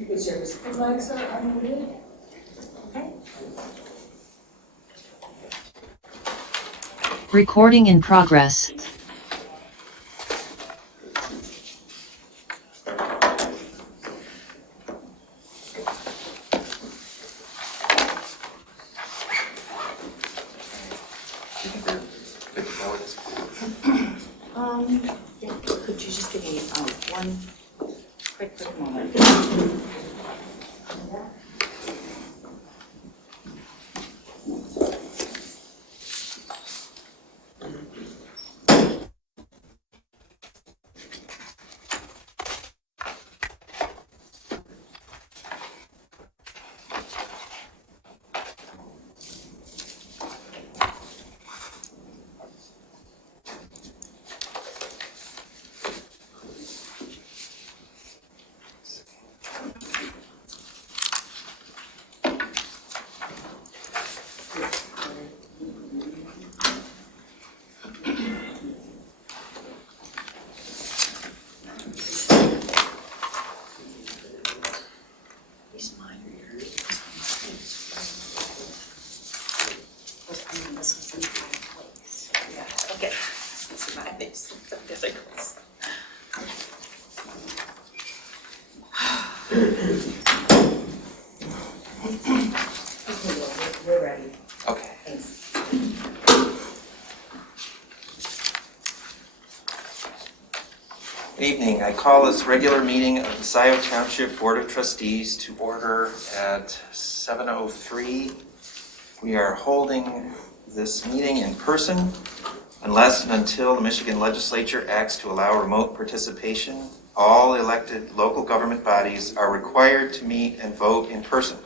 You could share this. The mics are unmuted. Okay. Recording in progress. Yeah, could you just give me one quick moment? We're ready. Okay. Thanks. Good evening. I call this regular meeting of the Scio Township Board of Trustees to order at 7:03. We are holding this meeting in person unless and until the Michigan Legislature acts to allow remote participation. All elected local government bodies are required to meet and vote in person.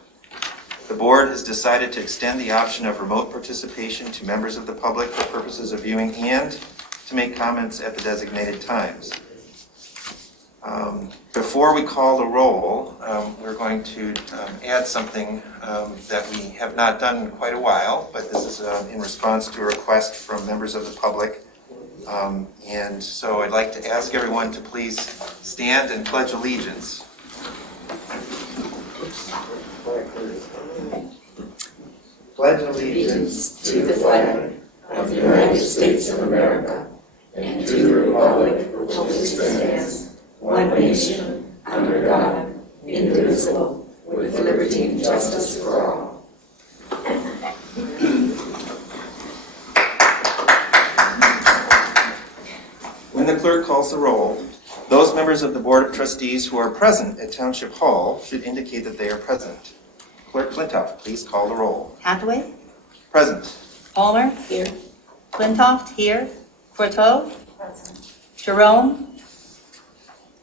The board has decided to extend the option of remote participation to members of the public for purposes of viewing and to make comments at the designated times. Before we call the roll, we're going to add something that we have not done in quite a while, but this is in response to a request from members of the public. And so I'd like to ask everyone to please stand and pledge allegiance. Pledge allegiance To the flag of the United States of America and to the republic for which it stands, one nation, under God, indivisible, with liberty and justice for all. When the clerk calls the roll, those members of the Board of Trustees who are present at Township Hall should indicate that they are present. Clerk Flintoff, please call the roll. Hathaway? Present. Palmer? Here. Flintoff? Here. Courteau? Present. Jerome?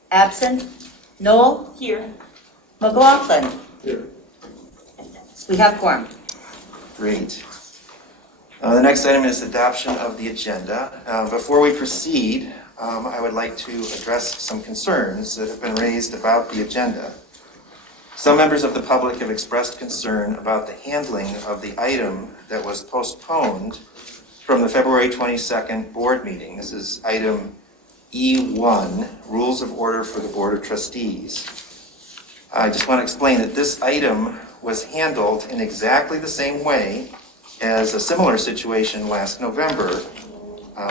Absent. Noel? Here. McLaughlin? Here. We have quorum. Great. The next item is adoption of the agenda. Before we proceed, I would like to address some concerns that have been raised about the agenda. Some members of the public have expressed concern about the handling of the item that was postponed from the February 22nd board meeting. This is item E1, Rules of Order for the Board of Trustees. I just want to explain that this item was handled in exactly the same way as a similar situation last November.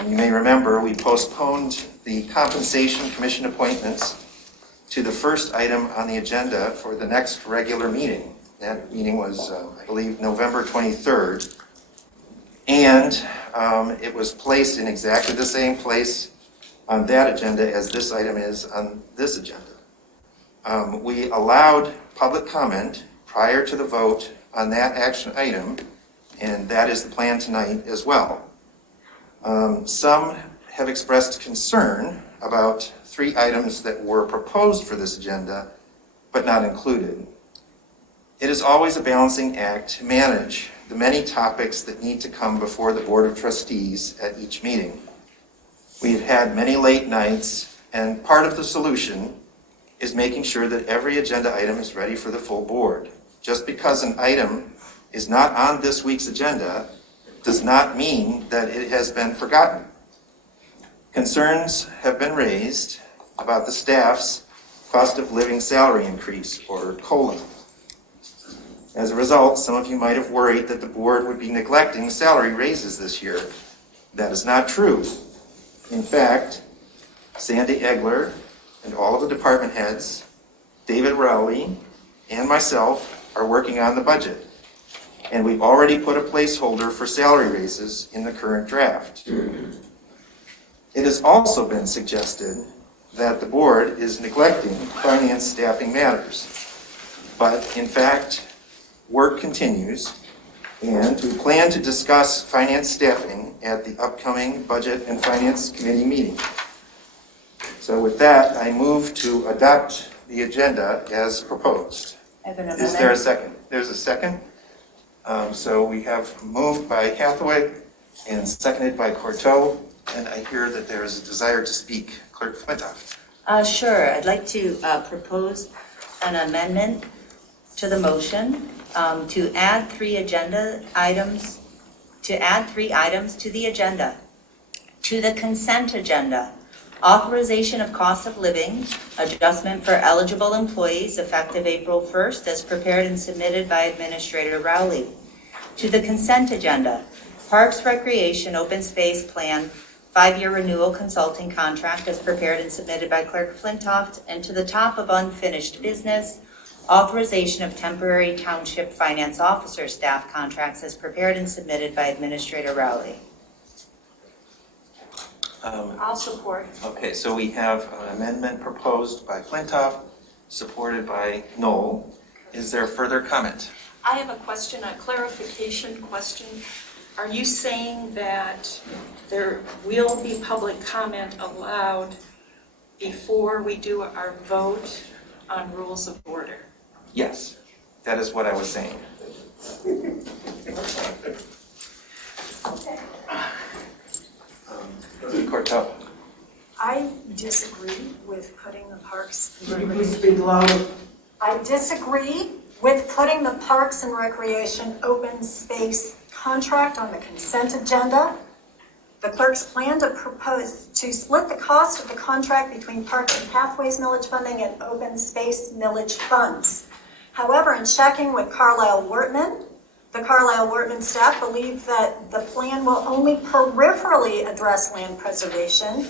You may remember we postponed the Compensation Commission appointments to the first item on the agenda for the next regular meeting. That meeting was, I believe, November 23rd. And it was placed in exactly the same place on that agenda as this item is on this agenda. We allowed public comment prior to the vote on that action item, and that is the plan tonight as well. Some have expressed concern about 3 items that were proposed for this agenda, but not included. It is always a balancing act to manage the many topics that need to come before the Board of Trustees at each meeting. We've had many late nights, and part of the solution is making sure that every agenda item is ready for the full board. Just because an item is not on this week's agenda does not mean that it has been forgotten. Concerns have been raised about the staff's cost of living salary increase, or COLA. As a result, some of you might have worried that the board would be neglecting salary raises this year. That is not true. In fact, Sandy Egler and all of the department heads, David Rowley, and myself are working on the budget. And we've already put a placeholder for salary raises in the current draft. It has also been suggested that the board is neglecting finance staffing matters. But in fact, work continues, and we plan to discuss finance staffing at the upcoming Budget and Finance Committee meeting. So with that, I move to adopt the agenda as proposed. I have an Is amendment. there a second? There's a second. So we have moved by Hathaway and seconded by Courteau, and I hear that there is a desire to speak. Clerk Flintoff. Sure, I'd like to propose an amendment to the motion to add three items to the agenda. To the consent agenda, authorization of cost of living adjustment for eligible employees effective April 1st as prepared and submitted by Administrator Rowley. To the consent agenda, Parks Recreation Open Space Plan 5-year renewal consulting contract as prepared and submitted by Clerk Flintoff. And to the top of unfinished business, authorization of temporary Township Finance Officer staff contracts as prepared and submitted by Administrator Rowley. I'll support. Okay, so we have an amendment proposed by Flintoff, supported by Knoll. Is there further comment? I have a question, a clarification question. Are you saying that there will be public comment allowed before we do our vote on rules of order? Yes, that is what I was saying. Courteau. I disagree with putting the Parks and You Recreation. speak louder. I disagree with putting the Parks and Recreation open space contract on the consent agenda. The clerk's plan to propose to split the cost of the contract between Parks and Pathways millage funding and open space millage funds. However, in checking with Carlisle Wortman, the Carlisle Wortman staff believe that the plan will only peripherally address land preservation.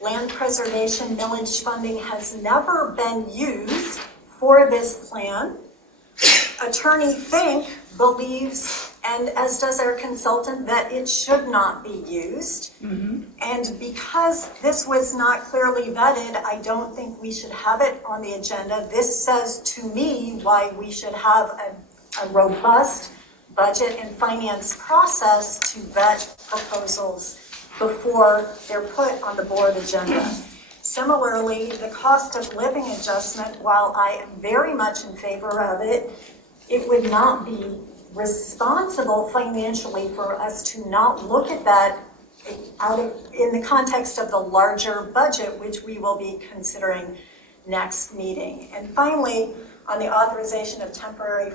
Land preservation millage funding has never been used for this plan. Attorney Fink believes, and as does our consultant, that it should not be used. And because this was not clearly vetted, I don't think we should have it on the agenda. This says to me why we should have a robust budget and finance process to vet proposals before they're put on the board agenda. Similarly, the cost of living adjustment, while I am very much in favor of it, it would not be responsible financially for us to not look at that in the context of the larger budget, which we will be considering next meeting. And finally, on the authorization of temporary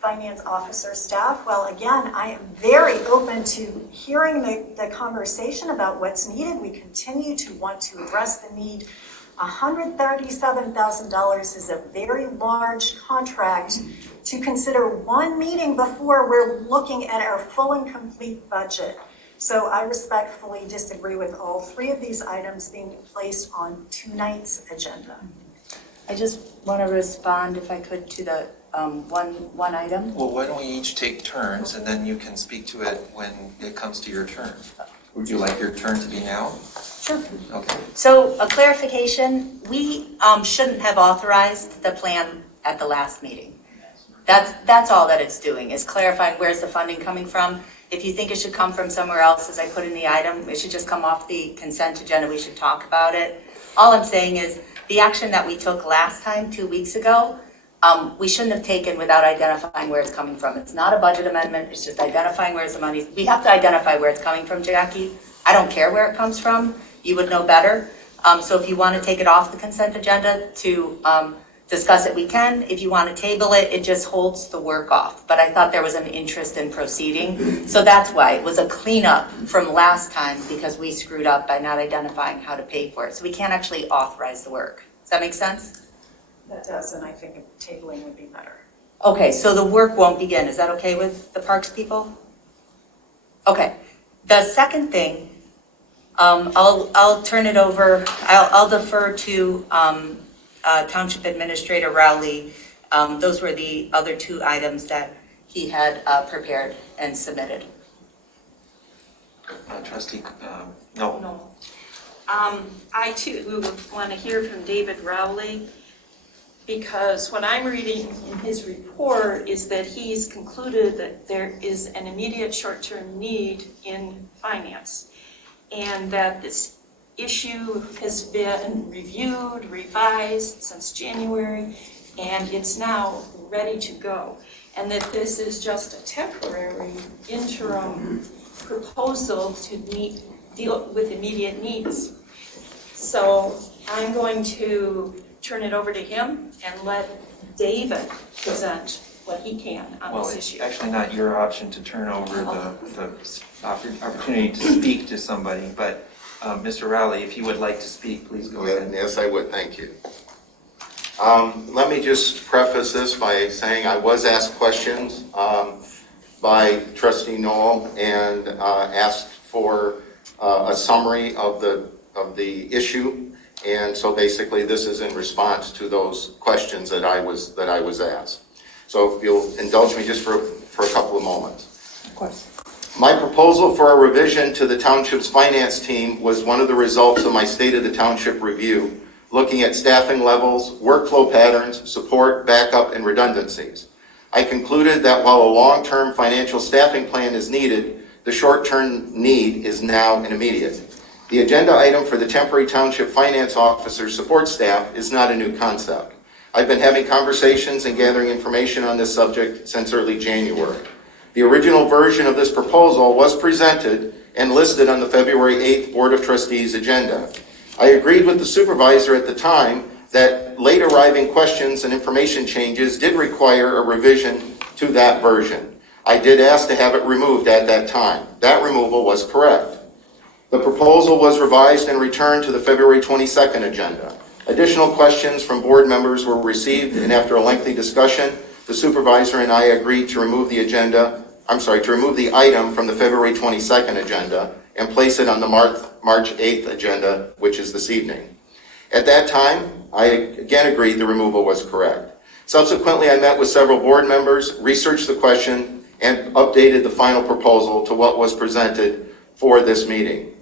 finance officer staff, well, again, I am very open to hearing the conversation about what's needed. We continue to want to address the need. $137,000 is a very large contract to consider one meeting before we're looking at our full and complete budget. So I respectfully disagree with all three of these items being placed on tonight's agenda. I just want to respond, if I could, to the one item. Well, why don't we each take turns, and then you can speak to it when it comes to your turn. Would you like your turn to be now? Sure. Okay. So a clarification, we shouldn't have authorized the plan at the last meeting. That's all that it's doing, is clarifying where's the funding coming from. If you think it should come from somewhere else, as I put in the item, it should just come off the consent agenda, we should talk about it. All I'm saying is the action that we took last time, 2 weeks ago, we shouldn't have taken without identifying where it's coming from. It's not a budget amendment, it's just identifying where's the money. We have to identify where it's coming from, Jackie. I don't care where it comes from, you would know better. So if you want to take it off the consent agenda to discuss it, we can. If you want to table it, it just holds the work off. But I thought there was an interest in proceeding. So that's why it was a cleanup from last time, because we screwed up by not identifying how to pay for it. So we can't actually authorize the work. Does that make sense? That does, and I think tabling would be better. Okay, so the work won't begin. Is that okay with the parks people? Okay. The second thing, I'll turn it over, I'll defer to Township Administrator Rowley. Those were the other two items that he had prepared and submitted. Trustee, no. No. I too would want to hear from David Rowley, because what I'm reading in his report is that he's concluded that there is an immediate short-term need in finance, and that this issue has been reviewed, revised since January, and it's now ready to go. And that this is just a temporary interim proposal to deal with immediate needs. So I'm going to turn it over to him and let David present what he can on Well, this it's issue. actually not your option to turn over the opportunity to speak to somebody, but Mr. Rowley, if you would like to speak, please go ahead. Yes, I would, thank you. Let me just preface this by saying I was asked questions by Trustee Noel and asked for a summary of the issue. And so basically this is in response to those questions that I was asked. So if you'll indulge me just for a couple of moments. Of course. My proposal for a revision to the Township's finance team was one of the results of my State of the Township review, looking at staffing levels, workflow patterns, support, backup, and redundancies. I concluded that while a long-term financial staffing plan is needed, the short-term need is now and immediate. The agenda item for the temporary Township Finance Officer support staff is not a new concept. I've been having conversations and gathering information on this subject since early January. The original version of this proposal was presented and listed on the February 8th Board of Trustees agenda. I agreed with the supervisor at the time that late arriving questions and information changes did require a revision to that version. I did ask to have it removed at that time. That removal was correct. The proposal was revised and returned to the February 22nd agenda. Additional questions from board members were received, and after a lengthy discussion, the supervisor and I agreed to remove the item from the February 22nd agenda and place it on the March 8th agenda, which is this evening. At that time, I again agreed the removal was correct. Subsequently, I met with several board members, researched the question, and updated the final proposal to what was presented for this meeting.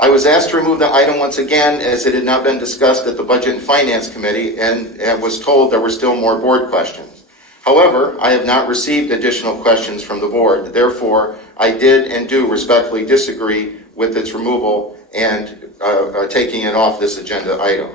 I was asked to remove the item once again as it had not been discussed at the Budget and Finance Committee and was told there were still more board questions. However, I have not received additional questions from the board. Therefore, I did and do respectfully disagree with its removal and taking it off this agenda item.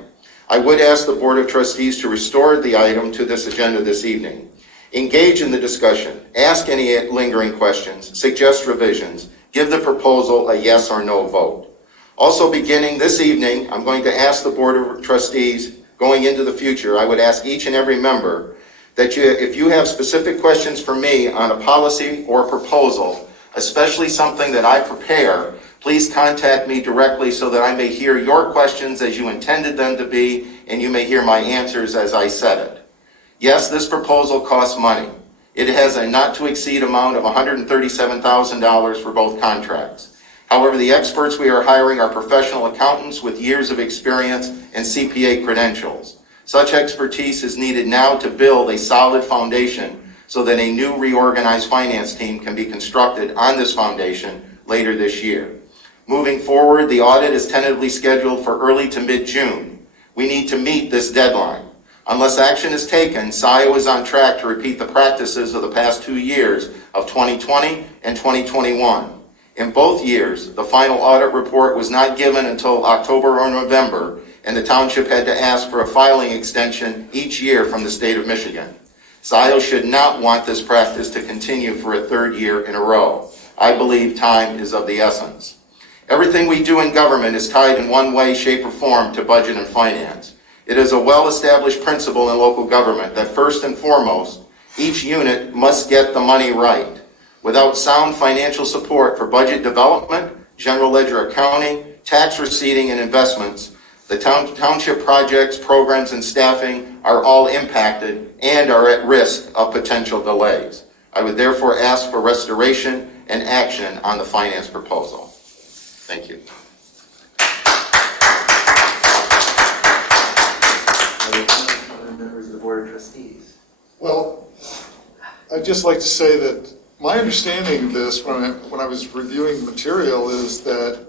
I would ask the Board of Trustees to restore the item to this agenda this evening. Engage in the discussion, ask any lingering questions, suggest revisions, give the proposal a yes or no vote. Also beginning this evening, I'm going to ask the Board of Trustees, going into the future, I would ask each and every member that if you have specific questions for me on a policy or a proposal, especially something that I prepare, please contact me directly so that I may hear your questions as you intended them to be, and you may hear my answers as I said it. Yes, this proposal costs money. It has a not-to-exceed amount of $137,000 for both contracts. However, the experts we are hiring are professional accountants with years of experience and CPA credentials. Such expertise is needed now to build a solid foundation so that a new reorganized finance team can be constructed on this foundation later this year. Moving forward, the audit is tentatively scheduled for early to mid-June. We need to meet this deadline. Unless action is taken, Scio is on track to repeat the practices of the past 2 years of 2020 and 2021. In both years, the final audit report was not given until October or November, and the Township had to ask for a filing extension each year from the state of Michigan. Scio should not want this practice to continue for a third year in a row. I believe time is of the essence. Everything we do in government is tied in one way, shape, or form to budget and finance. It is a well-established principle in local government that first and foremost, each unit must get the money right. Without sound financial support for budget development, general ledger accounting, tax receipting, and investments, The township projects, programs, and staffing are all impacted and are at risk of potential delays. I would therefore ask for restoration and action on the finance proposal. Thank you. Other members of the Board of Trustees? Well, I'd just like to say that my understanding of this when I was reviewing the material is that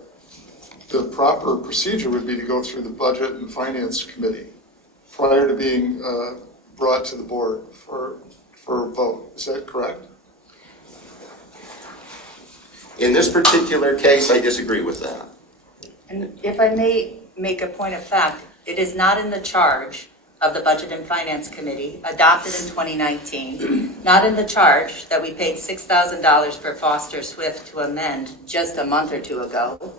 the proper procedure would be to go through the Budget and Finance Committee prior to being brought to the board for a vote. Is that correct? In this particular case, I disagree with that. And if I may make a point of fact, it is not in the charge of the Budget and Finance Committee, adopted in 2019, not in the charge that we paid $6,000 for Foster Swift to amend just a month or two ago,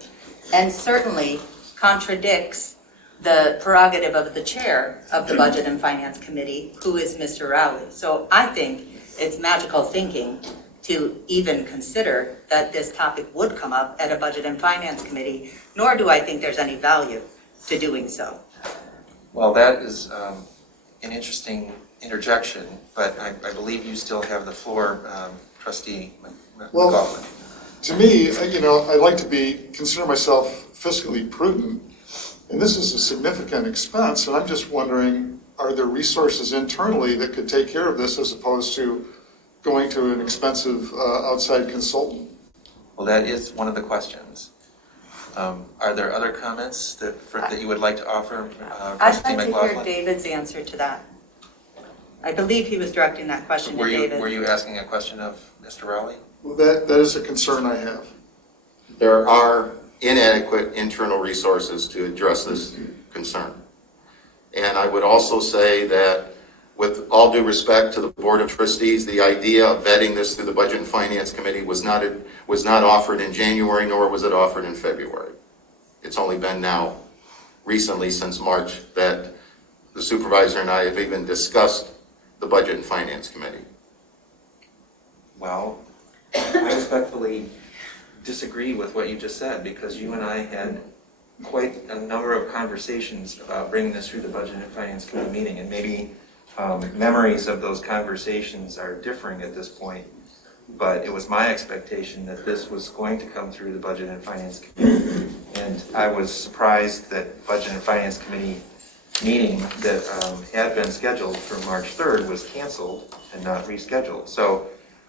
and certainly contradicts the prerogative of the chair of the Budget and Finance Committee, who is Mr. Rowley. So I think it's magical thinking to even consider that this topic would come up at a Budget and Finance Committee, nor do I think there's any value to doing so. Well, that is an interesting interjection, but I believe you still have the floor, Trustee Well, McLaughlin. To me, I like to consider myself fiscally prudent, and this is a significant expense, and I'm just wondering, are there resources internally that could take care of this as opposed to going to an expensive outside consultant? Well, that is one of the questions. Are there other comments that you would like to offer, I'd Trustee like to hear McLaughlin? David's answer to that. I believe he was directing that question to David. Were you asking a question of Mr. Rowley? Well, that is a concern I have. There are inadequate internal resources to address this concern. And I would also say that, with all due respect to the Board of Trustees, the idea of vetting this through the Budget and Finance Committee was not offered in January, nor was it offered in February. It's only been now, recently, since March, that the supervisor and I have even discussed the Budget and Finance Committee. Well, I respectfully disagree with what you just said, because you and I had quite a number of conversations about bringing this through the Budget and Finance Committee meeting, and maybe memories of those conversations are differing at this point, but it was my expectation that this was going to come through the Budget and Finance Committee, and I was surprised that Budget and Finance Committee meeting that had been scheduled for March 3rd was canceled and not rescheduled. So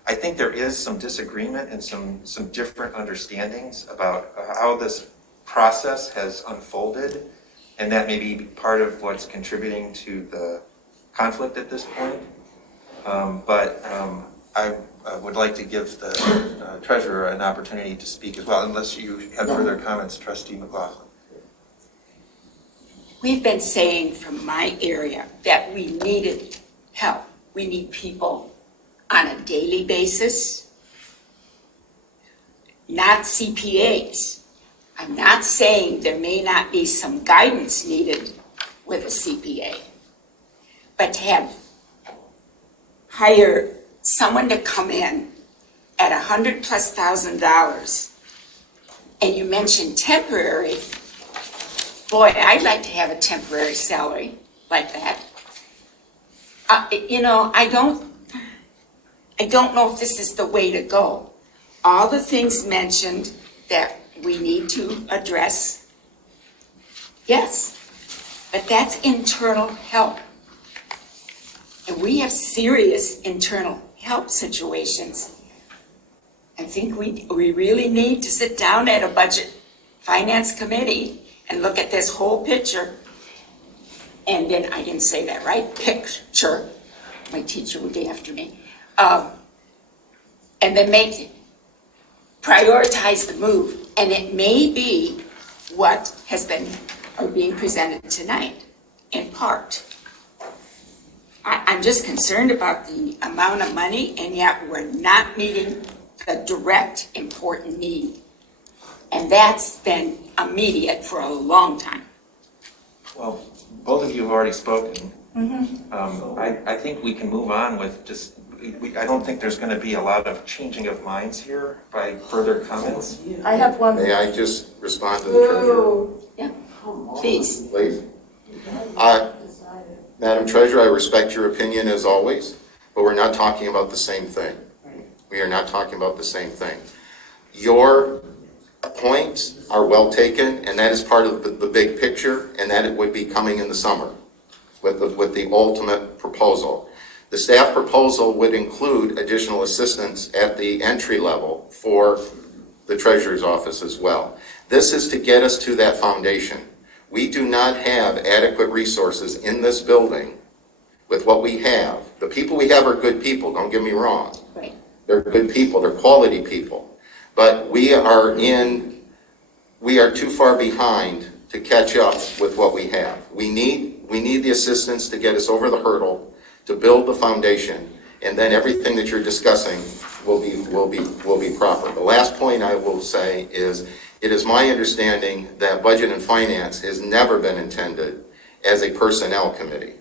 I think there is some disagreement and some different understandings about how this process has unfolded, and that may be part of what's contributing to the conflict at this point. But I would like to give the treasurer an opportunity to speak as well, unless you have further comments, Trustee McLaughlin. We've been saying from my area that we needed help. We need people on a daily basis, not CPAs. I'm not saying there may not be some guidance needed with a CPA, but to hire someone to come in at $100,000+, and you mentioned temporary. Boy, I'd like to have a temporary salary like that. I don't know if this is the way to go. All the things mentioned that we need to address, yes, but that's internal help. And we have serious internal help situations. I think we really need to sit down at a Budget Finance Committee and look at this whole picture. And then, I didn't say that right, picture, my teacher would be after me. And then prioritize the move. And it may be what has been being presented tonight, in part. I'm just concerned about the amount of money, and yet we're not meeting the direct important need. And that's been immediate for a long time. Well, both of you have already spoken. I think we can move on with just, I don't think there's going to be a lot of changing of minds here by further comments. I have one. May I just respond to the treasurer? Yeah. Please. Please. Madam Treasurer, I respect your opinion as always, but we're not talking about the same thing. We are not talking about the same thing. Your points are well taken, and that is part of the big picture, and that it would be coming in the summer with the ultimate proposal. The staff proposal would include additional assistance at the entry level for the treasurer's office as well. This is to get us to that foundation. We do not have adequate resources in this building with what we have. The people we have are good people, don't get me wrong. Right. They're good people, they're quality people. But we are too far behind to catch up with what we have. We need the assistance to get us over the hurdle, to build the foundation, and then everything that you're discussing will be proper. The last point I will say is, it is my understanding that Budget and Finance has never been intended as a personnel committee.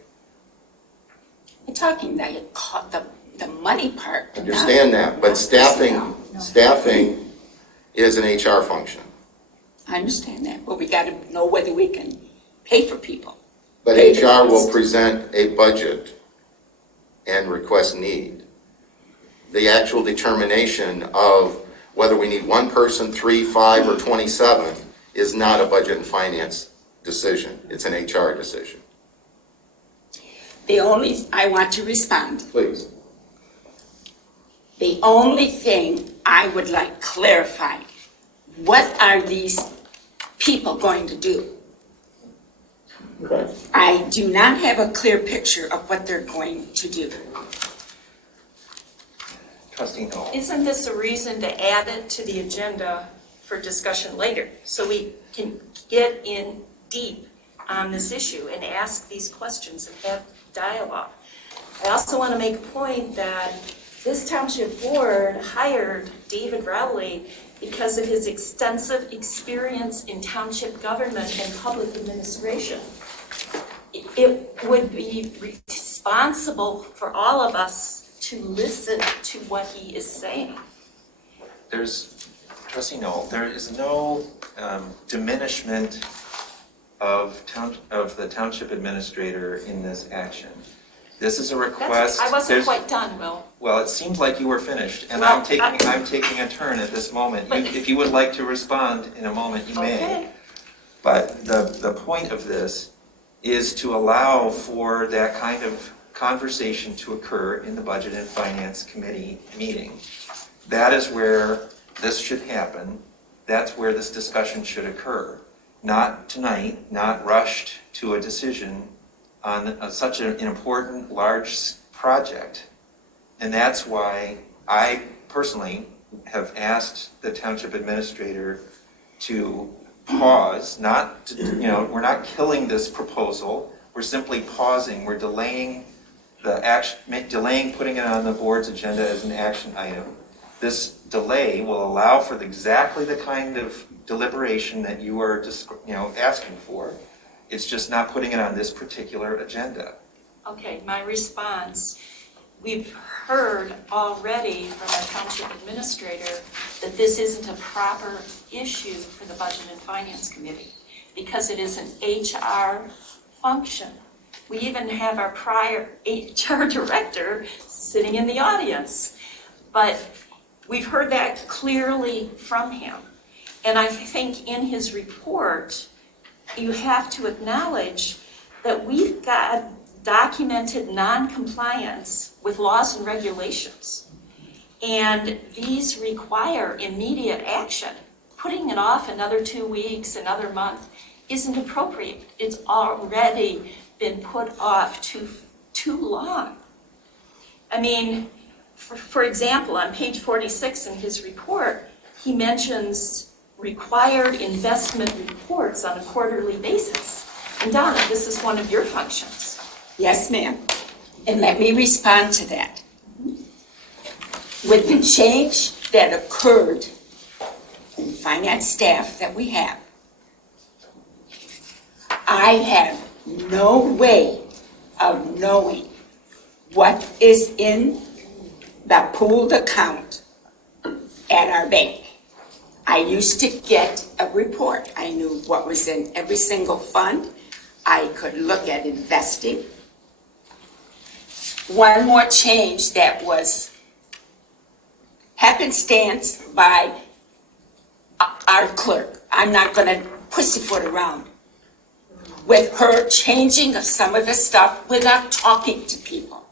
You're talking that you caught the money part. but not- Understand that, but not staffing personnel. is an HR function. I understand that, but we gotta know whether we can pay for people. But HR will present a budget and request need. The actual determination of whether we need one person, 3, 5, or 27 is not a Budget and Finance decision. It's an HR decision. I want to respond. Please. The only thing I would like clarified, what are these people going to do? Okay. I do not have a clear picture of what they're going to do. Trustee Noel. Isn't this a reason to add it to the agenda for discussion later? So we can get in deep on this issue and ask these questions and have dialogue. I also want to make a point that this township board hired David Rowley because of his extensive experience in township government and public administration. It would be responsible for all of us to listen to what he is saying. Trustee Noel, there is no diminishment of the township administrator in this action. This is a request. I wasn't quite done, Will. Well, it seems like you were finished, and Well, I'm taking a turn at this moment. If you would like to respond in a moment, you may. Okay. But the point of this is to allow for that kind of conversation to occur in the Budget and Finance Committee meeting. That is where this should happen. That's where this discussion should occur. Not tonight, not rushed to a decision on such an important, large project. And that's why I personally have asked the township administrator to pause, we're not killing this proposal, we're simply pausing, we're delaying putting it on the board's agenda as an action item. This delay will allow for exactly the kind of deliberation that you are asking for. It's just not putting it on this particular agenda. Okay, my response, we've heard already from our township administrator that this isn't a proper issue for the Budget and Finance Committee because it is an HR function. We even have our prior HR director sitting in the audience. But we've heard that clearly from him. And I think in his report, you have to acknowledge that we've got documented non-compliance with laws and regulations. And these require immediate action. Putting it off another 2 weeks, another month, isn't appropriate. It's already been put off too long. I mean, for example, on page 46 in his report, he mentions required investment reports on a quarterly basis. And Donna, this is one of your functions. Yes, ma'am. And let me respond to that. With the change that occurred in finance staff that we have, I have no way of knowing what is in the pooled account at our bank. I used to get a report. I knew what was in every single fund. I could look at investing. One more change that was happenstance by our clerk. I'm not gonna pussyfoot around with her changing of some of the stuff without talking to people.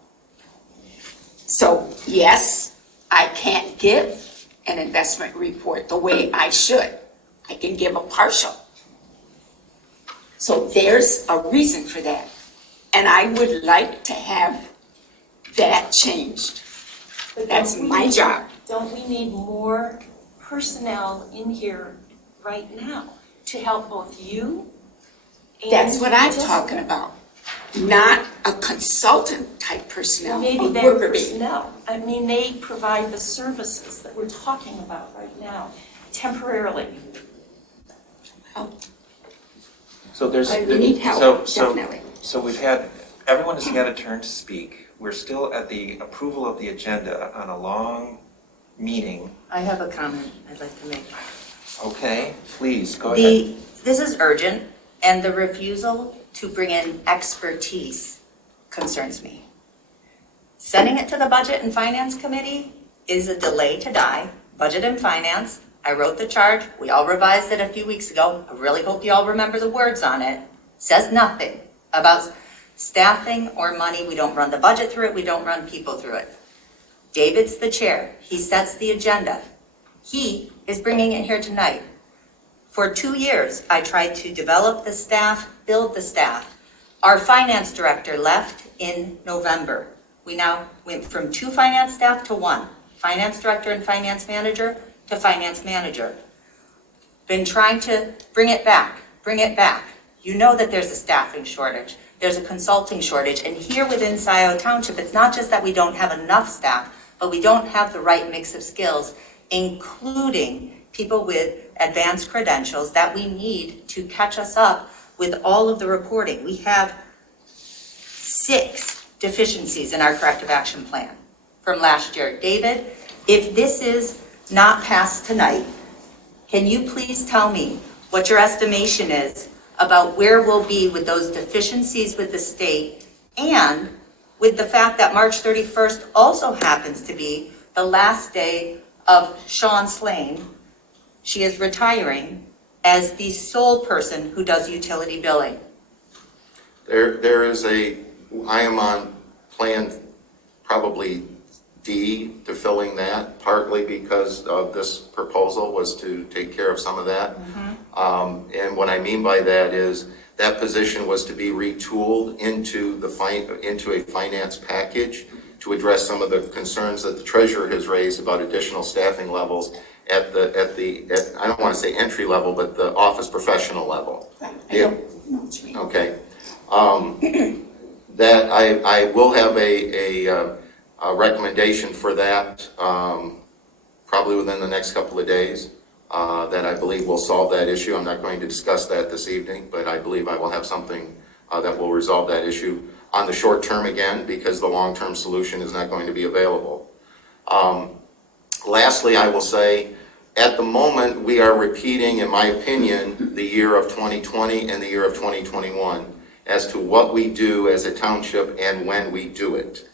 So yes, I can't give an investment report the way I should. I can give a partial. So there's a reason for that. And I would like to have that changed. But That's don't we my need- job. Don't we need more personnel in here right now to help both you and That's what I'm Jessica? talking about. Not a consultant type Well, personnel, maybe a they're worker bee. personnel. I mean, they provide the services that we're talking about right now, temporarily. So there's. We need help, so- definitely. So we've had, everyone has had a turn to speak. We're still at the approval of the agenda on a long meeting. I have a comment I'd like to make. Okay, please, go ahead. This is urgent, and the refusal to bring in expertise concerns me. Sending it to the Budget and Finance Committee is a delay to die. Budget and Finance, I wrote the charge, we all revised it a few weeks ago. I really hope you all remember the words on it. Says nothing about staffing or money. We don't run the budget through it, we don't run people through it. David's the chair, he sets the agenda. He is bringing it here tonight. For 2 years, I tried to develop the staff, build the staff. Our finance director left in November. We now went from 2 finance staff to 1. Finance director and finance manager to finance manager. Been trying to bring it back. You know that there's a staffing shortage. There's a consulting shortage. And here within Scio Township, it's not just that we don't have enough staff, but we don't have the right mix of skills, including people with advanced credentials that we need to catch us up with all of the reporting. We have 6 deficiencies in our corrective action plan from last year. David, if this is not passed tonight, can you please tell me what your estimation is about where we'll be with those deficiencies with the state and with the fact that March 31st also happens to be the last day of Sean Slane. She is retiring as the sole person who does utility billing. I am on plan probably D to filling that, partly because of this proposal was to take care of some of that. And what I mean by that is that position was to be retooled into a finance package to address some of the concerns that the treasurer has raised about additional staffing levels at I don't want to say entry level, but the office professional level. I don't know what you mean. Okay. That I will have a recommendation for that, probably within the next couple of days, that I believe will solve that issue. I'm not going to discuss that this evening, but I believe I will have something that will resolve that issue on the short term again, because the long-term solution is not going to be available. Lastly, I will say, at the moment, we are repeating, in my opinion, the year of 2020 and the year of 2021 as to what we do as a township and when we do it.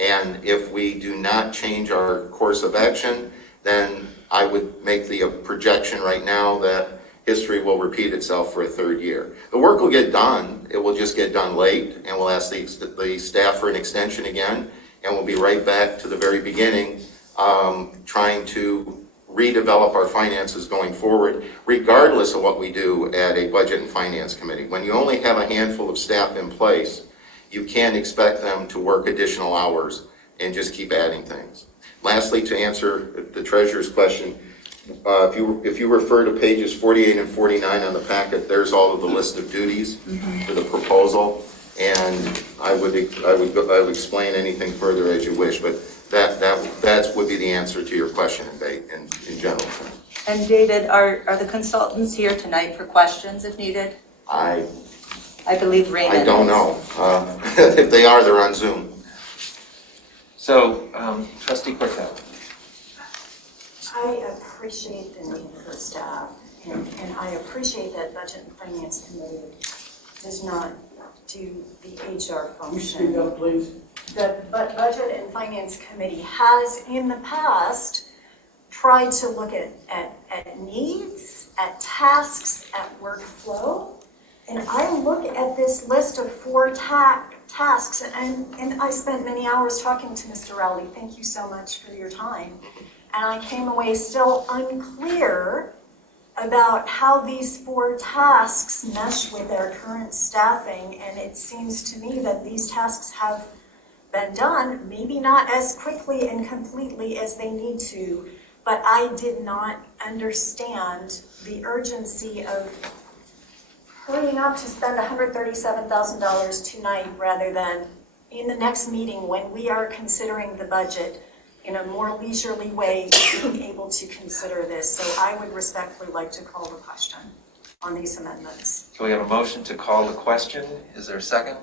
And if we do not change our course of action, then I would make the projection right now that history will repeat itself for a 3rd year. The work will get done, it will just get done late, and we'll ask the staff for an extension again, and we'll be right back to the very beginning, trying to redevelop our finances going forward, regardless of what we do at a budget and finance committee. When you only have a handful of staff in place, you can't expect them to work additional hours and just keep adding things. Lastly, to answer the treasurer's question, if you refer to pages 48 and 49 on the packet, there's all of the list of duties for the proposal, and I would explain anything further as you wish, but that would be the answer to your question in general. And David, are the consultants here tonight for questions if needed? I believe Raymond. I don't know. If they are, they're on Zoom. So, Trustee Cortell. I appreciate the need for staff, and I appreciate that Budget and Finance Committee does not do the HR function. Speak up, please. The Budget and Finance Committee has in the past tried to look at needs, at tasks, at workflow. And I look at this list of 4 tasks, and I spent many hours talking to Mr. Rowley. Thank you so much for your time. And I came away still unclear about how these 4 tasks mesh with our current staffing. And it seems to me that these tasks have been done, maybe not as quickly and completely as they need to, but I did not understand the urgency of hurrying up to spend $137,000 tonight rather than in the next meeting when we are considering the budget in a more leisurely way, being able to consider this. So I would respectfully like to call the question on these amendments. So we have a motion to call the question. Is there a second?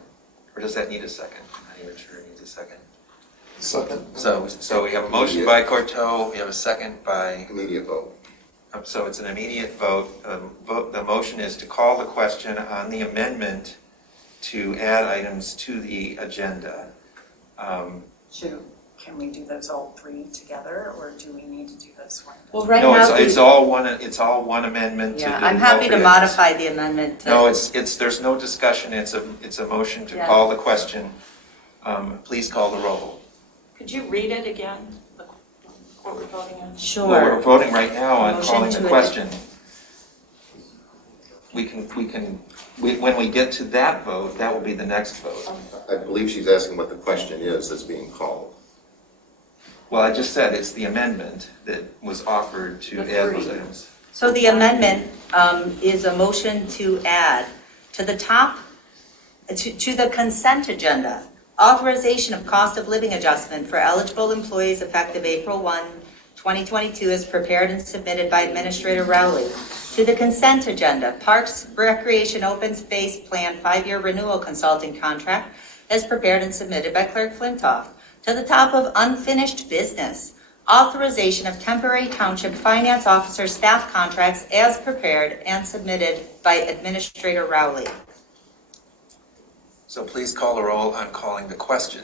Or does that need a second? I'm not even sure it needs a second. Second. So we have a motion by Corto, we have a second by, Immediate vote. so it's an immediate vote. The motion is to call the question on the amendment to add items to the agenda. Can we do those all 3 together, or do we need to do those one? Well, right No, now, it's all one amendment to yeah, the I'm happy to appropriate- modify the amendment to. No, there's no discussion, it's a motion to Yeah. call the question. Please call the roll. Could you read it again, what we're voting on? Sure. Well, we're voting right now on Motion calling to the question. When we get to that vote, that will be the next vote. I believe she's asking what the question is that's being called. Well, I just said it's the amendment that was offered to The add those 3. items. So the amendment is a motion to add to the top, to the consent agenda, authorization of cost of living adjustment for eligible employees effective April 1, 2022 as prepared and submitted by Administrator Rowley. To the consent agenda, Parks, Recreation, Open Space Plan 5-year renewal consulting contract as prepared and submitted by Clerk Flintoff. To the top of unfinished business, authorization of temporary township finance officer staff contracts as prepared and submitted by Administrator Rowley. So please call the roll on calling the question.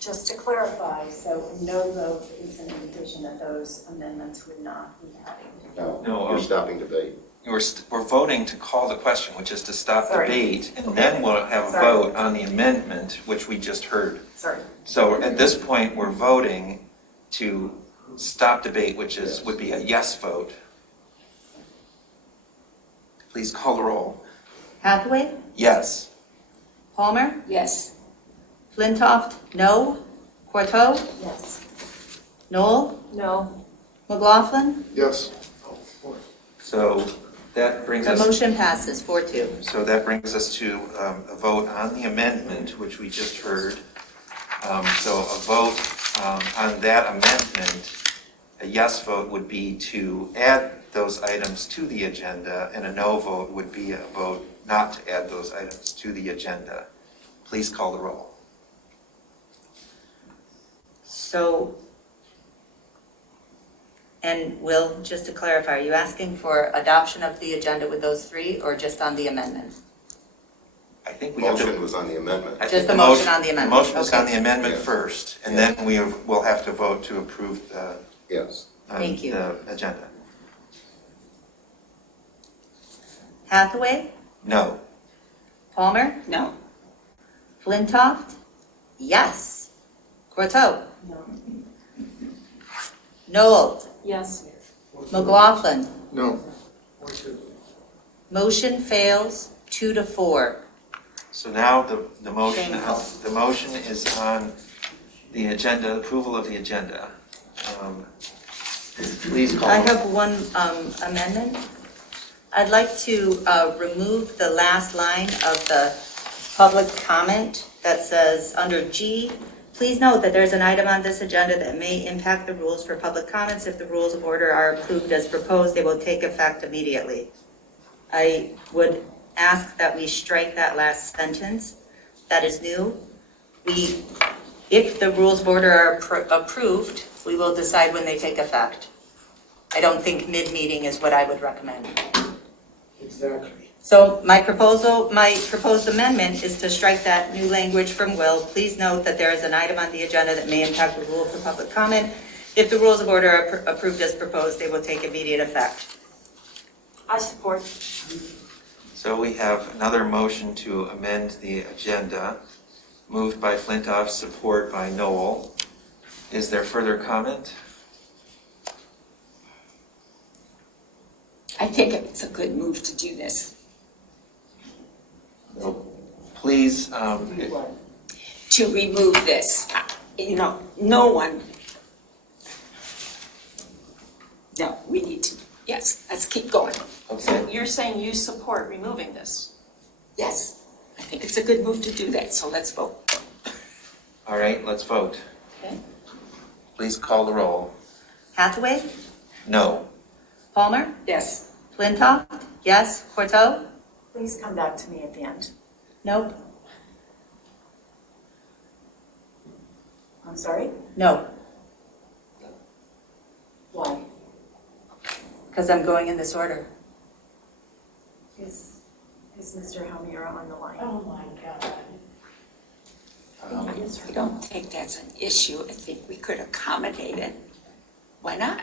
Just to clarify, so no vote is an indication that those amendments would not be having. No, You're stopping debate. We're voting to call the question, which is to stop Sorry. debate, and then we'll have a Sorry. vote on the amendment, which we just heard. Sorry. So at this point, we're voting to stop debate, which would be a yes vote. Please call the roll. Hathaway? Yes. Palmer? Yes. Flintoff? No. Corto? Yes. Noel? No. McLaughlin? Yes. So that brings The us. motion passes 4-2. So that brings us to a vote on the amendment, which we just heard. So a vote on that amendment, a yes vote would be to add those items to the agenda, and a no vote would be a vote not to add those items to the agenda. Please call the roll. So, and Will, just to clarify, are you asking for adoption of the agenda with those 3 or just on the amendment? I think we have to. Motion was on the amendment. I think Just the motion on the amendment. The motion is Okay. on the amendment Yes. first, and then we'll have to vote to approve the. Yes. Thank you. The agenda. Hathaway? No. Palmer? No. Flintoff? Yes. Corto? Noel? Yes. McLaughlin? No. Motion fails 2-4. So now the motion, Shameful. the motion is on the agenda, approval of the agenda. Please call. I have one amendment. I'd like to remove the last line of the public comment that says, under G, please note that there's an item on this agenda that may impact the rules for public comments. If the rules of order are approved as proposed, they will take effect immediately. I would ask that we strike that last sentence. That is new. If the rules of order are approved, we will decide when they take effect. I don't think mid-meeting is what I would recommend. Exactly. So my proposed amendment is to strike that new language from will. Please note that there is an item on the agenda that may impact the rule for public comment. If the rules of order are approved as proposed, they will take immediate effect. I support. So we have another motion to amend the agenda, moved by Flintoff, support by Noel. Is there further comment? I think it's a good move to do this, Please, to remove this. You know, no one. No, we need to, yes, let's keep going. okay, You're saying you support removing this? Yes, I think it's a good move to do that, so let's vote. all right, let's vote. Okay. Please call the roll. Hathaway? No. Palmer? Yes. Flintoff? Yes. Corto? Please come back to me at the end. Nope. I'm sorry? No, Why? because I'm going in this order. Is Mr. Helmier on the line? Oh, my God. I don't think that's an issue. I think we could accommodate it. Why not?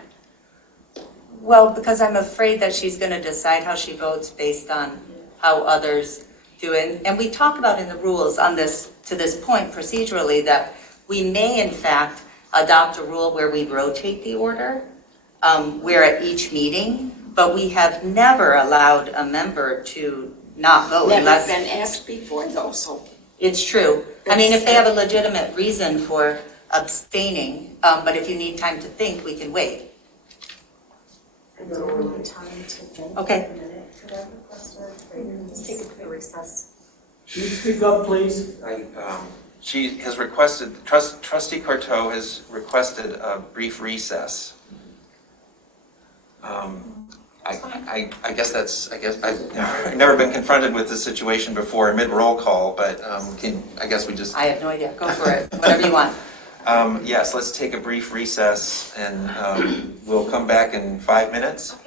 Well, because I'm afraid that she's going to decide how she votes based on how others do it. And we talk about in the rules on this, to this point procedurally, that we may in fact adopt a rule where we rotate the order, where at each meeting, but we have never allowed a member to not vote Never unless, been asked before though, so. it's true. I mean, if they have a legitimate reason for abstaining, but if you need time to think, we can wait. Is there any time to think? Okay. A minute, could I request let's take a quick recess. Can you speak up, please? She has requested, Trustee Corto has requested a brief recess. I guess that's, I've never been confronted with this situation before mid-roll call, but I guess we just, I have no idea. Go for it. Whatever you want. yes, let's take a brief recess and we'll come back in 5 minutes.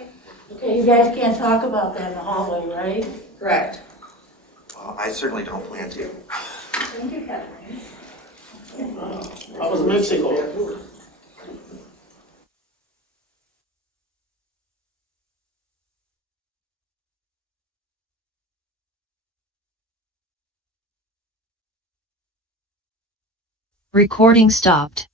Okay, you guys can't talk about that in the hallway, right? Correct. Well, I certainly don't plan to. Thank you, Kathleen. How was Mexico? Recording stopped.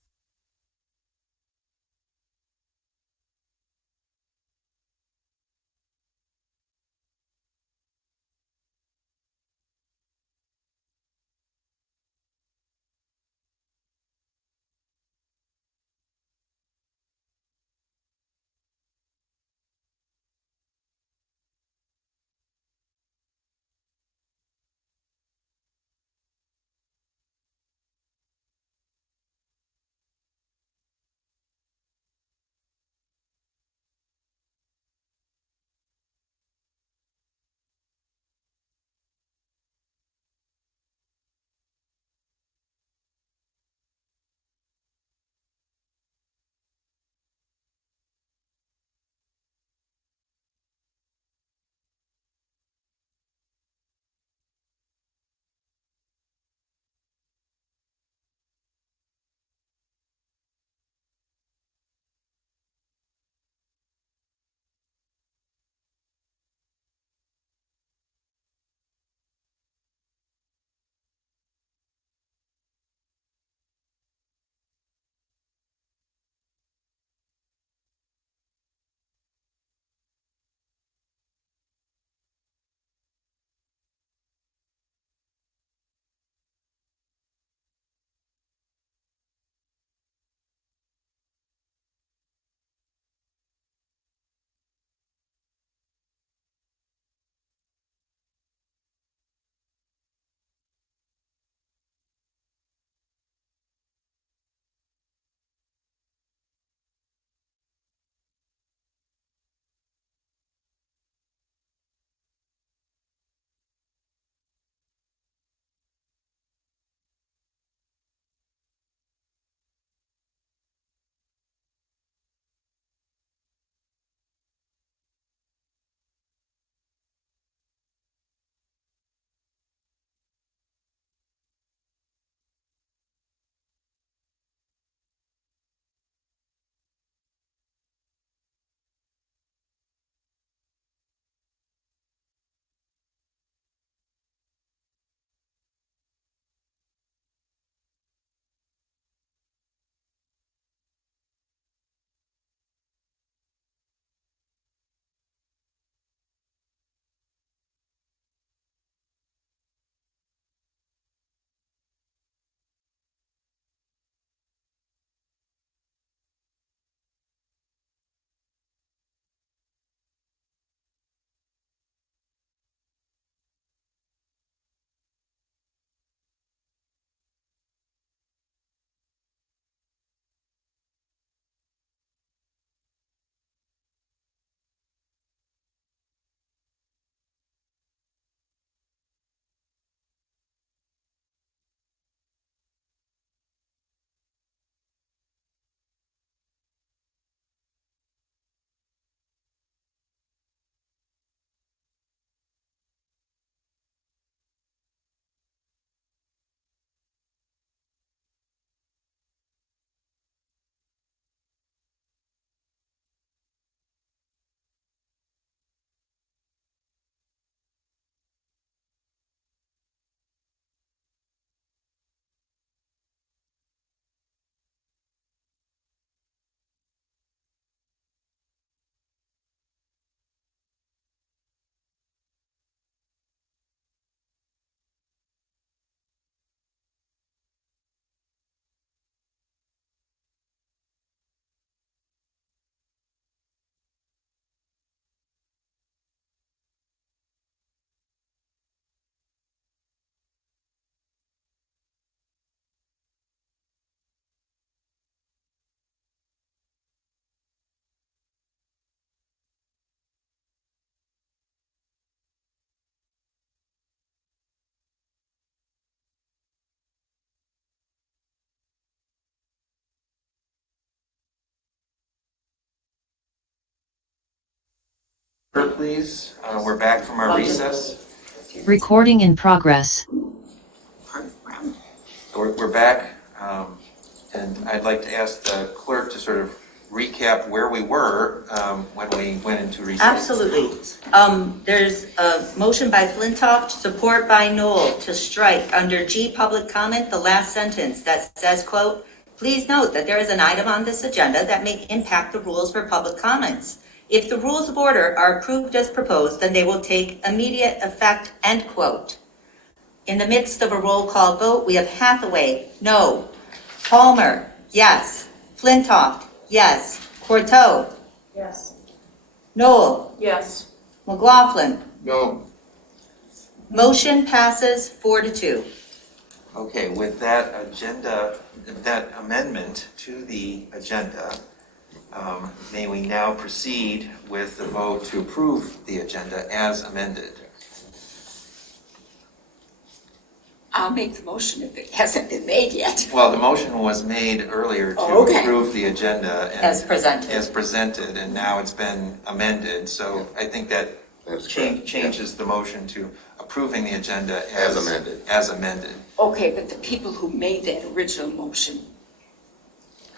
Please, we're back from our recess. Recording in progress. We're back, and I'd like to ask the clerk to sort of recap where we were when we went into recess. Absolutely. There's a motion by Flintoff, support by Knoll, to strike under G public comment the last sentence that says, quote, "Please note that there is an item on this agenda that may impact the rules for public comments. If the rules of order are approved as proposed, then they will take immediate effect," end quote. In the midst of a roll call vote, we have Hathaway, no. Palmer, yes. Flintoff, yes. Courteau, Yes. Knoll, Yes. McLaughlin. No. Motion passes 4-2. Okay, with that agenda, that amendment to the agenda, may we now proceed with the vote to approve the agenda as amended? I'll make the motion if it hasn't been made yet. Well, the motion was made earlier to Oh, okay. approve the agenda As presented. and now it's been amended. So I think that That's correct. changes the motion to approving the agenda As amended. As amended. Okay, but the people who made that original motion,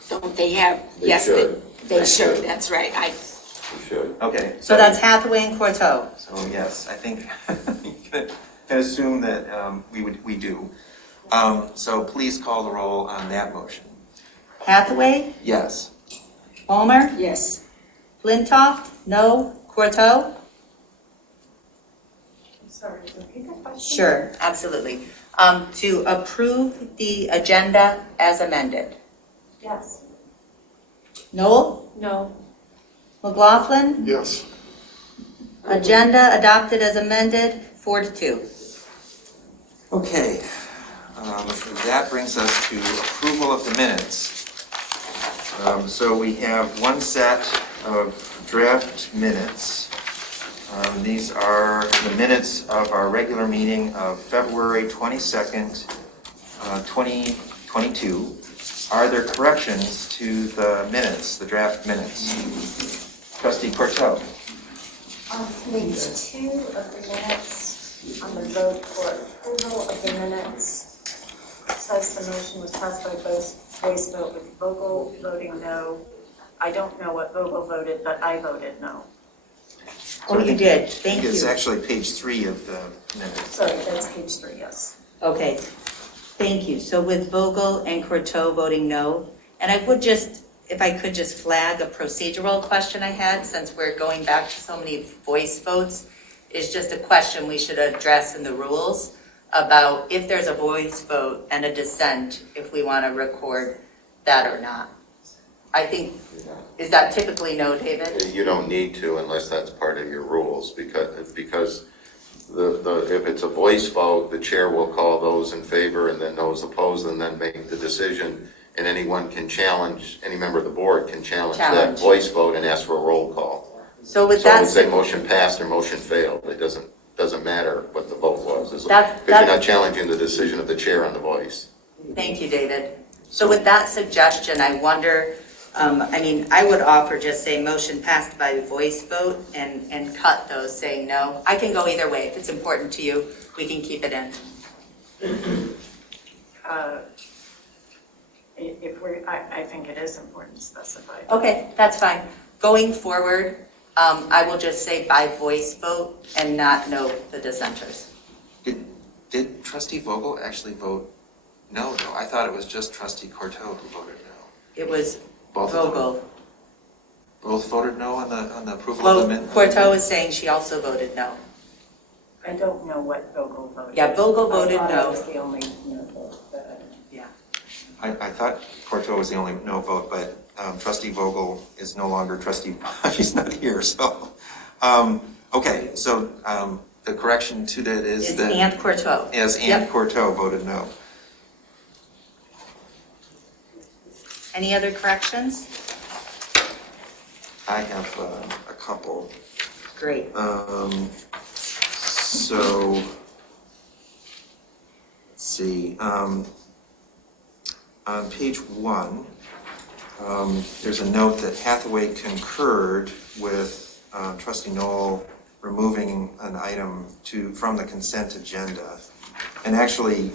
don't they have? They Yes, should. They should, that's right. You should. Okay. So that's Hathaway and Courteau. So yes, I think you can assume that we do. So please call the roll on that motion. Hathaway, Yes. Palmer, Yes. Flintoff, no. Courteau? Sorry, repeat the question? Sure, absolutely. To approve the agenda as amended. Yes. Knoll? No. McLaughlin? Yes. Agenda adopted as amended, 4-2. Okay. That brings us to approval of the minutes. So we have one set of draft minutes. These are the minutes of our regular meeting of February 22nd, 2022. Are there corrections to the minutes, the draft minutes? Trustee Courteau. On page 2 of the minutes, on the vote for approval of the minutes, it says the motion was passed by voice vote with Vogel voting no. I don't know what Vogel voted, but I voted no. Oh, you did, I thank think it's you. actually page 3 of the minutes. Sorry, that's page 3, yes. Okay, thank you. So with Vogel and Courteau voting no, and I would just, if I could just flag a procedural question I had, since we're going back to so many voice votes, is just a question we should address in the rules about if there's a voice vote and a dissent, if we want to record that or not. I think, is that typically no, David? You don't need to unless that's part of your rules, because if it's a voice vote, the chair will call those in favor and then those opposed, and then make the decision, and anyone can challenge, any member of the board can challenge that voice vote and ask for a roll call. So with So it that, would say motion passed or motion failed. It doesn't matter what the vote was, because That's- you're not challenging the decision of the chair on the voice. thank you, David. So with that suggestion, I wonder, I would offer just say motion passed by voice vote and cut those saying no. I can go either way. If it's important to you, we can keep it in. I think it is important to specify. Okay, that's fine. Going forward, I will just say by voice vote and not note the dissenters. Did Trustee Vogel actually vote no, though? I thought it was just Trustee Courteau who voted no. It was Both of them? Vogel. Both voted no on the approval of the Well, minutes? Courteau is saying she also voted no. I don't know what Vogel voted. Yeah, Vogel voted I thought no. I was the only no vote, but I thought Courteau was the only no vote, but Trustee Vogel is no longer trustee. She's not here, so. Okay, so the correction to that is It's that. Ann Courteau. As Ann Yep. Courteau voted no. Any other corrections? I have a couple. Great. So, let's see, on page 1, there's a note that Hathaway concurred with trustee Noel removing an item from the consent agenda. And actually,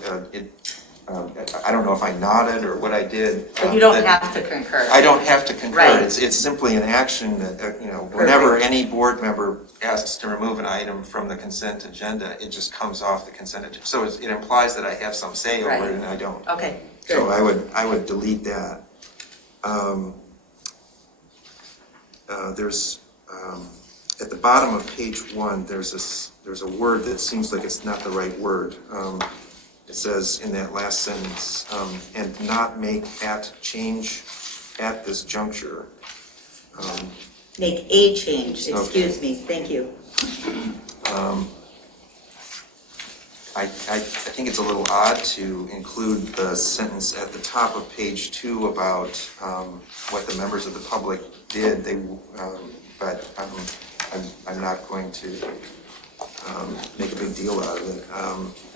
I don't know if I nodded or what I did. But you don't have to concur. I don't have to concur. Right. It's simply an action that, whenever any board member asks to remove an item from the consent agenda, it just comes off the consent agenda. So it implies that I have some say over Right. it, and I don't. Okay, So good. I would delete that. There's, at the bottom of page 1, there's a word that seems like it's not the right word. It says in that last sentence, and not make change at this juncture. Make a change, Okay. excuse me, thank you. I think it's a little odd to include the sentence at the top of page 2 about what the members of the public did. But I'm not going to make a big deal out of it.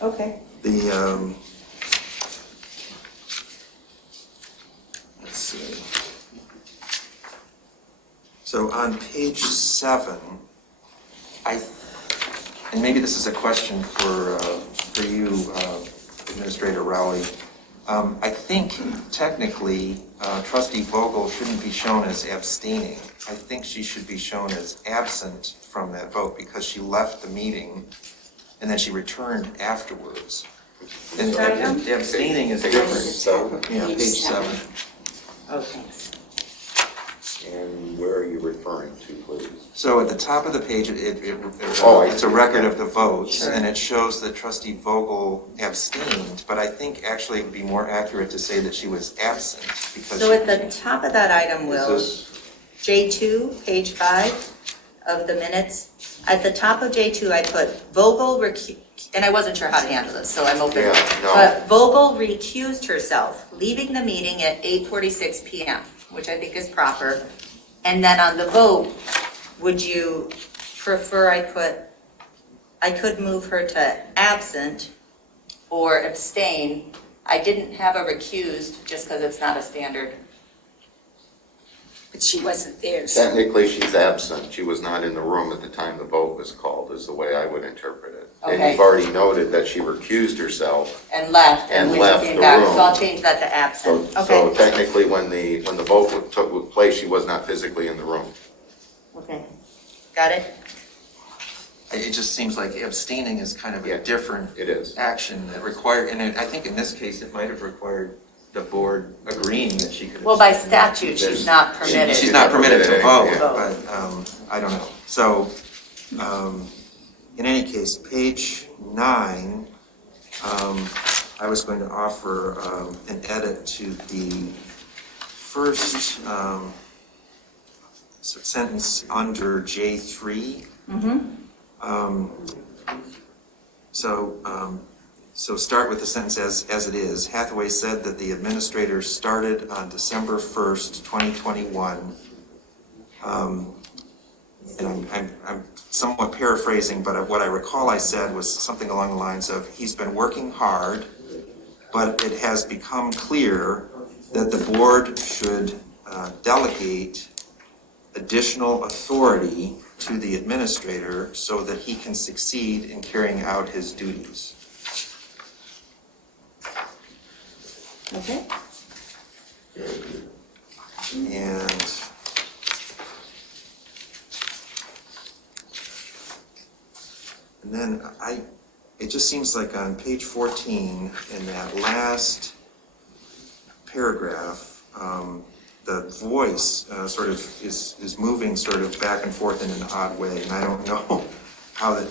Okay. Let's see. So on page 7, and maybe this is a question for you, Administrator Rowley. I think technically Trustee Vogel shouldn't be shown as abstaining. I think she should be shown as absent from that vote because she left the meeting and then she returned afterwards. And abstaining is different. Yeah, page 7. Oh, thanks. And where are you referring to, please? So at the top of the page, it's a record of the votes, Sure. and it shows that Trustee Vogel abstained, but I think actually it would be more accurate to say that she was absent because. So at the top of that item, Will, Is J2, page 5 of the minutes, at the top of J2, I put Vogel and I wasn't sure how to handle this, so I'm open. Yeah, no. But Vogel recused herself, leaving the meeting at 8:46 p.m., which I think is proper. And then on the vote, would you prefer I could move her to absent or abstain. I didn't have a recused just because it's not a standard. But she wasn't there. So Technically, she's absent. She was not in the room at the time the vote was called, is the way I would interpret it. And Okay. you've already noted that she recused herself. And left, And when she left came the back, room. so I'll change that to So, absent. so Okay, technically, when the vote took place, she was not physically in the room. okay, got it? It just seems like abstaining is kind of Yeah, a different It is. action that I think in this case, it might have required the board agreeing that she could. Well, by statute, she's not permitted. She's not permitted to vote, Yeah. but I don't know. So, in any case, page 9, I was going to offer an edit to the first sentence under J3. So start with the sentence as it is. Hathaway said that the administrator started on December 1st, 2021. And I'm somewhat paraphrasing, but what I recall I said was something along the lines of, he's been working hard, but it has become clear that the board should delegate additional authority to the administrator so that he can succeed in carrying out his duties. Okay. And then it just seems like on page 14, in that last paragraph, the voice sort of is moving sort of back and forth in an odd way, and I don't know how that,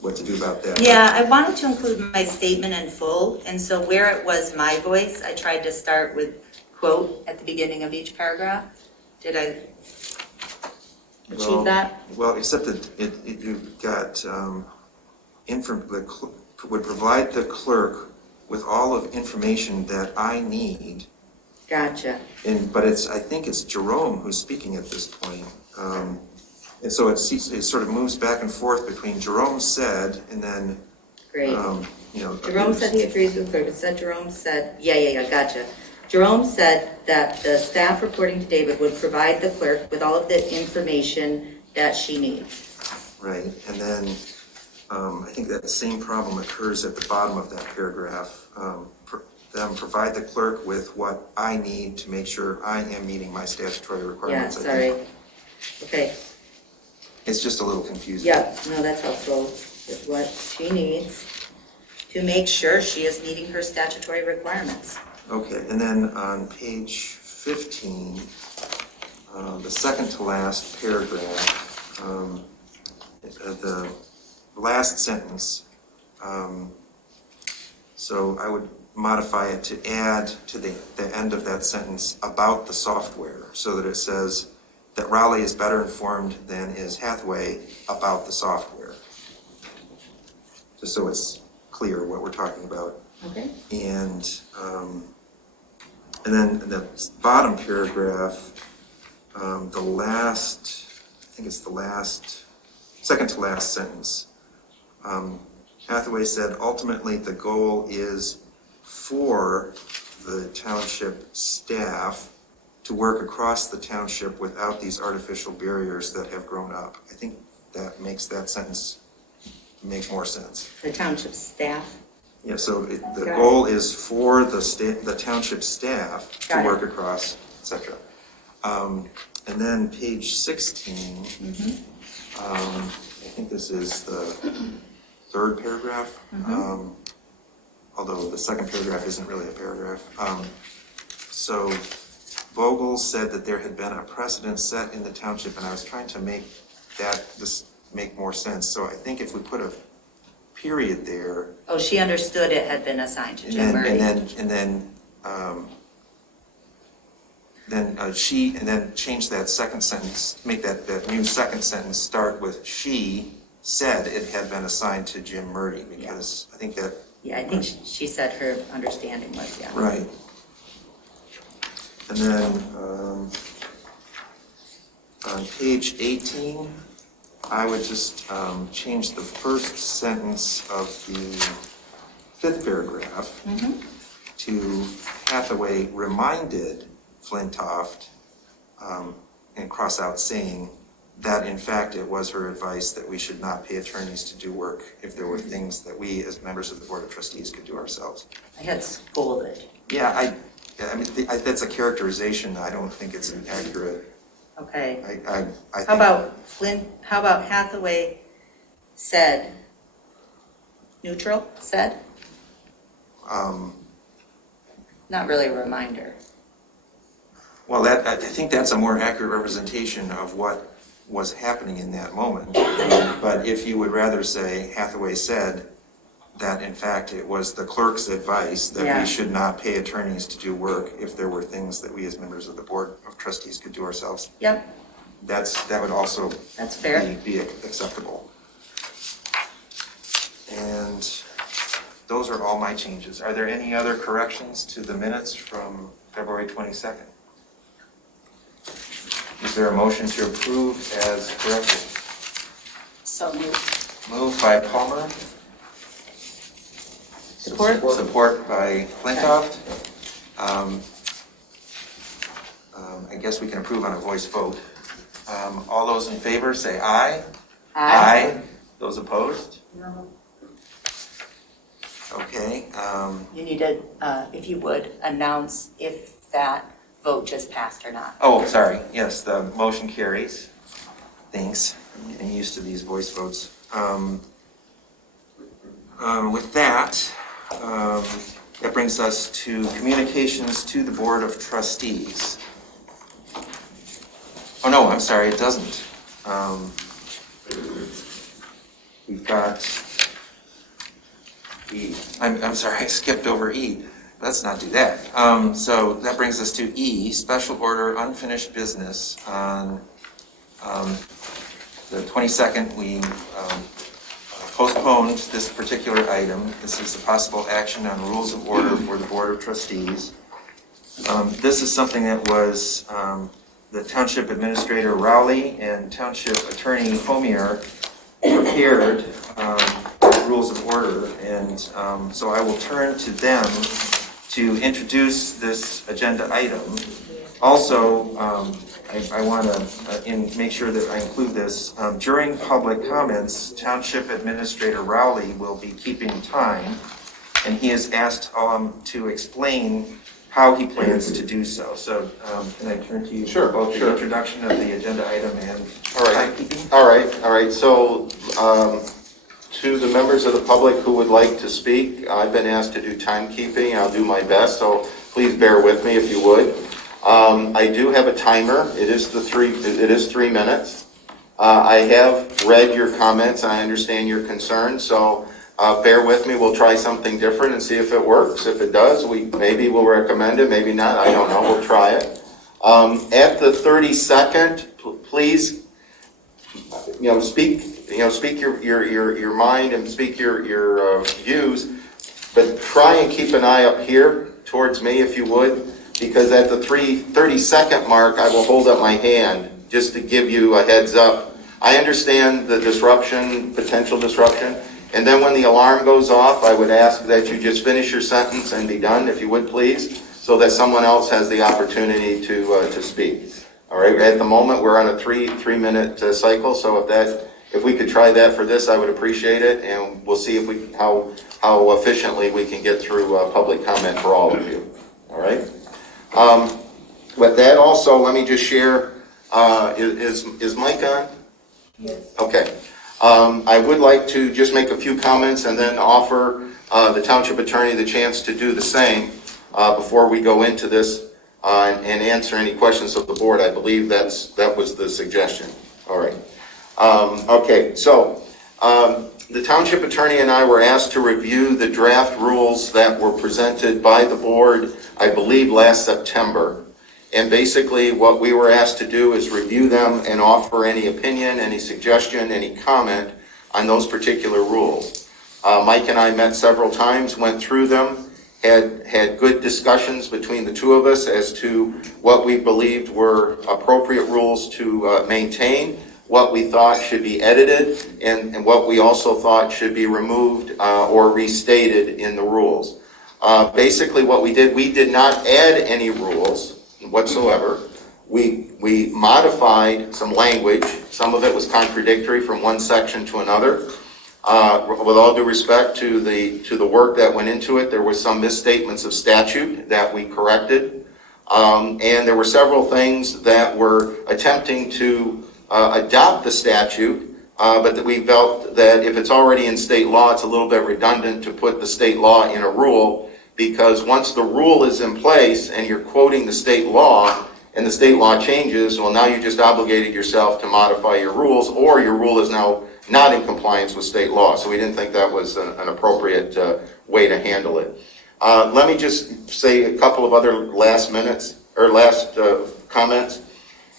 what to do about that. Yeah, I wanted to include my statement in full, and so where it was my voice, I tried to start with quote at the beginning of each paragraph. Did I achieve that? Well, except that you've got, would provide the clerk with all of information that I need. Gotcha. But I think it's Jerome who's speaking at this point. And so it sort of moves back and forth between Jerome said and then, Great. Jerome said he agrees with clerk. It said Jerome said, yeah, gotcha. Jerome said that the staff reporting to David would provide the clerk with all of the information that she needs. Right, and then I think that same problem occurs at the bottom of that paragraph. Provide the clerk with what I need to make sure I am meeting my statutory Yeah, requirements. I sorry. think Okay, it's just a little confusing. yeah, no, that's helpful, with what she needs to make sure she is meeting her statutory requirements. Okay, and then on page 15, the second to last paragraph, the last sentence, so I would modify it to add to the end of that sentence about the software, so that it says that Raleigh is better informed than is Hathaway about the software. Just so it's clear what we're talking about. Okay. And then the bottom paragraph, the last, I think it's the last, second to last sentence. Hathaway said, ultimately the goal is for the township staff to work across the township without these artificial barriers that have grown up. I think that makes that sentence make more sense. The township staff. Yeah, so the Got it. goal is for the township staff to Got it. work across, et cetera. And then page 16, I think this is the third paragraph, although the second paragraph isn't really a paragraph. So Vogel said that there had been a precedent set in the township, and I was trying to make this make more sense. So I think if we put a period there, Oh, she understood it had been assigned to Jim Murray. and then change that second sentence, make that new second sentence start with she said it had been assigned to Jim Murray, because I think that. Yeah, I think she said her understanding was, yeah. Right. And then on page 18, I would just change the first sentence of the fifth paragraph to Hathaway reminded Flintoft, and cross out saying that in fact it was her advice that we should not pay attorneys to do work if there were things that we as members of the Board of Trustees could do ourselves. I had scolded. Yeah, I mean, that's a characterization. I don't think it's an accurate. Okay. I think. How about Hathaway said, neutral, said? Not really a reminder. Well, I think that's a more accurate representation of what was happening in that moment. But if you would rather say Hathaway said that in fact it was the clerk's advice that Yeah. we should not pay attorneys to do work if there were things that we as members of the Board of Trustees could do ourselves, Yep, that would also that's fair. be acceptable. And those are all my changes. Are there any other corrections to the minutes from February 22nd? Is there a motion to approve as corrected? So moved. Moved by Palmer. Support? Support by Flintoft. I guess we can approve on a voice vote. All those in favor say aye. Aye. Those opposed? No. Okay. You need to, if you would, announce if that vote just passed or not. Oh, sorry. Yes, the motion carries. Thanks. I'm getting used to these voice votes. With that, that brings us to communications to the Board of Trustees. Oh, no, I'm sorry, it doesn't. We've got E. I'm sorry, I skipped over E. Let's not do that. So that brings us to E, special order unfinished business. On the 22nd, we postponed this particular item. This is a possible action on rules of order for the Board of Trustees. This is something that was the Township Administrator Rowley and Township Attorney Homier prepared rules of order, and so I will turn to them to introduce this agenda item. Also, I want to make sure that I include this. During public comments, Township Administrator Rowley will be keeping time, and he is asked to explain how he plans to do so. So can I turn to you Sure, for both sure. the introduction of the agenda item and All right. timekeeping? All right. So to the members of the public who would like to speak, I've been asked to do timekeeping. I'll do my best, so please bear with me if you would. I do have a timer. It is 3 minutes. I have read your comments and I understand your concerns, so bear with me. We'll try something different and see if it works. If it does, maybe we'll recommend it, maybe not. I don't know. We'll try it. At the 32nd, please, speak your mind and speak your views, but try and keep an eye up here towards me if you would, because at the 30-second mark, I will hold up my hand just to give you a heads up. I understand the potential disruption, and then when the alarm goes off, I would ask that you just finish your sentence and be done, if you would please, so that someone else has the opportunity to speak. All right, at the moment, we're on a three-minute cycle, so if we could try that for this, I would appreciate it, and we'll see how efficiently we can get through public comment for all of you. All right. With that, also, let me just share. Is Mike on? Yes. Okay. I would like to just make a few comments and then offer the township attorney the chance to do the same before we go into this and answer any questions of the board. I believe that was the suggestion. All right. Okay. So the township attorney and I were asked to review the draft rules that were presented by the board, I believe, last September. And basically what we were asked to do is review them and offer any opinion, any suggestion, any comment on those particular rules. Mike and I met several times, went through them, had good discussions between the two of us as to what we believed were appropriate rules to maintain, what we thought should be edited, and what we also thought should be removed or restated in the rules. Basically what we did not add any rules whatsoever. We modified some language. Some of it was contradictory from one section to another. With all due respect to the work that went into it, there were some misstatements of statute that we corrected. And there were several things that were attempting to adopt the statute, but that we felt that if it's already in state law, it's a little bit redundant to put the state law in a rule, because once the rule is in place and you're quoting the state law and the state law changes, well, now you just obligated yourself to modify your rules, or your rule is now not in compliance with state law. So we didn't think that was an appropriate way to handle it. Let me just say a couple of other last comments.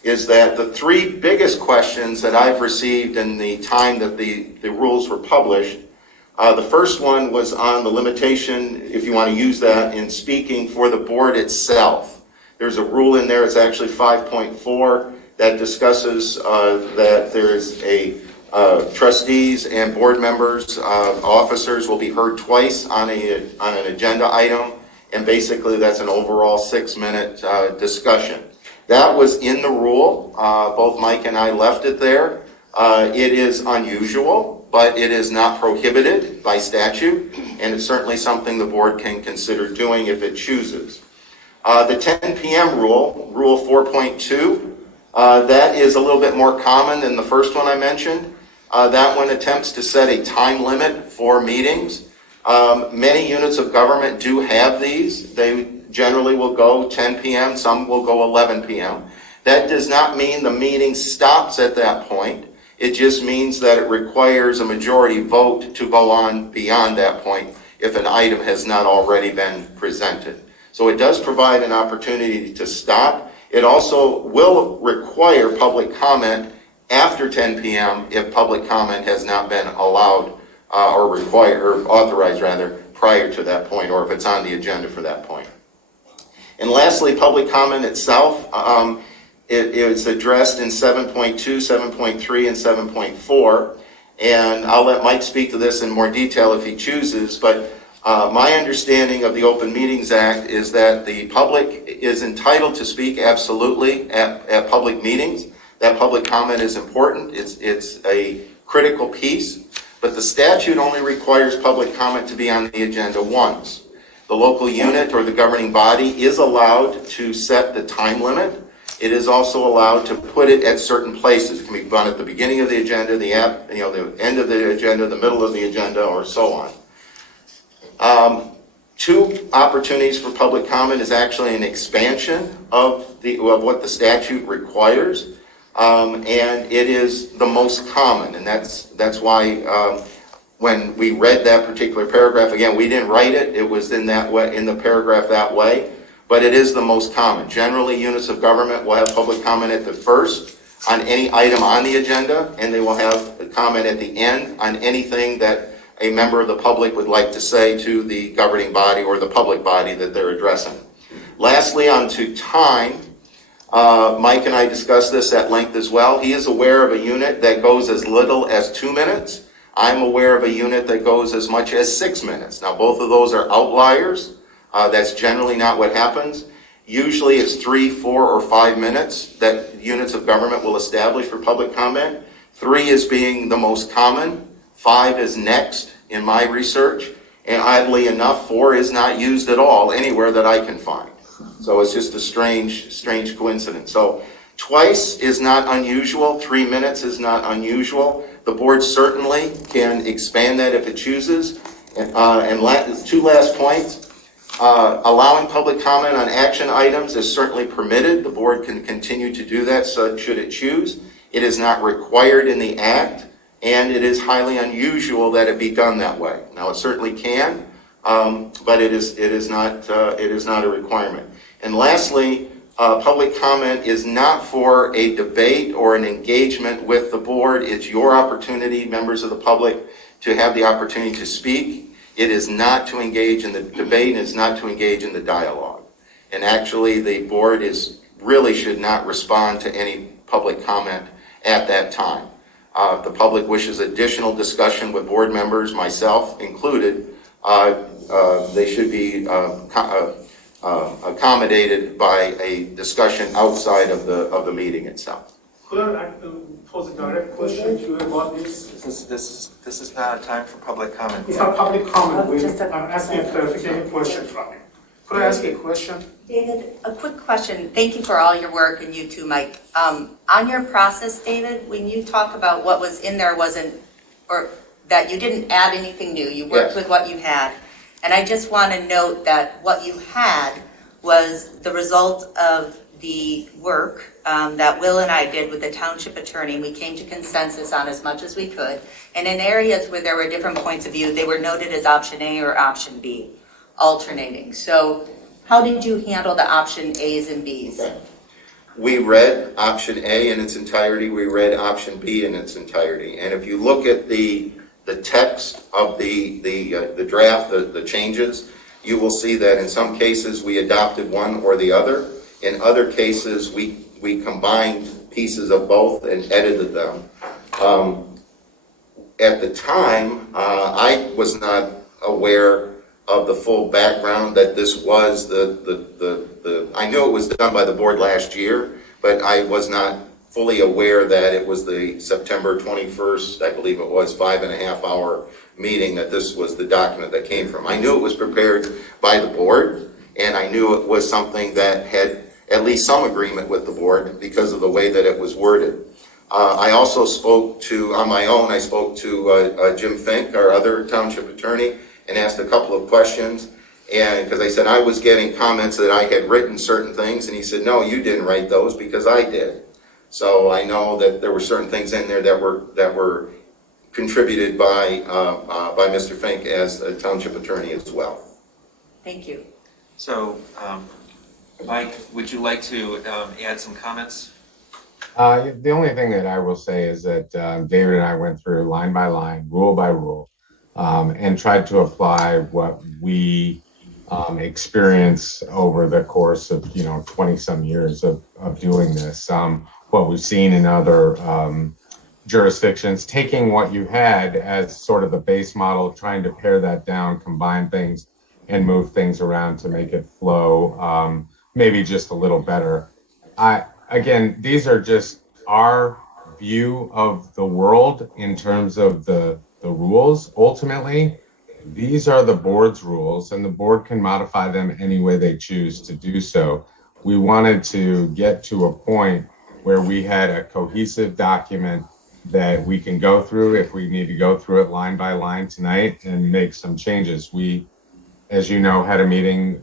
Is that the three biggest questions that I've received in the time that the rules were published. The first one was on the limitation, if you want to use that, in speaking for the board itself. There's a rule in there, it's actually 5.4, that discusses that there's trustees and board members, officers will be heard twice on an agenda item, and basically that's an overall 6-minute discussion. That was in the rule. Both Mike and I left it there. It is unusual, but it is not prohibited by statute, and it's certainly something the board can consider doing if it chooses. The 10 p.m. rule, Rule 4.2, that is a little bit more common than the first one I mentioned. That one attempts to set a time limit for meetings. Many units of government do have these. They generally will go 10 p.m., some will go 11 p.m. That does not mean the meeting stops at that point. It just means that it requires a majority vote to go on beyond that point if an item has not already been presented. So it does provide an opportunity to stop. It also will require public comment after 10 p.m. if public comment has not been allowed or authorized prior to that point, or if it's on the agenda for that point. And lastly, public comment itself, it is addressed in 7.2, 7.3, and 7.4. And I'll let Mike speak to this in more detail if he chooses, but My understanding of the Open Meetings Act is that the public is entitled to speak absolutely at public meetings. That public comment is important. It's a critical piece, but the statute only requires public comment to be on the agenda once. The local unit or the governing body is allowed to set the time limit. It is also allowed to put it at certain places. It can be done at the beginning of the agenda, the end of the agenda, the middle of the agenda, or so on. Two opportunities for public comment is actually an expansion of what the statute requires, and it is the most common, and that's why when we read that particular paragraph, again, we didn't write it; it was in that way, in the paragraph that way. But it is the most common. Generally, units of government will have public comment at the first on any item on the agenda, and they will have a comment at the end on anything that a member of the public would like to say to the governing body or the public body that they're addressing. Lastly, on to time, Mike and I discussed this at length as well. He is aware of a unit that goes as little as 2 minutes. I'm aware of a unit that goes as much as 6 minutes. Now, both of those are outliers. That's generally not what happens. Usually it's 3, 4, or 5 minutes that units of government will establish for public comment. 3 is being the most common. 5 is next in my research. And oddly enough, 4 is not used at all anywhere that I can find. So it's just a strange coincidence. So twice is not unusual. 3 minutes is not unusual. The board certainly can expand that if it chooses. And two last points. Allowing public comment on action items is certainly permitted. The board can continue to do that should it choose. It is not required in the act, and it is highly unusual that it be done that way. Now, it certainly can, but it is not a requirement. And lastly, public comment is not for a debate or an engagement with the board. It's your opportunity, members of the public, to have the opportunity to speak. It is not to engage in the debate, and it's not to engage in the dialogue. And actually, the board really should not respond to any public comment at that time. If the public wishes additional discussion with board members, myself included, they should be accommodated by a discussion outside of the meeting itself. Could I pose a direct question to you about this? This is not a time for public comment. It's not public comment. I'm asking a clarification question from you. Could I ask a question? David, a quick question. Thank you for all your work, and you too, Mike. On your process, David, when you talk about what was in there or that you didn't add anything new, you worked with what you had. And I just want to note that what you had was the result of the work that Will and I did with the township attorney. We came to consensus on as much as we could. And in areas where there were different points of view, they were noted as option A or option B, alternating. So how did you handle the option A's and B's? We read option A in its entirety. We read option B in its entirety. And if you look at the text of the draft, the changes, you will see that in some cases we adopted one or the other. In other cases, we combined pieces of both and edited them. At the time, I was not aware of the full background that this was I knew it was done by the board last year, but I was not fully aware that it was the September 21st, I believe it was, 5.5 hour meeting that this was the document that came from. I knew it was prepared by the board, and I knew it was something that had at least some agreement with the board because of the way that it was worded. I also spoke to, on my own, I spoke to Jim Fink, our other township attorney, and asked a couple of questions. And because I said I was getting comments that I had written certain things, and he said, no, you didn't write those because I did. So I know that there were certain things in there that were contributed by Mr. Fink as a township attorney as well. Thank you. So, Mike, would you like to add some comments? The only thing that I will say is that David and I went through line by line, rule by rule, and tried to apply what we experience over the course of 20 some years of doing this. What we've seen in other jurisdictions, taking what you had as sort of the base model, trying to pare that down, combine things, and move things around to make it flow maybe just a little better. Again, these are just our view of the world in terms of the rules. Ultimately, these are the board's rules, and the board can modify them any way they choose to do so. We wanted to get to a point where we had a cohesive document that we can go through if we need to go through it line by line tonight and make some changes. We, as you know, had a meeting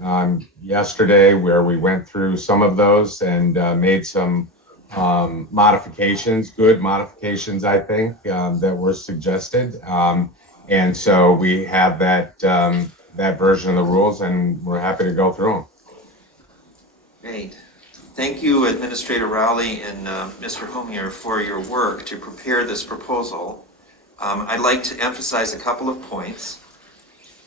yesterday where we went through some of those and made some modifications, good modifications, I think, that were suggested. And so we have that version of the rules, and we're happy to go through them. Great. Thank you, Administrator Rowley and Mr. Homier, for your work to prepare this proposal. I'd like to emphasize a couple of points.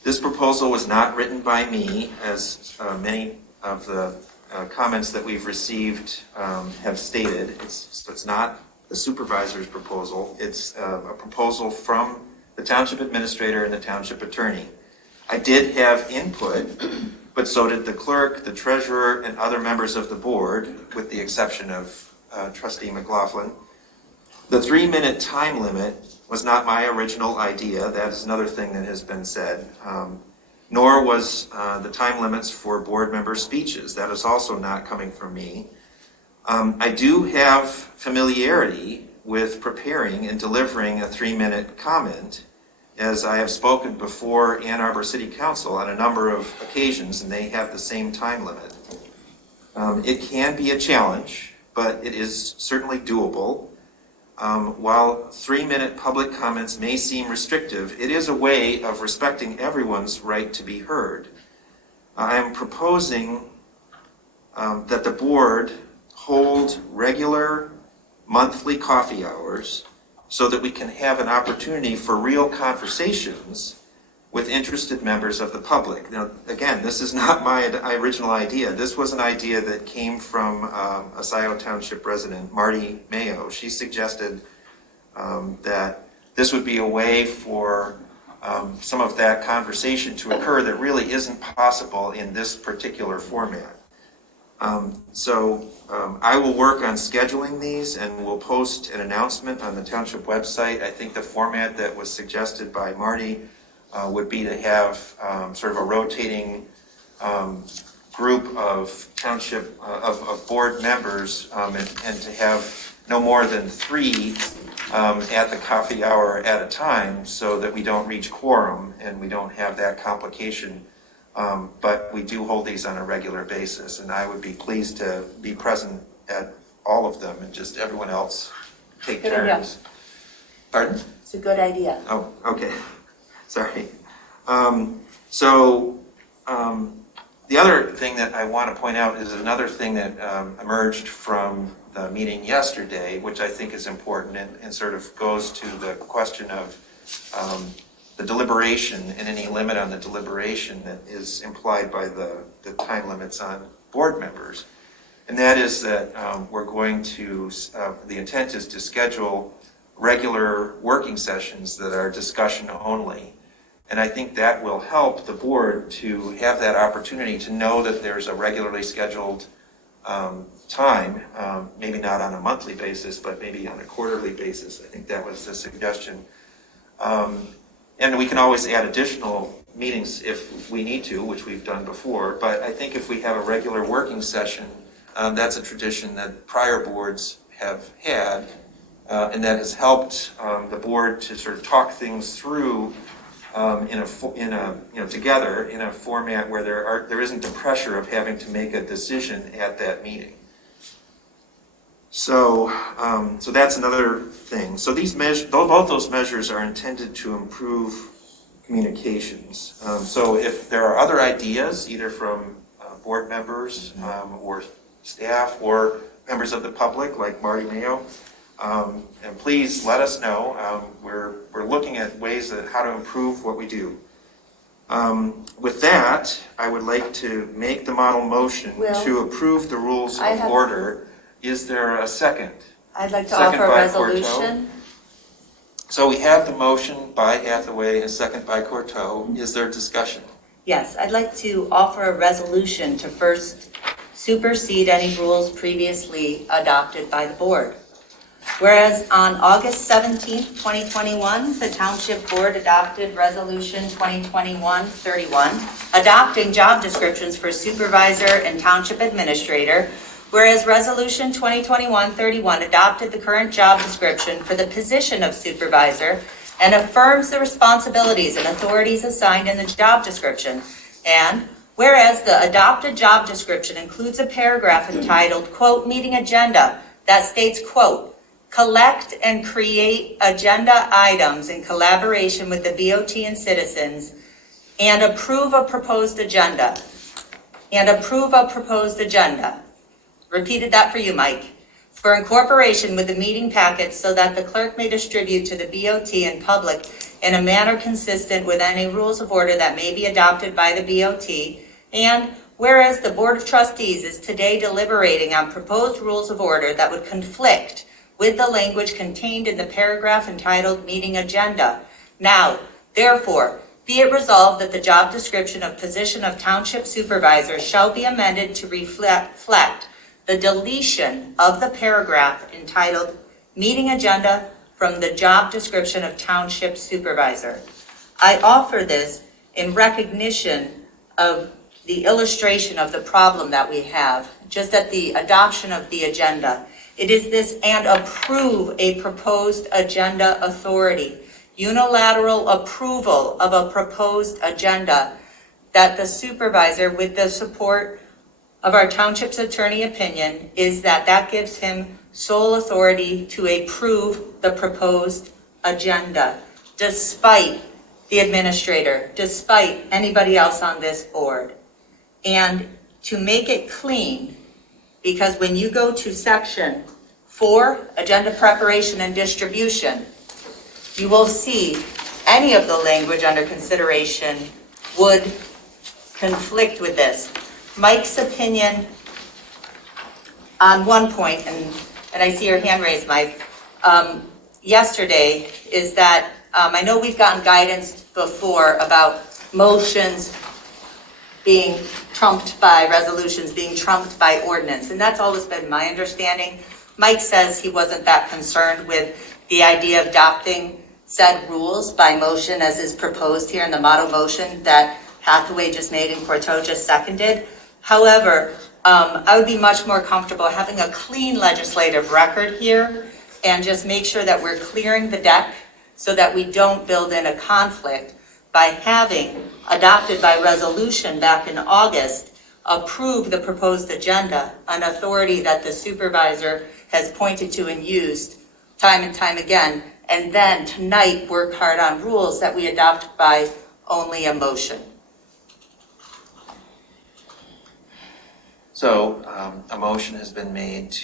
This proposal was not written by me, as many of the comments that we've received have stated. It's not the supervisor's proposal. It's a proposal from the township administrator and the township attorney. I did have input, but so did the clerk, the treasurer, and other members of the board, with the exception of Trustee McLaughlin. The 3-minute time limit was not my original idea. That is another thing that has been said. Nor was the time limits for board member speeches. That is also not coming from me. I do have familiarity with preparing and delivering a 3-minute comment, as I have spoken before Ann Arbor City Council on a number of occasions, and they have the same time limit. It can be a challenge, but it is certainly doable. While 3-minute public comments may seem restrictive, it is a way of respecting everyone's right to be heard. I am proposing that the board hold regular monthly coffee hours so that we can have an opportunity for real conversations with interested members of the public. Now, again, this is not my original idea. This was an idea that came from a Scio Township resident, Marty Mayo. She suggested that this would be a way for some of that conversation to occur that really isn't possible in this particular format. I will work on scheduling these, and we'll post an announcement on the township website. I think the format that was suggested by Marty would be to have sort of a rotating group of township, of board members, and to have no more than 3 at the coffee hour at a time, so that we don't reach quorum and we don't have that complication. But we do hold these on a regular basis, and I would be pleased to be present at all of them, and just everyone else take Good turns. idea. Pardon? It's a good idea. Oh, okay. Sorry. The other thing that I want to point out is another thing that emerged from the meeting yesterday, which I think is important and sort of goes to the question of the deliberation and any limit on the deliberation that is implied by the time limits on board members. And that is that we're going to, the intent is to schedule regular working sessions that are discussion only. And I think that will help the board to have that opportunity to know that there's a regularly scheduled time, maybe not on a monthly basis, but maybe on a quarterly basis. I think that was the suggestion. And we can always add additional meetings if we need to, which we've done before. But I think if we have a regular working session, that's a tradition that prior boards have had, and that has helped the board to sort of talk things through together in a format where there isn't the pressure of having to make a decision at that meeting. So that's another thing. So these both those measures are intended to improve communications. So if there are other ideas, either from board members or staff or members of the public, like Marty Mayo, and please let us know. We're looking at ways of how to improve what we do. With that, I would like to make the model motion to approve the rules of order. Is there a second? I'd like to Second offer a by resolution So we have the motion by Hathaway, a second by Courteau. Is there discussion? Yes, I'd like to offer a resolution to first supersede any rules previously adopted by the board. Whereas on August 17th, 2021, the Township Board adopted Resolution 2021-31, adopting job descriptions for supervisor and township administrator, whereas Resolution 2021-31 adopted the current job description for the position of supervisor and affirms the responsibilities and authorities assigned in the job description. And whereas the adopted job description includes a paragraph entitled, quote, meeting agenda, that states, quote, collect and create agenda items in collaboration with the BOT and citizens, and approve a proposed agenda. Repeated that for you, Mike. For incorporation with the meeting packets so that the clerk may distribute to the BOT and public in a manner consistent with any rules of order that may be adopted by the BOT. And whereas the Board of Trustees is today deliberating on proposed rules of order that would conflict with the language contained in the paragraph entitled meeting agenda. Now, therefore, be it resolved that the job description of position of township supervisor shall be amended to reflect the deletion of the paragraph entitled meeting agenda from the job description of township supervisor. I offer this in recognition of the illustration of the problem that we have just at the adoption of the agenda. It is this and approve a proposed agenda authority, unilateral approval of a proposed agenda that the supervisor, with the support of our township's attorney opinion, is that gives him sole authority to approve the proposed agenda, despite the administrator, despite anybody else on this board. And to make it clean, because when you go to section 4, agenda preparation and distribution, you will see any of the language under consideration would conflict with this. Mike's opinion on one point, and I see your hand raised, Mike, yesterday, is that I know we've gotten guidance before about motions being trumped by resolutions, being trumped by ordinance, and that's always been my understanding. Mike says he wasn't that concerned with the idea of adopting said rules by motion as is proposed here in the model motion that Hathaway just made and Courteau just seconded. However, I would be much more comfortable having a clean legislative record here and just make sure that we're clearing the deck so that we don't build in a conflict by having adopted by resolution back in August, approve the proposed agenda, an authority that the supervisor has pointed to and used time and time again, and then tonight work hard on rules that we adopt by only a motion. So a motion has been made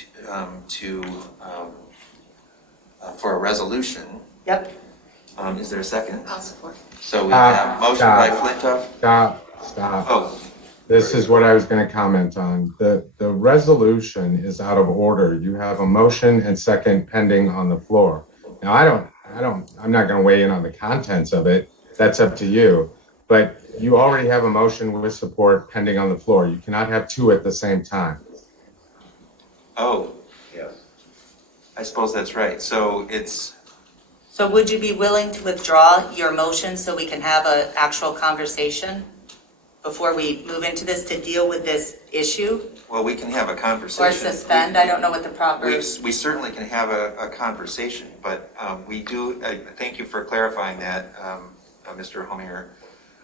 for a resolution. Yep. Is there a second? I'll support. So we have motion by Flintoff. Stop. Oh, This is what I was going to comment on. The resolution is out of order. You have a motion and second pending on the floor. Now, I'm not going to weigh in on the contents of it. That's up to you. But you already have a motion with support pending on the floor. You cannot have two at the same time. oh, yes. I suppose that's right. So would you be willing to withdraw your motion so we can have an actual conversation before we move into this to deal with this issue? well, we can have a conversation. Or suspend? I don't know what the proper... We certainly can have a conversation, but we do, thank you for clarifying that, Mr. Homier.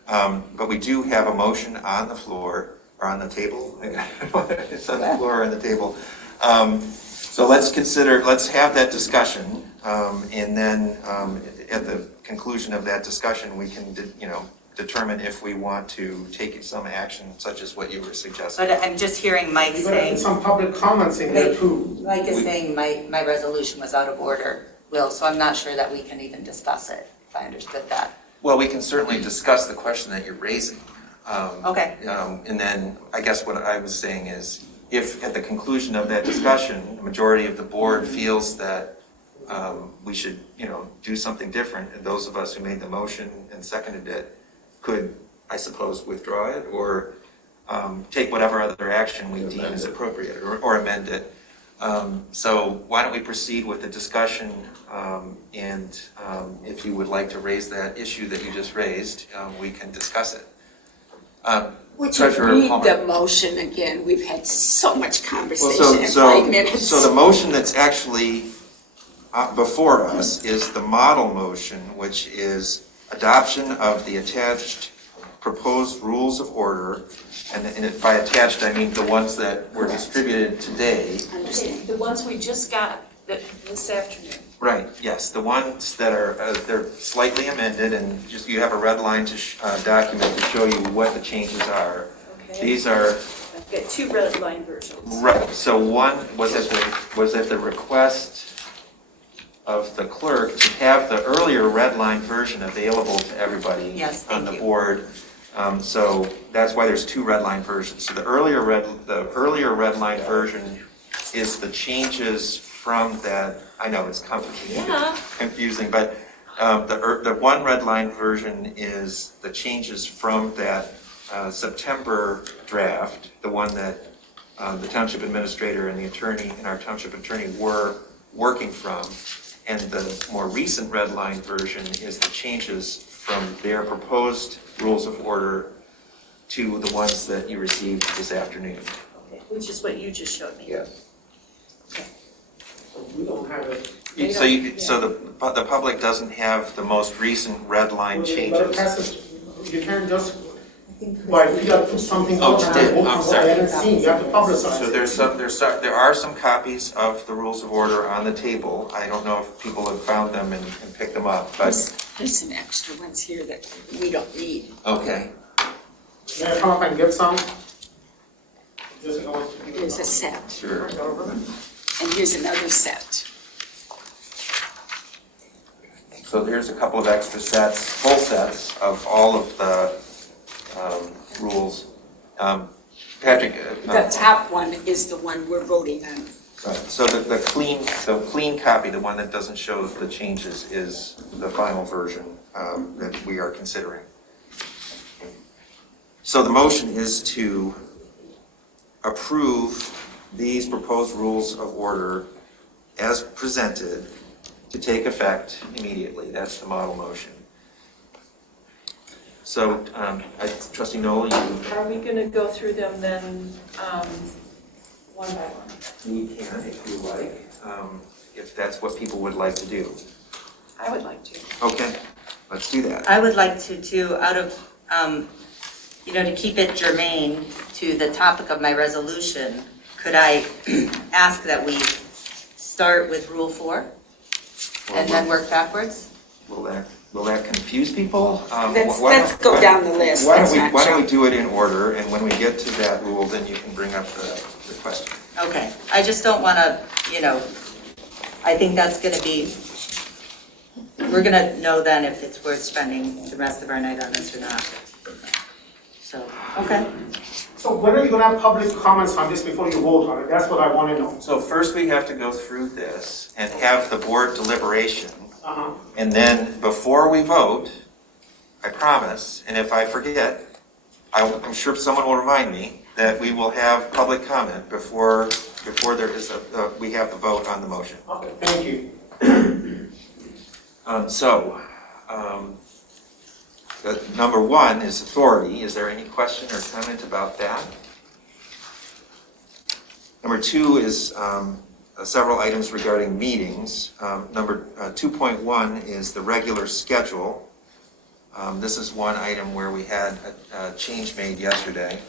But we do have a motion on the floor, or on the table. It's on the floor or on the table. So let's have that discussion, and then at the conclusion of that discussion, we can, determine if we want to take some action, such as what you were suggesting. But I'm just hearing Mike You're gonna saying... put some public comments in there too. Mike is saying my resolution was out of order, Will, so I'm not sure that we can even discuss it, if I understood that. Well, we can certainly discuss the question that you're raising. Okay. And then I guess what I was saying is, if at the conclusion of that discussion, the majority of the board feels that we should, do something different. And those of us who made the motion and seconded it could, I suppose, withdraw it or take whatever other action we deem is appropriate or amend it. So why don't we proceed with the discussion, and if you would like to raise that issue that you just raised, we can discuss it. Would you Treasurer read Palmer. the motion again? We've had so much conversation in 5 minutes. So the motion that's actually before us is the model motion, which is adoption of the attached proposed rules of order. And by attached, I mean the ones that were distributed today. Understand. The ones we just got this afternoon. Right, yes, the ones that are, they're slightly amended and just, you have a red line to document to show you what the changes are. Okay. These are, I've got 2 red line versions. right, so one was at the request of the clerk to have the earlier red line version available to everybody Yes, on thank the you. board. So that's why there's 2 red line versions. So the earlier red line version is the changes from that. I know it's confusing, but the one red line version is the changes from that September draft, the one that the township administrator and the attorney and our township attorney were working from. And the more recent red line version is the changes from their proposed rules of order to the ones that you received this afternoon. Okay, which is what you just showed me. Yes. We don't have it. So the public doesn't have the most recent red line But changes. passage, you can't just, if you got to put something Oh, out you and did? vote I'm on what sorry. I haven't seen, you have to publicize So it. there are some copies of the rules of order on the table. I don't know if people have found them and picked them up, but, There's some extra ones here that we don't need. okay. May I come up and get some? Just go. Here's a set, Sure. and here's another set. So here's a couple of extra sets, full sets of all of the rules. Patrick. The top one is the one we're voting on. Right. So the clean copy, the one that doesn't show the changes, is the final version that we are considering. So the motion is to approve these proposed rules of order as presented to take effect immediately. That's the model motion. So, Trustee Noel, Are we going to go through them then one by one? you can, if you like, if that's what people would like to do. I would like to. Okay, let's do that. I would like to do out of, to keep it germane to the topic of my resolution, could I ask that we start with Rule 4 and then work backwards? Will that confuse people? Let's go down the list. Why Let's not don't we jump. do it in order, and when we get to that rule, then you can bring up the question. Okay, I just don't want to, I think that's going to be, we're going to know then if it's worth spending the rest of our night on this or not. So, okay. So when are you gonna have public comments on this before you vote on it? That's what I wanna know. So first we have to go through this and have the board deliberation, Uh-huh. and then before we vote, I promise, and if I forget, I'm sure someone will remind me, that we will have public comment before there is we have the vote on the motion. Okay, thank you. Number 1 is authority. Is there any question or comment about that? Number 2 is several items regarding meetings. Number 2.1 is the regular schedule. This is one item where we had a change made yesterday.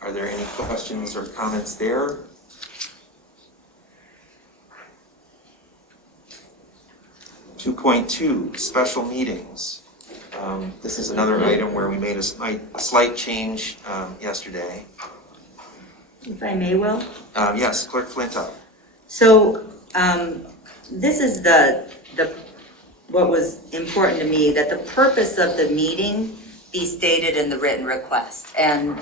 Are there any questions or comments there? .2, special meetings. This is another item where we made a slight change yesterday. If I may, Will? Yes, Clerk Flintoff. So, this is what was important to me, that the purpose of the meeting be stated in the written request. And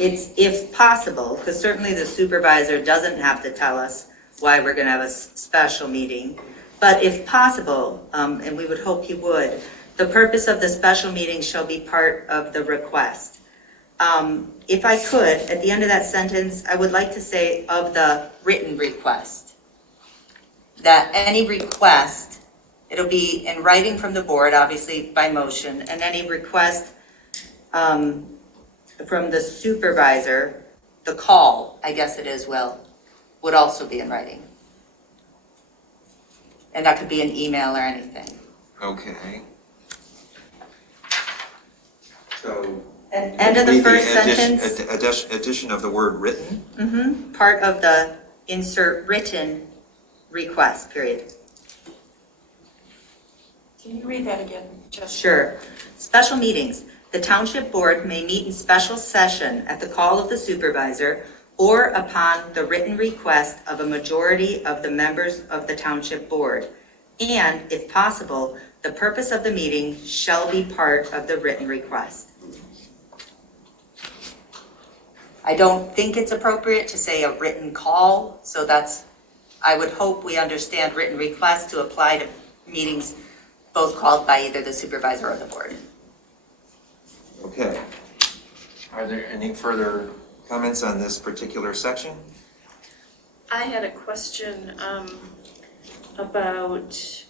it's, if possible, because certainly the supervisor doesn't have to tell us why we're going to have a special meeting. But if possible, and we would hope you would, the purpose of the special meeting shall be part of the request. If I could, at the end of that sentence, I would like to say of the written request. That any request, it'll be in writing from the board, obviously by motion, and any request from the supervisor, the call, I guess it is, would also be in writing. And that could be an email or anything. Okay. So. End of the first sentence. Addition of the word written? Part of the insert written request, period. Can you read that again, Jessica? Sure. Special meetings. The township board may meet in special session at the call of the supervisor or upon the written request of a majority of the members of the township board. And, if possible, the purpose of the meeting shall be part of the written request. I don't think it's appropriate to say a written call, so I would hope we understand written request to apply to meetings both called by either the supervisor or the board. Okay. Are there any further comments on this particular section? I had a question about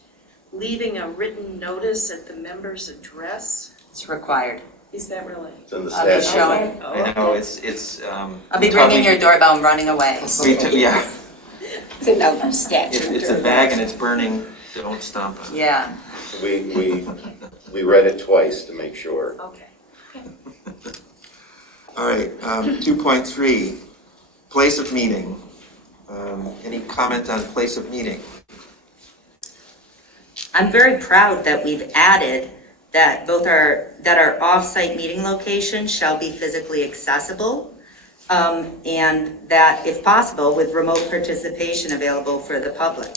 leaving a written notice at the member's address. It's required. Is that really? It's in the I'll be statute. showing. I know, it's. I'll be ringing your doorbell and running away. Yeah. It's another statute. It's a bag and it's burning, don't stomp on it. Yeah. We read it twice to make sure. Okay. All right, 2.3, place of meeting. Any comment on place of meeting? I'm very proud that we've added that our off-site meeting location shall be physically accessible, and that, if possible, with remote participation available for the public.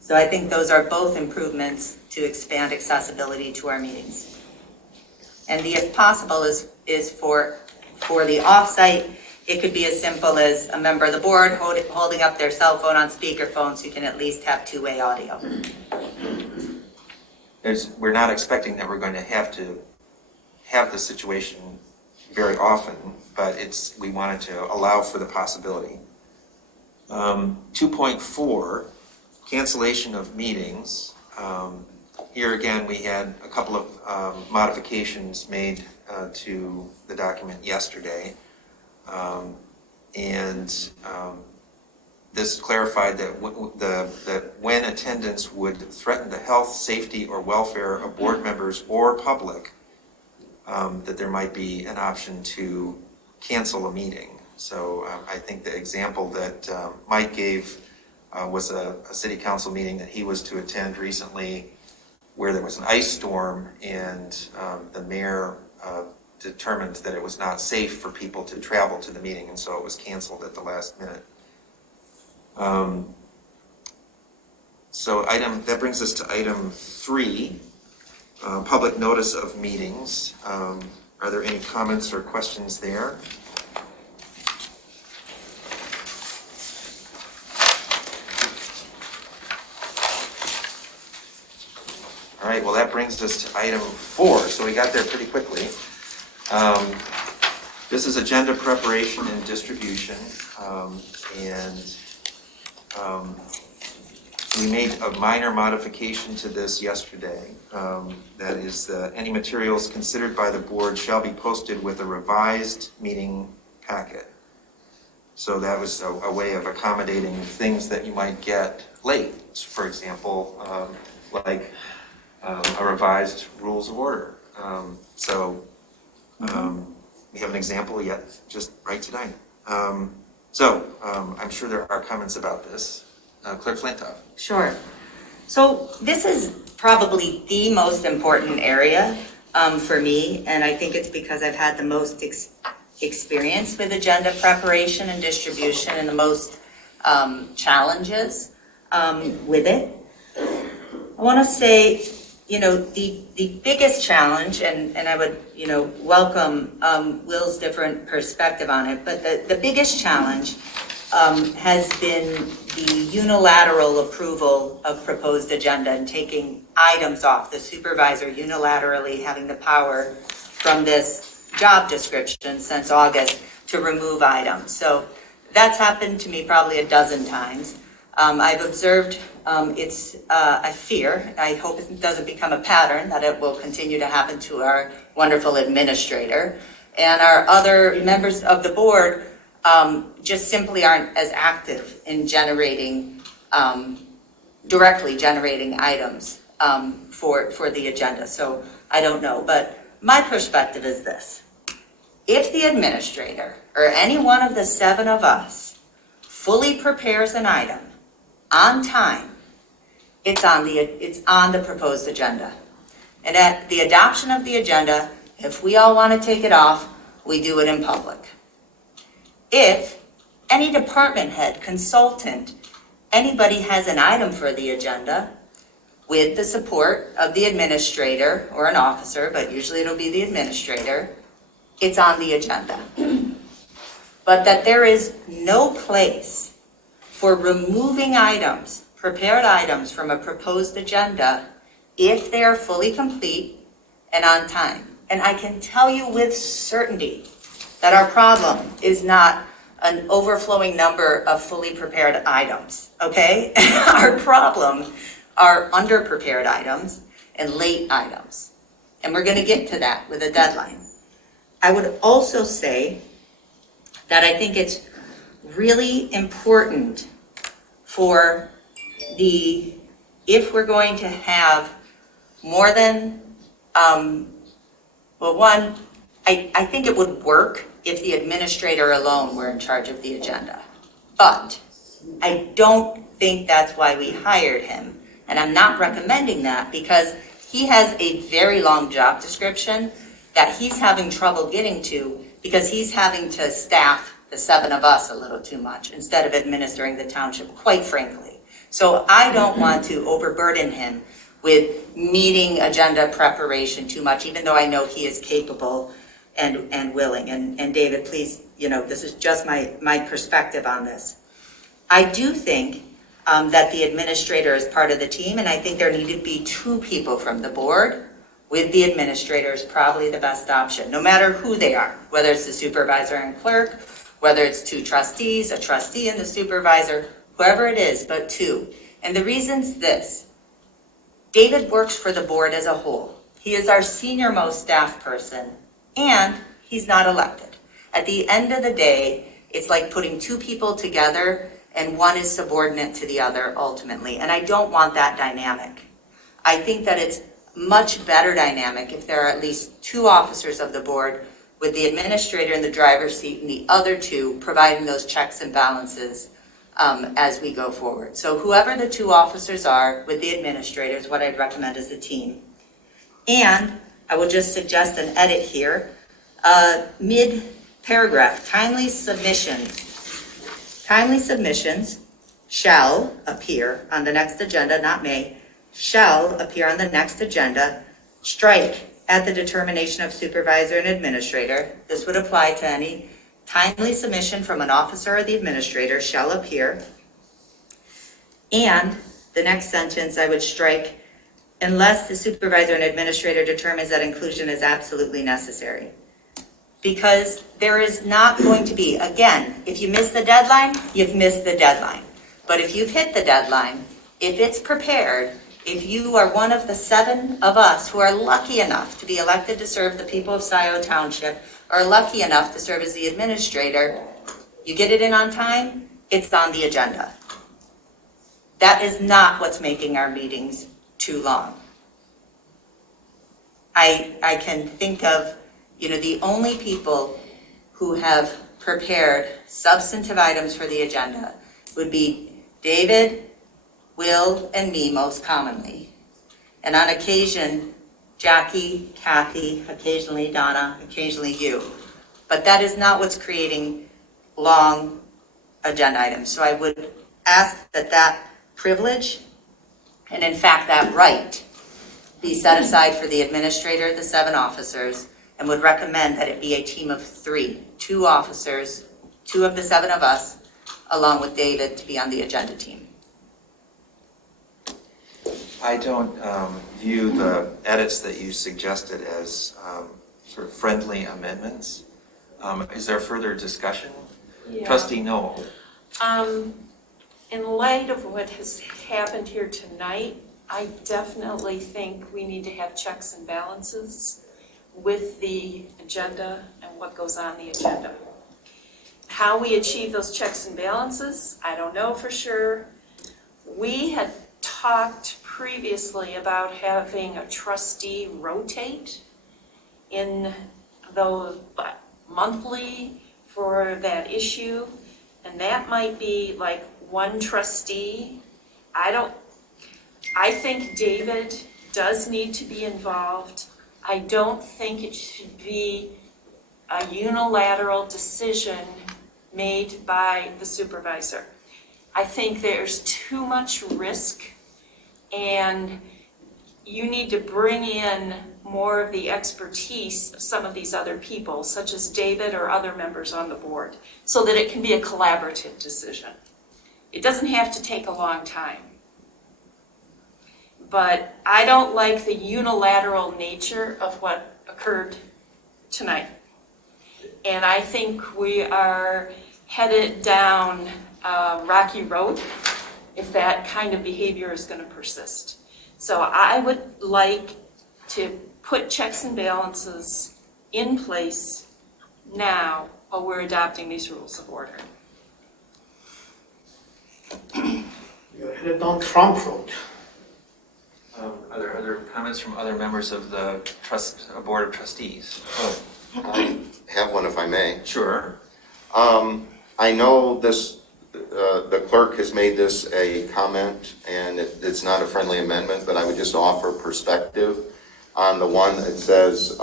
So I think those are both improvements to expand accessibility to our meetings. And the if possible is for the off-site, it could be as simple as a member of the board holding up their cell phone on speakerphone so you can at least have two-way audio. We're not expecting that we're going to have this situation very often, but we wanted to allow for the possibility. 2.4, cancellation of meetings. Here again, we had a couple of modifications made to the document yesterday. This clarified that when attendance would threaten the health, safety, or welfare of board members or public, that there might be an option to cancel a meeting. So I think the example that Mike gave was a city council meeting that he was to attend recently where there was an ice storm and the mayor determined that it was not safe for people to travel to the meeting, and so it was canceled at the last minute. So that brings us to item 3, public notice of meetings. Are there any comments or questions there? All right, well, that brings us to item 4, so we got there pretty quickly. This is agenda preparation and distribution, and we made a minor modification to this yesterday. That is, any materials considered by the board shall be posted with a revised meeting packet. So that was a way of accommodating things that you might get late. For example, like a revised rules of order. We have an example yet, just right tonight. I'm sure there are comments about this. Clerk Flintoff. Sure. So this is probably the most important area for me, and I think it's because I've had the most experience with agenda preparation and distribution and the most challenges with it. I want to say, the biggest challenge, and I would, welcome Will's different perspective on it, but the biggest challenge has been the unilateral approval of proposed agenda and taking items off, the supervisor unilaterally having the power from this job description since August to remove items. So that's happened to me probably a dozen times. I've observed I fear, I hope it doesn't become a pattern, that it will continue to happen to our wonderful administrator. And our other members of the board just simply aren't as active in generating, directly generating items for the agenda. So I don't know, but my perspective is this. If the administrator or any one of the 7 of us fully prepares an item on time, it's on the proposed agenda. And at the adoption of the agenda, if we all want to take it off, we do it in public. If any department head, consultant, anybody has an item for the agenda with the support of the administrator or an officer, but usually it'll be the administrator, it's on the agenda. But that there is no place for removing items, prepared items from a proposed agenda if they are fully complete and on time. And I can tell you with certainty that our problem is not an overflowing number of fully prepared items, okay? Our problem are underprepared items and late items. And we're gonna get to that with a deadline. I would also say that I think it's really important for if we're going to have more than, I think it would work if the administrator alone were in charge of the agenda. But I don't think that's why we hired him. And I'm not recommending that because he has a very long job description that he's having trouble getting to because he's having to staff the 7 of us a little too much instead of administering the township, quite frankly. So I don't want to overburden him with meeting agenda preparation too much, even though I know he is capable and willing. And David, please, this is just my perspective on this. I do think that the administrator is part of the team, and I think there need to be 2 people from the board with the administrator is probably the best option, no matter who they are, whether it's the supervisor and clerk, whether it's 2 trustees, a trustee and the supervisor, whoever it is, but 2. And the reason's this. David works for the board as a whole. He is our senior most staff person, and he's not elected. At the end of the day, it's like putting 2 people together and one is subordinate to the other ultimately. And I don't want that dynamic. I think that it's much better dynamic if there are at least 2 officers of the board with the administrator in the driver's seat and the other 2 providing those checks and balances as we go forward. So whoever the 2 officers are with the administrators, what I'd recommend is a team. And I will just suggest an edit here. Mid-paragraph, timely submissions shall appear on the next agenda, not may, shall appear on the next agenda, strike at the determination of supervisor and administrator. This would apply to any timely submission from an officer or the administrator shall appear. And the next sentence I would strike, unless the supervisor and administrator determines that inclusion is absolutely necessary. Because there is not going to be, again, if you miss the deadline, you've missed the deadline. But if you've hit the deadline, if it's prepared, if you are one of the 7 of us who are lucky enough to be elected to serve the people of Scio Township, or lucky enough to serve as the administrator, you get it in on time, it's on the agenda. That is not what's making our meetings too long. I can think of, the only people who have prepared substantive items for the agenda would be David, Will, and me most commonly. And on occasion, Jackie, Kathy, occasionally Donna, occasionally you. But that is not what's creating long agenda items. So I would ask that privilege, and in fact that right, be set aside for the administrator, the 7 officers, and would recommend that it be a team of 3, 2 officers, 2 of the 7 of us, along with David, to be on the agenda team. I don't view the edits that you suggested as sort of friendly amendments. Is there further discussion? Yeah. Trustee Noel. In light of what has happened here tonight, I definitely think we need to have checks and balances with the agenda and what goes on the agenda. How we achieve those checks and balances, I don't know for sure. We had talked previously about having a trustee rotate in the monthly for that issue, and that might be like one trustee. I think David does need to be involved. I don't think it should be a unilateral decision made by the supervisor. I think there's too much risk, and you need to bring in more of the expertise of some of these other people, such as David or other members on the board, so that it can be a collaborative decision. It doesn't have to take a long time. But I don't like the unilateral nature of what occurred tonight. And I think we are headed down a rocky road if that kind of behavior is going to persist. So I would like to put checks and balances in place now while we're adopting these rules of order. You're headed down Trump Road. Are there other comments from other members of the Board of Trustees? I have one if I may. Sure. I know this, the clerk has made this a comment, and it's not a friendly amendment, but I would just offer perspective on the one that says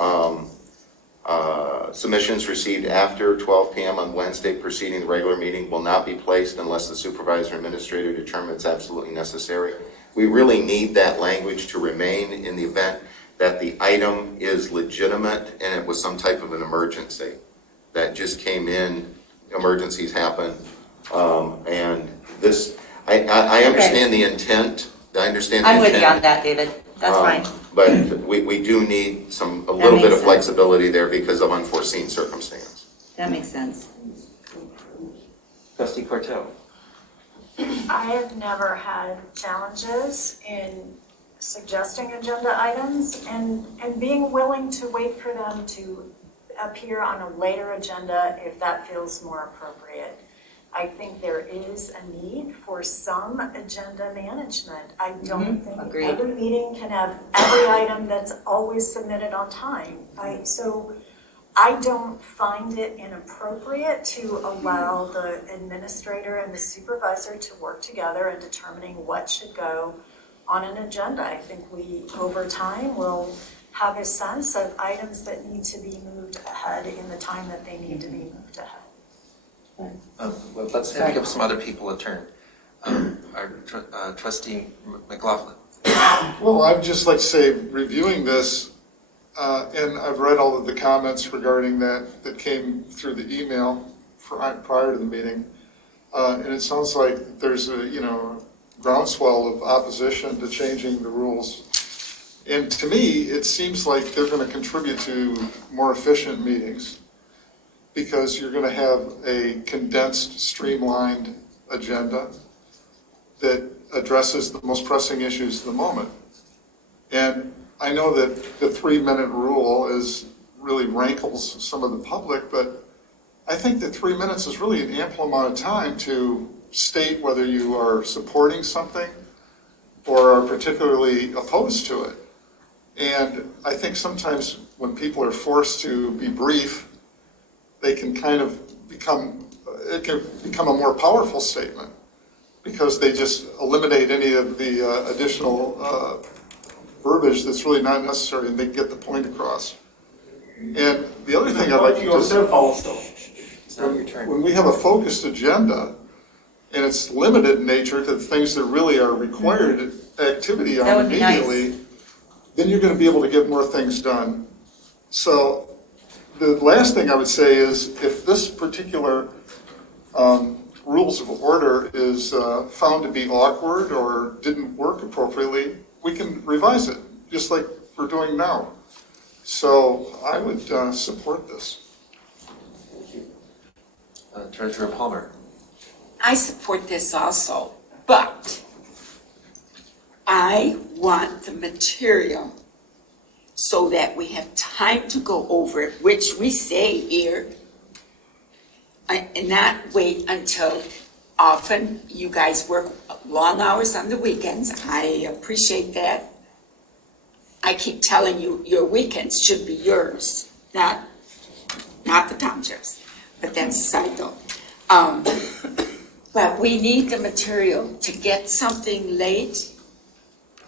submissions received after 12 p.m. on Wednesday preceding the regular meeting will not be placed unless the supervisor administrator determines it's absolutely necessary. We really need that language to remain in the event that the item is legitimate and it was some type of an emergency that just came in. Emergencies happen, and this, I understand the intent. I understand the I'm intent. with you on that, David. That's fine. But we do need a little bit of flexibility there because of unforeseen circumstance. That makes sense. Trustee Cortell. I have never had challenges in suggesting agenda items and being willing to wait for them to appear on a later agenda if that feels more appropriate. I think there is a need for some agenda management. I don't think every meeting can have every item that's always submitted on time. So I don't find it inappropriate to allow the administrator and the supervisor to work together in determining what should go on an agenda. I think we, over time, will have a sense of items that need to be moved ahead in the time that they need to be moved ahead. Well, let's give some other people a turn. Our Trustee McLaughlin. Well, I'd just like to say, reviewing this, and I've read all of the comments regarding that came through the email prior to the meeting, and it sounds like there's a groundswell of opposition to changing the rules. And to me, it seems like they're going to contribute to more efficient meetings because you're going to have a condensed, streamlined agenda that addresses the most pressing issues of the moment. And I know that the 3-minute rule really rankles some of the public, but I think that 3 minutes is really an ample amount of time to state whether you are supporting something or are particularly opposed to it. And I think sometimes when people are forced to be brief, they can kind of become a more powerful statement because they just eliminate any of the additional verbiage that's really not necessary, and they get the point across. And the other thing I'd like to yourself also. when we have a focused agenda, and it's limited in nature to the things that really are required activity on immediately, then you're going to be able to get more things done. So the last thing I would say is if this particular rules of order is found to be awkward or didn't work appropriately, we can revise it, just like we're doing now. So I would support this. Treasurer Palmer. I support this also, but I want the material so that we have time to go over it, which we say here, and not wait until often you guys work long hours on the weekends. I appreciate that. I keep telling you, your weekends should be yours, not the townships, but that's a side note. But we need the material to get something late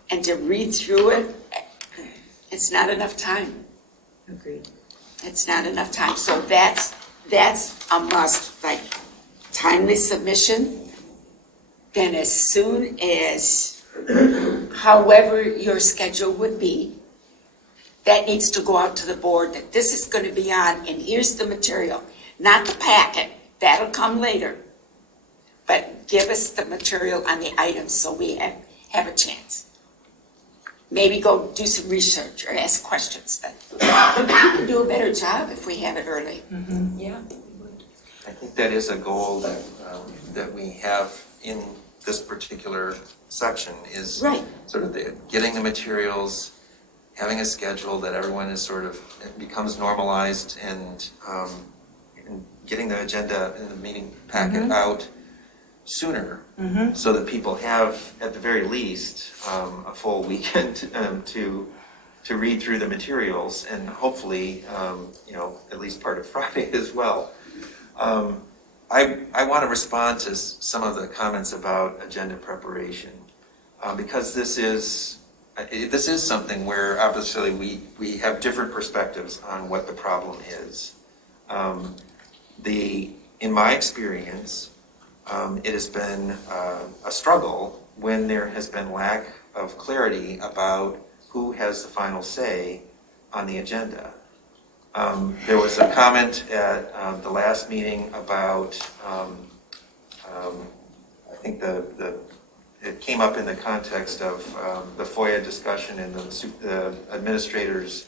and to read through it. It's not enough time. Agreed. It's not enough time. So that's a must, like timely submission. Then as soon as, however your schedule would be, that needs to go out to the board that this is going to be on and here's the material, not the packet. That'll come later. But give us the material on the items so we have a chance. Maybe go do some research or ask questions. But we can do a better job if we have it early. Mm-hmm. Yeah. I think that is a goal that we have in this particular section is Right. sort of getting the materials, having a schedule that everyone is sort of, it becomes normalized and getting the agenda in the meeting packet out sooner so that people have, at the very least, a full weekend to read through the materials and hopefully, at least part of Friday as well. I want to respond to some of the comments about agenda preparation because this is something where obviously we have different perspectives on what the problem is. In my experience, it has been a struggle when there has been lack of clarity about who has the final say on the agenda. There was a comment at the last meeting about, I think it came up in the context of the FOIA discussion and the administrator's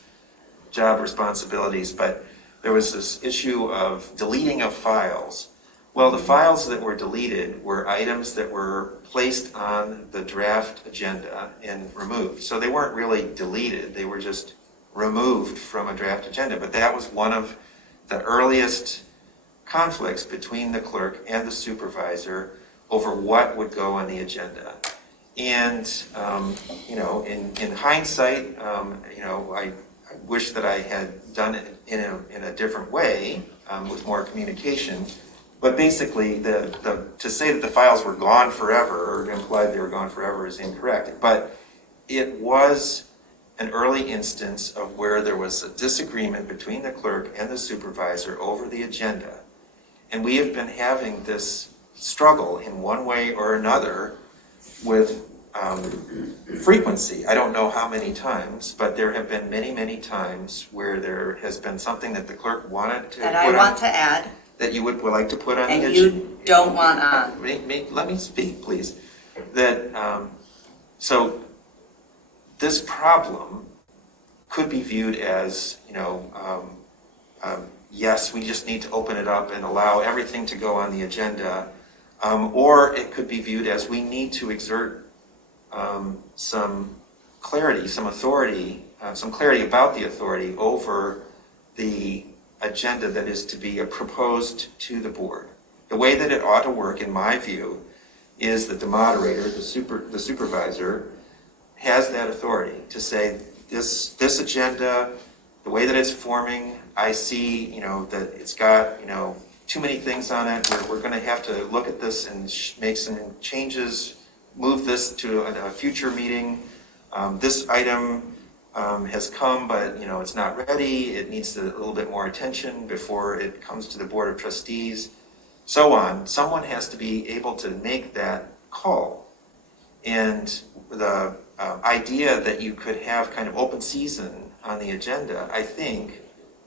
job responsibilities, but there was this issue of deleting of files. Well, the files that were deleted were items that were placed on the draft agenda and removed. So they weren't really deleted, they were just removed from a draft agenda. But that was one of the earliest conflicts between the clerk and the supervisor over what would go on the agenda. And, in hindsight, I wish that I had done it in a different way with more communication. But basically, to say that the files were gone forever or imply they were gone forever is incorrect. But it was an early instance of where there was a disagreement between the clerk and the supervisor over the agenda. And we have been having this struggle in one way or another with frequency. I don't know how many times, but there have been many, many times where there has been something that the clerk wanted to And I want to add, that you would like to put on the agenda. and you don't want on. Let me speak, please. So this problem could be viewed as, yes, we just need to open it up and allow everything to go on the agenda, or it could be viewed as we need to exert some clarity, some authority, some clarity about the authority over the agenda that is to be proposed to the board. The way that it ought to work, in my view, is that the moderator, the supervisor, has that authority to say, this agenda, the way that it's forming, I see, that it's got, too many things on it. We're going to have to look at this and make some changes, move this to a future meeting. This item has come, but it's not ready. It needs a little bit more attention before it comes to the Board of Trustees, so on. Someone has to be able to make that call. And the idea that you could have kind of open season on the agenda, I think,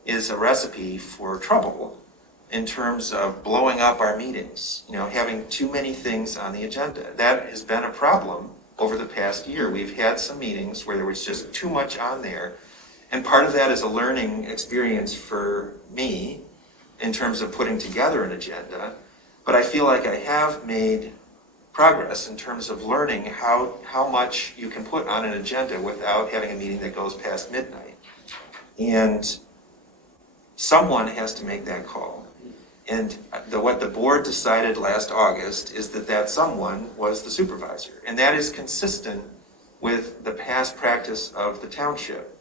is a recipe for trouble in terms of blowing up our meetings, having too many things on the agenda. That has been a problem over the past year. We've had some meetings where there was just too much on there. And part of that is a learning experience for me in terms of putting together an agenda. But I feel like I have made progress in terms of learning how much you can put on an agenda without having a meeting that goes past midnight. And someone has to make that call. And what the board decided last August is that someone was the supervisor. And that is consistent with the past practice of the township.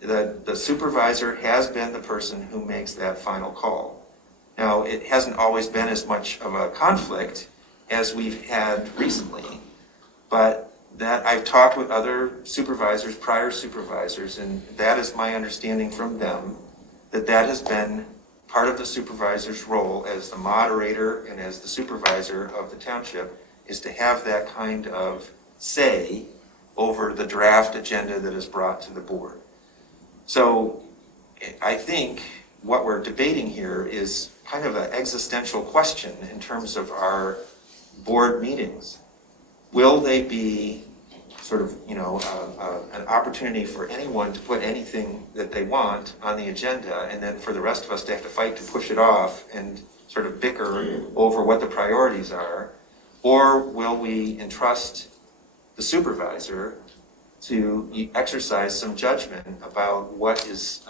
The supervisor has been the person who makes that final call. Now, it hasn't always been as much of a conflict as we've had recently, but that I've talked with other supervisors, prior supervisors, and that is my understanding from them, that has been part of the supervisor's role as the moderator and as the supervisor of the township, is to have that kind of say over the draft agenda that is brought to the board. So I think what we're debating here is kind of an existential question in terms of our board meetings. Will they be sort of, an opportunity for anyone to put anything that they want on the agenda, and then for the rest of us to have to fight to push it off and sort of bicker over what the priorities are? Or will we entrust the supervisor to exercise some judgment about what is,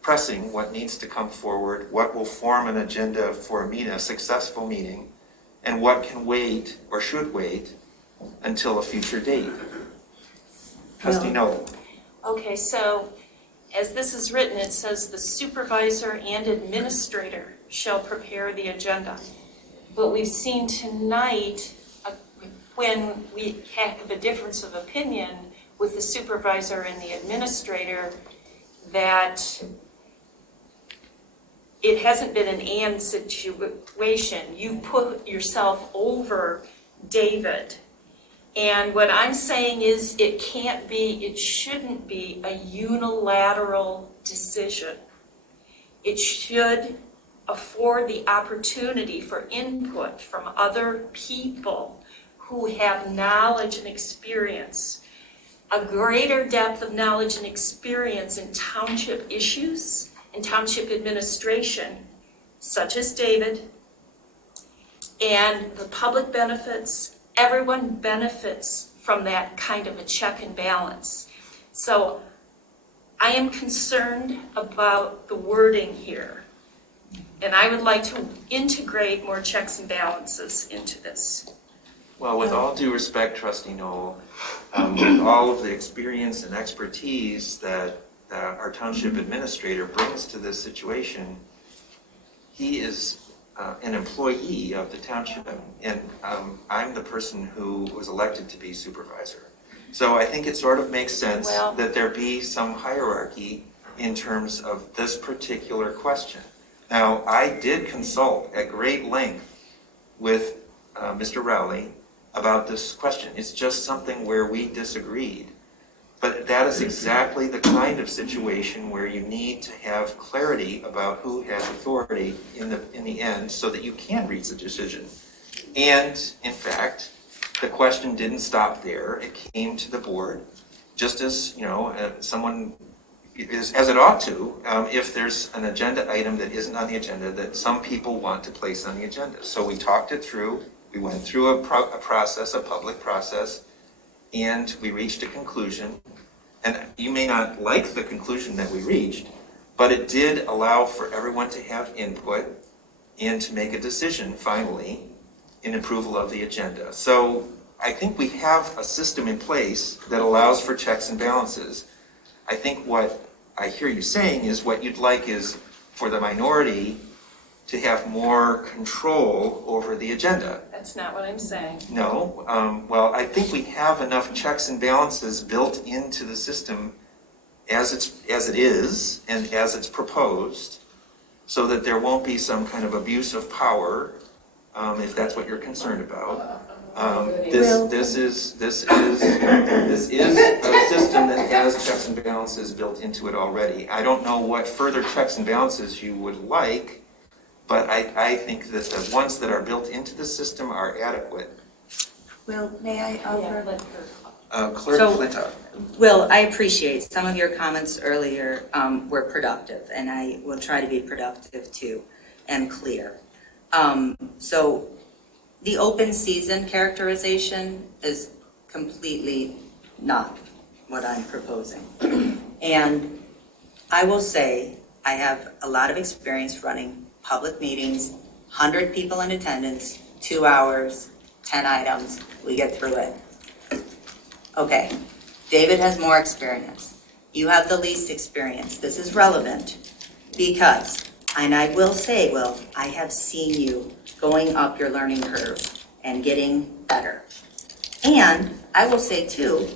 pressing, what needs to come forward, what will form an agenda for a successful meeting, and what can wait or should wait until a future date? Trustee Noel. Okay, so as this is written, it says the supervisor and administrator shall prepare the agenda. But we've seen tonight, when we have a difference of opinion with the supervisor and the administrator, that it hasn't been an and situation. You've put yourself over David. And what I'm saying is it shouldn't be a unilateral decision. It should afford the opportunity for input from other people who have knowledge and experience, a greater depth of knowledge and experience in township issues and township administration, such as David, and the public benefits. Everyone benefits from that kind of a check and balance. So I am concerned about the wording here, and I would like to integrate more checks and balances into this. Well, with all due respect, Trustee Noel, with all of the experience and expertise that our township administrator brings to this situation, he is an employee of the township, and I'm the person who was elected to be supervisor. So I think it sort of makes sense that there be some hierarchy in terms of this particular question. Now, I did consult at great length with Mr. Rowley about this question. It's just something where we disagreed. But that is exactly the kind of situation where you need to have clarity about who has authority in the end, so that you can reach a decision. And in fact, the question didn't stop there. It came to the board, just as someone is, as it ought to, if there's an agenda item that isn't on the agenda that some people want to place on the agenda. So we talked it through. We went through a process, a public process, and we reached a conclusion. And you may not like the conclusion that we reached, but it did allow for everyone to have input and to make a decision finally in approval of the agenda. So I think we have a system in place that allows for checks and balances. I think what I hear you saying is what you'd like is for the minority to have more control over the agenda. That's not what I'm saying. No, well, I think we have enough checks and balances built into the system as it is and as it's proposed, so that there won't be some kind of abuse of power, if that's what you're concerned about. This is a system that has checks and balances built into it already. I don't know what further checks and balances you would like, but I think that the ones that are built into the system are adequate. Will, may I offer? Clerk So- Flintoff. Will, I appreciate some of your comments earlier were productive, and I will try to be productive too and clear. So the open season characterization is completely not what I'm proposing. And I will say, I have a lot of experience running public meetings, 100 people in attendance, 2 hours, 10 items, we get through it. Okay, David has more experience. You have the least experience. This is relevant because, and I will say, Will, I have seen you going up your learning curve and getting better. And I will say too,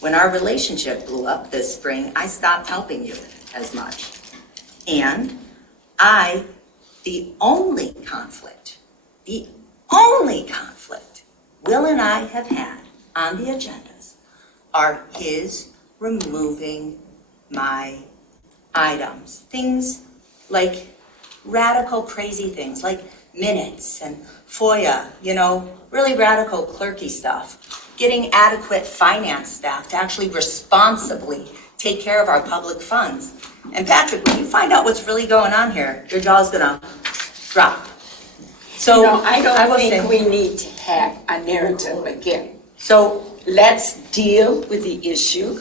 when our relationship blew up this spring, I stopped helping you as much. And the only conflict Will and I have had on the agendas are his removing my items. Things like radical crazy things like minutes and FOIA, really radical clerky stuff. Getting adequate finance staff to actually responsibly take care of our public funds. And Patrick, when you find out what's really going on here, your jaw's gonna drop. So I don't will think say- we need to have a narrative again. So Let's deal with the issue.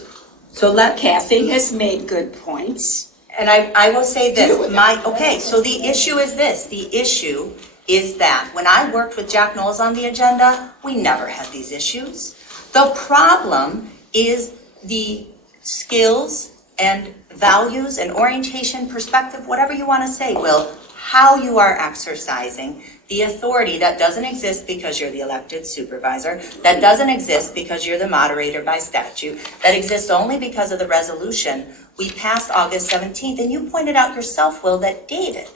Kathy has made good points. And I will say this, Deal with it. okay, so the issue is this, the issue is that when I worked with Jack Knowles on the agenda, we never had these issues. The problem is the skills and values and orientation perspective, whatever you want to say, Will, how you are exercising the authority that doesn't exist because you're the elected supervisor, that doesn't exist because you're the moderator by statute, that exists only because of the resolution we passed August 17th. And you pointed out yourself, Will, that David,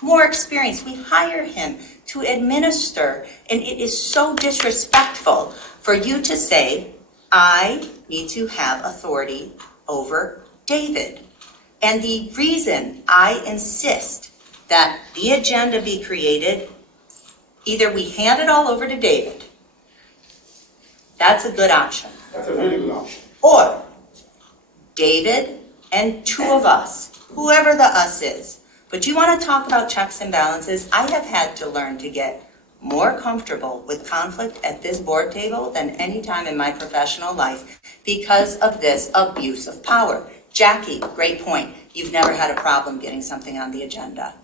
more experience, we hire him to administer, and it is so disrespectful for you to say, I need to have authority over David. And the reason I insist that the agenda be created, either we hand it all over to David, that's a good option, That's a really good option. or David and 2 of us, whoever the us is. But you want to talk about checks and balances? I have had to learn to get more comfortable with conflict at this board table than any time in my professional life because of this abuse of power. Jackie, great point. You've never had a problem getting something on the agenda.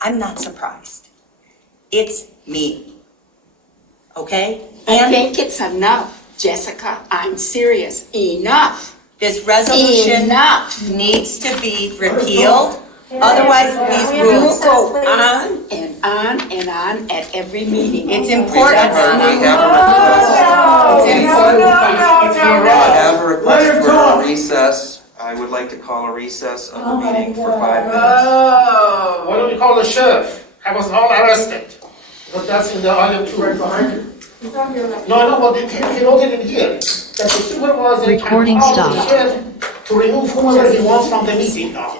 I'm not surprised. It's me. Okay? I think it's enough, Jessica. I'm serious. Enough. This resolution Enough. needs to be repealed. Otherwise, these You rules. go on and on and on at every meeting. It's important. We have a request for a recess. I would like to call a recess of the meeting for 5 minutes. Why don't you call the sheriff? Have us all arrested. But that's in the item 2. Right behind you. No, but he noted in here that the supervisor can Recording call the stopped. sheriff to remove whomever he wants from the meeting now.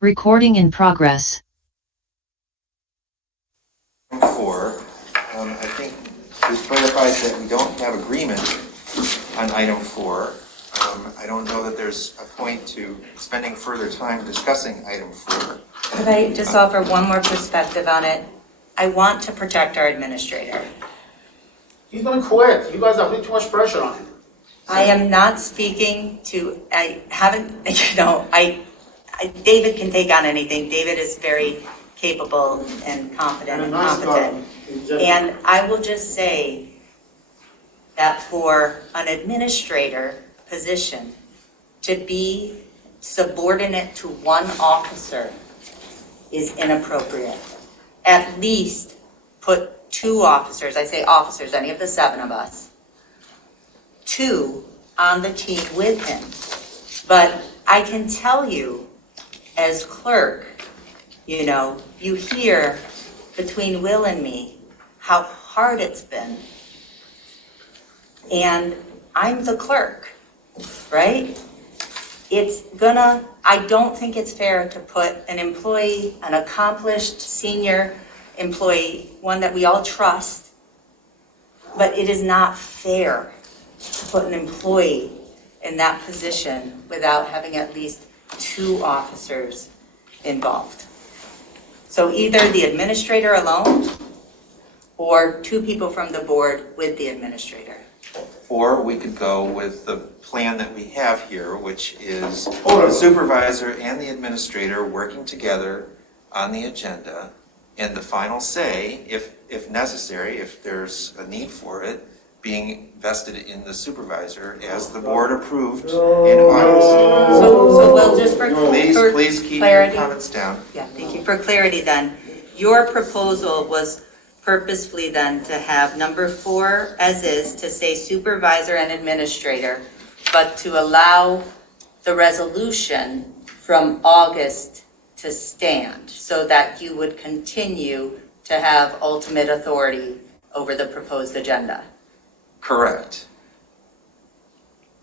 Recording in progress. Four, I think we've clarified that we don't have agreement on item 4. I don't know that there's a point to spending further time discussing item 4. Could I just offer one more perspective on it? I want to protect our administrator. He's gonna quit. You guys are putting too much pressure on him. I am not speaking to, I haven't, David can take on anything. David is very capable and confident and competent. And I will just say that for an administrator position to be subordinate to one officer is inappropriate. At least put 2 officers, I say officers, any of the 7 of us, 2 on the team with him. But I can tell you, as clerk, you hear between Will and me how hard it's been. And I'm the clerk, right? I don't think it's fair to put an employee, an accomplished senior employee, one that we all trust, but it is not fair to put an employee in that position without having at least 2 officers involved. So either the administrator alone or 2 people from the board with the administrator. Or we could go with the plan that we have here, which is the supervisor and the administrator working together on the agenda, and the final say, if necessary, if there's a need for it, being vested in the supervisor as the board approved in August. So we'll just for Please keep clarity. your comments down. Yeah, thank you. For clarity then, your proposal was purposefully then to have number 4 as is, to say supervisor and administrator, but to allow the resolution from August to stand so that you would continue to have ultimate authority over the proposed agenda. Correct.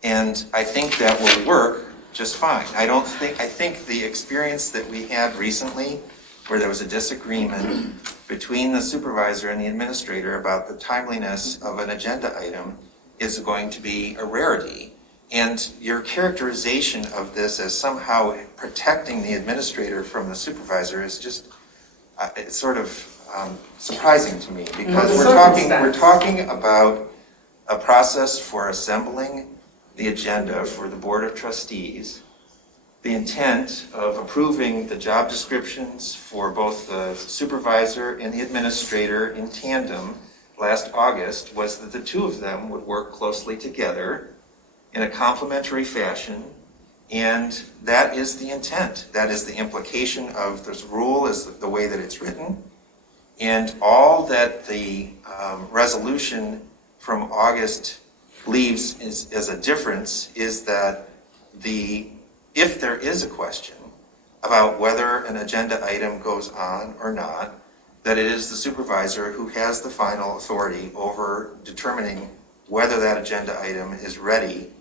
And I think that will work just fine. I think the experience that we had recently, where there was a disagreement between the supervisor and the administrator about the timeliness of an agenda item, is going to be a rarity. And your characterization of this as somehow protecting the administrator from the supervisor is just, it's sort of surprising to me, because we're talking about a process for assembling the agenda for the Board of Trustees, the intent of approving the job descriptions for both the supervisor and the administrator in tandem last August was that the 2 of them would work closely together in a complementary fashion, and that is the intent. That is the implication of this rule, is the way that it's written. And all that the resolution from August leaves as a difference is that if there is a question about whether an agenda item goes on or not, that it is the supervisor who has the final authority over determining whether that agenda item is ready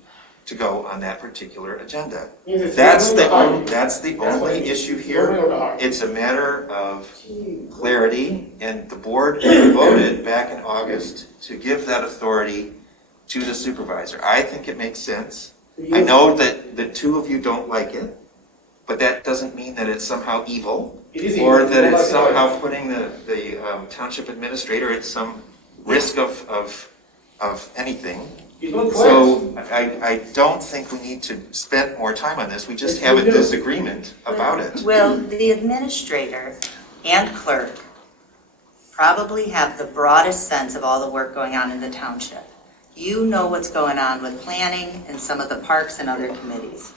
to go on that particular agenda. That's the only issue here. It's a matter of clarity, and the board voted back in August to give that authority to the supervisor. I think it makes sense. I know that the 2 of you don't like it, but that doesn't mean that it's somehow evil, or that it's somehow putting the township administrator at some risk of anything. So I don't think we need to spend more time on this. We just have a disagreement about it. Well, the administrator and clerk probably have the broadest sense of all the work going on in the township. You know what's going on with planning and some of the parks and other committees.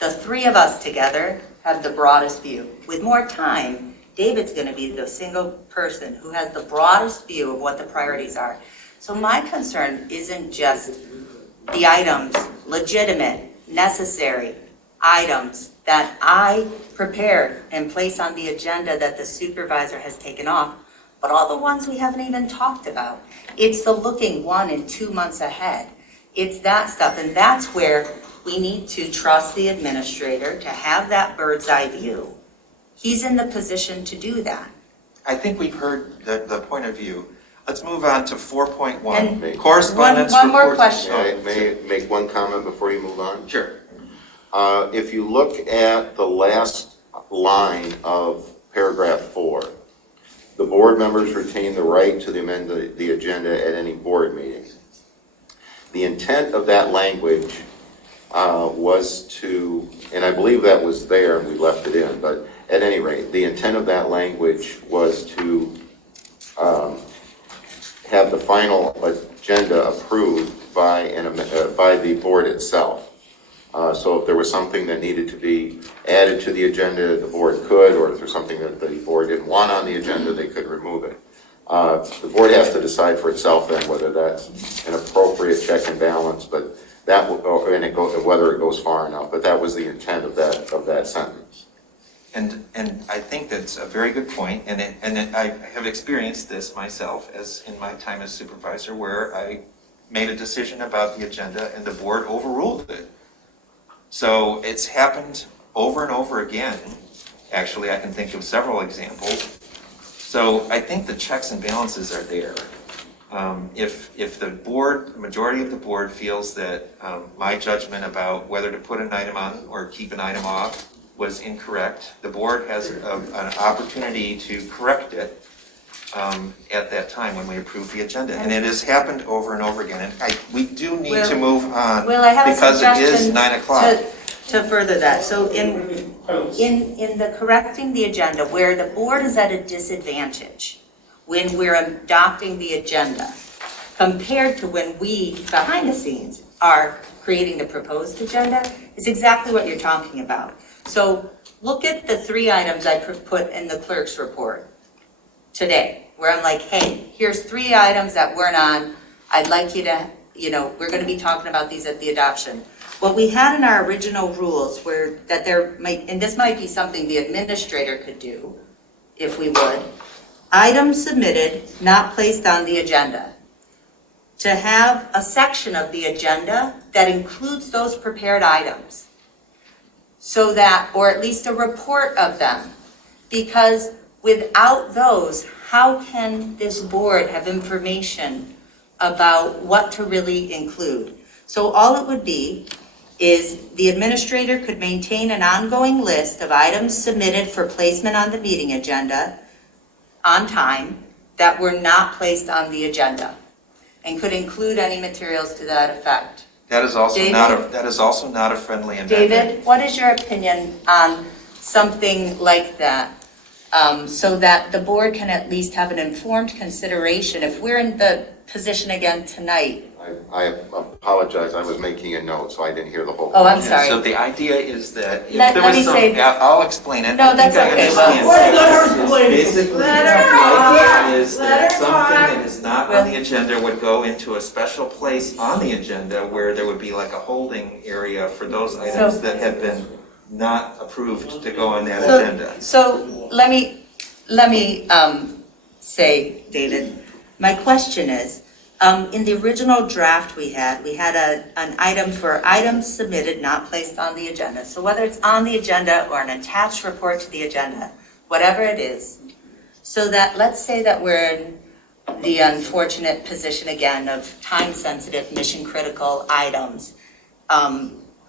The 3 of us together have the broadest view. With more time, David's going to be the single person who has the broadest view of what the priorities are. So my concern isn't just the items, legitimate, necessary items that I prepared and place on the agenda that the supervisor has taken off, but all the ones we haven't even talked about. It's the looking 1 and 2 months ahead. It's that stuff, and that's where we need to trust the administrator to have that bird's eye view He's in the position to do that. I think we've heard the point of view. Let's move on to 4.1, And correspondence. one more reports- question. May I make one comment before you move on? Sure. If you look at the last line of paragraph 4, the board members retain the right to amend the agenda at any board meeting. The intent of that language was to, and I believe that was there and we left it in, but at any rate, the intent of that language was to have the final agenda approved by the board itself. So if there was something that needed to be added to the agenda, the board could, or if there's something that the board didn't want on the agenda, they could remove it. The board has to decide for itself then whether that's an appropriate check and balance, but that, whether it goes far enough, but that was the intent of that sentence. And I think that's a very good point, and I have experienced this myself as in my time as supervisor, where I made a decision about the agenda and the board overruled it. So it's happened over and over again. Actually, I can think of several examples. So I think the checks and balances are there. If the board, majority of the board feels that my judgment about whether to put an item on or keep an item off was incorrect, the board has an opportunity to correct it at that time when we approve the agenda. And it has happened over and over again. And we do need to move on I have because a it is suggestion 9 o'clock. to further that. So in the correcting the agenda, where the board is at a disadvantage when we're adopting the agenda, compared to when we, behind the scenes, are creating the proposed agenda, is exactly what you're talking about. So look at the 3 items I put in the clerk's report today, where I'm like, hey, here's 3 items that weren't on. I'd like you to, we're going to be talking about these at the adoption. What we had in our original rules were that there might, and this might be something the administrator could do, if we would, items submitted, not placed on the agenda. To have a section of the agenda that includes those prepared items. So that, or at least a report of them. Because without those, how can this board have information about what to really include? So all it would be is the administrator could maintain an ongoing list of items submitted for placement on the meeting agenda on time that were not placed on the agenda, and could include any materials to that effect. That is also David? not a friendly amendment. David, what is your opinion on something like that? So that the board can at least have an informed consideration. If we're in the position again tonight. I apologize, I was making a note, so I didn't hear the whole. Oh, I'm sorry. So the idea is that if Let there me was some, say- I'll explain it. No, I think that's I okay. understand. Let her explain it. Basically, Let the her talk. idea is that Let her something talk. that is not on the agenda would go into a special place on the agenda where there would be like a holding area for those items that have been not approved to go on that agenda. So let me say, David, my question is, in the original draft we had an item for items submitted not placed on the agenda. So whether it's on the agenda or an attached report to the agenda, whatever it is, so that, let's say that we're in the unfortunate position again of time-sensitive, mission-critical items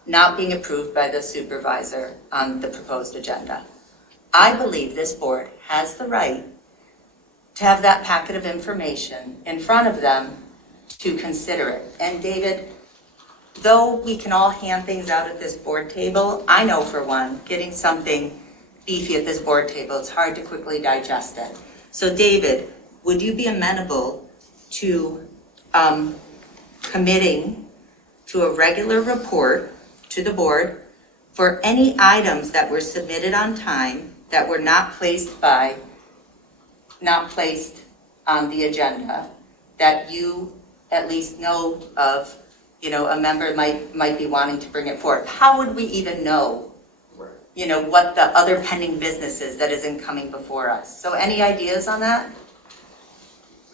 not being approved by the supervisor on the proposed agenda. I believe this board has the right to have that packet of information in front of them to consider it. And David, though we can all hand things out at this board table, I know for one, getting something beefy at this board table, it's hard to quickly digest it. So David, would you be amenable to committing to a regular report to the board for any items that were submitted on time that were not placed on the agenda, that you at least know of, a member might be wanting to bring it forward? How would we even know, what the other pending business is that isn't coming before us? So any ideas on that?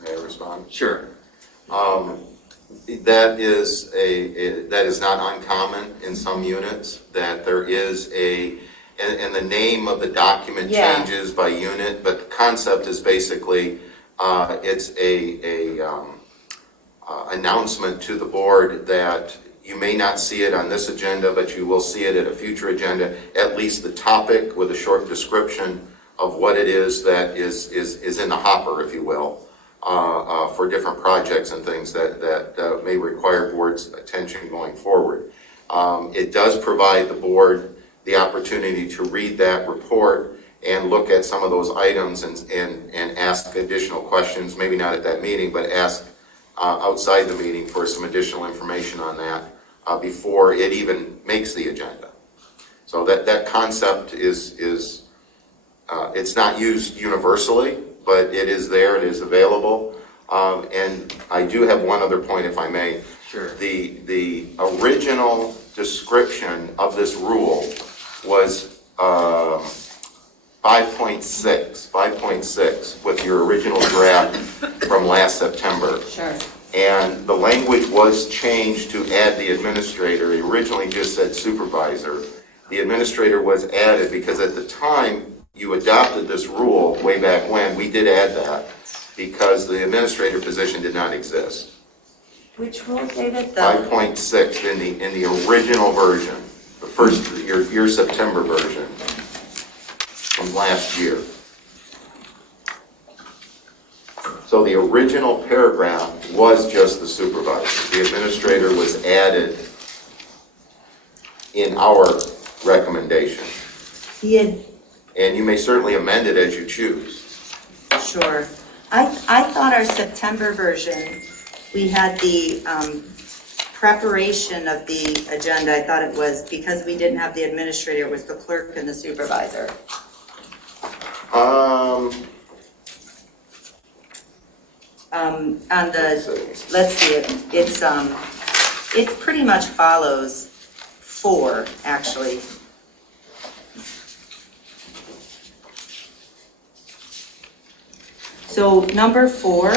May I respond? Sure. That is not uncommon in some units, that there is a and the name of the document Yeah. changes by unit, but the concept is basically, it's a announcement to the board that you may not see it on this agenda, but you will see it at a future agenda, at least the topic with a short description of what it is that is in the hopper, if you will, for different projects and things that may require board's attention going forward. It does provide the board the opportunity to read that report and look at some of those items and ask additional questions, maybe not at that meeting, but ask outside the meeting for some additional information on that before it even makes the agenda. So that concept is it's not used universally, but it is there, it is available. And I do have one other point, if I may. Sure. The original description of this rule was 5.6 with your original draft from last September. Sure. And the language was changed to add the administrator. It originally just said supervisor. The administrator was added because at the time you adopted this rule way back when, we did add that because the administrator position did not exist. Which rule, David? 5.6 in the original version, the first, your September version from last year. So the original paragraph was just the supervisor. The administrator was added in our recommendation. And you may certainly amend it as you choose. Sure. I thought our September version, we had the preparation of the agenda. I thought it was because we didn't have the administrator, it was the clerk and the supervisor. On the, let's see it, it pretty much follows 4, actually. So number 4,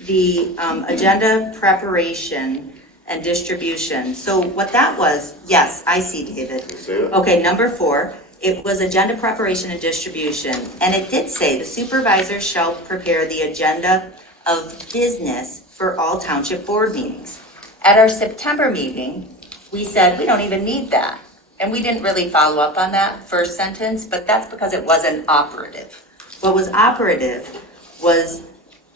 the agenda preparation and distribution. So what that was, yes, I see, David. You see it? Okay, number 4, it was agenda preparation and distribution. And it did say the supervisor shall prepare the agenda of business for all township board meetings. At our September meeting, we said we don't even need that. And we didn't really follow up on that first sentence, but that's because it wasn't operative. What was operative was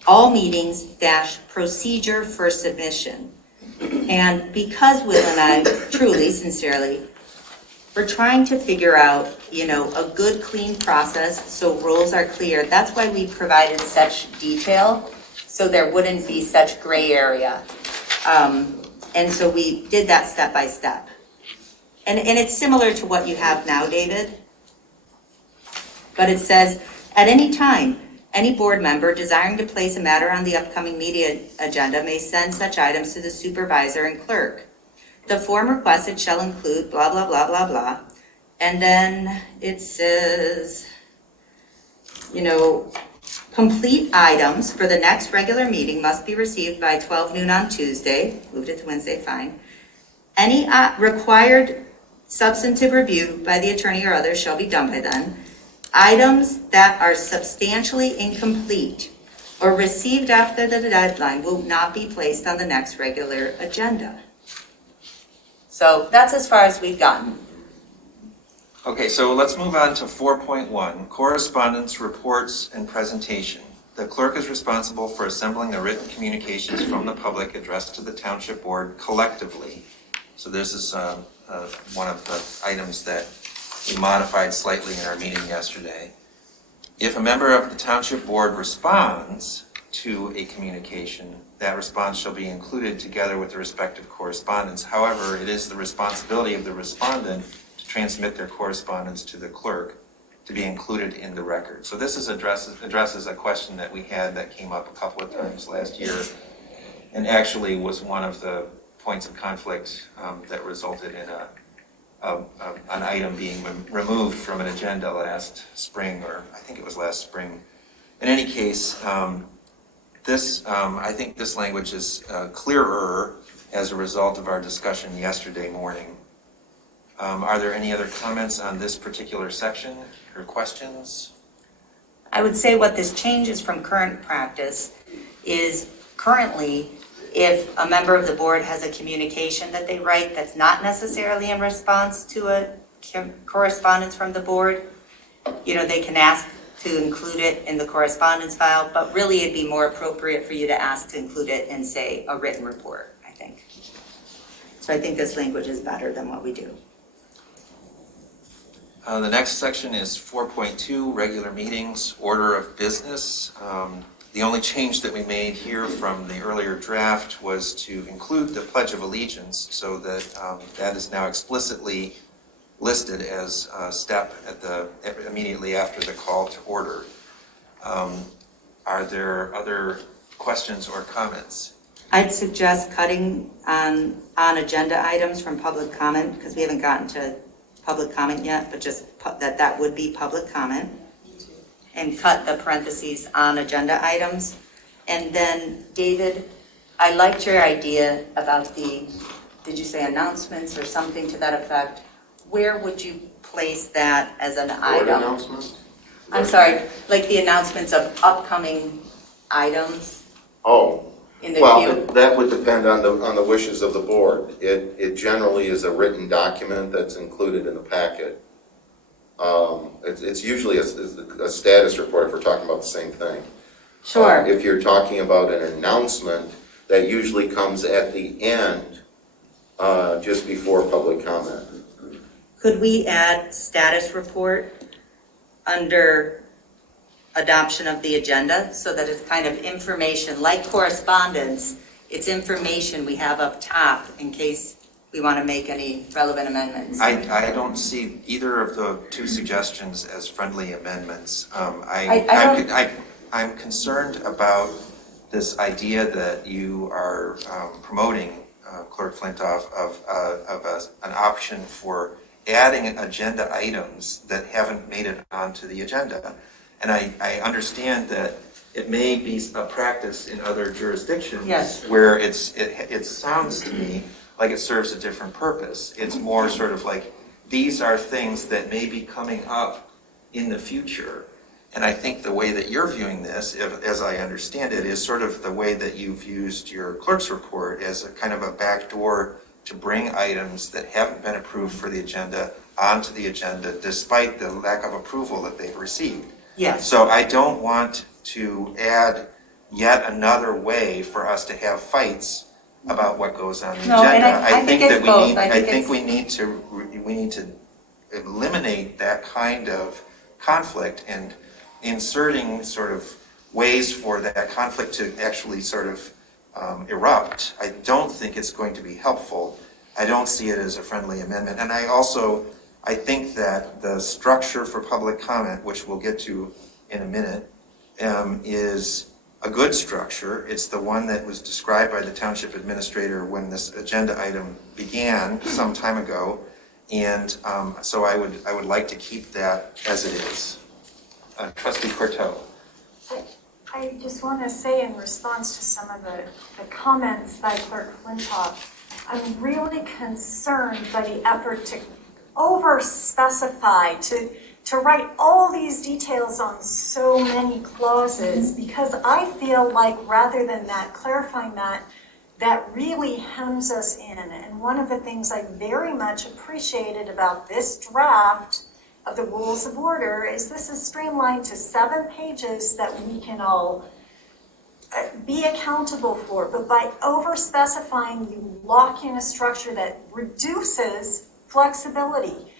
all meetings - procedure for submission. And because Will and I truly, sincerely, we're trying to figure out, a good, clean process so rules are clear. That's why we provided such detail, so there wouldn't be such gray area. And so we did that step by step. And it's similar to what you have now, David. But it says, at any time, any board member desiring to place a matter on the upcoming meeting agenda may send such items to the supervisor and clerk. The form requested shall include blah, blah, blah, blah, blah. And then it says, complete items for the next regular meeting must be received by 12 noon on Tuesday. Moved it to Wednesday, fine. Any required substantive review by the attorney or others shall be done by then. Items that are substantially incomplete or received after the deadline will not be placed on the next regular agenda. So that's as far as we've gotten. Okay, so let's move on to 4.1, correspondence, reports, and presentation. The clerk is responsible for assembling the written communications from the public addressed to the township board collectively. So this is one of the items that we modified slightly in our meeting yesterday. If a member of the township board responds to a communication, that response shall be included together with the respective correspondence. However, it is the responsibility of the respondent to transmit their correspondence to the clerk to be included in the record. So this addresses a question that we had that came up a couple of times last year, and actually was one of the points of conflict that resulted in an item being removed from an agenda last spring, or I think it was last spring. In any case, I think this language is clearer as a result of our discussion yesterday morning. Are there any other comments on this particular section or questions? I would say what this changes from current practice is currently, if a member of the board has a communication that they write that's not necessarily in response to a correspondence from the board, they can ask to include it in the correspondence file, but really it'd be more appropriate for you to ask to include it in, say, a written report, I think. So I think this language is better than what we do. The next section is 4.2, regular meetings, order of business. The only change that we made here from the earlier draft was to include the Pledge of Allegiance so that that is now explicitly listed as a step immediately after the call to order. Are there other questions or comments? I'd suggest cutting on agenda items from public comment, because we haven't gotten to public comment yet, but just that would be public comment. And cut the parentheses on agenda items. And then, David, I liked your idea about did you say announcements or something to that effect? Where would you place that as an item? Board announcements? I'm sorry, like the announcements of upcoming items Oh, in the well, queue? that would depend on the wishes of the board. It generally is a written document that's included in the packet. It's usually a status report if we're talking about the same thing. Sure. If you're talking about an announcement, that usually comes at the end, just before public comment. Could we add status report under adoption of the agenda so that it's kind of information, like correspondence, it's information we have up top in case we want to make any relevant amendments? I don't see either of the two suggestions as friendly amendments. I'm concerned about this idea that you are promoting, Clerk Flintoff, of an option for adding agenda items that haven't made it onto the agenda. And I understand that it may be a practice in other jurisdictions. Yes. Where it sounds to me like it serves a different purpose. It's more sort of like, these are things that may be coming up in the future. And I think the way that you're viewing this, as I understand it, is sort of the way that you've used your clerk's report as a kind of a backdoor to bring items that haven't been approved for the agenda onto the agenda, despite the lack of approval that they've received. Yes. So I don't want to add yet another way for us to have fights about what goes on the agenda. And I think it's both. I think we need to eliminate that kind of conflict and inserting sort of ways for that conflict to actually sort of erupt. I don't think it's going to be helpful. I don't see it as a friendly amendment. And I think that the structure for public comment, which we'll get to in a minute, is a good structure. It's the one that was described by the township administrator when this agenda item began some time ago. And so I would like to keep that as it is. Trustee Corto. I just want to say in response to some of the comments by Clerk Flintoff, I'm really concerned by the effort to over-specify, to write all these details on so many clauses, because I feel like rather than that, clarifying that really hems us in. And one of the things I very much appreciated about this draft of the Rules of Order is this is streamlined to 7 pages that we can all be accountable for. But by over-specifying, you lock in a structure that reduces flexibility.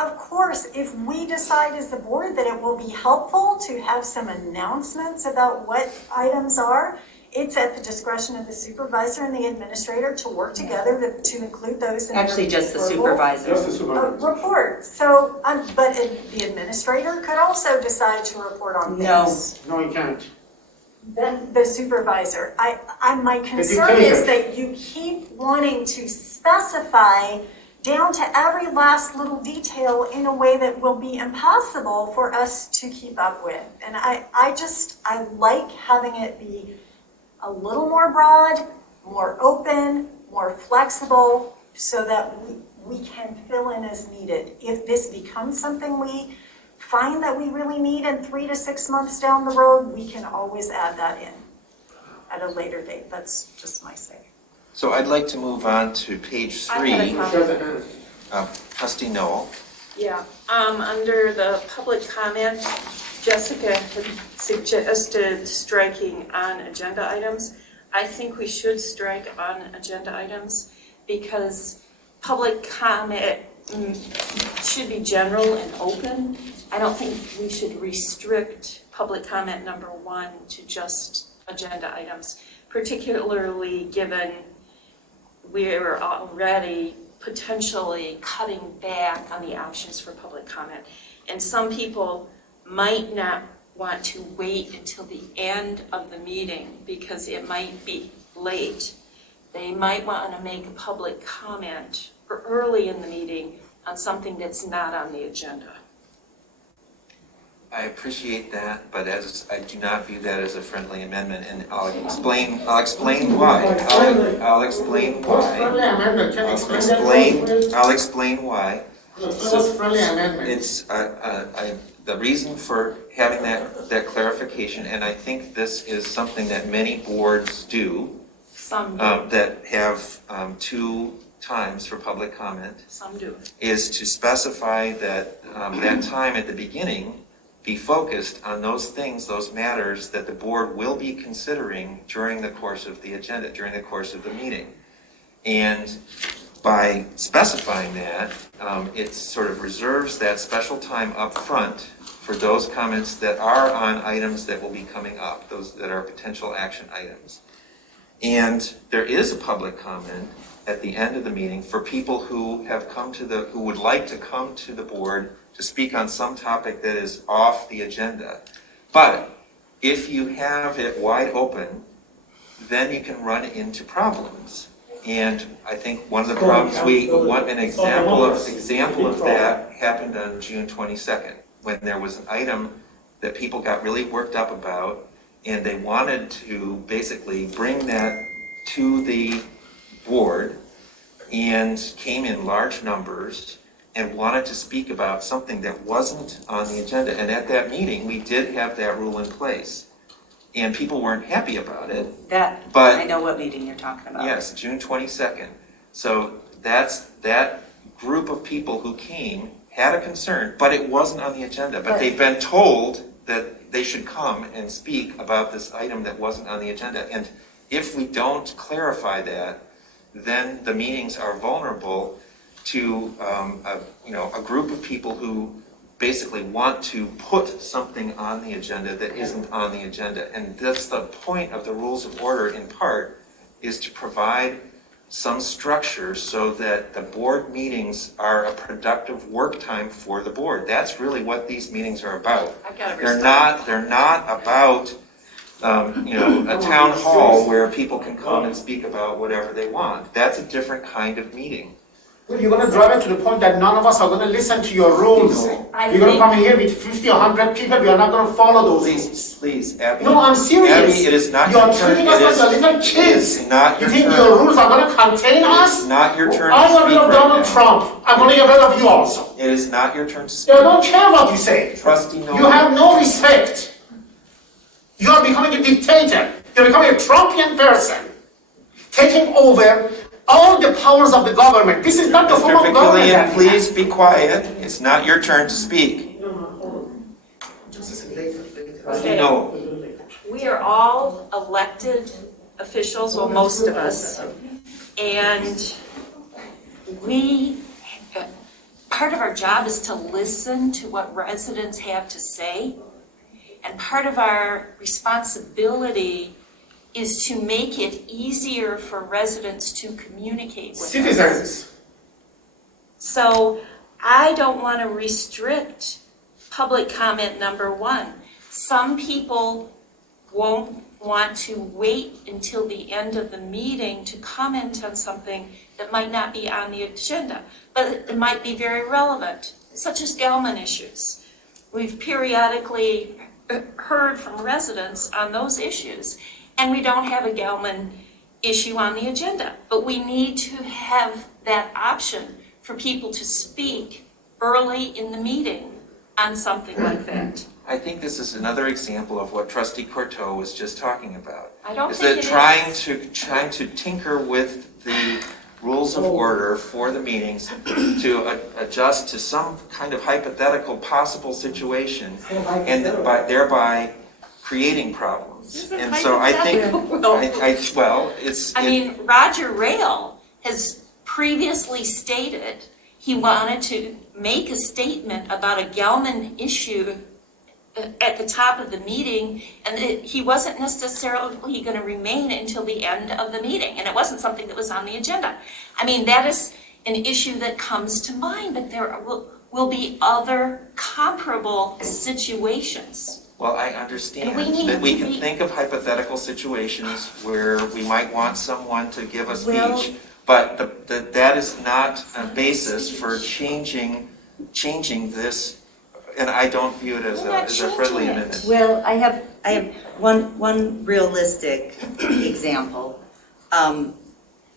Of course, if we decide as the board that it will be helpful to have some announcements about what items are, it's at the discretion of the supervisor and the administrator to work together to include those in Actually, just the supervisor. Just the supervisor. report. So, but the administrator could also decide to report on No. things. No, you can't. Then the supervisor. My concern is that you keep wanting to specify down to every last little detail in a way that will be impossible for us to keep up with. And I like having it be a little more broad, more open, more flexible, so that we can fill in as needed. If this becomes something we find that we really need in 3 to 6 months down the road, we can always add that in at a later date. That's just my say. So I'd like to move on to page I had a 3. comment. Trustee Noel. Yeah, under the public comment, Jessica had suggested striking on agenda items. I think we should strike on agenda items because public comment should be general and open. I don't think we should restrict public comment number 1 to just agenda items, particularly given we're already potentially cutting back on the options for public comment. And some people might not want to wait until the end of the meeting because it might be late. They might want to make a public comment early in the meeting on something that's not on the agenda. I appreciate that, but I do not view that as a friendly amendment, and I'll explain why. I'll explain why. Friendly amendment, can you explain that to us, please? I'll explain why. What's friendly amendment? It's the reason for having that clarification, and I think this is something that many boards do. Some do. That have 2 times for public comment. Some do. Is to specify that that time at the beginning be focused on those things, those matters that the board will be considering during the course of the agenda, during the course of the meeting. And by specifying that, it sort of reserves that special time up front for those comments that are on items that will be coming up, those that are potential action items. And there is a public comment at the end of the meeting for people who have who would like to come to the board to speak on some topic that is off the agenda. But if you have it wide open, then you can run into problems. And I think one of the problems an example of that happened on June 22nd, when there was an item that people got really worked up about, and they wanted to basically bring that to the board and came in large numbers and wanted to speak about something that wasn't on the agenda. And at that meeting, we did have that rule in place. And people weren't happy about it. But I know what meeting you're talking about. Yes, June 22nd. So that group of people who came had a concern, but it wasn't on the agenda. But they've been told that they should come and speak about this item that wasn't on the agenda. And if we don't clarify that, then the meetings are vulnerable to a group of people who basically want to put something on the agenda that isn't on the agenda. And that's the point of the rules of order, in part, is to provide some structure so that the board meetings are a productive work time for the board. That's really what these meetings are about. They're not about a town hall where people can come and speak about whatever they want. That's a different kind of meeting. Well, you're going to drive it to the point that none of us are going to listen to your rules. You're going to come in here with 50 or 100 people, we are not going to follow those rules. Please, Abby. No, I'm serious. Abby, it is not your turn. You're treating us like little kids. It is not your turn. You think your rules are going to contain us? It is not your turn to I want speak rid of right Donald now. Trump. I'm going to get rid of you also. It is not your turn to speak. I don't care what you say. Trustee Noel. You have no respect. You are becoming a dictator. You're becoming a Trumpian person, taking over all the powers of the government. This is not the form of government. Mr. Vicilian, please be quiet. It's not your turn to speak. Trustee Noel. We are all elected officials, well, most of us, and part of our job is to listen to what residents have to say, and part of our responsibility is to make it easier for residents to communicate with us. Citizens. So I don't want to restrict public comment number 1. Some people won't want to wait until the end of the meeting to comment on something that might not be on the agenda, but it might be very relevant, such as Gelman issues. We've periodically heard from residents on those issues, and we don't have a Gelman issue on the agenda. But we need to have that option for people to speak early in the meeting on something like that. I think this is another example of what Trustee Courteau was just talking about. I don't Is think that it is. trying to tinker with the rules of order for the meetings to adjust to some kind of hypothetical possible situation, and thereby creating problems. This isn't And so I think, hypothetical. I mean, Roger Rail has previously stated he wanted to make a statement about a Gelman issue at the top of the meeting, and he wasn't necessarily going to remain until the end of the meeting, and it wasn't something that was on the agenda. I mean, that is an issue that comes to mind, but there will be other comparable situations. well, I understand And we need that we to can be- think of hypothetical situations where we might want someone to give a Well- speech, but that is not a basis for changing this, and I don't view it as We're not as a friendly changing it. amendment. Well, I have one realistic example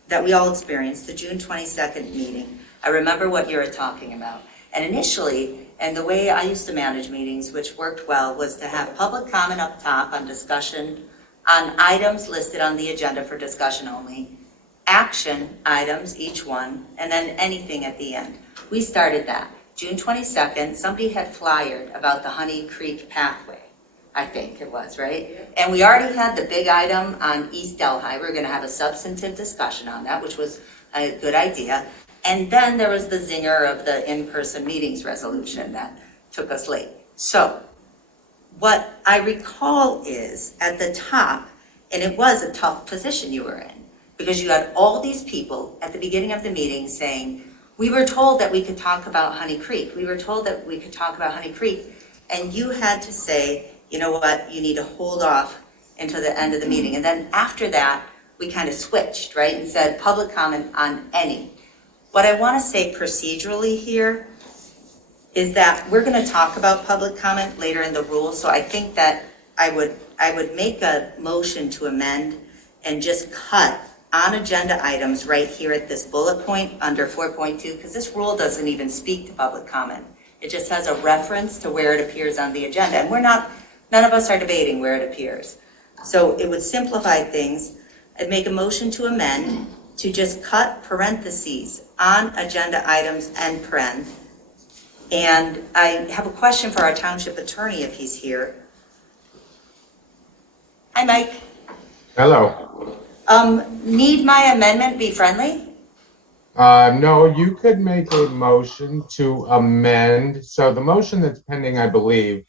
that we all experienced, the June 22nd meeting. I remember what you were talking about. And initially, and the way I used to manage meetings, which worked well, was to have public comment up top on discussion, on items listed on the agenda for discussion only, action items, each one, and then anything at the end. We started that. June 22nd, somebody had flyered about the Honey Creek pathway, I think it was, right? And we already had the big item on East Delhi. We were going to have a substantive discussion on that, which was a good idea. And then there was the zinger of the in-person meetings resolution that took us late. So what I recall is at the top, and it was a tough position you were in, because you had all these people at the beginning of the meeting saying, we were told that we could talk about Honey Creek. We were told that we could talk about Honey Creek. And you had to say, you know what, you need to hold off until the end of the meeting. And then after that, we kind of switched, right, and said public comment on any. What I want to say procedurally here is that we're going to talk about public comment later in the rules. So I think that I would make a motion to amend and just cut on agenda items right here at this bullet point under 4.2, because this rule doesn't even speak to public comment. It just has a reference to where it appears on the agenda. And none of us are debating where it appears. So it would simplify things. I'd make a motion to amend to just cut parentheses on agenda items and paren. And I have a question for our township attorney if he's here. Hi, Mike. Hello. Need my amendment be friendly? No, you could make a motion to amend. So the motion that's pending, I believe,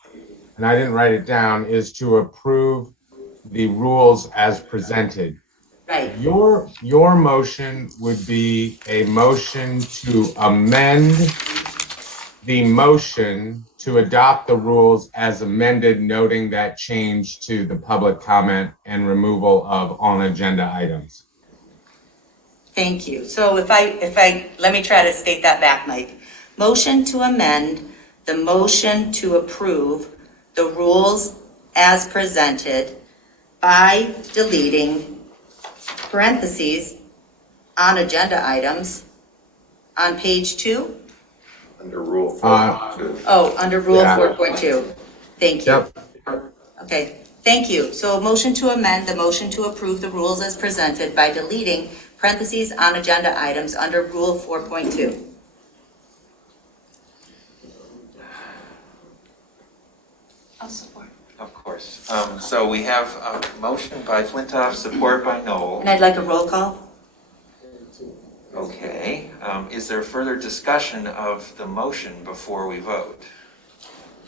and I didn't write it down, is to approve the rules as presented. Right. Your motion would be a motion to amend the motion to adopt the rules as amended, noting that change to the public comment and removal of on-agenda items. Thank you. So if I, let me try to state that back, Mike. Motion to amend the motion to approve the rules as presented by deleting parentheses on agenda items on page 2. Under Rule 4.2. Oh, under Rule Yeah. 4.2. Thank you. Yep. Okay, thank you. So a motion to amend the motion to approve the rules as presented by deleting parentheses on agenda items under Rule 4.2. I'll support. Of course. So we have a motion by Flintoff, support by Knoll. And I'd like a roll call. Okay. Is there further discussion of the motion before we vote?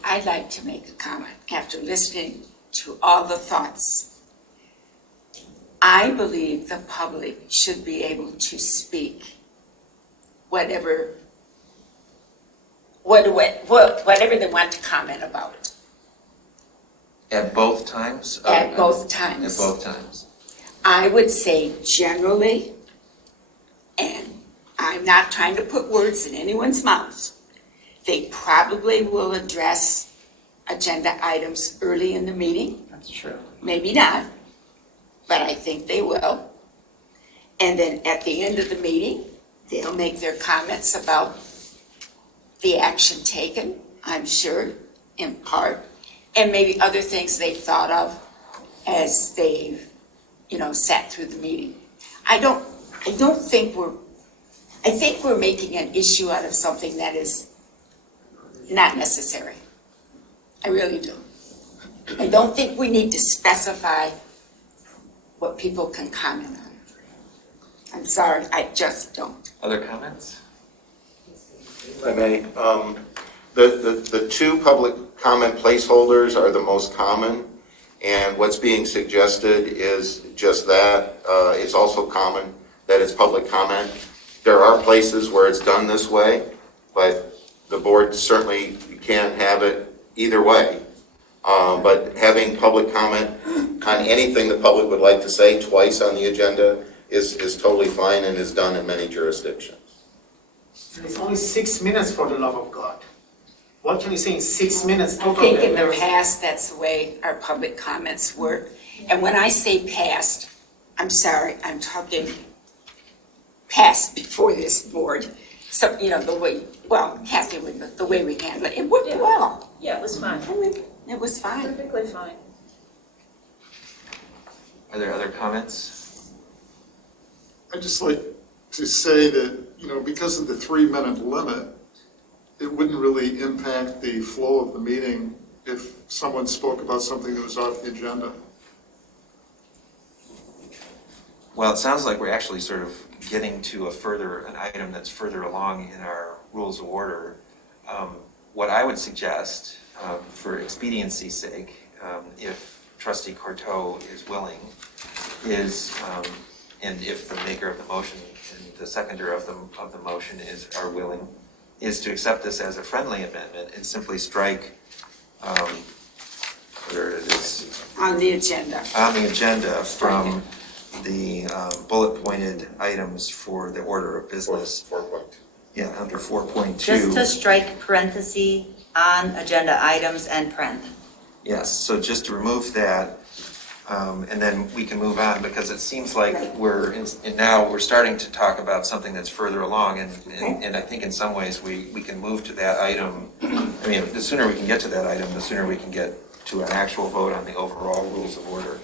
I'd like to make a comment after listening to all the thoughts. I believe the public should be able to speak whatever they want to comment about At both times? at both times. At both times. I would say generally, and I'm not trying to put words in anyone's mouth, they probably will address agenda items early in the meeting. That's true. Maybe not, but I think they will. And then at the end of the meeting, they'll make their comments about the action taken, I'm sure, in part, and maybe other things they thought of as they've, sat through the meeting. I think we're making an issue out of something that is not necessary. I really do. I don't think we need to specify what people can comment on. I'm sorry, I just don't. Other comments? If I may, the two public comment placeholders are the most common, and what's being suggested is just that. It's also common that it's public comment. There are places where it's done this way, but the board certainly can have it either way. But having public comment on anything the public would like to say twice on the agenda is totally fine and is done in many jurisdictions. It's only 6 minutes, for the love of God. What can you say in 6 minutes? I think in the past, that's the way our public comments work. And when I say past, I'm sorry, I'm talking past before this board. So, the way, Kathy, the way we handle it, it worked well. Yeah, it was fine. It was fine. Perfectly fine. Are there other comments? I'd just like to say that, because of the 3-minute limit, it wouldn't really impact the flow of the meeting if someone spoke about something that was off the agenda. Well, it sounds like we're actually sort of getting to an item that's further along in our rules of order. What I would suggest, for expediency's sake, if Trustee Courteau is willing, is, and if the maker of the motion and the seconder of the motion are willing, is to accept this as a friendly amendment and simply strike, where it is. On the agenda. On the agenda from the bullet pointed items for the order of business. 4.2. Yeah, under 4.2. Just to strike parenthesis on agenda items and parent. Yes, so just to remove that, and then we can move on, because it seems like now we're starting to talk about something that's further along, and I think in some ways we can move to that item. I mean, the sooner we can get to that item, the sooner we can get to an actual vote on the overall rules of order.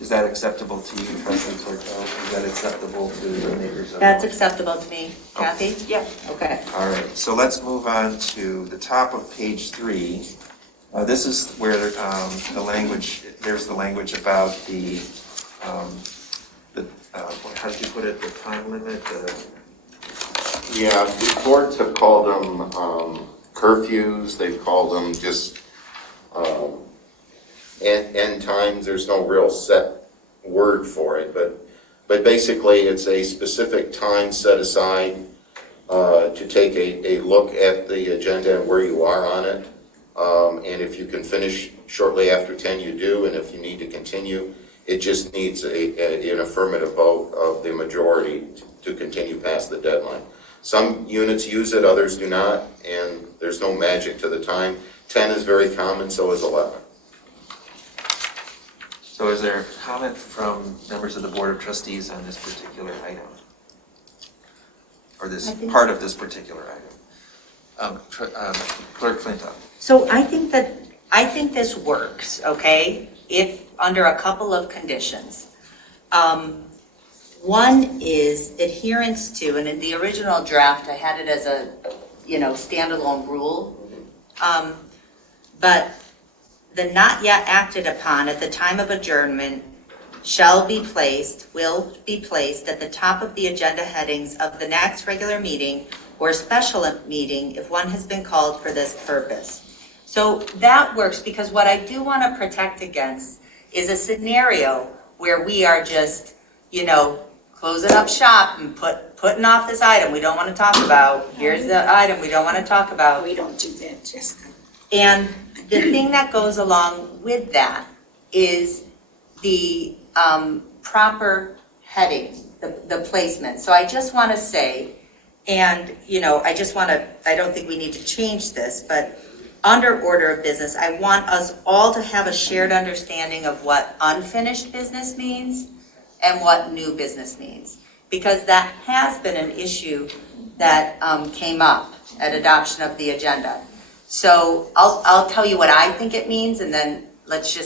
Is that acceptable to you, Trustee Courteau? Is that acceptable to the makers of That's the motion? acceptable to me. Kathy? Yeah. Okay. All right, so let's move on to the top of page 3. This is where the language, there's the language about the how did you put it, the time limit? Yeah, the courts have called them curfews, they've called them just end times. There's no real set word for it, but basically it's a specific time set aside to take a look at the agenda and where you are on it. And if you can finish shortly after 10, you do, and if you need to continue, it just needs an affirmative vote of the majority to continue past the deadline. Some units use it, others do not, and there's no magic to the time. 10 is very common, so is 11. So is there a comment from members of the Board of Trustees on this particular item? Or this part of this particular item? Clerk Flintoff. So I think this works, okay, if under a couple of conditions. One is adherence to, and in the original draft, I had it as a, standalone rule. But the not yet acted upon at the time of adjournment will be placed at the top of the agenda headings of the next regular meeting or special meeting if one has been called for this purpose. So that works, because what I do want to protect against is a scenario where we are just, closing up shop and putting off this item we don't want to talk about. Here's the item we don't want to talk about. We don't do that, Jessica. And the thing that goes along with that is the proper heading, the placement. So I just want to say, and, I don't think we need to change this, but under order of business, I want us all to have a shared understanding of what unfinished business means and what new business means. because that has been an issue that came up at adoption of the agenda. So I'll tell you what I think it means, and then let's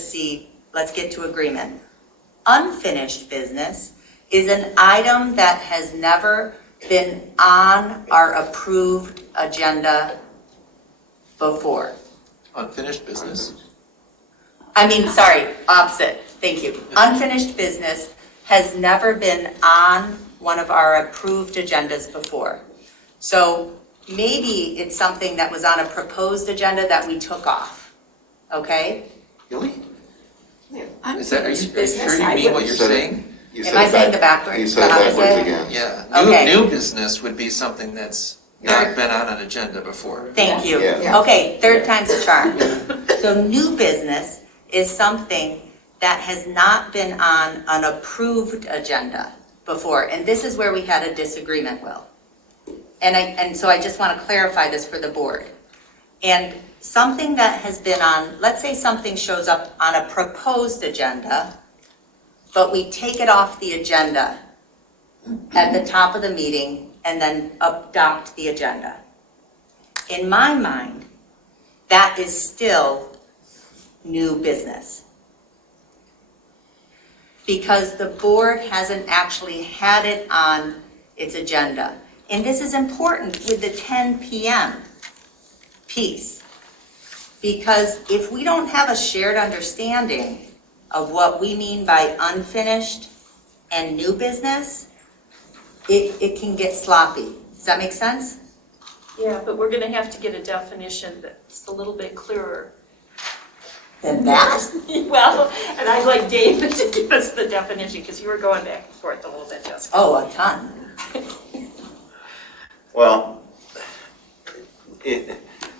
get to agreement. Unfinished business is an item that has never been on our approved agenda before. Unfinished business? Opposite, thank you. Unfinished business has never been on one of our approved agendas before. So maybe it's something that was on a proposed agenda that we took off, okay? Really? Is that, are you sure you mean what you're saying? Am I saying the backwards? You said backwards opposite? again. Yeah. Okay. New business would be something that's not been on an agenda before. Thank you. Yeah. Okay, third time's a charm. So new business is something that has not been on an approved agenda before. And this is where we had a disagreement, Will. And so I just want to clarify this for the board. And something that has been on, let's say something shows up on a proposed agenda, but we take it off the agenda at the top of the meeting and then adopt the agenda. In my mind, that is still new business. Because the board hasn't actually had it on its agenda. And this is important with the 10 p.m. piece. Because if we don't have a shared understanding of what we mean by unfinished and new business, it can get sloppy. Does that make sense? Yeah, but we're gonna have to get a definition that's a little bit clearer. Than that? Well, and I'd like David to give us the definition, because you were going back and forth a little bit, Jessica. Oh, a ton. Well,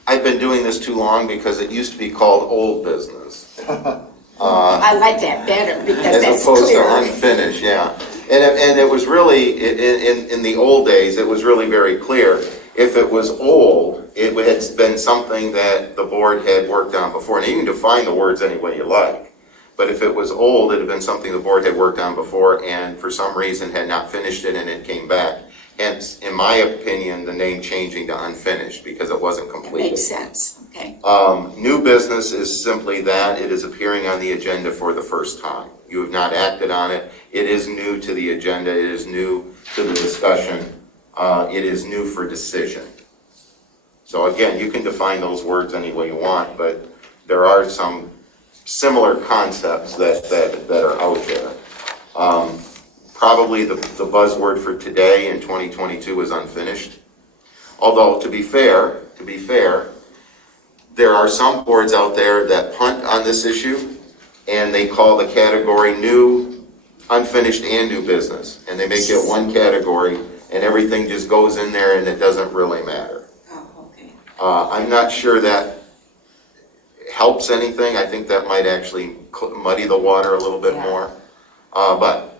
I've been doing this too long because it used to be called old business. I like that better because As that's opposed to clearer. unfinished, yeah. And it was really, in the old days, it was really very clear. If it was old, it had been something that the board had worked on before. And you can define the words any way you like. But if it was old, it had been something the board had worked on before and for some reason had not finished it and it came back. Hence, in my opinion, the name changing to unfinished because it wasn't completed. Makes sense, okay. New business is simply that. It is appearing on the agenda for the first time. You have not acted on it. It is new to the agenda. It is new to the discussion. It is new for decision. So again, you can define those words any way you want, but there are some similar concepts that are out there. Probably the buzzword for today in 2022 is unfinished. Although, to be fair, there are some boards out there that punt on this issue and they call the category new, unfinished, and new business. And they make it one category and everything just goes in there and it doesn't really matter. Oh, okay. I'm not sure that helps anything. I think that might actually muddy the water a little bit more. But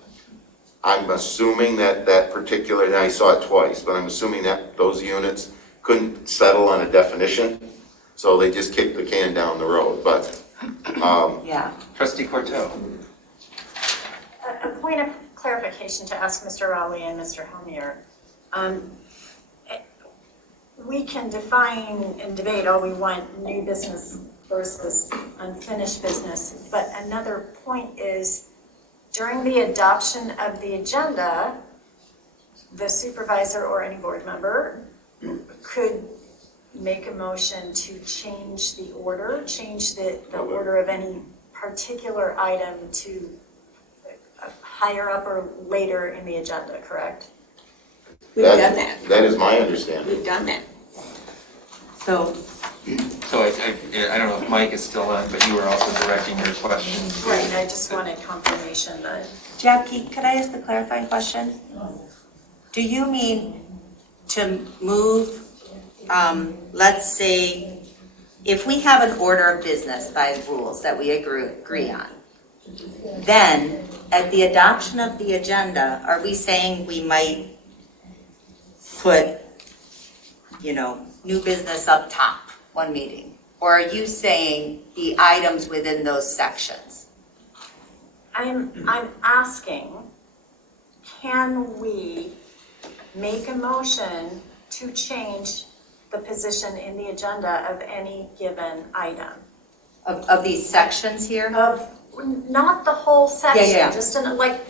I'm assuming that particular, and I saw it twice, but I'm assuming that those units couldn't settle on a definition, so they just kicked the can down the road, but. Yeah. Trustee Cortell. A point of clarification to ask Mr. Rowley and Mr. Helmier. We can define and debate all we want, new business versus unfinished business, but another point is during the adoption of the agenda, the supervisor or any board member could make a motion to change the order, change the order of any particular item to higher up or later in the agenda, correct? We've done that. That is my understanding. We've done that. So, I don't know if Mike is still on, but you were also directing your question. Right, I just wanted confirmation that. Jackie, could I ask a clarifying question? Do you mean to move, let's say, if we have an order of business by rules that we agree on, then at the adoption of the agenda, are we saying we might put, new business up top, one meeting? Or are you saying the items within those sections? I'm asking, can we make a motion to change the position in the agenda of any given item? Of these sections here? Of, not the whole section, yeah. just in, like,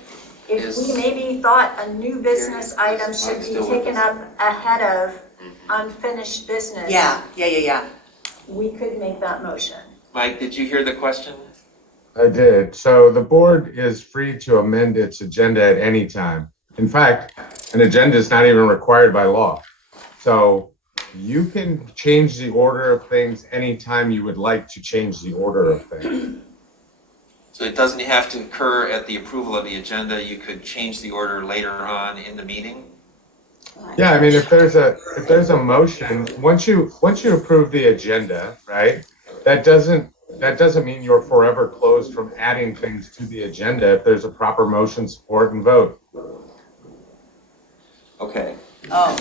if we maybe thought a new business item should be taken up ahead of unfinished business. Yeah. We could make that motion. Mike, did you hear the question? I did. So the board is free to amend its agenda at any time. In fact, an agenda is not even required by law. So you can change the order of things anytime you would like to change the order of things. So it doesn't have to occur at the approval of the agenda. You could change the order later on in the meeting? Yeah, I mean, if there's a motion, once you approve the agenda, right? That doesn't mean you're forever closed from adding things to the agenda if there's a proper motion, support, and vote. Okay. Oh,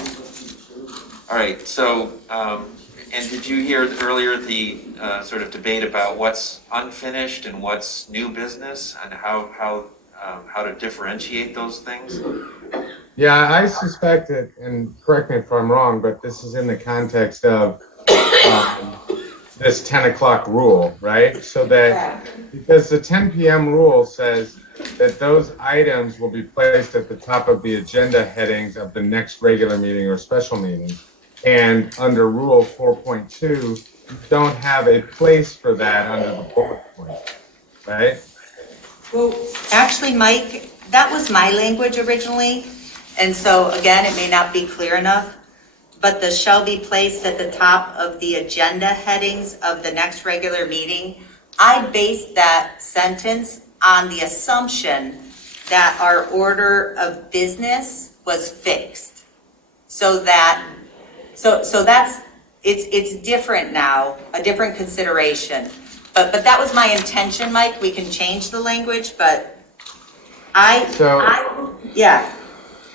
All right, so, and did you hear earlier the sort of debate about what's unfinished and what's new business and how to differentiate those things? Yeah, I suspect that, and correct me if I'm wrong, but this is in the context of this 10 o'clock rule, right? So that, because the 10 p.m. rule says that those items will be placed at the top of the agenda headings of the next regular meeting or special meeting. And under Rule 4.2, you don't have a place for that under the bullet point, right? well, actually, Mike, that was my language originally. And so again, it may not be clear enough, but the shall be placed at the top of the agenda headings of the next regular meeting. I based that sentence on the assumption that our order of business was fixed. So that's, it's different now, a different consideration. But that was my intention, Mike. We can change the language, but yeah.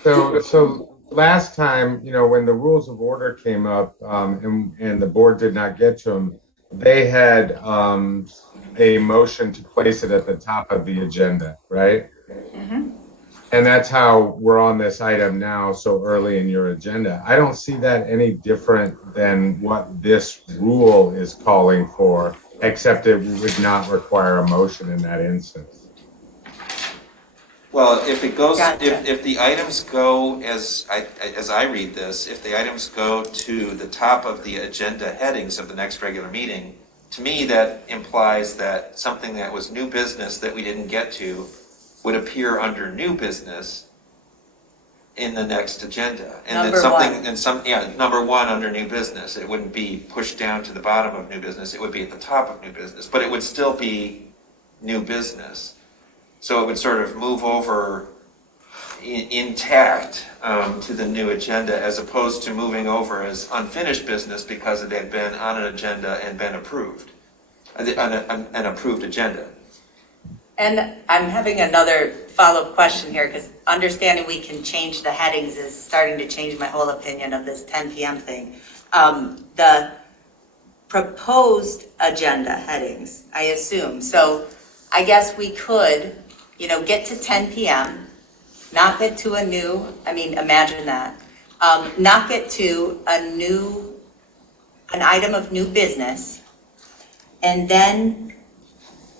So last time, when the rules of order came up, and the board did not get to them, they had a motion to place it at the top of the agenda, right? Mm-hmm. And that's how we're on this item now, so early in your agenda. I don't see that any different than what this rule is calling for, except it would not require a motion in that instance. Well, if it goes, Gotcha. if the items go, as I read this, if the items go to the top of the agenda headings of the next regular meeting, to me, that implies that something that was new business that we didn't get to would appear under new business in the next agenda. And Number then something, one. number one under new business. It wouldn't be pushed down to the bottom of new business. It would be at the top of new business, but it would still be new business. So it would sort of move over intact to the new agenda, as opposed to moving over as unfinished business because it had been on an agenda and been approved, an approved agenda. And I'm having another follow-up question here, because understanding we can change the headings is starting to change my whole opinion of this 10 p.m. thing. The proposed agenda headings, I assume. So I guess we could, get to 10 p.m., not get to imagine that, not get to an item of new business, and then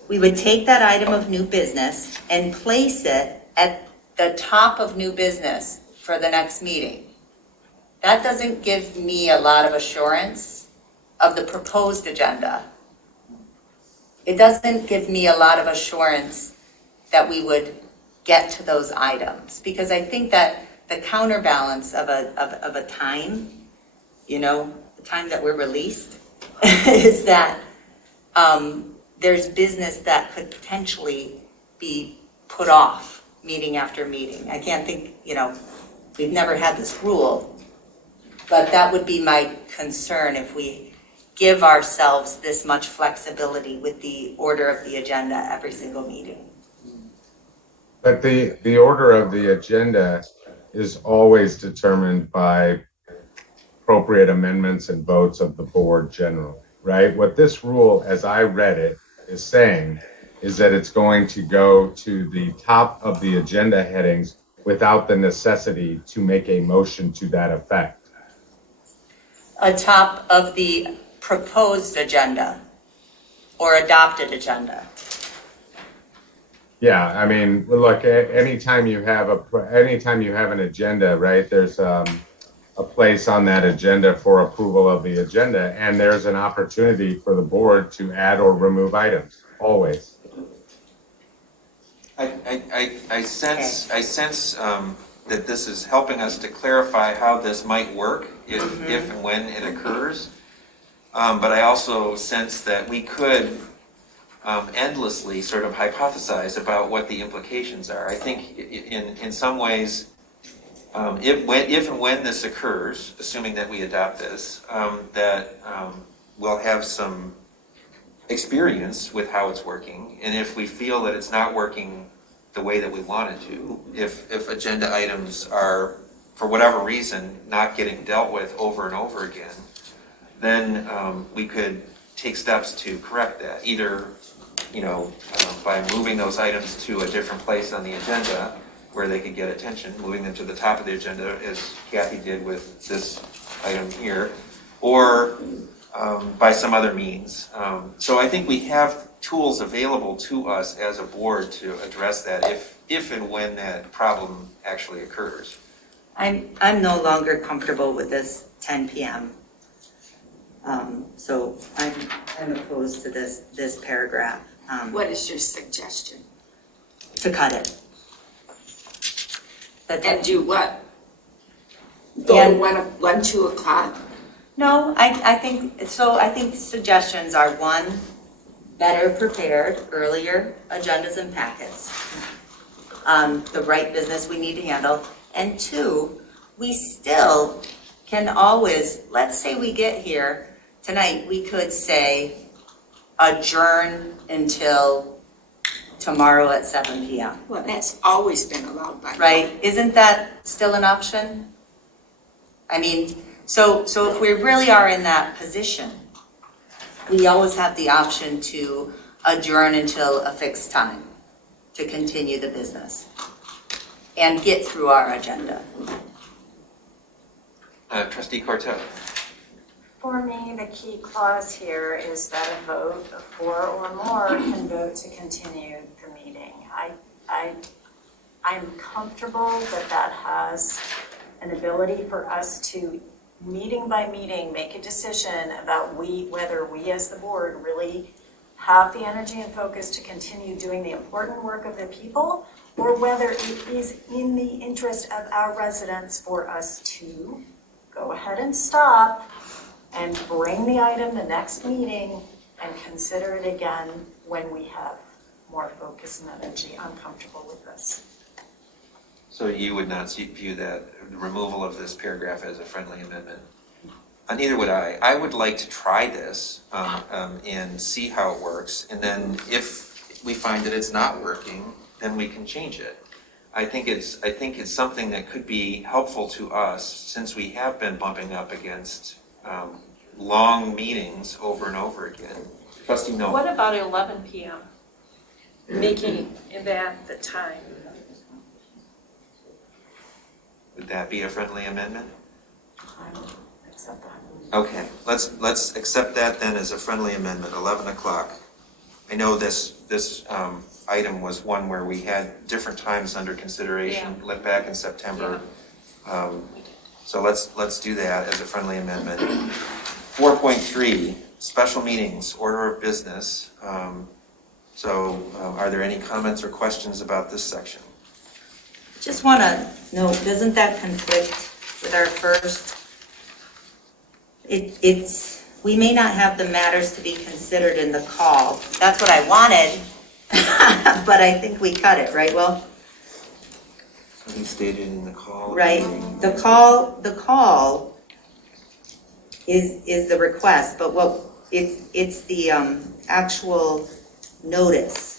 we would take that item of new business and place it at the top of new business for the next meeting. That doesn't give me a lot of assurance of the proposed agenda. It doesn't give me a lot of assurance that we would get to those items, because I think that the counterbalance of a time, the time that we're released, is that there's business that could potentially be put off meeting after meeting. I can't think, we've never had this rule, but that would be my concern if we give ourselves this much flexibility with the order of the agenda every single meeting. But the order of the agenda is always determined by appropriate amendments and votes of the board generally, right? What this rule, as I read it, is saying is that it's going to go to the top of the agenda headings without the necessity to make a motion to that effect. Atop of the proposed agenda or adopted agenda. Yeah, I mean, look, anytime you have an agenda, right, there's a place on that agenda for approval of the agenda, and there's an opportunity for the board to add or remove items, always. I sense that this is helping us to clarify how this might work if and when it occurs. But I also sense that we could endlessly sort of hypothesize about what the implications are. I think in some ways, if and when this occurs, assuming that we adopt this, that we'll have some experience with how it's working. And if we feel that it's not working the way that we want it to, if agenda items are, for whatever reason, not getting dealt with over and over again, then we could take steps to correct that, either by moving those items to a different place on the agenda where they could get attention, moving them to the top of the agenda, as Kathy did with this item here, or by some other means. So I think we have tools available to us as a board to address that if and when that problem actually occurs. I'm no longer comfortable with this 10 p.m. So I'm opposed to this paragraph. What is your suggestion? To cut it. And do what? Yeah. Go to 2 o'clock? No, I think suggestions are: 1, better prepared, earlier agendas and packets, the right business we need to handle, and 2, we still can always, let's say we get here tonight, we could say adjourn until tomorrow at 7 p.m. Well, that's always been allowed by law. Right? Isn't that still an option? I mean, so if we really are in that position, we always have the option to adjourn until a fixed time to continue the business and get through our agenda. Trustee Cortez. For me, the key clause here is that a vote of 4 or more can vote to continue the meeting. I'm comfortable that has an ability for us to, meeting by meeting, make a decision about whether we as the board really have the energy and focus to continue doing the important work of the people, or whether it is in the interest of our residents for us to go ahead and stop and bring the item the next meeting and consider it again when we have more focus and energy. I'm comfortable with this. So you would not view that the removal of this paragraph as a friendly amendment? Neither would I. I would like to try this and see how it works, and then if we find that it's not working, then we can change it. I think it's something that could be helpful to us, since we have been bumping up against long meetings over and over again. Trustee Noel. What about 11 p.m.? Making that the time. Would that be a friendly amendment? I will accept that. Okay, let's accept that then as a friendly amendment, 11 o'clock. I know this item was one where we had different times under consideration, back in September. So let's do that as a friendly amendment. 4.3, special meetings, order of business. Are there any comments or questions about this section? Just want to note, doesn't that conflict with our first? We may not have the matters to be considered in the call. That's what I wanted, but I think we cut it, right, Will? Something stated in the call. Right, the call is the request, but it's the actual notice.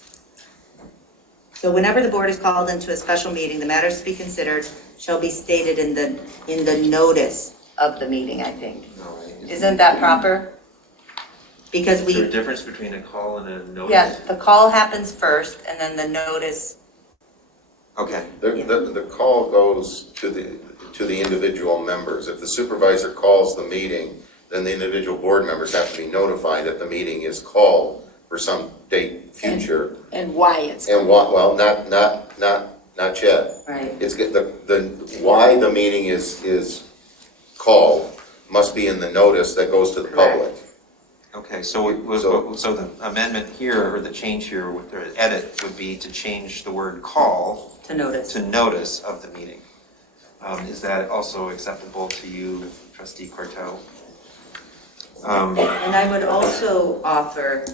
So whenever the board is called into a special meeting, the matters to be considered shall be stated in the notice of the meeting, I think. No, right? Isn't that proper? Because Is there a difference between a call and a notice? yeah, the call happens first, and then the notice Okay, The call goes to the individual members. If the supervisor calls the meeting, then the individual board members have to be notified that the meeting is called for some date future. And why it's. And what, well, not yet. Right. It's the why the meeting is called must be in the notice that goes to the public. okay, so the amendment here, or the change here, with the edit, would be to change the word call To notice. to notice of the meeting. Is that also acceptable to you, Trustee Corto? And I would also offer,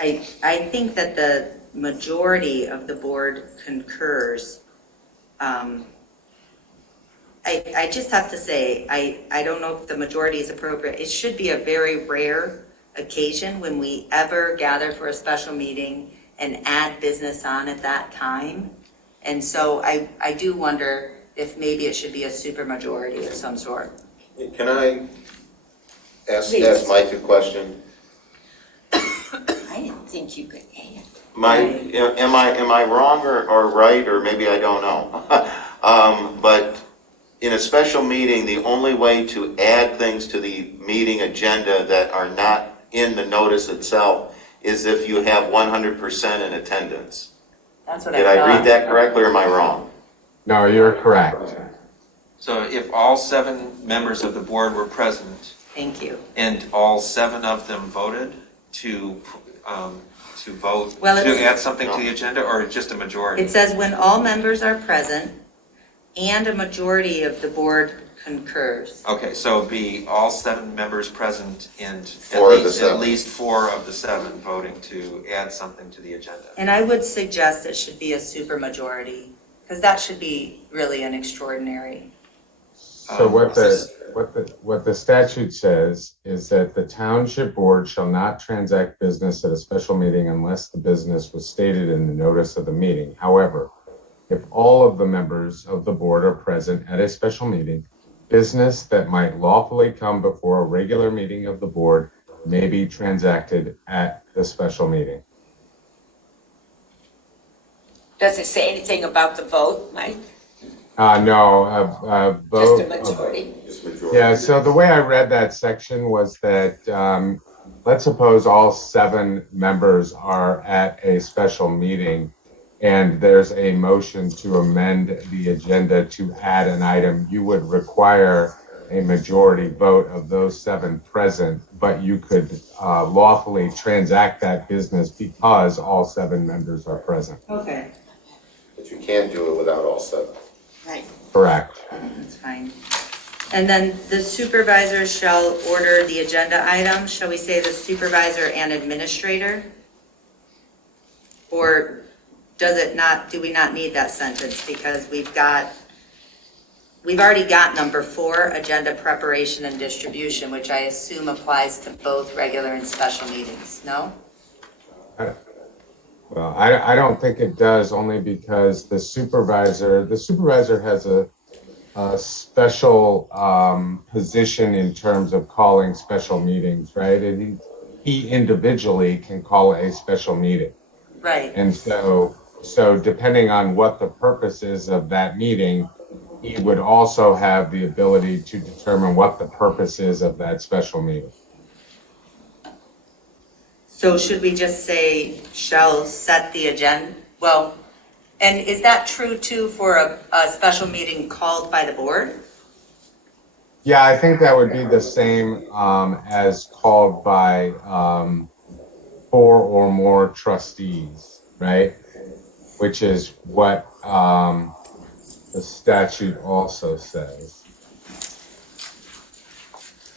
I think that the majority of the board concurs. I just have to say, I don't know if the majority is appropriate. It should be a very rare occasion when we ever gather for a special meeting and add business on at that time. And so I do wonder if maybe it should be a supermajority of some sort. Can I ask Please. Mike a question? I didn't think you could add. Mike, am I wrong or right, or maybe I don't know? But in a special meeting, the only way to add things to the meeting agenda that are not in the notice itself is if you have 100% in attendance. That's what Did I I thought. read that correctly, or am I wrong? No, you're correct. So if all 7 members of the board were present, Thank you. and all 7 of them voted to vote, Well, to it's- add something to the agenda, or just a majority? It says when all members are present and a majority of the board concurs. Okay, so it'd be all 7 members present and Four of the at seven. least 4 of the 7 voting to add something to the agenda. And I would suggest it should be a supermajority, because that should be really an extraordinary. So what the statute says is that the township board shall not transact business at a special meeting unless the business was stated in the notice of the meeting. However, if all of the members of the board are present at a special meeting, business that might lawfully come before a regular meeting of the board may be transacted at the special meeting. Does it say anything about the vote, Mike? No, vote. Just a majority? Yeah, so the way I read that section was that, let's suppose all 7 members are at a special meeting and there's a motion to amend the agenda to add an item. You would require a majority vote of those 7 present, but you could lawfully transact that business because all 7 members are present. Okay. But you can't do it without all 7. Right. Correct. That's fine. And then the supervisor shall order the agenda item. Shall we say the supervisor and administrator? Or does it not, do we not need that sentence? Because we've already got number 4, agenda preparation and distribution, which I assume applies to both regular and special meetings, no? Well, I don't think it does, only because the supervisor has a special position in terms of calling special meetings, right? And he individually can call a special meeting. Right. And so depending on what the purpose is of that meeting, he would also have the ability to determine what the purpose is of that special meeting. So should we just say shall set the agenda? Well, and is that true too for a special meeting called by the board? Yeah, I think that would be the same as called by 4 or more trustees, right? Which is what the statute also says.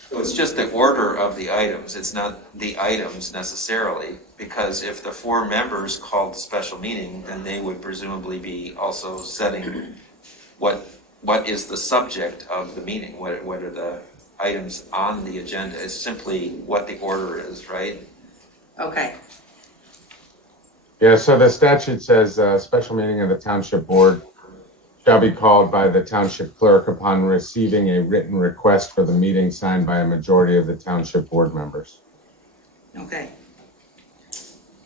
So it's just the order of the items, it's not the items necessarily, because if the 4 members called the special meeting, then they would presumably be also setting what is the subject of the meeting, what are the items on the agenda. It's simply what the order is, right? Okay. Yeah, so the statute says a special meeting of the township board shall be called by the township clerk upon receiving a written request for the meeting signed by a majority of the township board members. Okay.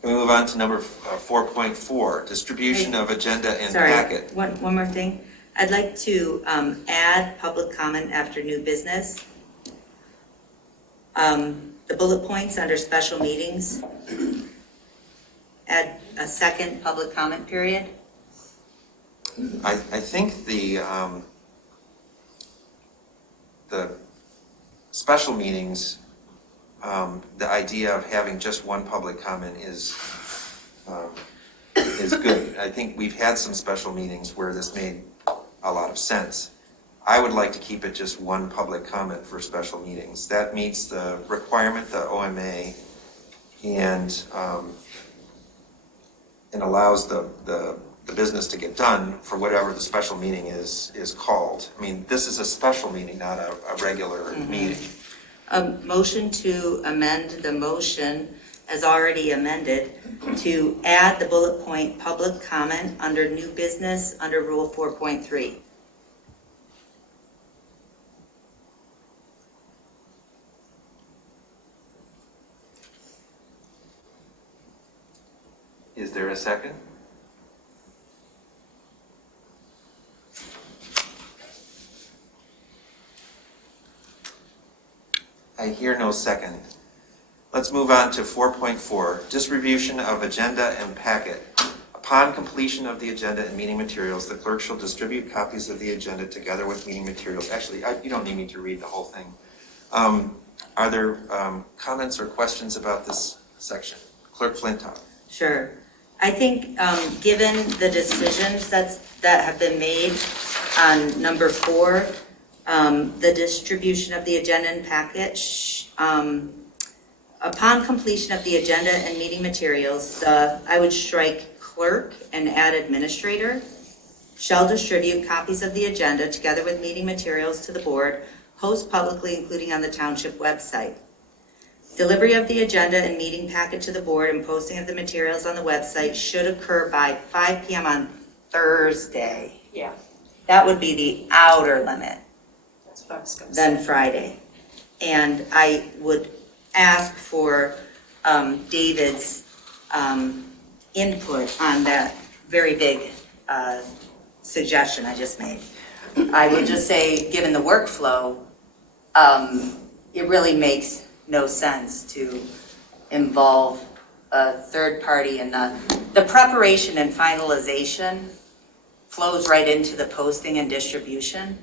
Can we move on to number 4.4, distribution of agenda and Sorry, packet? one more thing. I'd like to add public comment after new business. The bullet points under special meetings. Add a second public comment period. I think the special meetings, the idea of having just one public comment is good. I think we've had some special meetings where this made a lot of sense. I would like to keep it just one public comment for special meetings. That meets the requirement, the OMA, and allows the business to get done for whatever the special meeting is called. I mean, this is a special meeting, not a regular meeting. A motion to amend the motion as already amended to add the bullet point public comment under new business under Rule 4.3. Is there a second? I hear no second. Let's move on to 4.4, distribution of agenda and packet. Upon completion of the agenda and meeting materials, the clerk shall distribute copies of the agenda together with meeting materials. Actually, you don't need me to read the whole thing. Are there comments or questions about this section? Clerk Flintoff. Sure. I think, given the decisions that have been made on number 4, the distribution of the agenda and package, upon completion of the agenda and meeting materials, I would strike clerk and add administrator, shall distribute copies of the agenda together with meeting materials to the board, post publicly including on the township website. Delivery of the agenda and meeting packet to the board and posting of the materials on the website should occur by 5 p.m. on Thursday. Yeah, That would be the outer limit that's what I was gonna say. than Friday. And I would ask for David's input on that very big suggestion I just made. I would just say, given the workflow, it really makes no sense to involve a third party in the preparation and finalization flows right into the posting and distribution.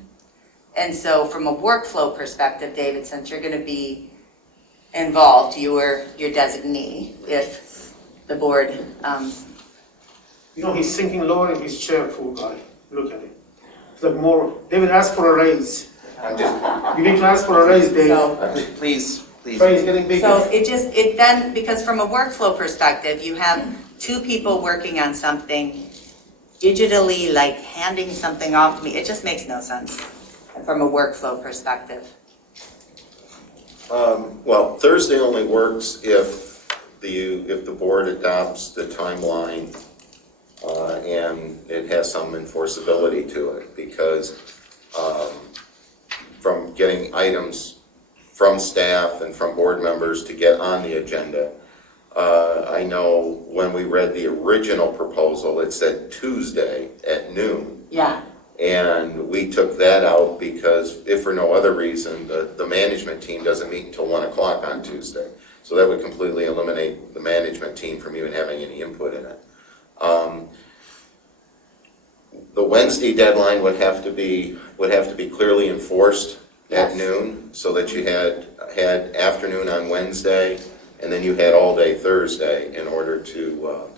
And so from a workflow perspective, David, since you're going to be involved, you or your designee, if the board, You know, he's sinking lower in his chair, poor guy. Look at it. It's like more, David asked for a raise. You need to ask for a raise, David. so, Please. Sorry, he's getting bigger. so it then, because from a workflow perspective, you have 2 people working on something digitally, like handing something off to me. It just makes no sense from a workflow perspective. Well, Thursday only works if the board adopts the timeline and it has some enforceability to it, because from getting items from staff and from board members to get on the agenda, I know when we read the original proposal, it said Tuesday at noon. Yeah. And we took that out because if for no other reason, the management team doesn't meet until 1 o'clock on Tuesday. So that would completely eliminate the management team from even having any input in it. The Wednesday deadline would have to be clearly enforced at noon, so that you had afternoon on Wednesday, and then you had all day Thursday in order to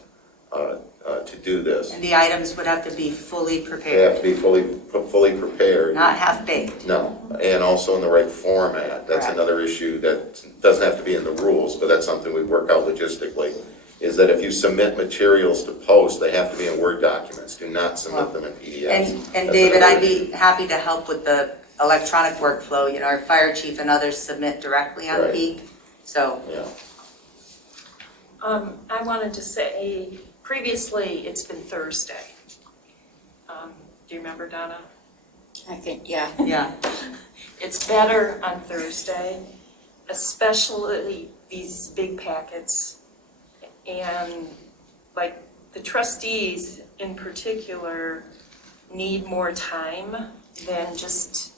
do this. And the items would have to be fully They have prepared, to be fully prepared. not half-baked. No, and also in the right format. That's Correct. another issue that doesn't have to be in the rules, but that's something we work out logistically, is that if you submit materials to post, they have to be in Word documents. Do not submit them in PDFs. And That's David, another I'd be happy to help with the electronic workflow. You know, our fire chief and others submit directly on Right. Peak, so. Yeah. I wanted to say, previously, it's been Thursday. Do you remember, Donna? I think, yeah. Yeah. It's better on Thursday, especially these big packets. And like the trustees in particular need more time than just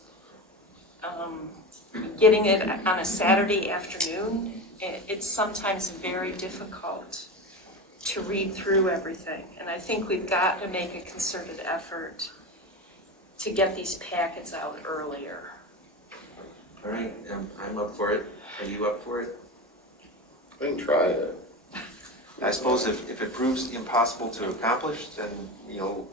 getting it on a Saturday afternoon. It's sometimes very difficult to read through everything. And I think we've got to make a concerted effort to get these packets out earlier. All right, I'm up for it. Are you up for it? We can try it. I suppose if it proves impossible to accomplish, then you'll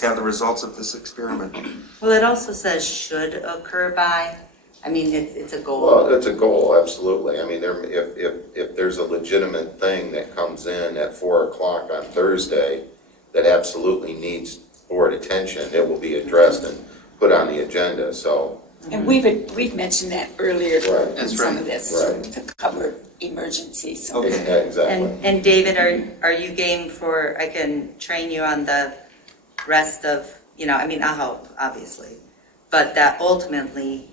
have the results of this experiment. Well, it also says should occur by. I mean, it's a goal. Well, it's a goal, absolutely. I mean, if there's a legitimate thing that comes in at 4 o'clock on Thursday that absolutely needs board attention, it will be addressed and put on the agenda, so. And we've mentioned that earlier Right. in That's some right. of this Right. to cover emergencies. So Okay. Exactly. And David, are you game for, I can train you on the rest of, I mean, I'll help, obviously, but that ultimately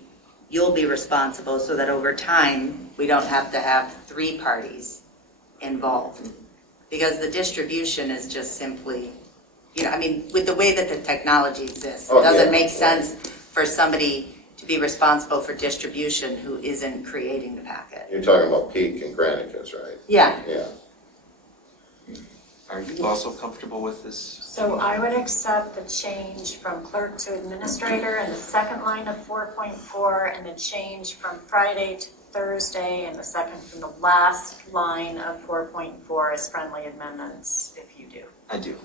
you'll be responsible so that over time, we don't have to have 3 parties involved. Because the distribution is just simply, I mean, with the way that the technology exists, it Oh, doesn't yeah. make sense for somebody to be responsible for distribution who isn't creating the packet. You're talking about Peak and Granicus, right? Yeah. Yeah. Are you also comfortable with this? So I would accept the change from clerk to administrator in the second line of 4.4 and the change from Friday to Thursday and the second from the last line of 4.4 as friendly amendments, if you do. I do,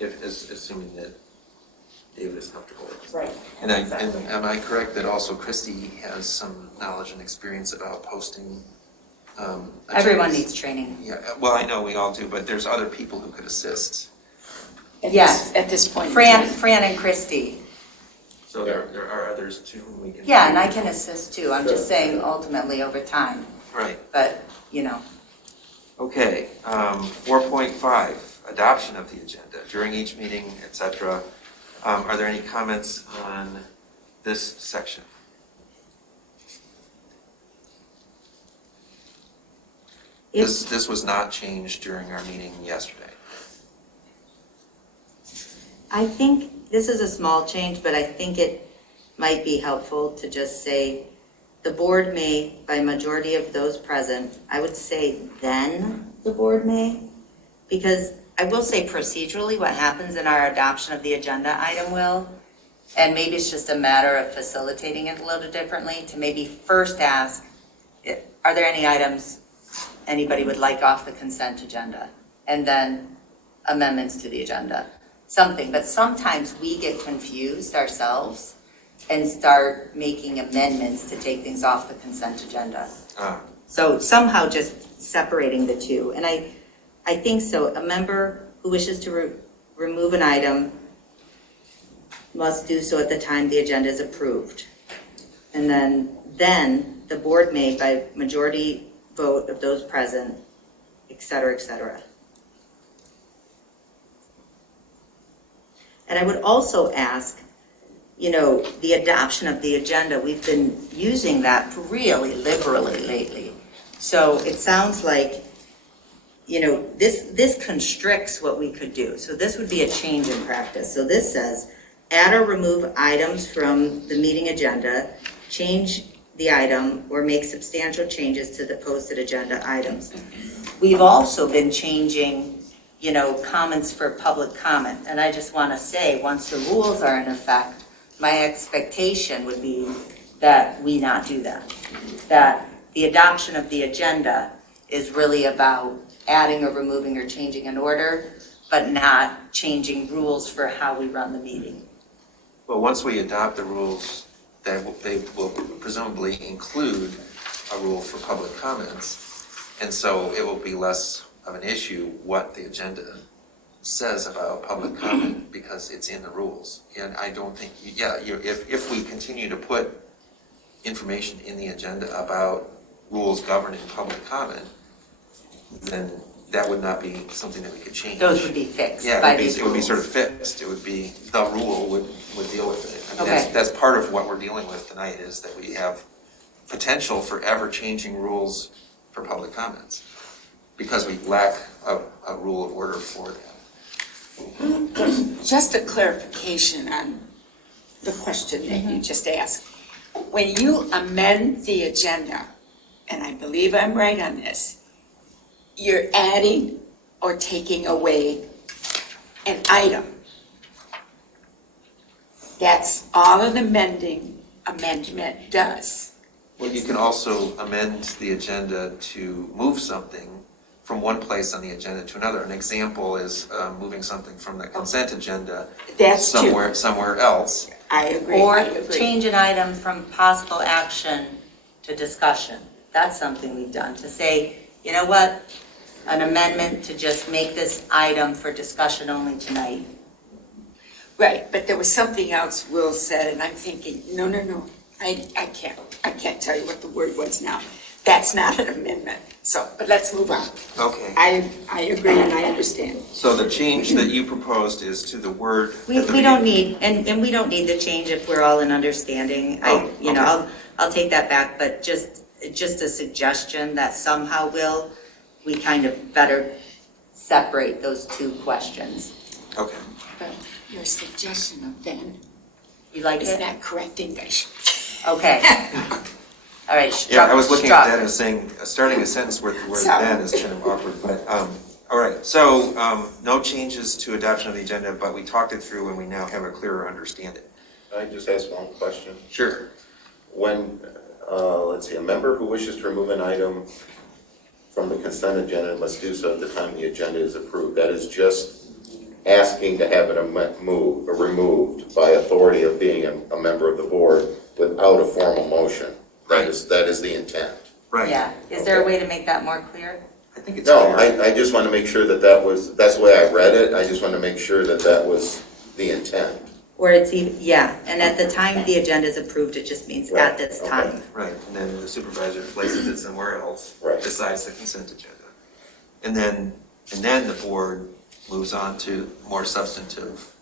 assuming that David is comfortable with it. Right. And am I correct that also Christie has some knowledge and experience about posting? Everyone agendas? needs training. Yeah, well, I know we all do, but there's other people who could assist. Yes. at this point. in Fran time. and Christie. So there are others to whom we can. Yeah, and I can assist too. I'm just saying ultimately over time, Right, but, okay, 4.5, adoption of the agenda during each meeting, etc. Are there any comments on this section? This was not changed during our meeting yesterday. I think this is a small change, but I think it might be helpful to just say, the board may, by majority of those present, I would say then the board may, because I will say procedurally what happens in our adoption of the agenda item will, and maybe it's just a matter of facilitating it a little differently, to maybe first ask, are there any items anybody would like off the consent agenda? And then amendments to the agenda, something. But sometimes we get confused ourselves and start making amendments to take things off the consent agenda. So somehow just separating the two. And I think so. A member who wishes to remove an item must do so at the time the agenda is approved. And then the board may, by majority vote of those present, et cetera, et cetera. And I would also ask, the adoption of the agenda, we've been using that really liberally lately. So it sounds like, this constricts what we could do. So this would be a change in practice. So this says, add or remove items from the meeting agenda, change the item, or make substantial changes to the posted agenda items. We've also been changing, comments for public comment. And I just want to say, once the rules are in effect, my expectation would be that we not do that. That the adoption of the agenda is really about adding or removing or changing an order, but not changing rules for how we run the meeting. Well, once we adopt the rules, they will presumably include a rule for public comments. And so it will be less of an issue what the agenda says about public comment because it's in the rules. And I don't think, if we continue to put information in the agenda about rules governing public comment, then that would not be something that we could change. Those would be fixed Yeah, by it these would be rules. sort of fixed. It would be, the rule would deal with it. I mean, Okay. that's part of what we're dealing with tonight is that we have potential for ever changing rules for public comments. because we lack a rule of order for that. Just a clarification on the question that you just asked. When you amend the agenda, and I believe I'm right on this, you're adding or taking away an item. That's all an amendment does. Well, you can also amend the agenda to move something from one place on the agenda to another. An example is moving something from the consent agenda That's true. somewhere else. I agree. Or I agree. change an item from possible action to discussion. That's something we've done, to say, you know what, an amendment to just make this item for discussion only tonight. Right, but there was something else Will said, and I'm thinking, no, I can't tell you what the word was now. That's not an amendment, so, but let's move on. Okay. I agree and I understand. So the change that you proposed is to the word. We don't need, and we don't need the change if we're all in understanding. I'll take that back, but just a suggestion that somehow we kind of better separate those two questions. Okay. But your suggestion of then You like is it? not correct English. Okay. All right. Yeah, I was looking at struck. that and saying, starting a sentence with the word Sorry. then is kind of awkward, but, all right. So, no changes to adoption of the agenda, but we talked it through and we now have a clearer understanding. I just ask one question? Sure. When, let's see, a member who wishes to remove an item from the consent agenda must do so at the time the agenda is approved. That is just asking to have it removed by authority of being a member of the board without a formal motion. Right. That is the intent. Right. Yeah. Is there a way to make that more clear? I think it's No, clear. I just want to make sure that's the way I read it. I just want to make sure that was the intent. Or it's even, yeah, and at the time the agenda is approved, it just means Right, at this okay. time. Right, and then the supervisor places it somewhere else, Right. besides the consent agenda. And then the board moves on to more substantive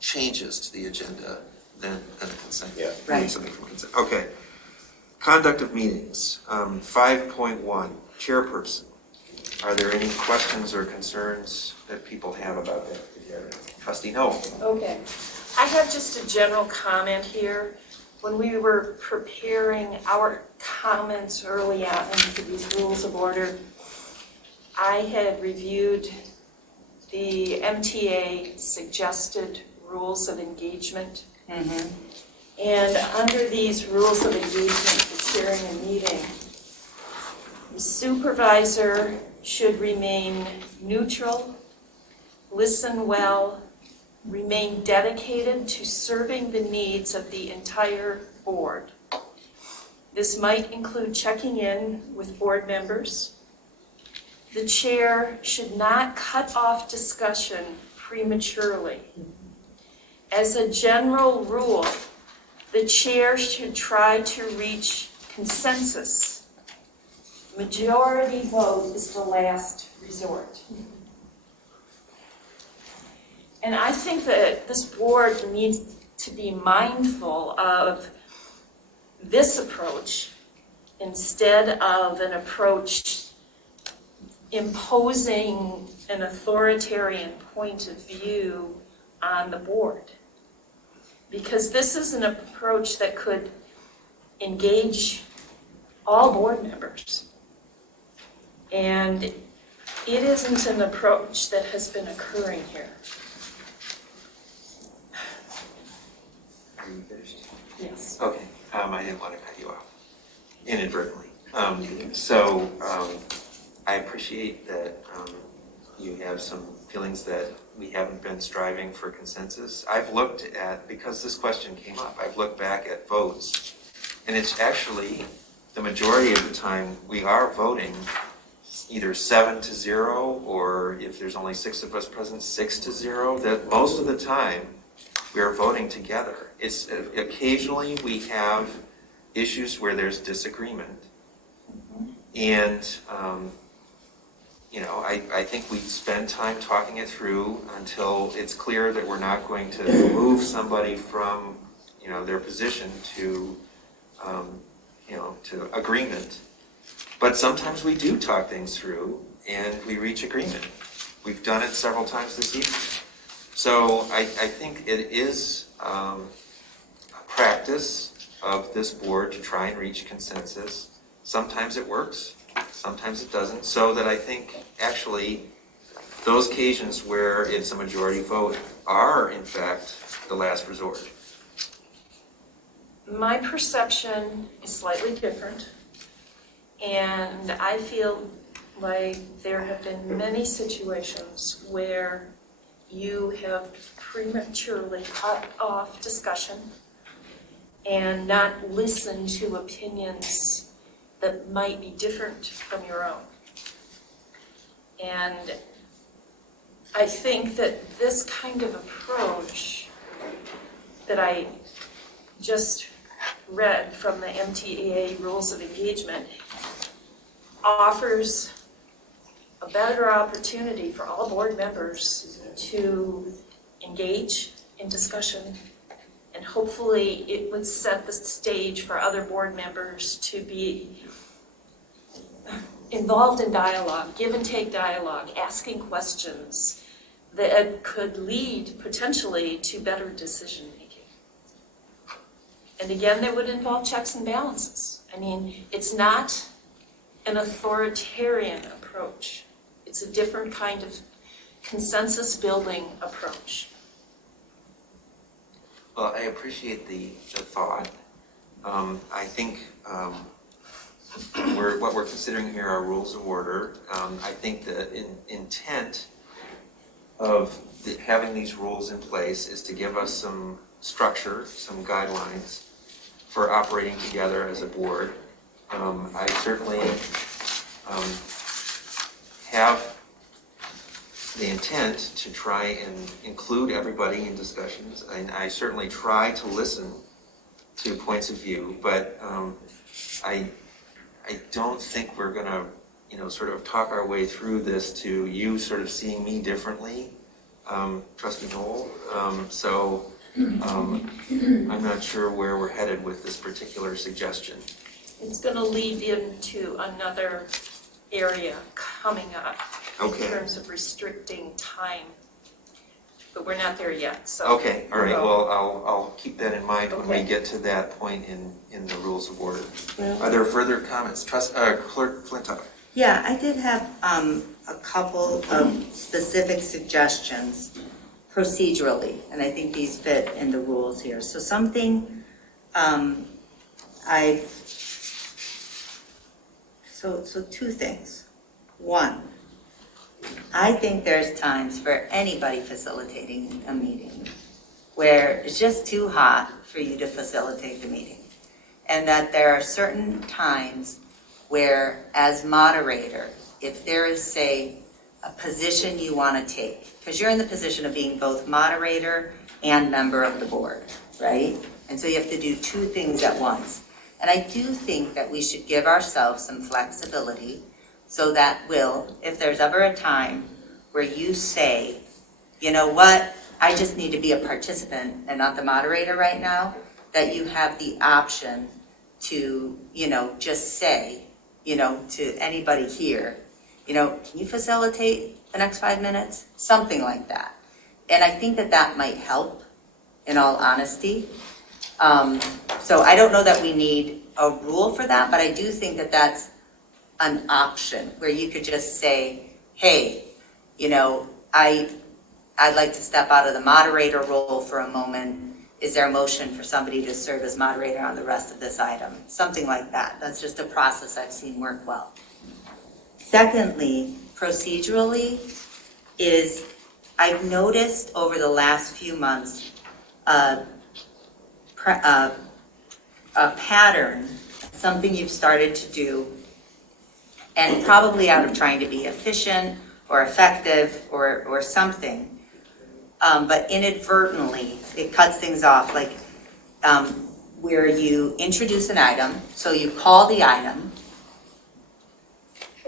changes to the agenda than the consent. Yeah. Right. Moving something from consent. Okay. Conduct of meetings, 5.1, chairperson. Are there any questions or concerns that people have about that? Trustee Noel. Okay. I have just a general comment here. When we were preparing our comments early on into these rules of order, I had reviewed the MTA suggested rules of engagement. And under these rules of engagement for chairing a meeting, the supervisor should remain neutral, listen well, remain dedicated to serving the needs of the entire board. This might include checking in with board members. The chair should not cut off discussion prematurely. As a general rule, the chair should try to reach consensus. Majority vote is the last resort. And I think that this board needs to be mindful of this approach instead of an approach imposing an authoritarian point of view on the board. Because this is an approach that could engage all board members. And it isn't an approach that has been occurring here. Are you finished? Yes. Okay, I didn't want to cut you off inadvertently. I appreciate that you have some feelings that we haven't been striving for consensus. I've looked at, because this question came up, I've looked back at votes, and it's actually the majority of the time we are voting either 7-0, or if there's only 6 of us present, 6-0, that most of the time we are voting together. It's occasionally we have issues where there's disagreement. And, I think we spend time talking it through until it's clear that we're not going to move somebody from, their position to agreement. But sometimes we do talk things through and we reach agreement. We've done it several times this evening. So I think it is a practice of this board to try and reach consensus. Sometimes it works, sometimes it doesn't, so that I think actually those occasions where it's a majority vote are in fact the last resort. My perception is slightly different, and I feel like there have been many situations where you have prematurely cut off discussion and not listened to opinions that might be different from your own. And I think that this kind of approach that I just read from the MTAA Rules of Engagement offers a better opportunity for all board members to engage in discussion, and hopefully it would set the stage for other board members to be involved in dialogue, give and take dialogue, asking questions that could lead potentially to better decision making. And again, that would involve checks and balances. I mean, it's not an authoritarian approach. It's a different kind of consensus building approach. Well, I appreciate the thought. I think what we're considering here are rules of order. I think the intent of having these rules in place is to give us some structure, some guidelines for operating together as a board. I certainly have the intent to try and include everybody in discussions, and I certainly try to listen to points of view, but I don't think we're gonna, sort of talk our way through this to you sort of seeing me differently, Trustee Knoll. I'm not sure where we're headed with this particular suggestion. It's going to lead into another area coming up in terms of restricting time, but we're not there yet. So Okay, all right. Well, I'll keep that in mind when we get to that point in the rules of order. Are there further comments? Clerk Flintoff. Yeah, I did have a couple of specific suggestions procedurally, and I think these fit in the rules here. So something So two things. One, I think there's times for anybody facilitating a meeting where it's just too hot for you to facilitate the meeting. And that there are certain times where, as moderator, if there is, say, a position you want to take, because you're in the position of being both moderator and member of the board, right? And so you have to do two things at once. And I do think that we should give ourselves some flexibility so that if there's ever a time where you say, you know what, I just need to be a participant and not the moderator right now, that you have the option to, just say, to anybody here, can you facilitate the next 5 minutes? Something like that. And I think that might help, in all honesty. So I don't know that we need a rule for that, but I do think that that's an option where you could just say, hey, I'd like to step out of the moderator role for a moment. Is there a motion for somebody to serve as moderator on the rest of this item? Something like that. That's just a process I've seen work well. Secondly, procedurally, is I've noticed over the last few months a pattern, something you've started to do, and probably out of trying to be efficient or effective or something, but inadvertently it cuts things off, like where you introduce an item, so you call the item,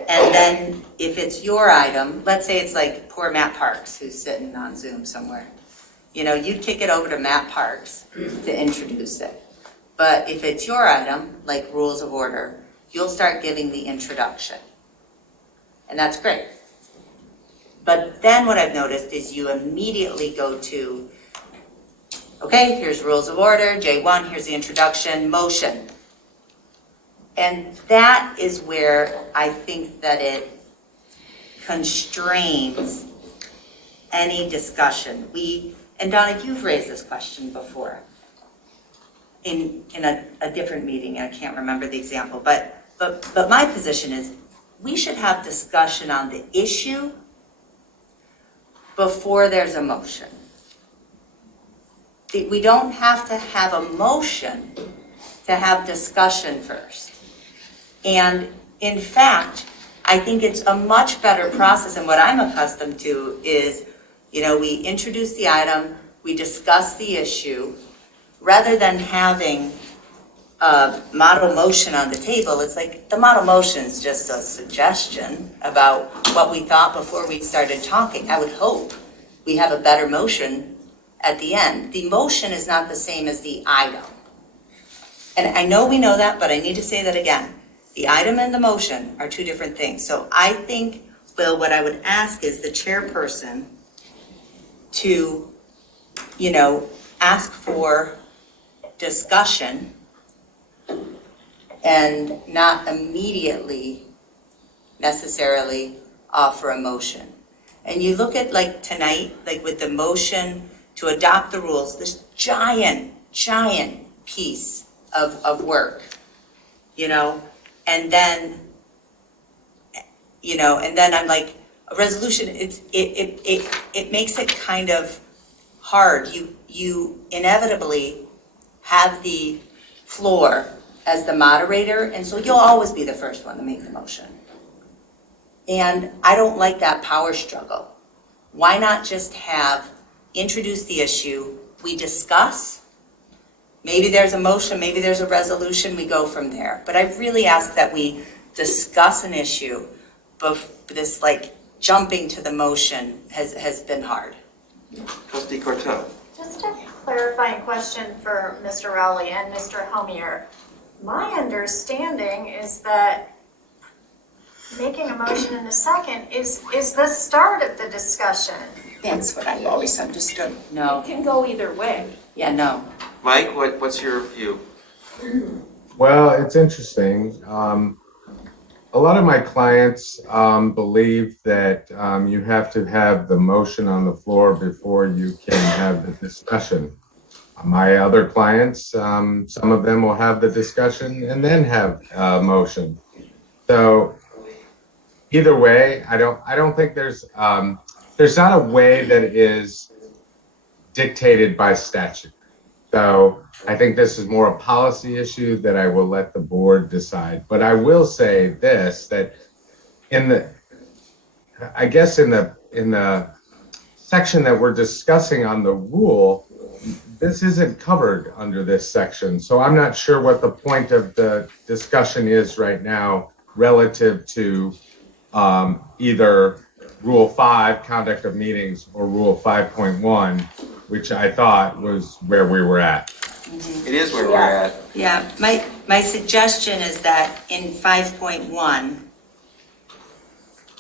and then if it's your item, let's say it's like poor Matt Parks who's sitting on Zoom somewhere, you'd kick it over to Matt Parks to introduce it. But if it's your item, like rules of order, you'll start giving the introduction. And that's great. But then what I've noticed is you immediately go to, okay, here's rules of order, J1, here's the introduction, motion. And that is where I think that it constrains any discussion. And Donna, you've raised this question before in a different meeting, and I can't remember the example, but my position is we should have discussion on the issue before there's a motion. We don't have to have a motion to have discussion first. And in fact, I think it's a much better process, and what I'm accustomed to is, we introduce the item, we discuss the issue, rather than having a model motion on the table. It's like the model motion is just a suggestion about what we thought before we started talking. I would hope we have a better motion at the end. The motion is not the same as the item. And I know we know that, but I need to say that again. The item and the motion are two different things. So I think, Bill, what I would ask is the chairperson to, ask for discussion and not immediately necessarily offer a motion. And you look at like tonight, like with the motion to adopt the rules, this giant piece of work, and then, and then I'm like, a resolution, it makes it kind of hard. You inevitably have the floor as the moderator, and so you'll always be the first one to make the motion. And I don't like that power struggle. Why not just introduce the issue, we discuss, maybe there's a motion, maybe there's a resolution, we go from there. But I really ask that we discuss an issue, but this jumping to the motion has been hard. Trustee Cortell. Just a clarifying question for Mr. Rowley and Mr. Homier. My understanding is that making a motion in a second is the start of the discussion. That's what I always understood. No. It can go either way. Yeah, no. Mike, what's your view? Well, it's interesting. A lot of my clients believe that you have to have the motion on the floor before you can have the discussion. My other clients, some of them will have the discussion and then have a motion. So either way, I don't think there's not a way that is dictated by statute. So I think this is more a policy issue that I will let the board decide. But I will say this, that in the section that we're discussing on the rule, this isn't covered under this section. So I'm not sure what the point of the discussion is right now relative to either Rule 5, Conduct of Meetings, or Rule 5.1, which I thought was where we were at. Mm-hmm. It is where we're at. Yeah, my suggestion is that in 5.1,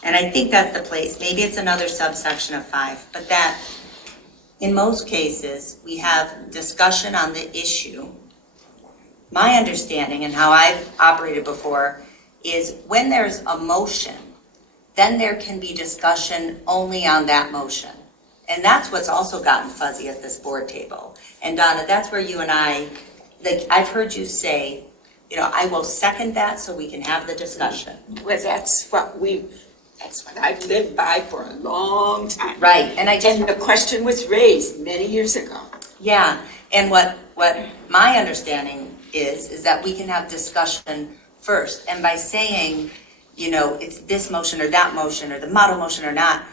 and I think that's the place, maybe it's another subsection of 5, but that in most cases, we have discussion on the issue. My understanding and how I've operated before is when there's a motion, then there can be discussion only on that motion. And that's what's also gotten fuzzy at this board table. And Donna, that's where you and I've heard you say, I will second that so we can have the discussion. Well, that's what I've lived by for a long time. Right, and the question was raised many years ago. Yeah, and what my understanding is that we can have discussion first. And by saying, it's this motion or that motion or the model motion or not,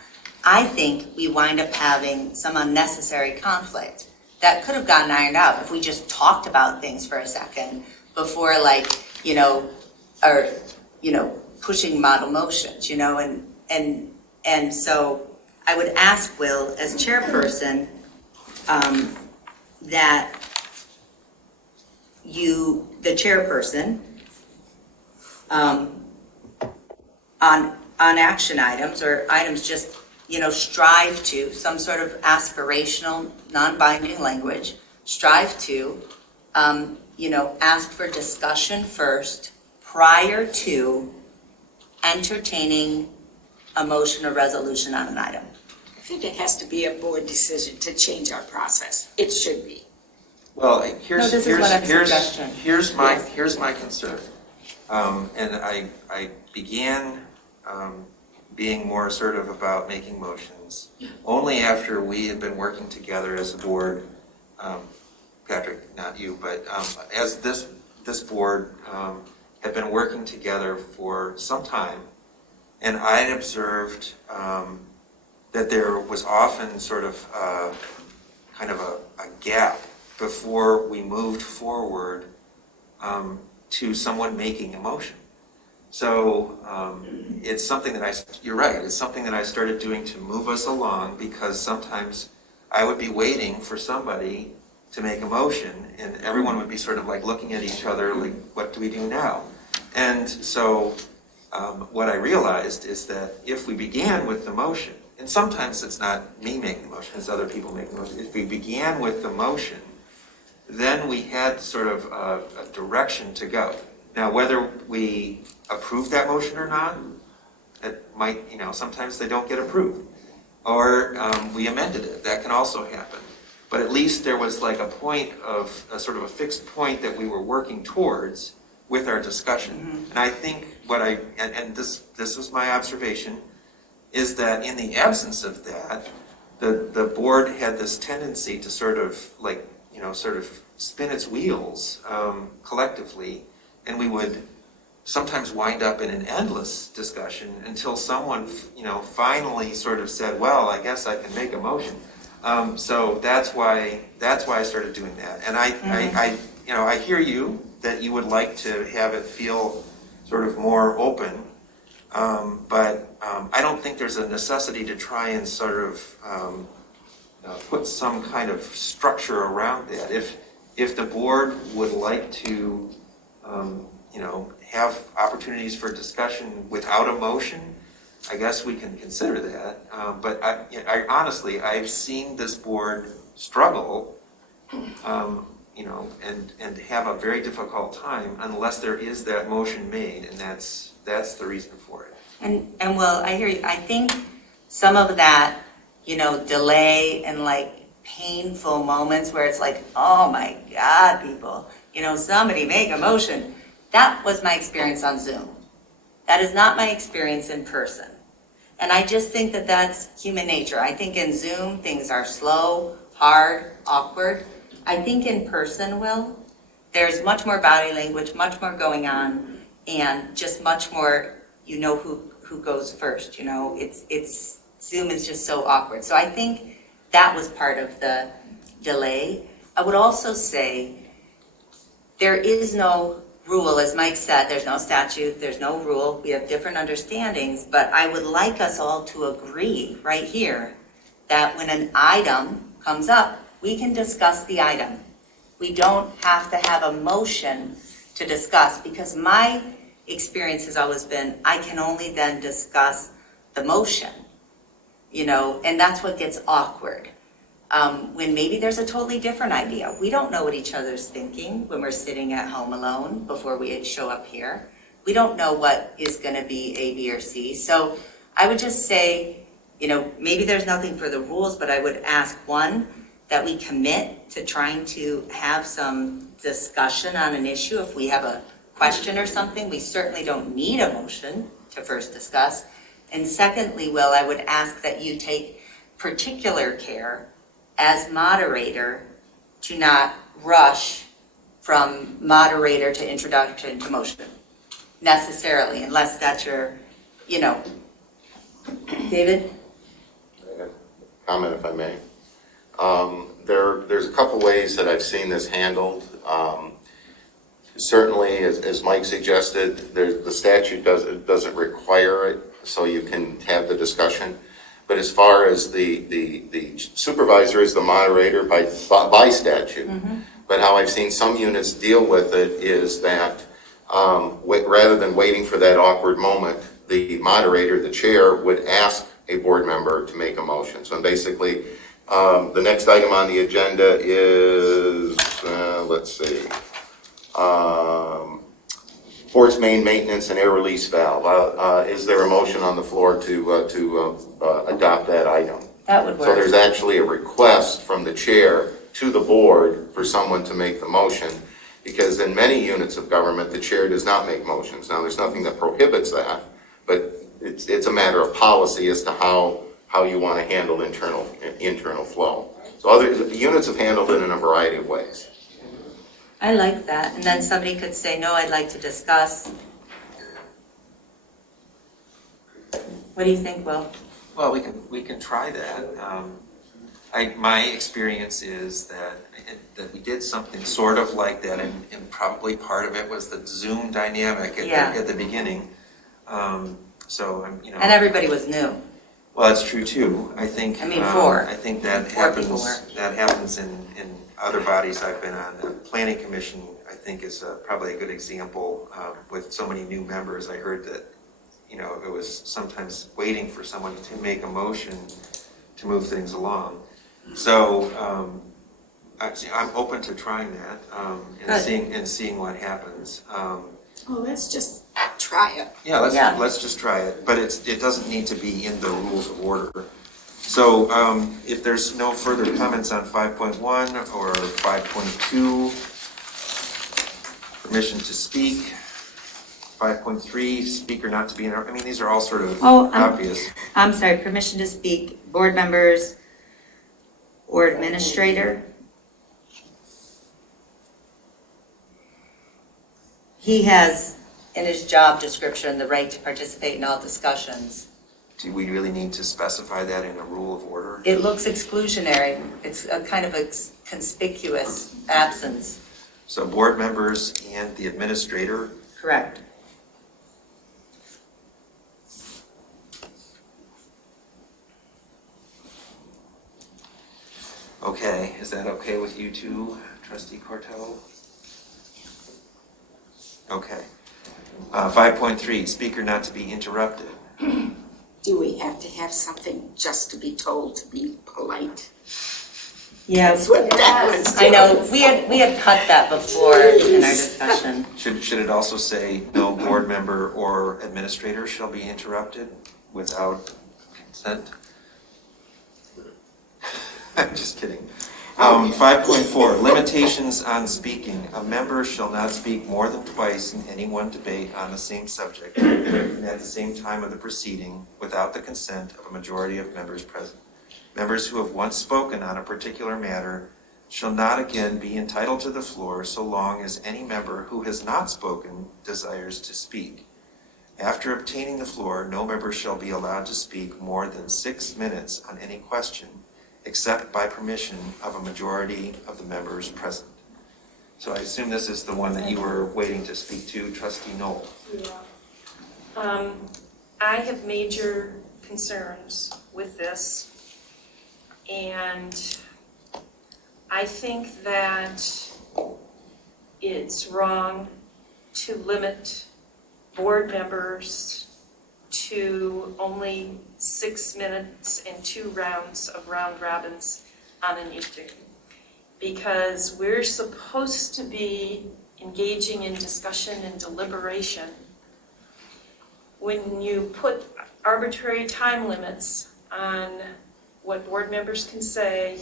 I think we wind up having some unnecessary conflict that could have gotten ironed out if we just talked about things for a second before pushing model motions, and so I would ask Will, as chairperson, that the chairperson, on action items or items just, strive to, some sort of aspirational, non-binding language, strive to, ask for discussion first prior to entertaining a motion or resolution on an item. I think it has to be a board decision to change our process. It should be. Well, No, this is what I'm suggesting. here's my concern. And I began being more assertive about making motions only after we had been working together as a board. Patrick, not you, but as this board had been working together for some time, and I had observed that there was often sort of kind of a gap before we moved forward to someone making a motion. So it's something that you're right, it's something that I started doing to move us along, because sometimes I would be waiting for somebody to make a motion and everyone would be sort of like looking at each other like, what do we do now? And so what I realized is that if we began with the motion, and sometimes it's not me making the motion, it's other people making the motion. If we began with the motion, then we had sort of a direction to go. Now, whether we approve that motion or not, it might, sometimes they don't get approved. Or we amended it, that can also happen. But at least there was like a point of, a sort of a fixed point that we were working towards with our discussion. Mm-hmm. And I think and this was my observation, is that in the absence of that, the board had this tendency to sort of like, sort of spin its wheels collectively, and we would sometimes wind up in an endless discussion until someone, finally sort of said, well, I guess I can make a motion. So that's why I started doing that. And I hear you that you would like to have it feel sort of more open, but I don't think there's a necessity to try and sort of put some kind of structure around that. If the board would like to, have opportunities for discussion without a motion, I guess we can consider that. But I honestly, I've seen this board struggle, and have a very difficult time unless there is that motion made, and that's the reason for it. And well, I hear you. I think some of that, delay and like painful moments where it's like, oh my God, people, somebody make a motion. That was my experience on Zoom. That is not my experience in person. And I just think that that's human nature. I think in Zoom, things are slow, hard, awkward. I think in person, Will, there's much more body language, much more going on, and just much more, who goes first, it's Zoom is just so awkward. So I think that was part of the delay. I would also say there is no rule, as Mike said, there's no statute, there's no rule. We have different understandings, but I would like us all to agree right here that when an item comes up, we can discuss the item. We don't have to have a motion to discuss, because my experience has always been, I can only then discuss the motion, and that's what gets awkward. When maybe there's a totally different idea. We don't know what each other's thinking when we're sitting at home alone before we show up here. We don't know what is going to be A, B, or C. So I would just say, maybe there's nothing for the rules, but I would ask, one, that we commit to trying to have some discussion on an issue. If we have a question or something, we certainly don't need a motion to first discuss. And secondly, Will, I would ask that you take particular care as moderator to not rush from moderator to introduction to motion necessarily, unless that's your, David? Comment if I may. There's a couple ways that I've seen this handled. Certainly, as Mike suggested, the statute doesn't require it, so you can have the discussion. But as far as the supervisor is the moderator by statute. Mm-hmm. But how I've seen some units deal with it is that rather than waiting for that awkward moment, the moderator, the chair, would ask a board member to make a motion. So basically, the next item on the agenda is, let's see, force main maintenance and air release valve. Is there a motion on the floor to adopt that item? That would work. So there's actually a request from the chair to the board for someone to make the motion, because in many units of government, the chair does not make motions. Now, there's nothing that prohibits that, but it's a matter of policy as to how you want to handle internal flow. So other units have handled it in a variety of ways. I like that, and then somebody could say, no, I'd like to discuss. What do you think, Will? Well, we can try that. My experience is that we did something sort of like that, and probably part of it was the Zoom dynamic at the beginning. So And everybody was new. Well, that's true too. I think. Four. I think that Four people happens. That happens in other bodies I've been on. The Planning Commission, I think, is probably a good example. With so many new members, I heard that it was sometimes waiting for someone to make a motion to move things along. So I'm open to trying that and seeing what happens. Let's just try it. Yeah, let's just try it. But it doesn't need to be in the rules of order. So if there's no further comments on 5.1 or 5.2, permission to speak. 5.3, speaker not to be in. These are all sort of obvious. I'm sorry, permission to speak, board members or administrator. He has in his job description the right to participate in all discussions. Do we really need to specify that in a rule of order? It looks exclusionary. It's a kind of a conspicuous absence. So board members and the administrator. Correct. Okay, is that okay with you too, Trustee Cortello? Okay. 5.3, speaker not to be interrupted. Do we have to have something just to be told to be polite? Yeah, That's what that was. I know. We had cut that before in our discussion. Should it also say no board member or administrator shall be interrupted without consent? I'm just kidding. 5.4, limitations on speaking. A member shall not speak more than twice in any one debate on the same subject and at the same time of the proceeding without the consent of a majority of members present. Members who have once spoken on a particular matter shall not again be entitled to the floor so long as any member who has not spoken desires to speak. After obtaining the floor, no member shall be allowed to speak more than 6 minutes on any question, except by permission of a majority of the members present. So I assume this is the one that you were waiting to speak to, Trustee Knoll. Yeah. I have major concerns with this, and I think that it's wrong to limit board members to only 6 minutes and 2 rounds of round robins on an issue. Because we're supposed to be engaging in discussion and deliberation. When you put arbitrary time limits on what board members can say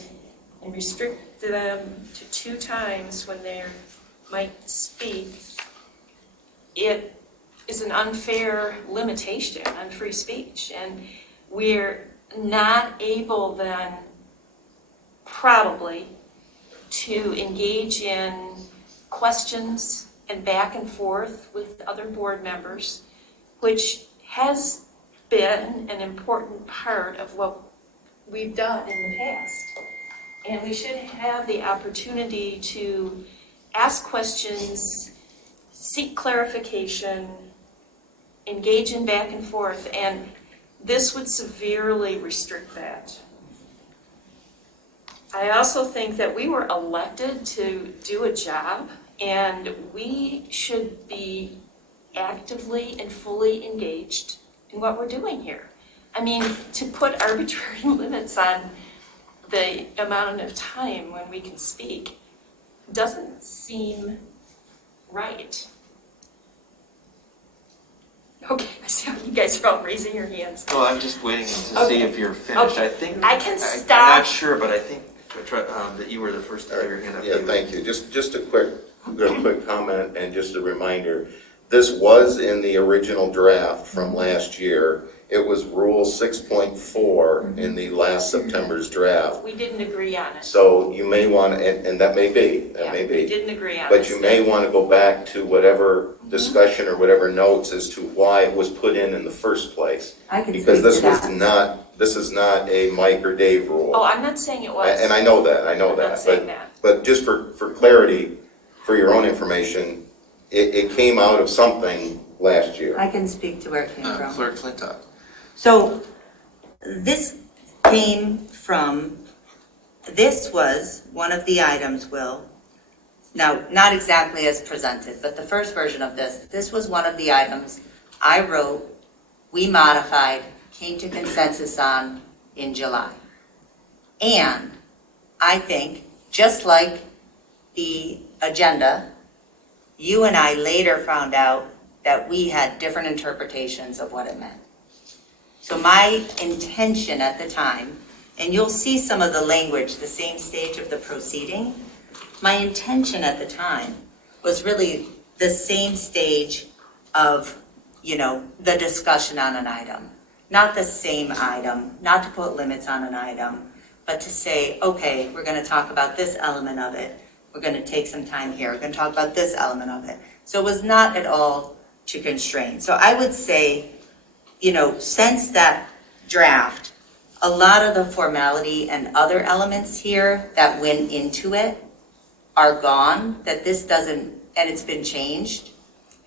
and restrict them to 2 times when they might speak, it is an unfair limitation on free speech. And we're not able then, probably, to engage in questions and back and forth with other board members, which has been an important part of what we've done in the past. And we should have the opportunity to ask questions, seek clarification, engage in back and forth, and this would severely restrict that. I also think that we were elected to do a job, And we should be actively and fully engaged in what we're doing here. I mean, to put arbitrary limits on the amount of time when we can speak doesn't seem right. Okay, I see how you guys are all raising your hands. Well, I'm just waiting to see if you're finished. Okay. I think, I can I'm stop. not sure, but I think that you were the first to have your hand up. Yeah, thank you. Just a real quick comment and just a reminder. This was in the original draft from last year. It was Rule 6.4 in the last September's draft. We didn't agree on it. So you may want, and that may be, We didn't agree on it. But you may want to go back to whatever discussion or whatever notes as to why it was put in the first place. I can Because speak to that. this is not a Mike or Dave rule. Oh, I'm not saying it was. And I know that, I'm not saying that. But just for clarity, for your own information, it came out of something last year. I can speak to where it came from. Clerk Flintoff. So this came from, this was one of the items, Will. Now, not exactly as presented, but the first version of this was one of the items I wrote, we modified, came to consensus on in July. And I think, just like the agenda, you and I later found out that we had different interpretations of what it meant. So my intention at the time, and you'll see some of the language, the same stage of the proceeding, my intention at the time was really the same stage of, the discussion on an item. Not the same item, not to put limits on an item, but to say, okay, we're gonna talk about this element of it. We're gonna take some time here. We're gonna talk about this element of it. So it was not at all to constrain. So I would say, since that draft, a lot of the formality and other elements here that went into it are gone, that this doesn't, and it's been changed.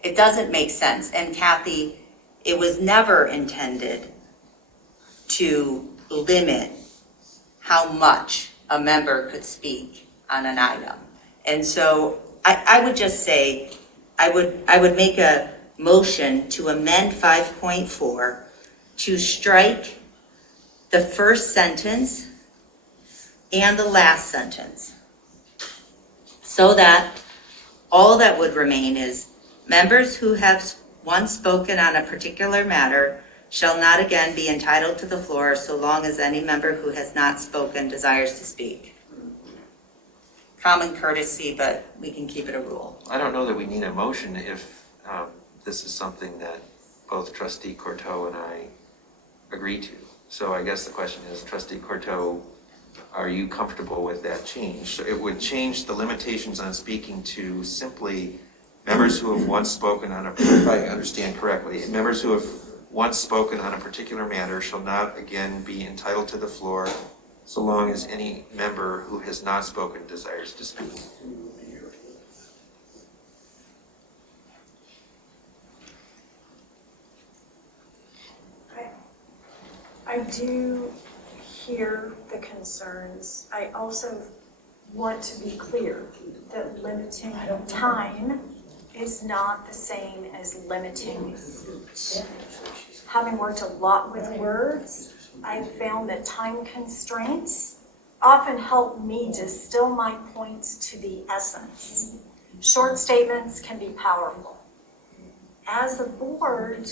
It doesn't make sense. And Kathy, it was never intended to limit how much a member could speak on an item. And so I would just say, I would make a motion to amend 5.4 to strike the first sentence and the last sentence, so that all that would remain is members who have once spoken on a particular matter shall not again be entitled to the floor so long as any member who has not spoken desires to speak. Common courtesy, but we can keep it a rule. I don't know that we need a motion if this is something that both Trustee Courteau and I agree to. So I guess the question is, Trustee Courteau, are you comfortable with that change? So it would change the limitations on speaking to simply members who have once spoken on a, if I understand correctly, members who have once spoken on a particular matter shall not again be entitled to the floor so long as any member who has not spoken desires to speak. I do hear the concerns. I also want to be clear that limiting time is not the same as limiting speech. Having worked a lot with words, I've found that time constraints often help me distill my points to the essence. Short statements can be powerful. As a board,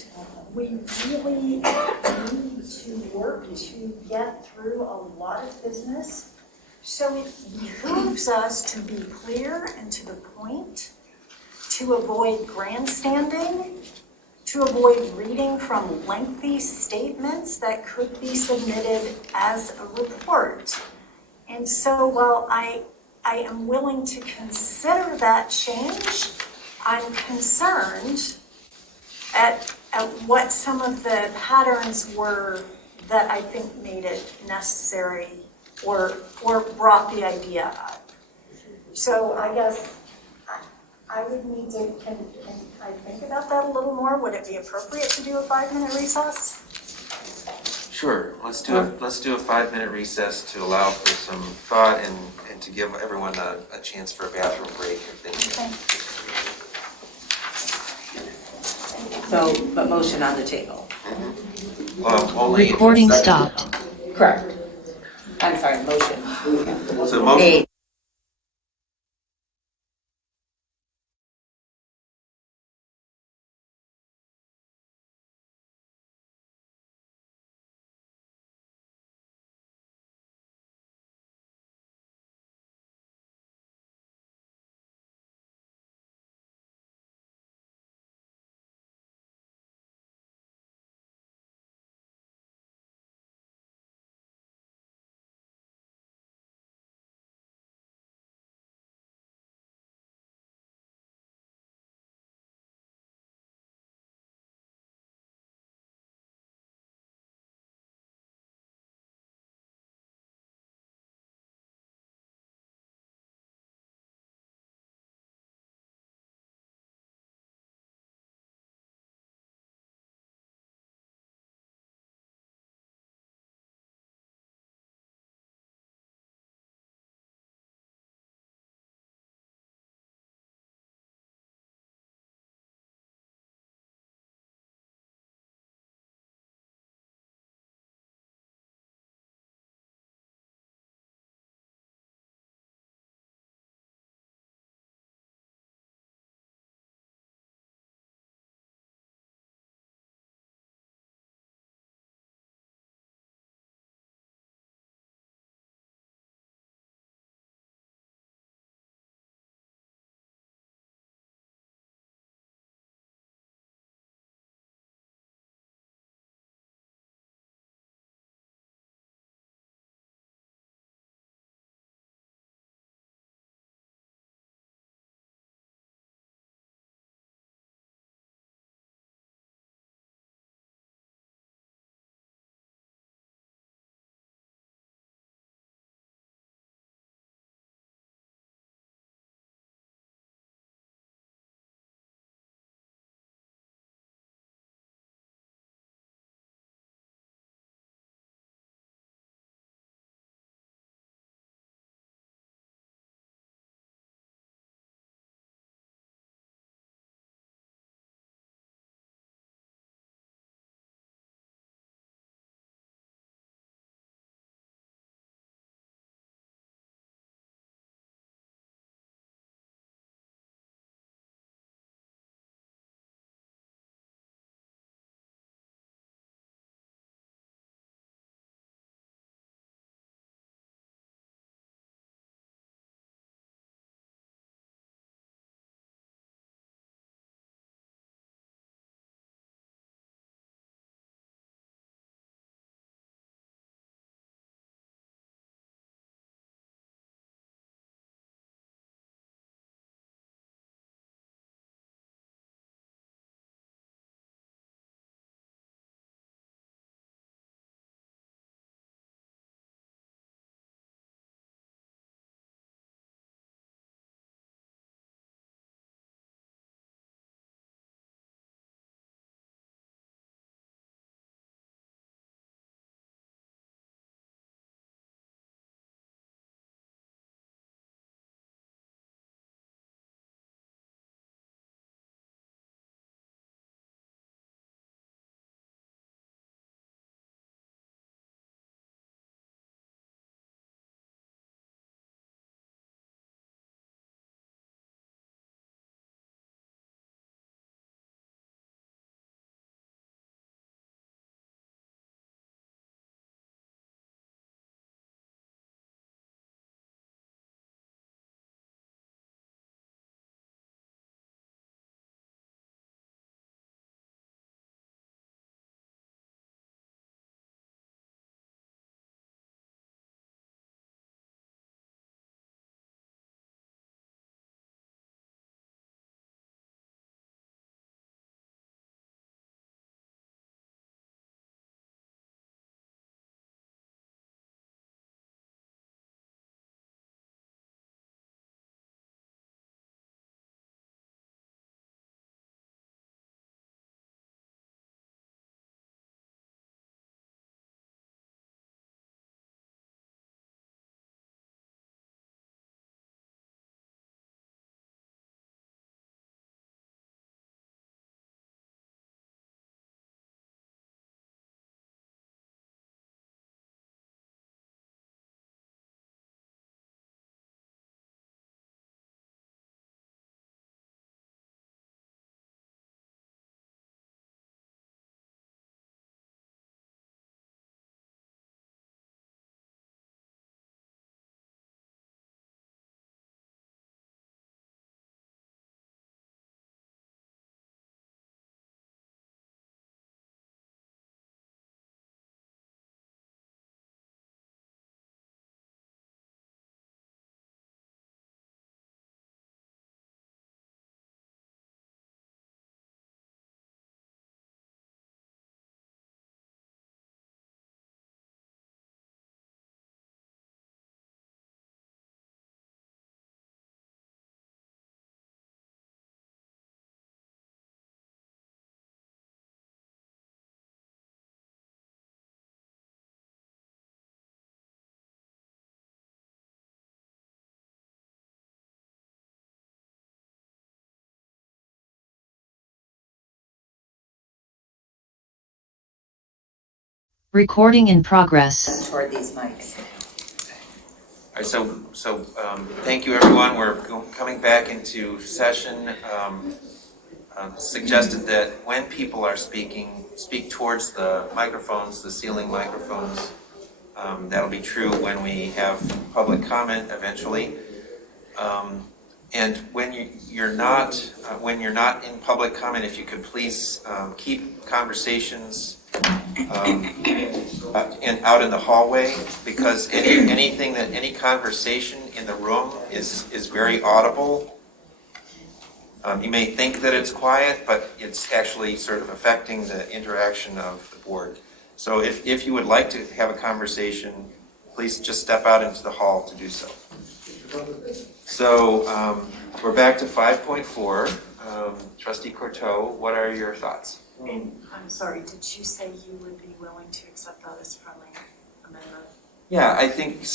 we really need to work to get through a lot of business. So it behooves us to be clear and to the point, to avoid grandstanding, to avoid reading from lengthy statements that could be submitted as a report. And so while I am willing to consider that change, I'm concerned at what some of the patterns were that I think made it necessary or brought the idea up. So I guess I would need to, can I think about that a little more? Would it be appropriate to do a 5-minute recess? Sure, let's do a 5-minute recess to allow for some thought and to give everyone a chance for a bathroom break if they need. So, but motion on the table. Only. Recording stopped. Correct. I'm sorry, motion. So motion. Made. Recording in progress. Toward these mics. All right, so thank you, everyone. We're coming back into session. Suggested that when people are speaking, speak towards the microphones, the ceiling microphones. That'll be true when we have public comment eventually. And when you're not in public comment, if you could please keep conversations and out in the hallway, because any conversation in the room is very audible. You may think that it's quiet, but it's actually sort of affecting the interaction of the board. So if you would like to have a conversation, please just step out into the hall to do so. So we're back to 5.4. Trustee Courteau, what are your thoughts? I'm sorry, did you say you would be willing to accept that as friendly amendment? Yeah, I think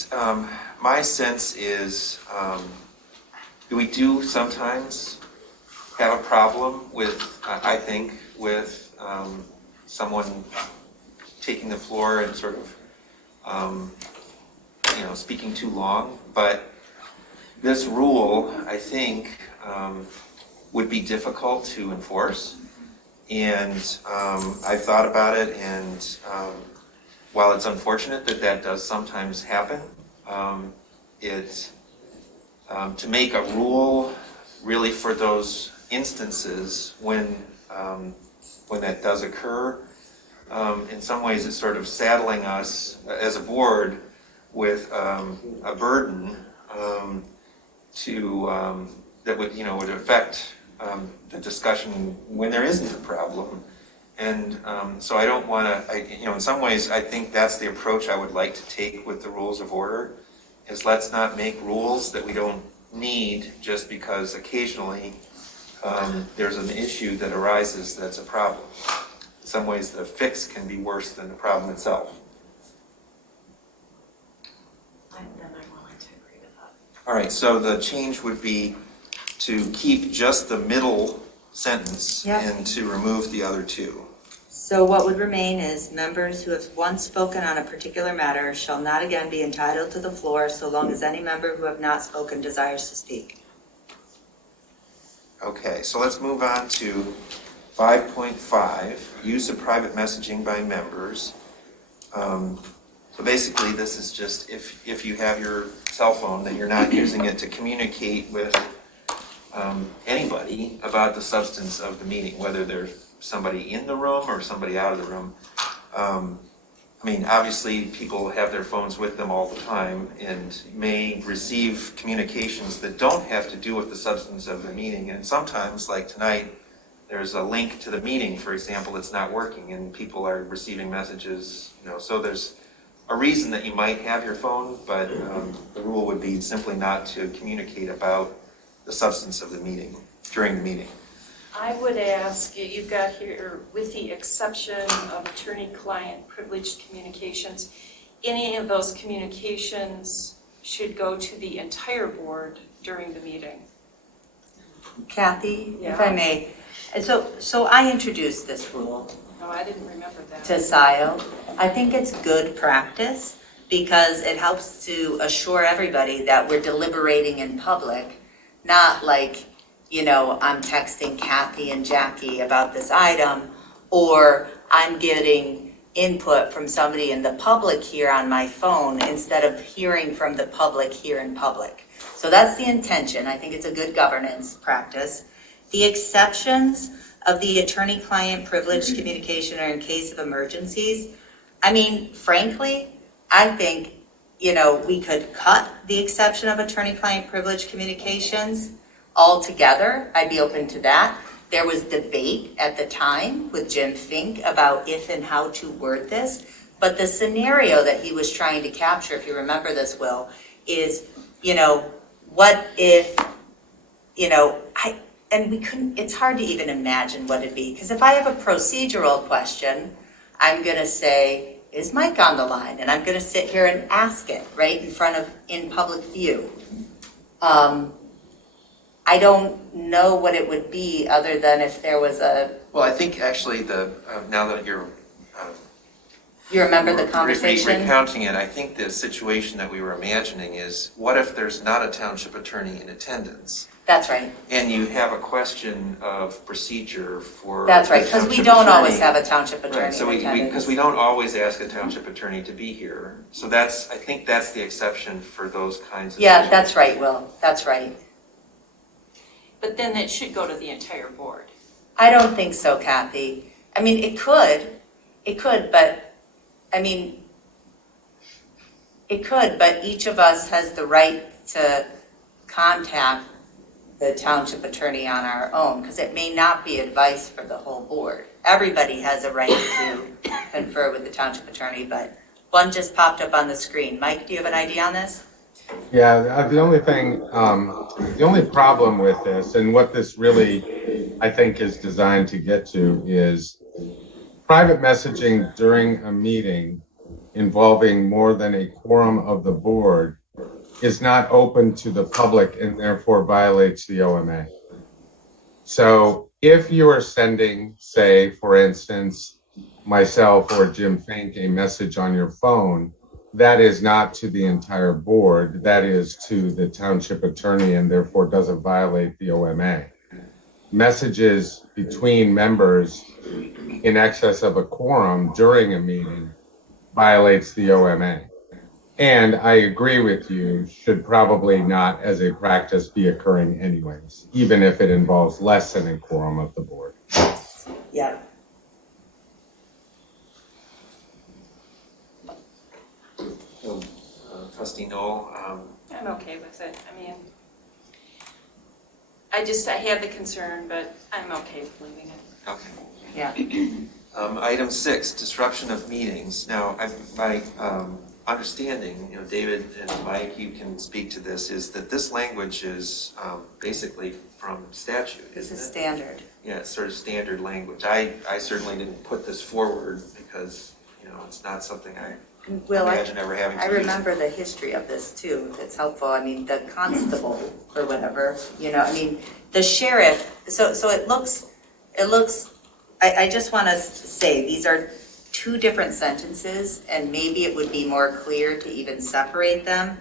my sense is we do sometimes have a problem with, I think, with someone taking the floor and sort of, speaking too long. But this rule, I think, would be difficult to enforce. And I've thought about it, and while it's unfortunate that does sometimes happen, to make a rule really for those instances when that does occur, in some ways it's sort of saddling us as a board with a burden that would affect the discussion when there isn't a problem. And so I don't want to, in some ways I think that's the approach I would like to take with the rules of order, is let's not make rules that we don't need just because occasionally there's an issue that arises that's a problem. In some ways the fix can be worse than the problem itself. Then I'm willing to agree with that. All right, so the change would be to keep just the middle sentence and to remove the other two. So what would remain is members who have once spoken on a particular matter shall not again be entitled to the floor so long as any member who have not spoken desires to speak. Okay, so let's move on to 5.5, use of private messaging by members. So basically this is just if you have your cell phone, that you're not using it to communicate with anybody about the substance of the meeting, whether there's somebody in the room or somebody out of the room. Obviously people have their phones with them all the time and may receive communications that don't have to do with the substance of the meeting. And sometimes, like tonight, there's a link to the meeting, for example, that's not working and people are receiving messages, so there's a reason that you might have your phone, but the rule would be simply not to communicate about the substance of the meeting during the meeting. I would ask, you've got here, with the exception of attorney-client privileged communications, any of those communications should go to the entire board during the meeting. Kathy, if I may, so I introduced this rule No, I didn't remember that. to Scio. I think it's good practice because it helps to assure everybody that we're deliberating in public, not like, I'm texting Kathy and Jackie about this item, or I'm getting input from somebody in the public here on my phone instead of hearing from the public here in public. So that's the intention. I think it's a good governance practice. The exceptions of the attorney-client privileged communication are in case of emergencies. Frankly, I think, we could cut the exception of attorney-client privileged communications altogether. I'd be open to that. There was debate at the time with Jim Fink about if and how to word this, but the scenario that he was trying to capture, if you remember this, Will, is, what if, it's hard to even imagine what it'd be, because if I have a procedural question, I'm gonna say, is Mike on the line? And I'm gonna sit here and ask it right in public view. I don't know what it would be other than if there was a... Well, I think actually now that you're You remember the conversation? Recounting it, I think the situation that we were imagining is, what if there's not a township attorney in attendance? That's right. And you have a question of procedure for. That's right, the because we township don't always attorney. have a township attorney Right, so in attendance. because we don't always ask a township attorney to be here. So I think that's the exception for those kinds of. Yeah, that's right, Will, that's right. But then it should go to the entire board. I don't think so, Kathy. I mean, it could, but, but each of us has the right to contact the township attorney on our own, because it may not be advice for the whole board. Everybody has a right to confer with the township attorney, but one just popped up on the screen. Mike, do you have an idea on this? Yeah, the only problem with this, and what this really, I think, is designed to get to, is private messaging during a meeting involving more than a quorum of the board is not open to the public and therefore violates the OMA. So if you are sending, say, for instance, myself or Jim Fink a message on your phone, that is not to the entire board, that is to the township attorney and therefore doesn't violate the OMA. Messages between members in excess of a quorum during a meeting violates the OMA. And I agree with you, should probably not as a practice be occurring anyways, even if it involves less than a quorum of the board. Yeah. Trustee Noel, I'm okay with it. I mean, I have the concern, but I'm okay with leaving it. okay. Yeah. Item 6, disruption of meetings. Now, my understanding, David and Mike, you can speak to this, is that this language is basically from statute, It's isn't a it? standard. Yeah, it's sort of standard language. I certainly didn't put this forward because, it's not something I Will, imagine ever having to I use. remember the history of this too, if it's helpful. I mean, the constable or whatever, the sheriff, so it looks, I just want to say, these are two different sentences, and maybe it would be more clear to even separate them.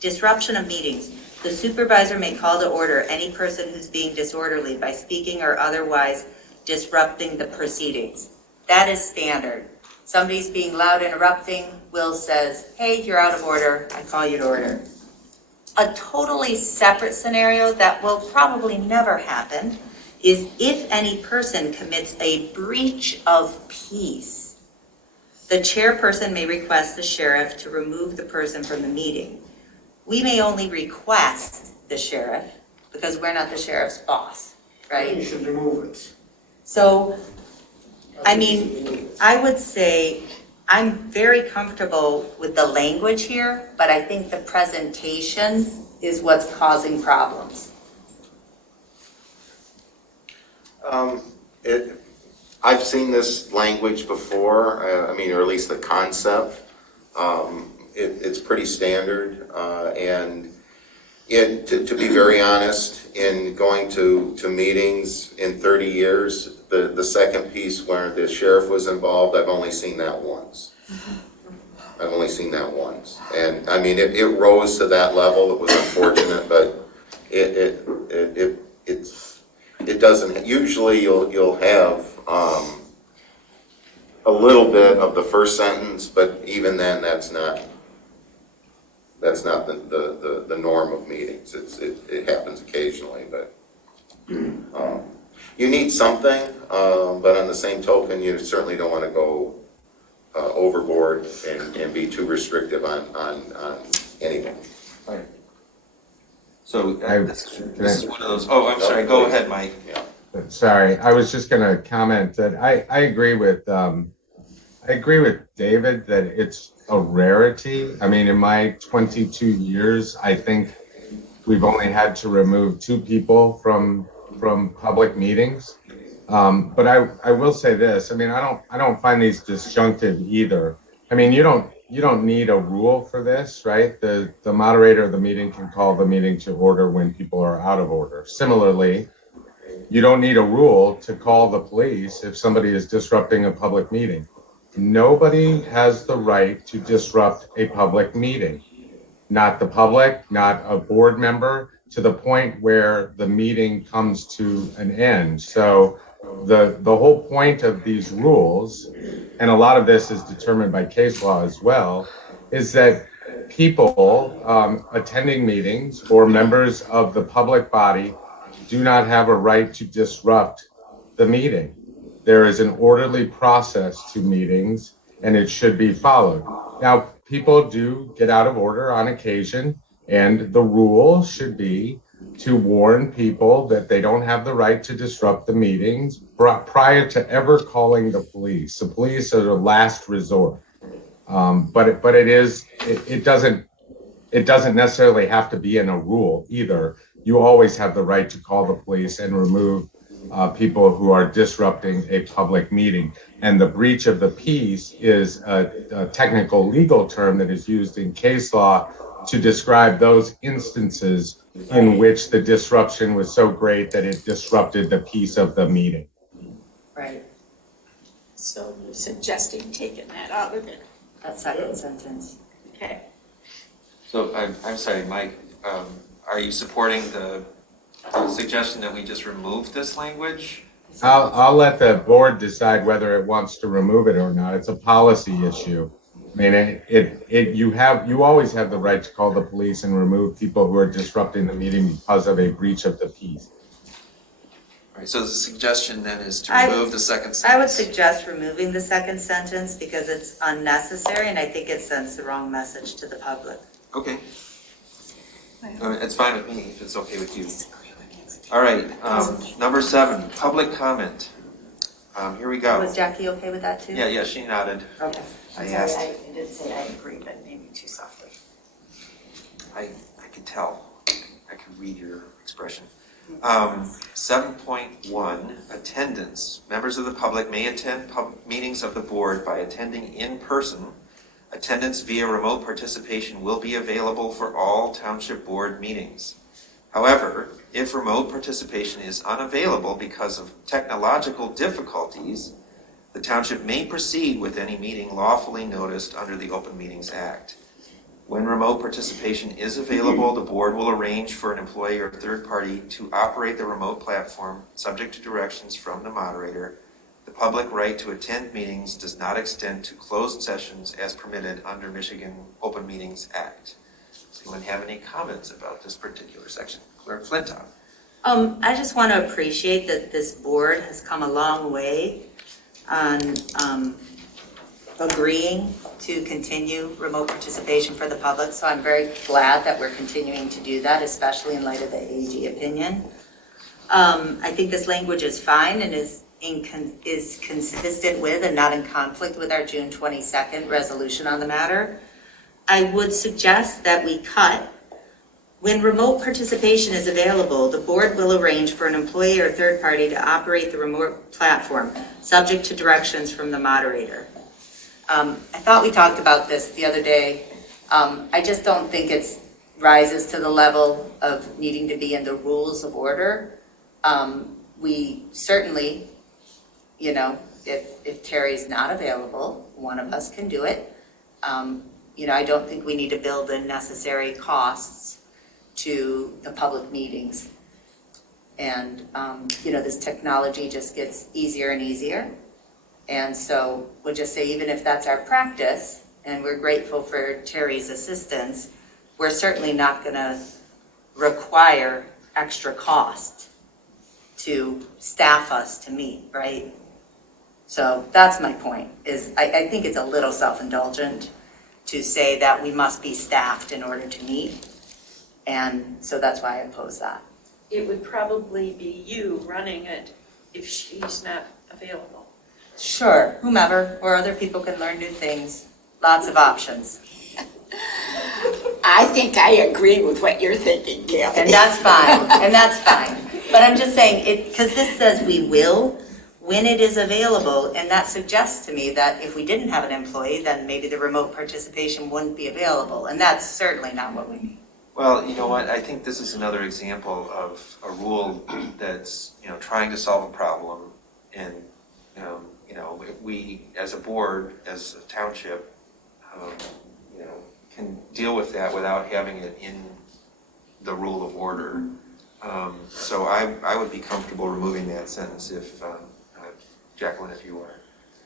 Disruption of meetings. The supervisor may call to order any person who's being disorderly by speaking or otherwise disrupting the proceedings. That is standard. Somebody's being loud, interrupting, Will says, hey, you're out of order, I call you to order. A totally separate scenario that will probably never happen is if any person commits a breach of peace. The chairperson may request the sheriff to remove the person from the meeting. We may only request the sheriff because we're not the sheriff's boss, right? You should remove it. So, I would say I'm very comfortable with the language here, but I think the presentation is what's causing problems. I've seen this language before, or at least the concept. It's pretty standard, and to be very honest, in going to meetings in 30 years, the second piece where the sheriff was involved, I've only seen that once. I've only seen that once. And it rose to that level. It was unfortunate, but it doesn't, usually you'll have a little bit of the first sentence, but even then that's not the norm of meetings. It happens occasionally, but you need something, but on the same token, you certainly don't want to go overboard and be too restrictive on anything. Right. So this is one of those, I'm sorry, go ahead, Mike. Yeah. Sorry, I was just going to comment that I agree with David that it's a rarity. In my 22 years, I think we've only had to remove 2 people from public meetings. But I will say this. I don't find these disjunctive either. You don't need a rule for this, right? The moderator of the meeting can call the meeting to order when people are out of order. Similarly, you don't need a rule to call the police if somebody is disrupting a public meeting. nobody has the right to disrupt a public meeting. Not the public, not a board member, to the point where the meeting comes to an end. So the whole point of these rules, and a lot of this is determined by case law as well, is that people attending meetings or members of the public body do not have a right to disrupt the meeting. There is an orderly process to meetings, and it should be followed. Now, people do get out of order on occasion, and the rule should be to warn people that they don't have the right to disrupt the meetings prior to ever calling the police. The police are the last resort. But it doesn't necessarily have to be in a rule either. You always have the right to call the police and remove people who are disrupting a public meeting. And the breach of the peace is a technical legal term that is used in case law to describe those instances in which the disruption was so great that it disrupted the peace of the meeting. Right, So you're suggesting taking that out of it? that second sentence. Okay. So I'm sorry, Mike, are you supporting the suggestion that we just remove this language? I'll let the board decide whether it wants to remove it or not. It's a policy issue. I mean, you always have the right to call the police and remove people who are disrupting the meeting because of a breach of the peace. All right, so the suggestion then is to I- remove the second sentence. I would suggest removing the second sentence because it's unnecessary and I think it sends the wrong message to the public. Okay. It's fine with me if it's okay with you. All right, number 7, public comment. Here we go. Was Jackie okay with that too? Yeah, she nodded. Okay. I asked. I did say I agree, but maybe too softly. I can tell. I can read your expression. 7.1, attendance. Members of the public may attend meetings of the board by attending in person. Attendance via remote participation will be available for all township board meetings. However, if remote participation is unavailable because of technological difficulties, the township may proceed with any meeting lawfully noticed under the Open Meetings Act. When remote participation is available, the board will arrange for an employee or third party to operate the remote platform, subject to directions from the moderator. The public right to attend meetings does not extend to closed sessions as permitted under Michigan Open Meetings Act. Does anyone have any comments about this particular section? Clerk Flintoff. I just want to appreciate that this board has come a long way on agreeing to continue remote participation for the public. So I'm very glad that we're continuing to do that, especially in light of the AG opinion. I think this language is fine and is consistent with and not in conflict with our June 22nd resolution on the matter. I would suggest that we cut, when remote participation is available, the board will arrange for an employee or third party to operate the remote platform, subject to directions from the moderator. I thought we talked about this the other day. I just don't think it rises to the level of needing to be in the rules of order. We certainly, if Terry's not available, one of us can do it. I don't think we need to build in necessary costs to the public meetings. And, this technology just gets easier and easier. And so we'll just say, even if that's our practice, and we're grateful for Terry's assistance, we're certainly not going to require extra cost to staff us to meet, right? So that's my point, is I think it's a little self-indulgent to say that we must be staffed in order to meet. And so that's why I oppose that. It would probably be you running it if she's not available. Sure, whomever, or other people can learn new things. Lots of options. I think I agree with what you're thinking, Gail. And that's fine, But I'm just saying, because this says we will, when it is available, and that suggests to me that if we didn't have an employee, then maybe the remote participation wouldn't be available, and that's certainly not what we need. Well, you know what, I think this is another example of a rule that's, trying to solve a problem and, we, as a board, as a township, can deal with that without having it in the rule of order. So I would be comfortable removing that sentence if, Jacqueline, if you were.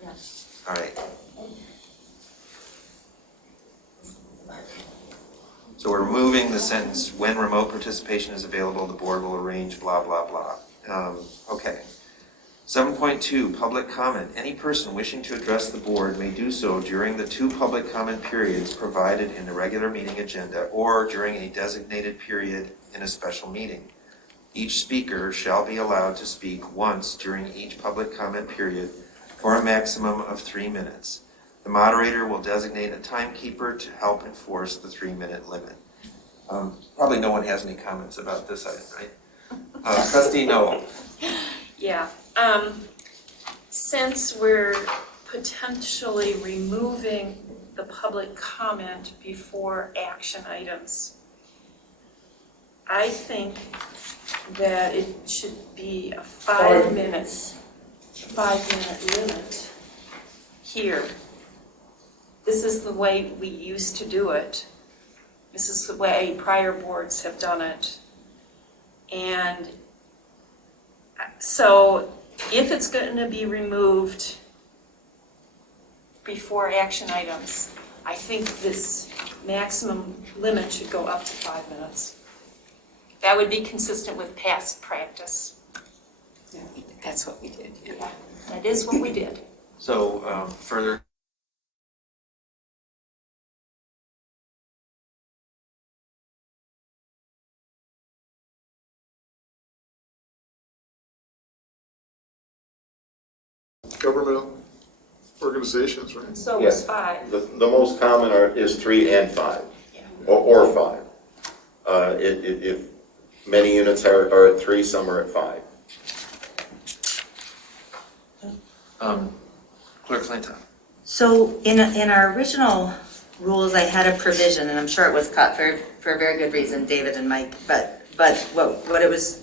Yes. All right. So we're removing the sentence, when remote participation is available, the board will arrange blah, blah, blah. Okay. 7.2, public comment. Any person wishing to address the board may do so during the 2 public comment periods provided in the regular meeting agenda or during a designated period in a special meeting. Each speaker shall be allowed to speak once during each public comment period for a maximum of 3 minutes. The moderator will designate a timekeeper to help enforce the 3-minute limit. Probably no one has any comments about this item, right? Trustee Noel. Yeah, since we're potentially removing the public comment before action items, I think that it should be a 5 minutes, 5-minute limit here. This is the way we used to do it. This is the way prior boards have done it. And so if it's going to be removed before action items, I think this maximum limit should go up to 5 minutes. That would be consistent with past practice. Yeah, that's what we did. Yeah. That is what we did. So further. Governmental organizations, right? So was 5. The most common is 3 and 5, Yeah. or 5. If many units are at 3, some are at 5. Clerk Flintoff. So in our original rules, I had a provision, and I'm sure it was cut for a very good reason, David and Mike, but what it was,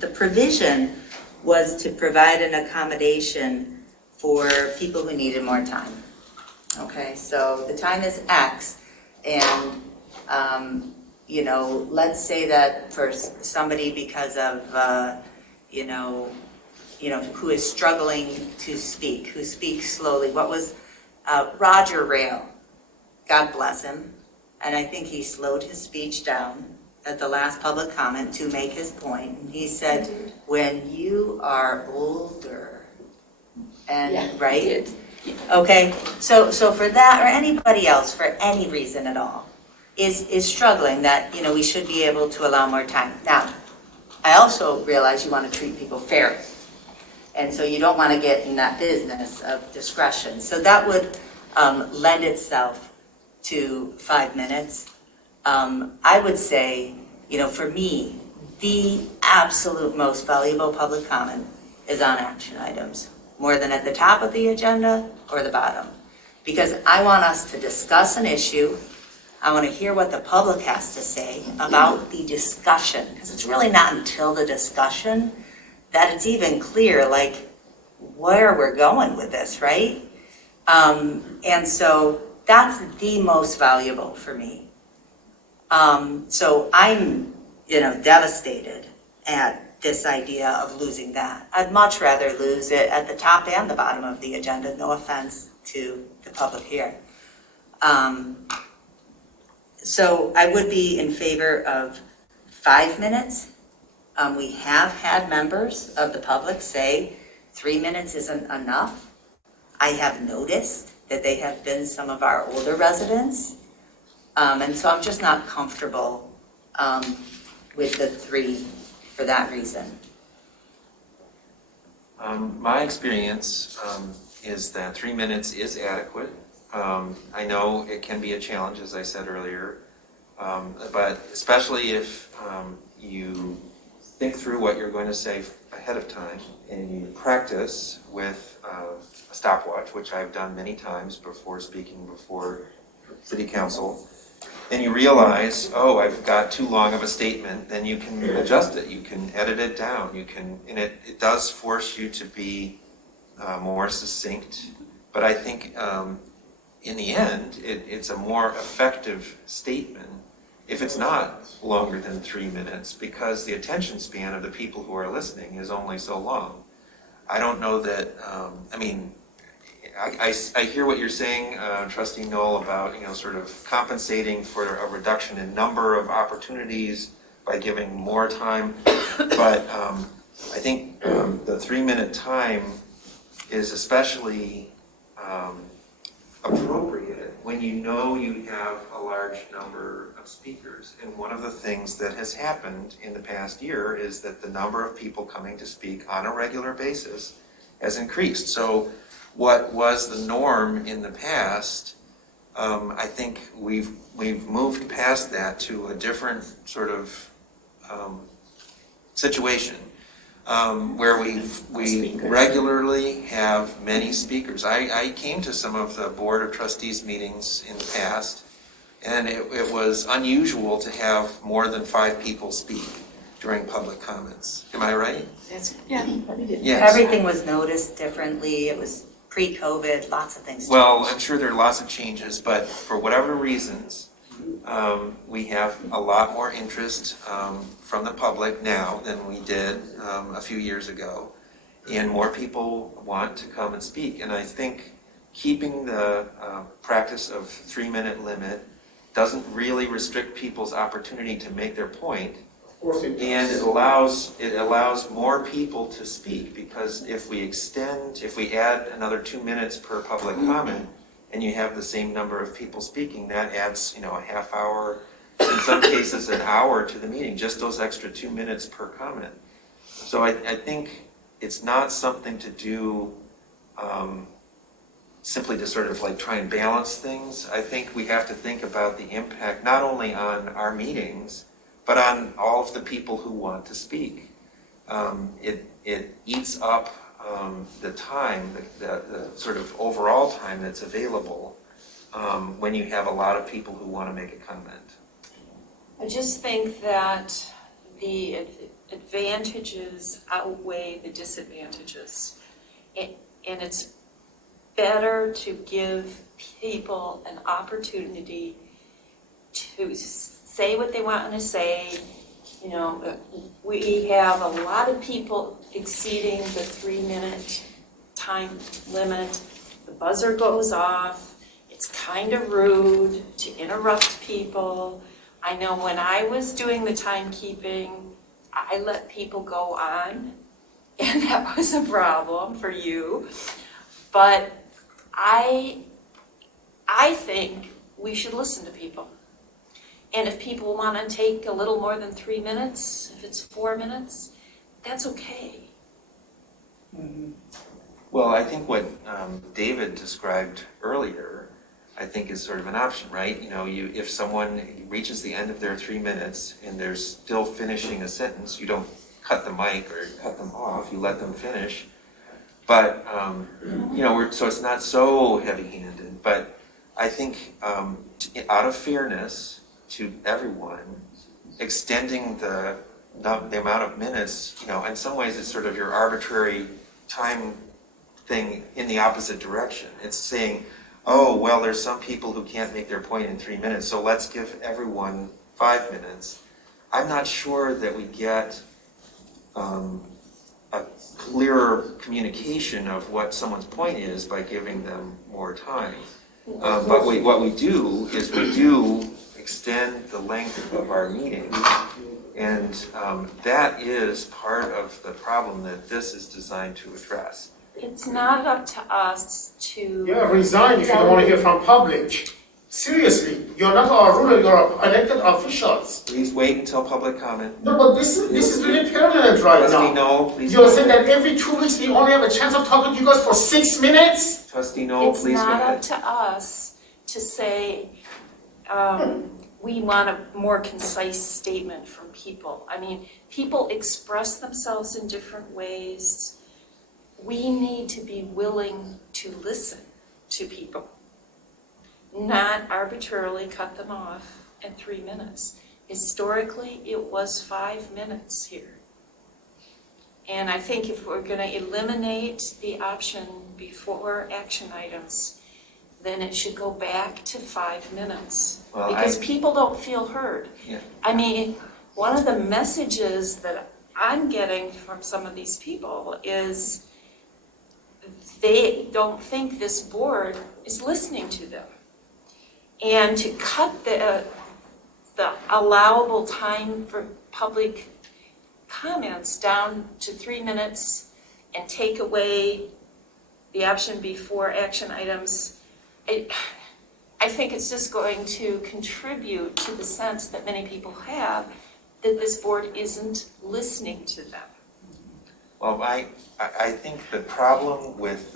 the provision was to provide an accommodation for people who needed more time. Okay, so the time is X, and let's say that for somebody because of who is struggling to speak, who speaks slowly. What was Roger Rail? God bless him, and I think he slowed his speech down at the last public comment to make his point. And he said, when you are older, and Yeah, right? he did. Okay, so for that, or anybody else, for any reason at all, is struggling, that, we should be able to allow more time. Now, I also realize you want to treat people fairly. And so you don't want to get in that business of discretion. So that would lend itself to 5 minutes. I would say, for me, the absolute most valuable public comment is on action items, more than at the top of the agenda or the bottom. Because I want us to discuss an issue. I want to hear what the public has to say about the discussion, because it's really not until the discussion that it's even clear, where we're going with this, right? And so that's the most valuable for me. So I'm, devastated at this idea of losing that. I'd much rather lose it at the top and the bottom of the agenda, no offense to the public here. So I would be in favor of 5 minutes. We have had members of the public say 3 minutes isn't enough. I have noticed that they have been some of our older residents. And so I'm just not comfortable with the 3 for that reason. My experience is that 3 minutes is adequate. I know it can be a challenge, as I said earlier, but especially if you think through what you're going to say ahead of time and you practice with a stopwatch, which I've done many times before speaking before City Council, and you realize, I've got too long of a statement, then you can adjust it, you can edit it down, and it does force you to be more succinct. But I think in the end, it's a more effective statement if it's not longer than 3 minutes, because the attention span of the people who are listening is only so long. I don't know that, I hear what you're saying, Trustee Knoll, about, sort of compensating for a reduction in number of opportunities by giving more time. But I think the 3-minute time is especially appropriate when you know you have a large number of speakers. And one of the things that has happened in the past year is that the number of people coming to speak on a regular basis has increased. So what was the norm in the past, I think we've moved past that to a different sort of situation. Where we regularly have many speakers. I came to some of the Board of Trustees meetings in the past, and it was unusual to have more than 5 people speak during public comments. Am I right? Yes. Everything was noticed differently. It was pre-COVID, lots of things changed. Well, I'm sure there are lots of changes, but for whatever reasons, we have a lot more interest from the public now than we did a few years ago, and more people want to come and speak. And I think keeping the practice of 3-minute limit doesn't really restrict people's opportunity to make their point. And it allows more people to speak, because if we add another 2 minutes per public comment, and you have the same number of people speaking, that adds, a half hour, in some cases an hour to the meeting, just those extra 2 minutes per comment. So I think it's not something to do simply to sort of like try and balance things. I think we have to think about the impact not only on our meetings, but on all of the people who want to speak. It eats up the time, the sort of overall time that's available when you have a lot of people who want to make a comment. I just think that the advantages outweigh the disadvantages. And it's better to give people an opportunity to say what they want to say. We have a lot of people exceeding the 3-minute time limit. The buzzer goes off. It's kind of rude to interrupt people. I know when I was doing the timekeeping, I let people go on, and that was a problem for you. But I think we should listen to people. And if people want to take a little more than 3 minutes, if it's 4 minutes, that's okay. Mm-hmm. Well, I think what David described earlier, I think is sort of an option, right? If someone reaches the end of their 3 minutes and they're still finishing a sentence, you don't cut the mic or cut them off, you let them finish. But, so it's not so heavy-handed, but I think out of fairness to everyone, extending the amount of minutes, in some ways it's sort of your arbitrary time thing in the opposite direction. It's saying, oh, well, there's some people who can't make their point in 3 minutes, so let's give everyone 5 minutes. I'm not sure that we get a clearer communication of what someone's point is by giving them more time. But what we do is we do extend the length of our meetings, and that is part of the problem that this is designed to address. It's not up to us to... Yeah, resign if you don't want to hear from public. Seriously, you're not our ruler, you're elected officials. Please wait until public comment. No, but this is really permanent right Trustee now. Knoll, please. You're saying that every 2 weeks we only have a chance of talking to you guys for 6 minutes? Trustee Knoll, It's please go not ahead. up to us to say, we want a more concise statement from people. I mean, people express themselves in different ways. We need to be willing to listen to people, not arbitrarily cut them off at 3 minutes. Historically, it was 5 minutes here. And I think if we're gonna eliminate the option before action items, then it should go back to 5 minutes. Well, Because people don't feel heard. Yeah. I mean, one of the messages that I'm getting from some of these people is they don't think this board is listening to them. And to cut the allowable time for public comments down to 3 minutes and take away the option before action items, I think it's just going to contribute to the sense that many people have that this board isn't listening to them. Well, I think the problem with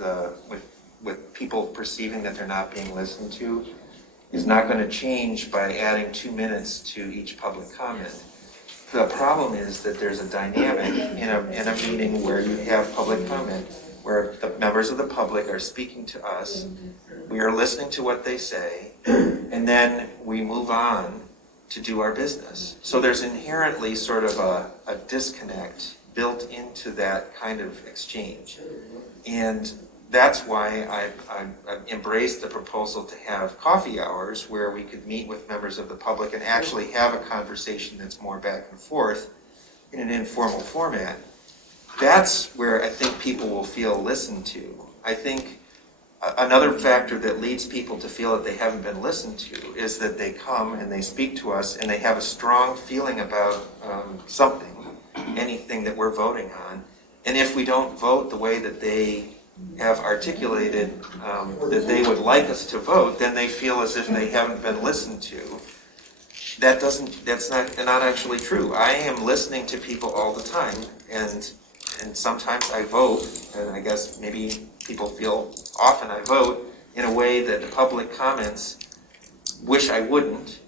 people perceiving that they're not being listened to is not going to change by adding 2 minutes to each public comment. The problem is that there's a dynamic in a meeting where you have public comment, where the members of the public are speaking to us, we are listening to what they say, and then we move on to do our business. So there's inherently sort of a disconnect built into that kind of exchange. And that's why I've embraced the proposal to have coffee hours where we could meet with members of the public and actually have a conversation that's more back and forth in an informal format. That's where I think people will feel listened to. I think another factor that leads people to feel that they haven't been listened to is that they come and they speak to us and they have a strong feeling about something, anything that we're voting on. And if we don't vote the way that they have articulated that they would like us to vote, then they feel as if they haven't been listened to. That's not actually true. I am listening to people all the time, and sometimes I vote, and I guess maybe people feel often I vote in a way that the public comments wish I wouldn't.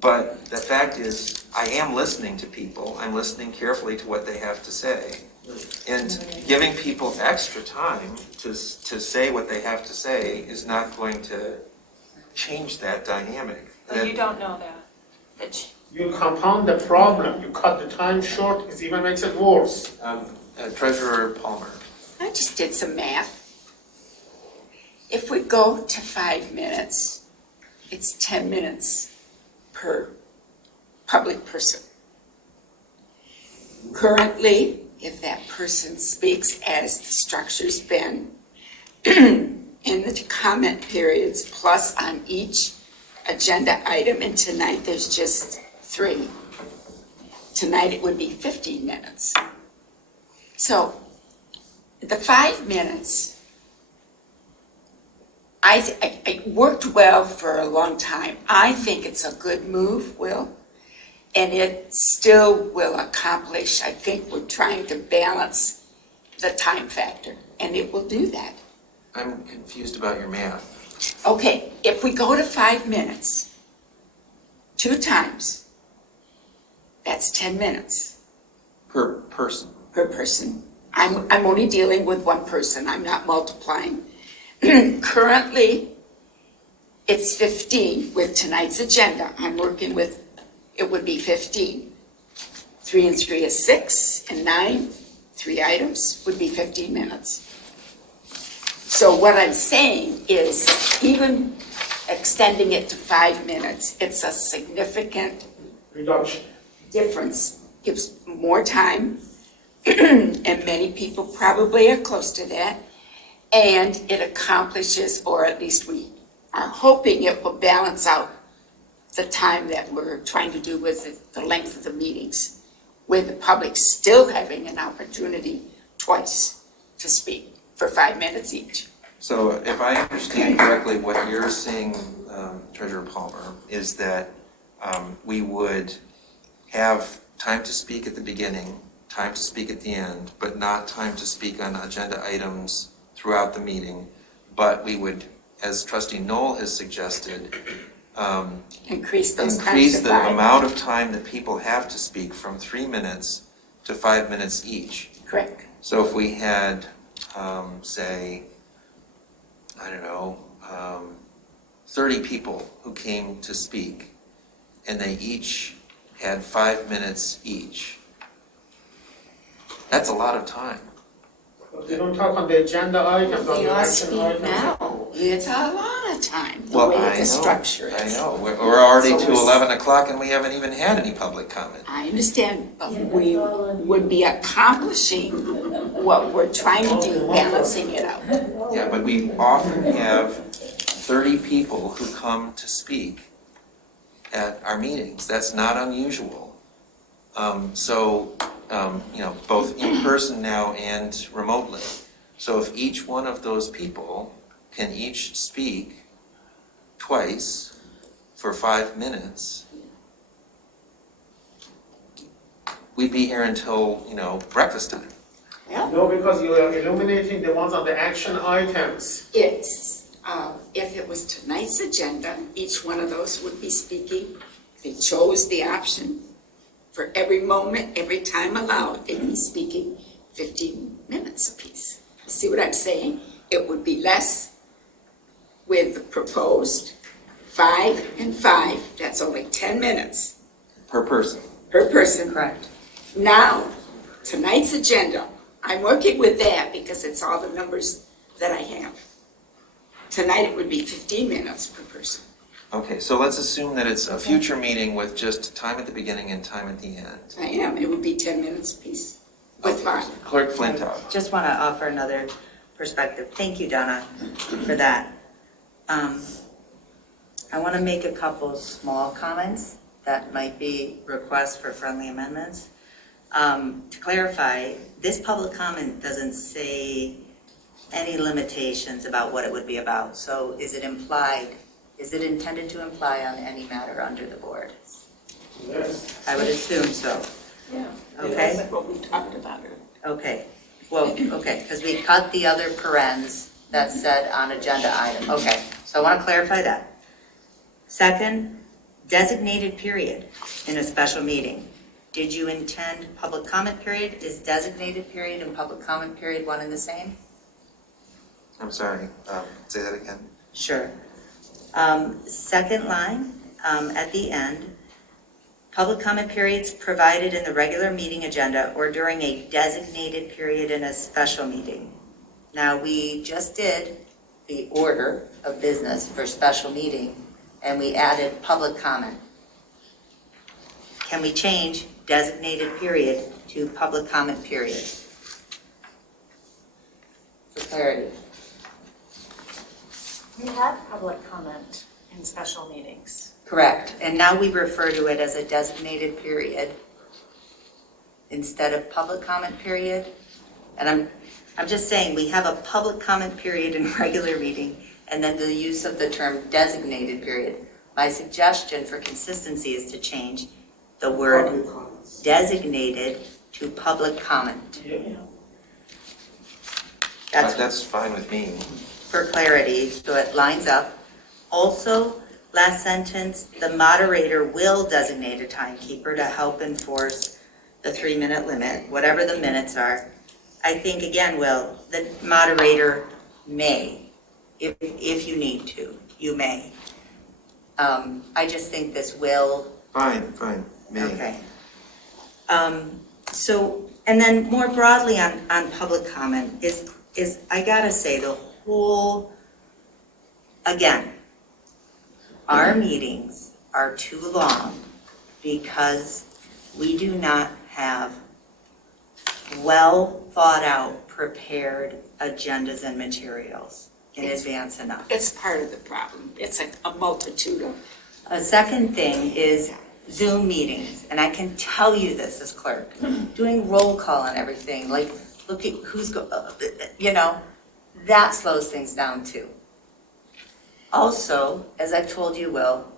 But the fact is, I am listening to people. I'm listening carefully to what they have to say. And giving people extra time to say what they have to say is not going to change that dynamic. But you don't know that. You compound the problem, you cut the time short, it even makes it worse. Treasurer Palmer. I just did some math. If we go to 5 minutes, it's 10 minutes per public person. Currently, if that person speaks as the structure's been, in the comment periods plus on each agenda item, and tonight there's just 3. Tonight it would be 15 minutes. So the 5 minutes, I worked well for a long time. I think it's a good move, Will, and it still will accomplish, I think we're trying to balance the time factor, and it will do that. I'm confused about your math. Okay, if we go to 5 minutes, 2 times, that's 10 minutes. Per person. Per person. I'm only dealing with one person, I'm not multiplying. Currently, it's 15 with tonight's agenda. I'm working with, it would be 15. 3 and 3 is 6, and 9, 3 items would be 15 minutes. So what I'm saying is, even extending it to 5 minutes, it's a significant Reduction. difference. Gives more time, and many people probably are close to that, and it accomplishes, or at least we are hoping it will balance out the time that we're trying to do with the length of the meetings, with the public still having an opportunity twice to speak for 5 minutes each. So if I understand correctly, what you're saying, Treasurer Palmer, is that we would have time to speak at the beginning, time to speak at the end, but not time to speak on agenda items throughout the meeting. But we would, as Trustee Knoll has suggested, Increase those times increase to the 5. amount of time that people have to speak from 3 minutes to 5 minutes each. Correct. So if we had, say, I don't know, 30 people who came to speak, and they each had 5 minutes each, That's a lot of time. But they don't talk on the agenda items, on They the all action speak items. now. It's a lot of time, the Well, way I the know, structure is. I know. We're already So to we're- 11 o'clock and we haven't even had any public comment. I understand, but we would be accomplishing what we're trying to do, balancing it out. Yeah, but we often have 30 people who come to speak at our meetings. That's not unusual. Both in person now and remotely. So if each one of those people can each speak twice for 5 minutes, we'd be here until, breakfast time. No, because you are illuminating the ones on the action items. It's, if it was tonight's agenda, each one of those would be speaking. They chose the option for every moment, every time allowed, they'd be speaking 15 minutes apiece. See what I'm saying? It would be less with the proposed 5 and 5, that's only 10 minutes Per person. per person. Correct. Now, tonight's agenda, I'm working with that because it's all the numbers that I have. Tonight it would be 15 minutes per person. Okay, so let's assume that it's a future meeting with just time at the beginning and time at the end. It would be 10 minutes apiece with 5. Clerk Flintoff. Just want to offer another perspective. Thank you, Donna, for that. I want to make a couple small comments that might be requests for friendly amendments. To clarify, this public comment doesn't say any limitations about what it would be about. So is it intended to imply on any matter under the board? Yes. I would assume so. Yeah. Okay. That's what we talked about. Okay, well, okay, because we cut the other parens that said on agenda item. Okay, so I want to clarify that. Second, designated period in a special meeting. Did you intend public comment period? Is designated period and public comment period one and the same? I'm sorry, say that again. Sure. Second line, at the end, public comment periods provided in the regular meeting agenda or during a designated period in a special meeting. Now, we just did the order of business for special meeting, and we added public comment. Can we change designated period to public comment period? For clarity. We had public comment in special meetings. Correct, and now we refer to it as a designated period instead of public comment period. And I'm just saying, we have a public comment period in regular meeting, and then the use of the term designated period. My suggestion for consistency is to change the word designated to public comment. That's fine with me. For clarity, so it lines up. Also, last sentence, the moderator will designate a timekeeper to help enforce the 3-minute limit, whatever the minutes are. I think, again, Will, the moderator may, if you need to, you may. I just think this will. Fine, may. Okay. And then more broadly on public comment is I gotta say, the whole, again, our meetings are too long because we do not have well thought out, prepared agendas and materials in advance enough. It's part of the problem. It's a multitude of. A second thing is Zoom meetings, and I can tell you this as clerk, doing roll call and everything, like look at who's that slows things down too. Also, as I've told you, Will,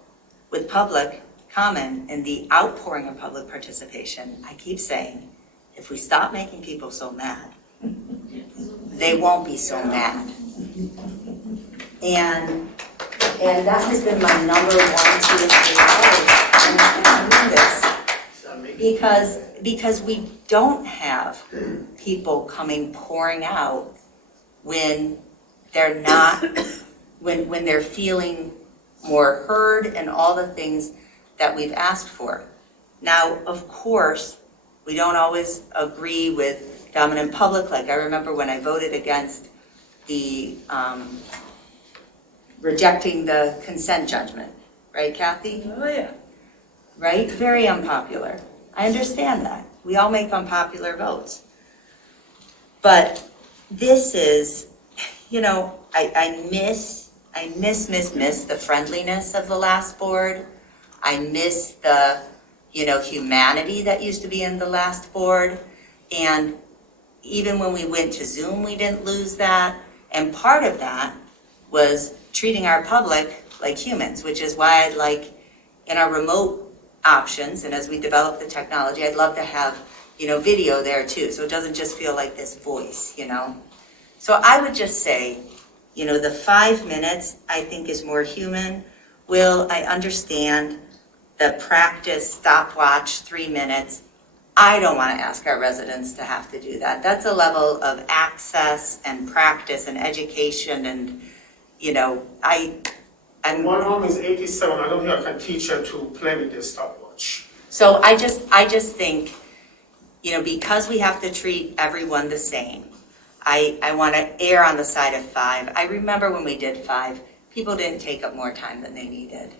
with public comment and the outpouring of public participation, I keep saying, if we stop making people so mad, they won't be so mad. And that has been my number 1, 2, and 3 hours. And I'm doing this because we don't have people coming pouring out when they're not, when they're feeling more heard and all the things that we've asked for. Now, of course, we don't always agree with dominant public, like I remember when I voted against the, rejecting the consent judgment, right, Kathy? Oh, yeah. Right? Very unpopular. I understand that. We all make unpopular votes. But this is, I miss the friendliness of the last board. I miss the, humanity that used to be in the last board. And even when we went to Zoom, we didn't lose that. And part of that was treating our public like humans, which is why I'd like, in our remote options, and as we develop the technology, I'd love to have, video there too, so it doesn't just feel like this voice, So I would just say, the 5 minutes, I think, is more human. Will, I understand the practice stopwatch 3 minutes. I don't want to ask our residents to have to do that. That's a level of access and practice and education and, I'm. My mom is 87, I don't think I can teach her to play with the stopwatch. So I just think, because we have to treat everyone the same, I want to err on the side of 5. I remember when we did 5, people didn't take up more time than they needed.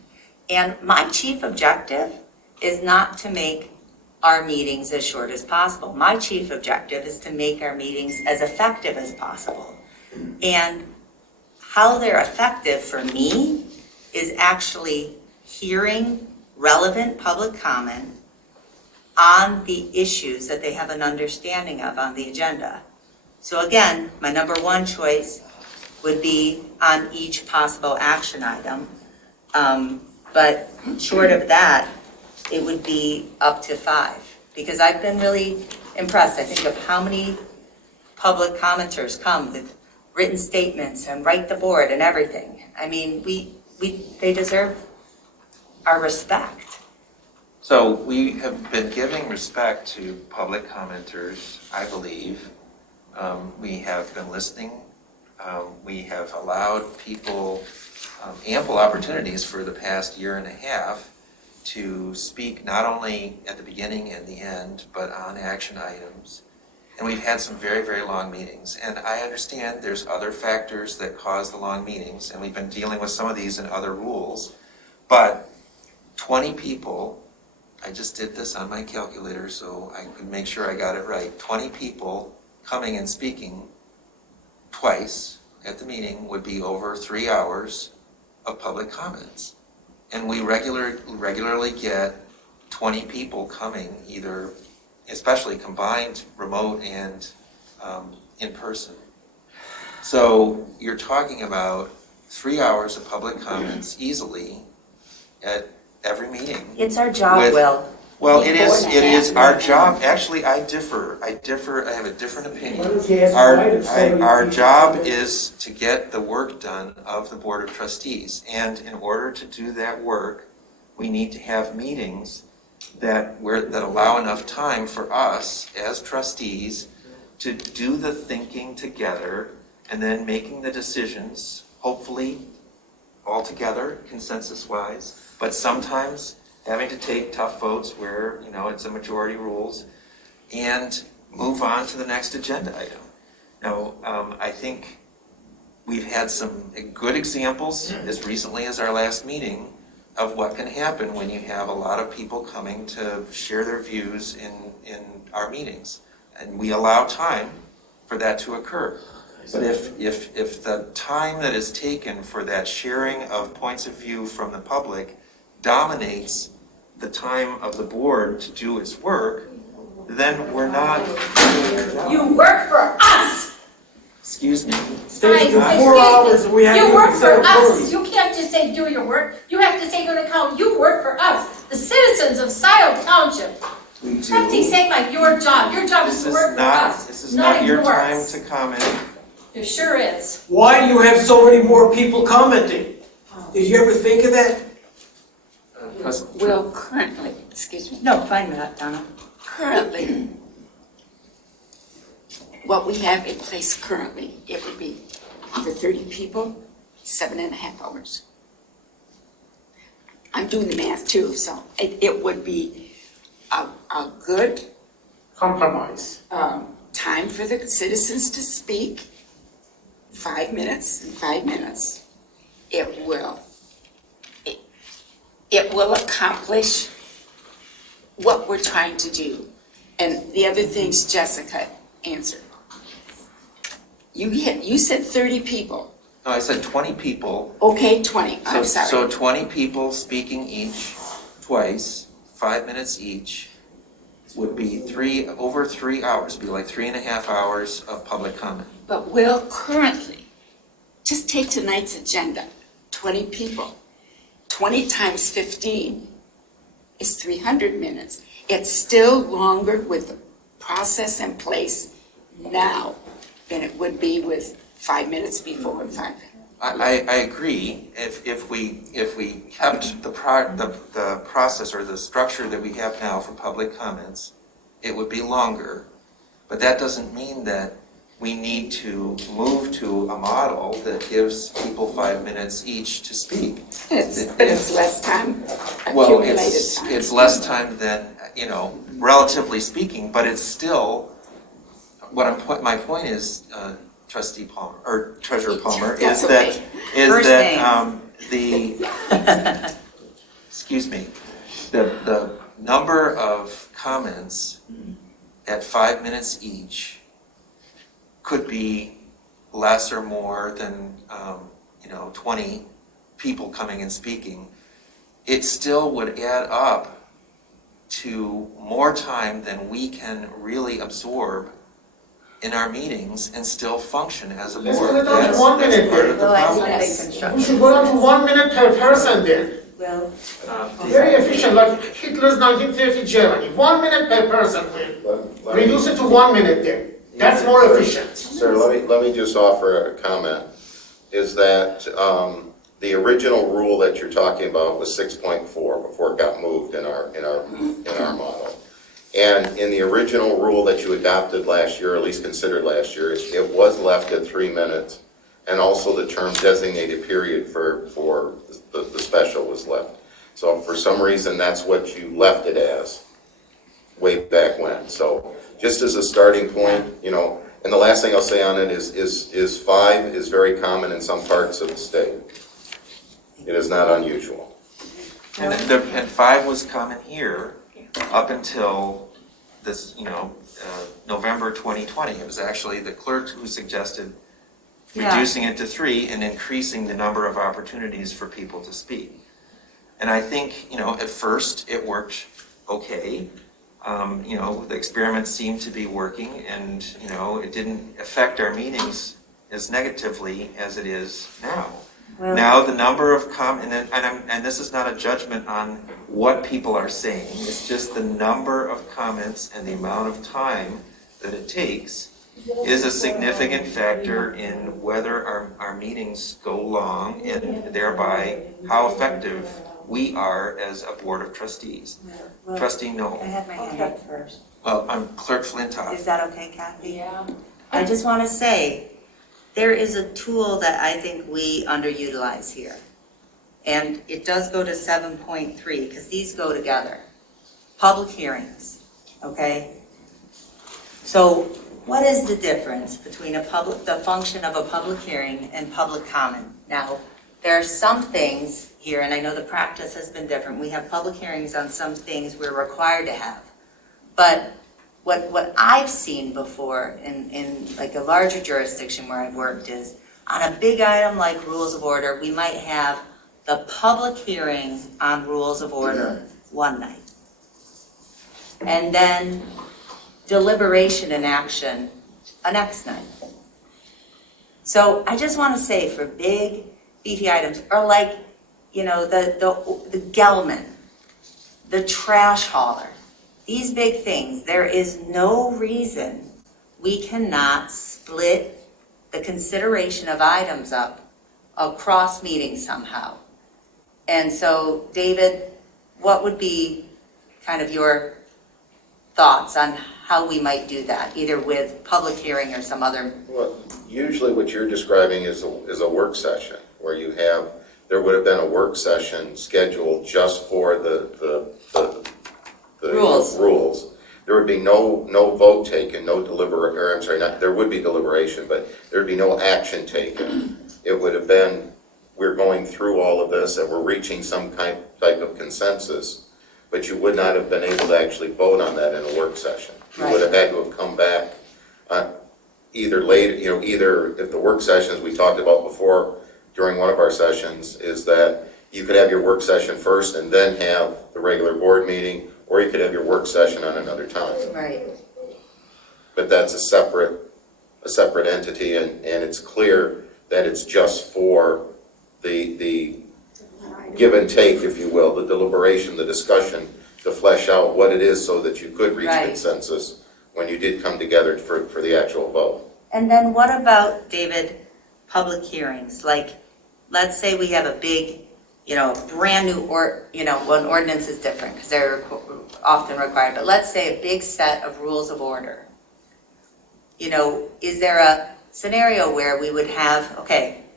And my chief objective is not to make our meetings as short as possible. My chief objective is to make our meetings as effective as possible. And how they're effective for me is actually hearing relevant public comment on the issues that they have an understanding of on the agenda. So again, my number 1 choice would be on each possible action item. But short of that, it would be up to 5. Because I've been really impressed, I think, of how many public commenters come with written statements and write the board and everything. I mean, they deserve our respect. So we have been giving respect to public commenters, I believe. We have been listening. We have allowed people ample opportunities for the past year and a half to speak not only at the beginning and the end, but on action items. And we've had some very, very long meetings. And I understand there's other factors that cause the long meetings, and we've been dealing with some of these in other rules. But 20 people, I just did this on my calculator so I could make sure I got it right. 20 people coming and speaking twice at the meeting would be over 3 hours of public comments. And we regularly get 20 people coming, either, especially combined remote and in person. So you're talking about 3 hours of public comments easily at every meeting. It's our job, With- Well, it is Before and our after. job. Actually, I differ. I have a different opinion. Our job is to get the work done of the Board of Trustees. And in order to do that work, we need to have meetings that allow enough time for us as trustees to do the thinking together and then making the decisions, hopefully all together, consensus-wise, but sometimes having to take tough votes where, it's a majority rules, and move on to the next agenda item. Now, I think we've had some good examples as recently as our last meeting of what can happen when you have a lot of people coming to share their views in our meetings. And we allow time for that to occur. But if the time that is taken for that sharing of points of view from the public dominates the time of the board to do its work, then we're not doing our job. You work for us! Excuse me. Stays for 4 hours, we have You to work consider for us! voting. You can't just say do your work, you have to take into account, you work for us, the citizens of Scio Township. We do. Have to say like your job is to work for us, This is not your time yours. to comment. It sure is. Why do you have so many more people commenting? Did you ever think of that? Well, currently, excuse me, No, fine with that, Donna. currently, what we have in place currently, it would be for 30 people, 7.5 hours. I'm doing the math too, so it would be a good Compromise. time for the citizens to speak, 5 minutes and 5 minutes, it will accomplish what we're trying to do. And the other things Jessica answered. You said 30 people. No, I said 20 people. Okay, 20, I'm sorry. So 20 people speaking each twice, 5 minutes each, would be over 3 hours, be like 3.5 hours of public comment. But Will, currently, just take tonight's agenda, 20 people. 20 times 15 is 300 minutes. It's still longer with the process in place now than it would be with 5 minutes before and 5 minutes. I agree. If we kept the process or the structure that we have now for public comments, it would be longer. But that doesn't mean that we need to move to a model that gives people 5 minutes each to speak. But it's less time, Well, accumulated time. it's less time than, relatively speaking, but it's still, my point is, Trustee Palmer, or Treasurer Palmer, That's is okay. that, excuse me, the number of comments at 5 minutes each could be less or more than, 20 people coming and speaking. It still would add up to more time than we can really absorb in our meetings and still function as a board. Let's put it down to 1 minute part of the Well, I problem. think they We construct. should go down to 1 minute per person then. Well, Very efficient, like Hitler's 1930 Germany. 1 minute per person, Will. Reduce it to 1 minute then. That's more efficient. Sir, let me just offer a comment, is that the original rule that you're talking about was 6.4 before it got moved in our model. And in the original rule that you adopted last year, or at least considered last year, it was left at 3 minutes. And also the term designated period for the special was left. So for some reason, that's what you left it as way back when. So just as a starting point, and the last thing I'll say on it is 5 is very common in some parts of the state. It is not unusual. And 5 was common here up until this, November 2020. It was actually the clerk who suggested reducing it to 3 and increasing the number of opportunities for people to speak. And I think, at first it worked okay. The experiment seemed to be working and, it didn't affect our meetings as negatively as it is now. Well, Now the number of and this is not a judgment on what people are saying, it's just the number of comments and the amount of time that it takes is a significant factor in whether our meetings go long and thereby how effective we are as a board of trustees. well, Trustee I Noel. had my hand up first. Well, I'm Clerk Flintoff. Is that okay, Kathy? Yeah. I just want to say, there is a tool that I think we underutilize here. And it does go to 7.3, because these go together. Public hearings, okay? So what is the difference between the function of a public hearing and public comment? Now, there are some things here, and I know the practice has been different. We have public hearings on some things we're required to have. But what I've seen before in like a larger jurisdiction where I've worked is, on a big item like rules of order, we might have the public hearing on rules of order one night. And then deliberation and action a next night. So I just want to say, for big, beefy items, or like, the Gelman, the trash hauler, these big things, there is no reason we cannot split the consideration of items up across meetings somehow. And so, David, what would be kind of your thoughts on how we might do that, either with public hearing or some other? Well, usually what you're describing is a work session where there would have been a work session scheduled just for the Rules. rules. there would be no vote taken, there would be deliberation, but there would be no action taken. It would have been, we're going through all of this and we're reaching some type of consensus, but you would not have been able to actually vote on that in a work session. You would have had to have come back either if the work sessions we talked about before during one of our sessions is that you could have your work session first and then have the regular board meeting, or you could have your work session on another time. Right. But that's a separate entity, and it's clear that it's just for the give and take, if you will, the deliberation, the discussion, to flesh out what it is so that you could reach Right. consensus when you did come together for the actual vote. And then what about, David, public hearings? Like, let's say we have a big, brand new, one ordinance is different because they're often required, but let's say a big set of rules of order. Is there a scenario where we would have,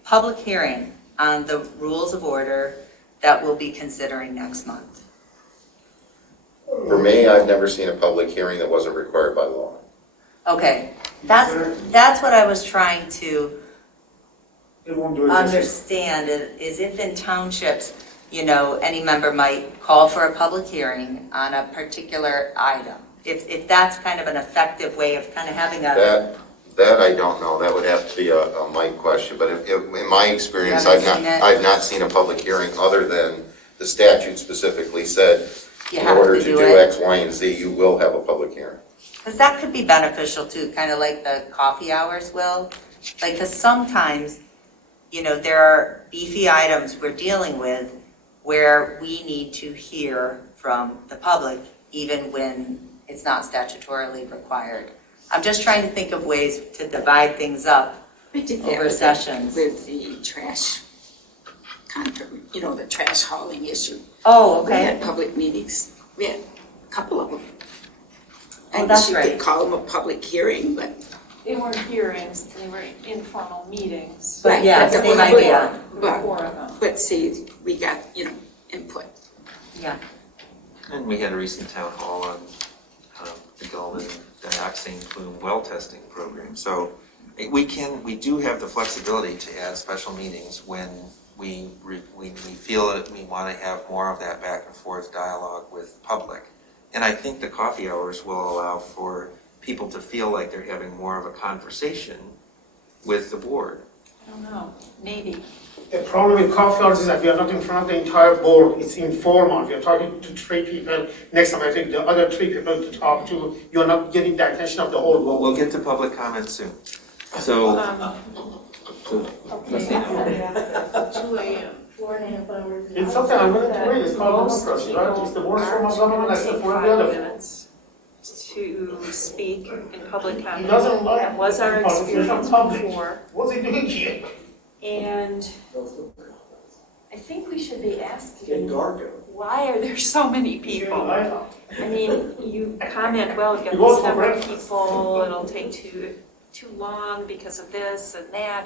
public hearing on the rules of order that we'll be considering next month? For me, I've never seen a public hearing that wasn't required by law. Okay, that's what I was trying to understand, is if in townships, any member might call for a public hearing on a particular item. If that's kind of an effective way of kind of having a... That I don't know. That would have to be a Mike question. But if in my experience, You haven't seen it? I've not seen a public hearing other than the statute specifically said, You in have order to to do do it. X, Y, and Z, you will have a public hearing. Because that could be beneficial too, kind of like the coffee hours will. Because sometimes, there are beefy items we're dealing with where we need to hear from the public, even when it's not statutorily required. I'm just trying to think of ways to divide things up We did that over with sessions. With the trash, the trash hauling issue. Oh, We okay. had public meetings. We had a couple of them. Oh, I that's guess you right. could call them a public hearing, but. They weren't hearings, they were informal meetings. But yeah, But- same idea. Four of them. But see, we got, input. Yeah. And we had a recent town hall on the Gulman dioxane plume well testing program. So we do have the flexibility to add special meetings when we feel that we want to have more of that back and forth dialogue with public. And I think the coffee hours will allow for people to feel like they're having more of a conversation with the board. I don't know, maybe. The problem with coffee hours is that we are not in front of the entire board, it's informal. We are talking to three people, next time I take the other three people to talk to, you are not getting the attention of the whole board. We'll get to public comment soon. So, Okay, 2 a.m. 4.5 hours. It's something I'm willing to read, it's called democracy, right? It's the worst form of government except for the other. 5 minutes to speak in public comment. He doesn't like. That was our experience before. What's he doing here? And I think we should be asking, why are there so many people? I mean, you comment, well, we've got this number of people, it'll take too long because of this and that.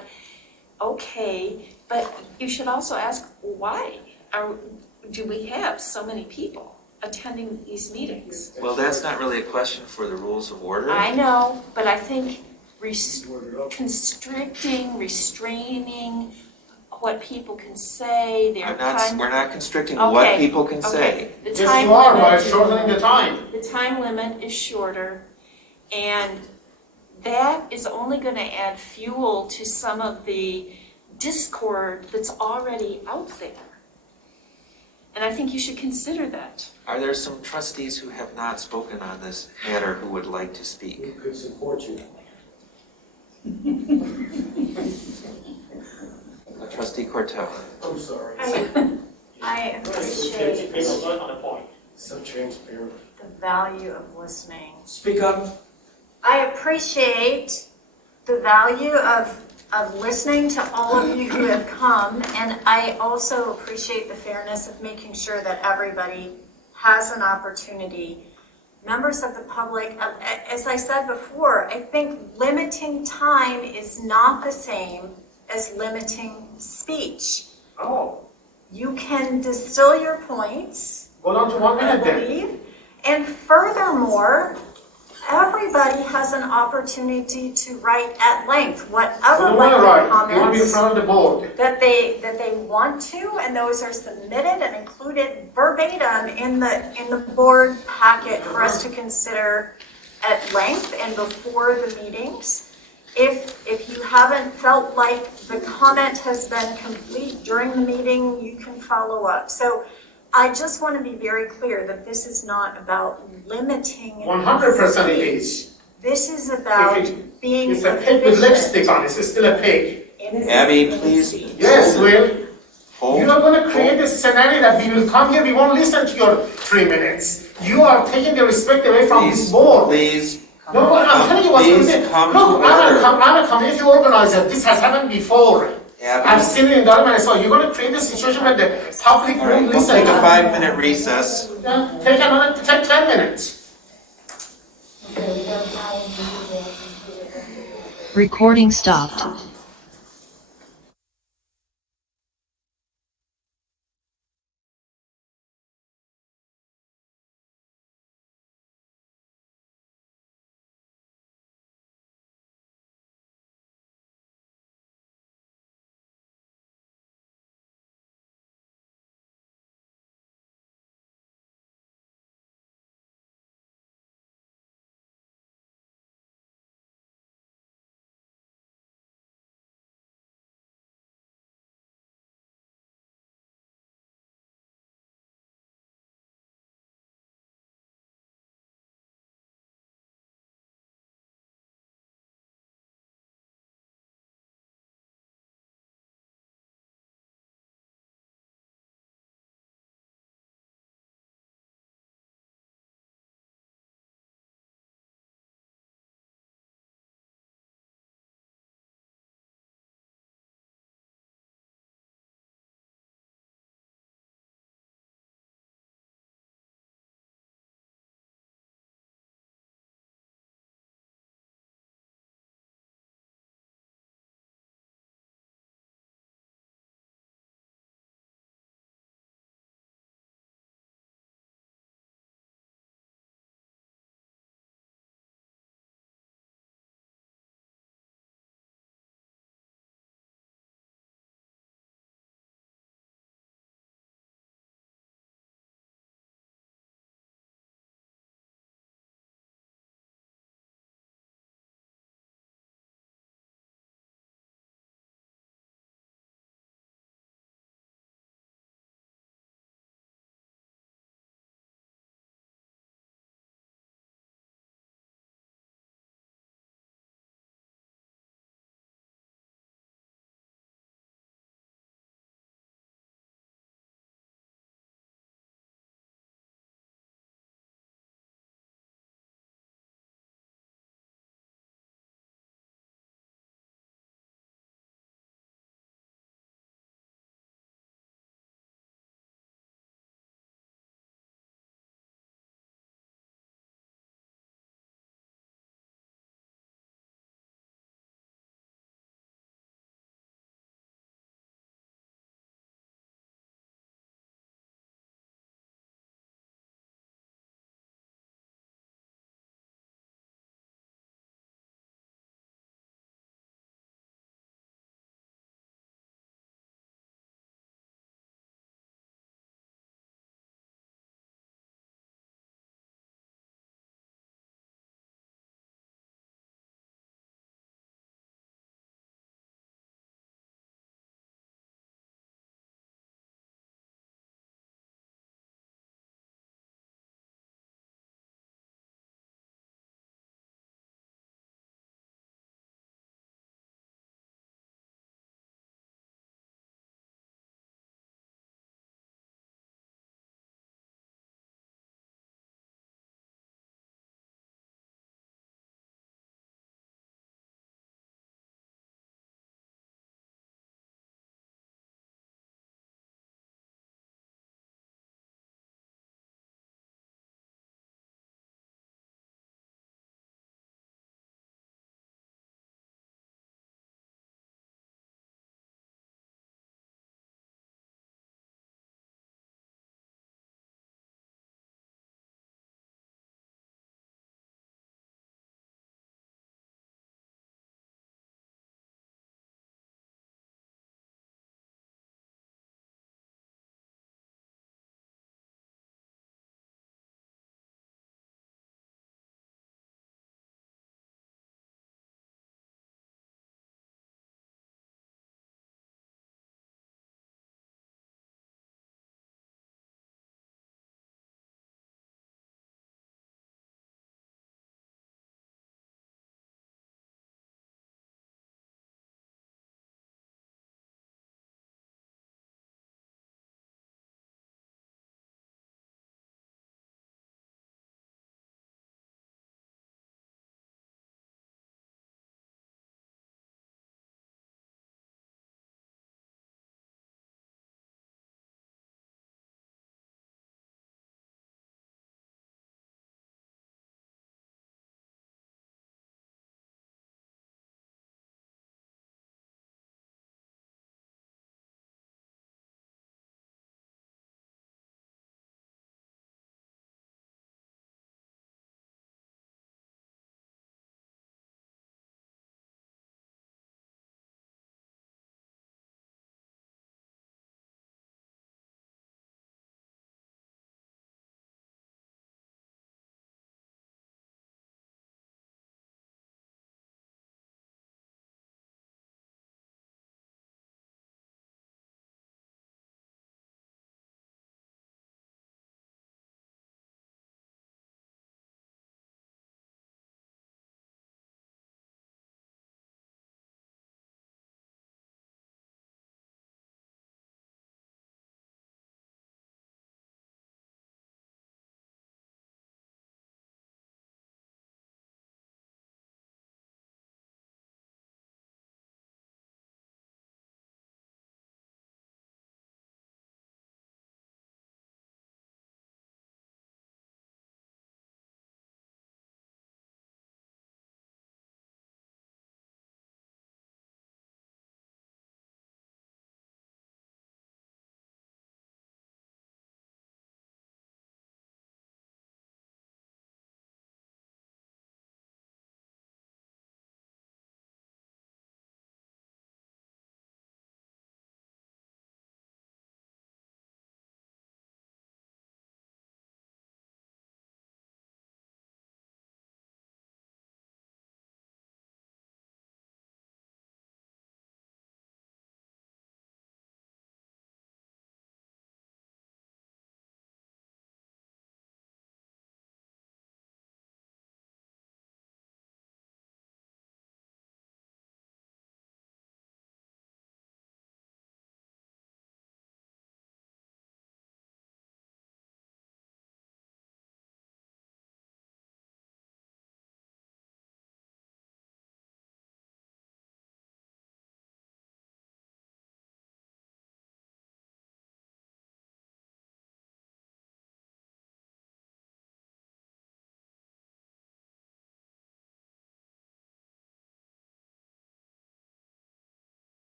Okay, but you should also ask, why do we have so many people attending these meetings? well, that's not really a question for the rules of order. I know, but I think constricting, restraining what people can say, their time. We're not constricting what Okay, people can say. Okay, the Yes, time you are, by limit, shortening the time. the time limit is shorter, and that is only gonna add fuel to some of the discord that's already out there. And I think you should consider that. Are there some trustees who have not spoken on this matter who would like to speak? Who could support you? Trustee Cortell. I'm sorry. I appreciate So transparent. the value of listening. Speak up. I appreciate the value of listening to all of you who have come, and I also appreciate the fairness of making sure that everybody has an opportunity. Members of the public, as I said before, I think limiting time is not the same as limiting speech. Oh, You can distill your points, go down to 1 I minute then. believe, and furthermore, everybody has an opportunity to write at length, You whatever don't want to write, length you want to be in comments front of the board. that they want to, and those are submitted and included verbatim in the board packet for us to consider at length and before the meetings. If you haven't felt like the comment has been complete during the meeting, you can follow up. So I just want to be very clear that this is not about limiting. 100% it is. This is about being It's a pig with lipstick on, it's still a pig. Abby, please. Yes, Will. Hold. You are going to create a scenario that we will come here, we won't listen to your 3 minutes. You are taking the respect away from this board. Please. No, I'm telling you what's going Please to come Look, to order. I'm a community organizer. This has happened before. Abby. I've seen it in Durham, so you're going to create a situation where the public All right, won't we'll listen. take a 5-minute recess. Take 10 minutes. Recording stopped.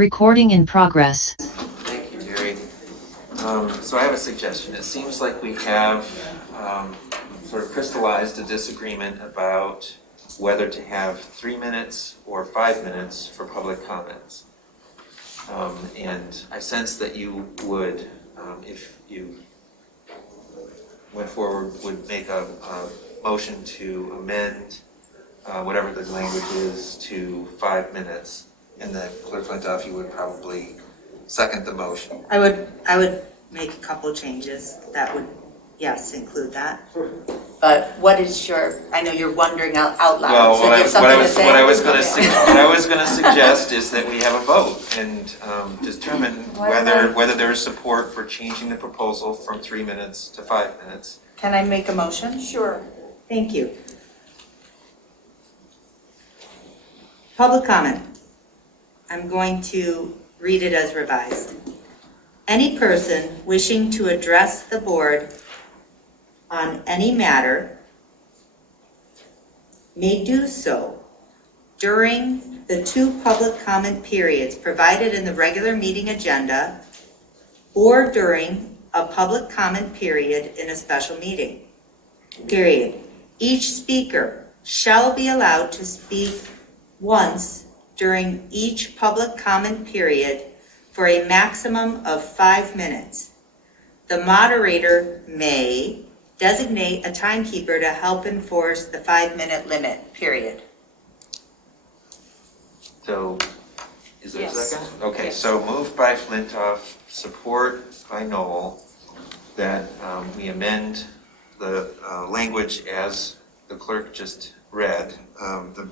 Recording in progress. Thank you, Jerry. So I have a suggestion. It seems like we have sort of crystallized a disagreement about whether to have 3 minutes or 5 minutes for public comments. And I sense that you would, if you went forward, would make a motion to amend whatever the language is to 5 minutes. And then Clerk Flintoff, you would probably second the motion. I would make a couple changes that would, yes, include that. But what is your, I know you're wondering out loud, Well, so do you have something to say? what I was going to suggest is that we have a vote and determine whether there is support for changing the proposal from 3 minutes to 5 minutes. Can I make a motion? Sure. Thank you. Public comment. I'm going to read it as revised. Any person wishing to address the board on any matter may do so during the 2 public comment periods provided in the regular meeting agenda or during a public comment period in a special meeting. Period. Each speaker shall be allowed to speak once during each public comment period for a maximum of 5 minutes. The moderator may designate a timekeeper to help enforce the 5-minute limit, period. So, is there a Yes. second? Okay, Yes. so moved by Flintoff, support by Noel, that we amend the language as the clerk just read. The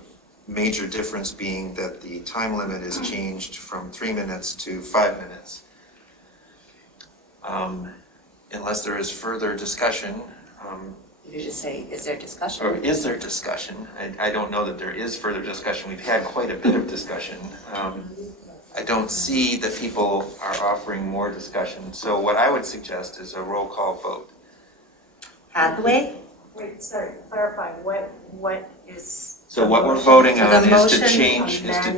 major difference being that the time limit is changed from 3 minutes to 5 minutes. Unless there is further discussion, You just say, is there discussion? or is there discussion? I don't know that there is further discussion. We've had quite a bit of discussion. I don't see that people are offering more discussion. So what I would suggest is a roll call vote. Hathaway? Wait, sorry, clarify, what is? So what we're voting So on the is to motion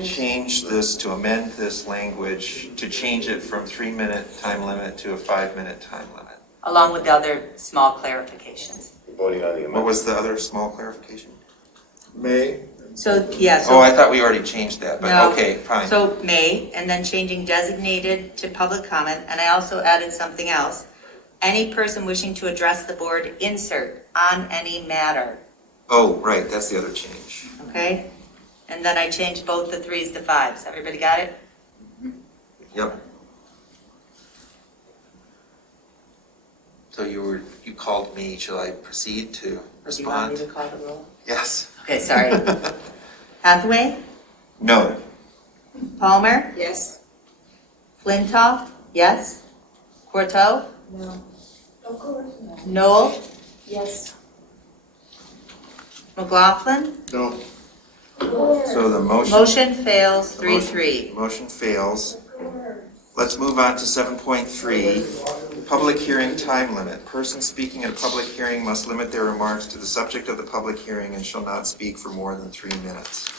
change this, to amend this language, to change it from 3-minute time limit to a 5-minute time limit. Along with the other small clarifications. Voting on the What amendment. was the other small clarification? May, So, yeah, Oh, I so, thought we already changed that, but No. okay, fine. so may, and then changing designated to public comment, and I also added something else. Any person wishing to address the board, insert on any matter, Oh, right, that's the other change. okay? And then I changed both the 3s to 5s. Everybody got it? Yep. So you called me, shall I proceed to Or do you want me respond? to call the roll? Yes. Okay, sorry. Hathaway? No. Palmer? Yes. Flintoff? Yes? Corto? No. Of course. Noel? Yes. McLaughlin? no, So the Motion fails 3-3. motion fails. Let's move on to 7.3, public hearing time limit. Persons speaking at a public hearing must limit their remarks to the subject of the public hearing and shall not speak for more than 3 minutes.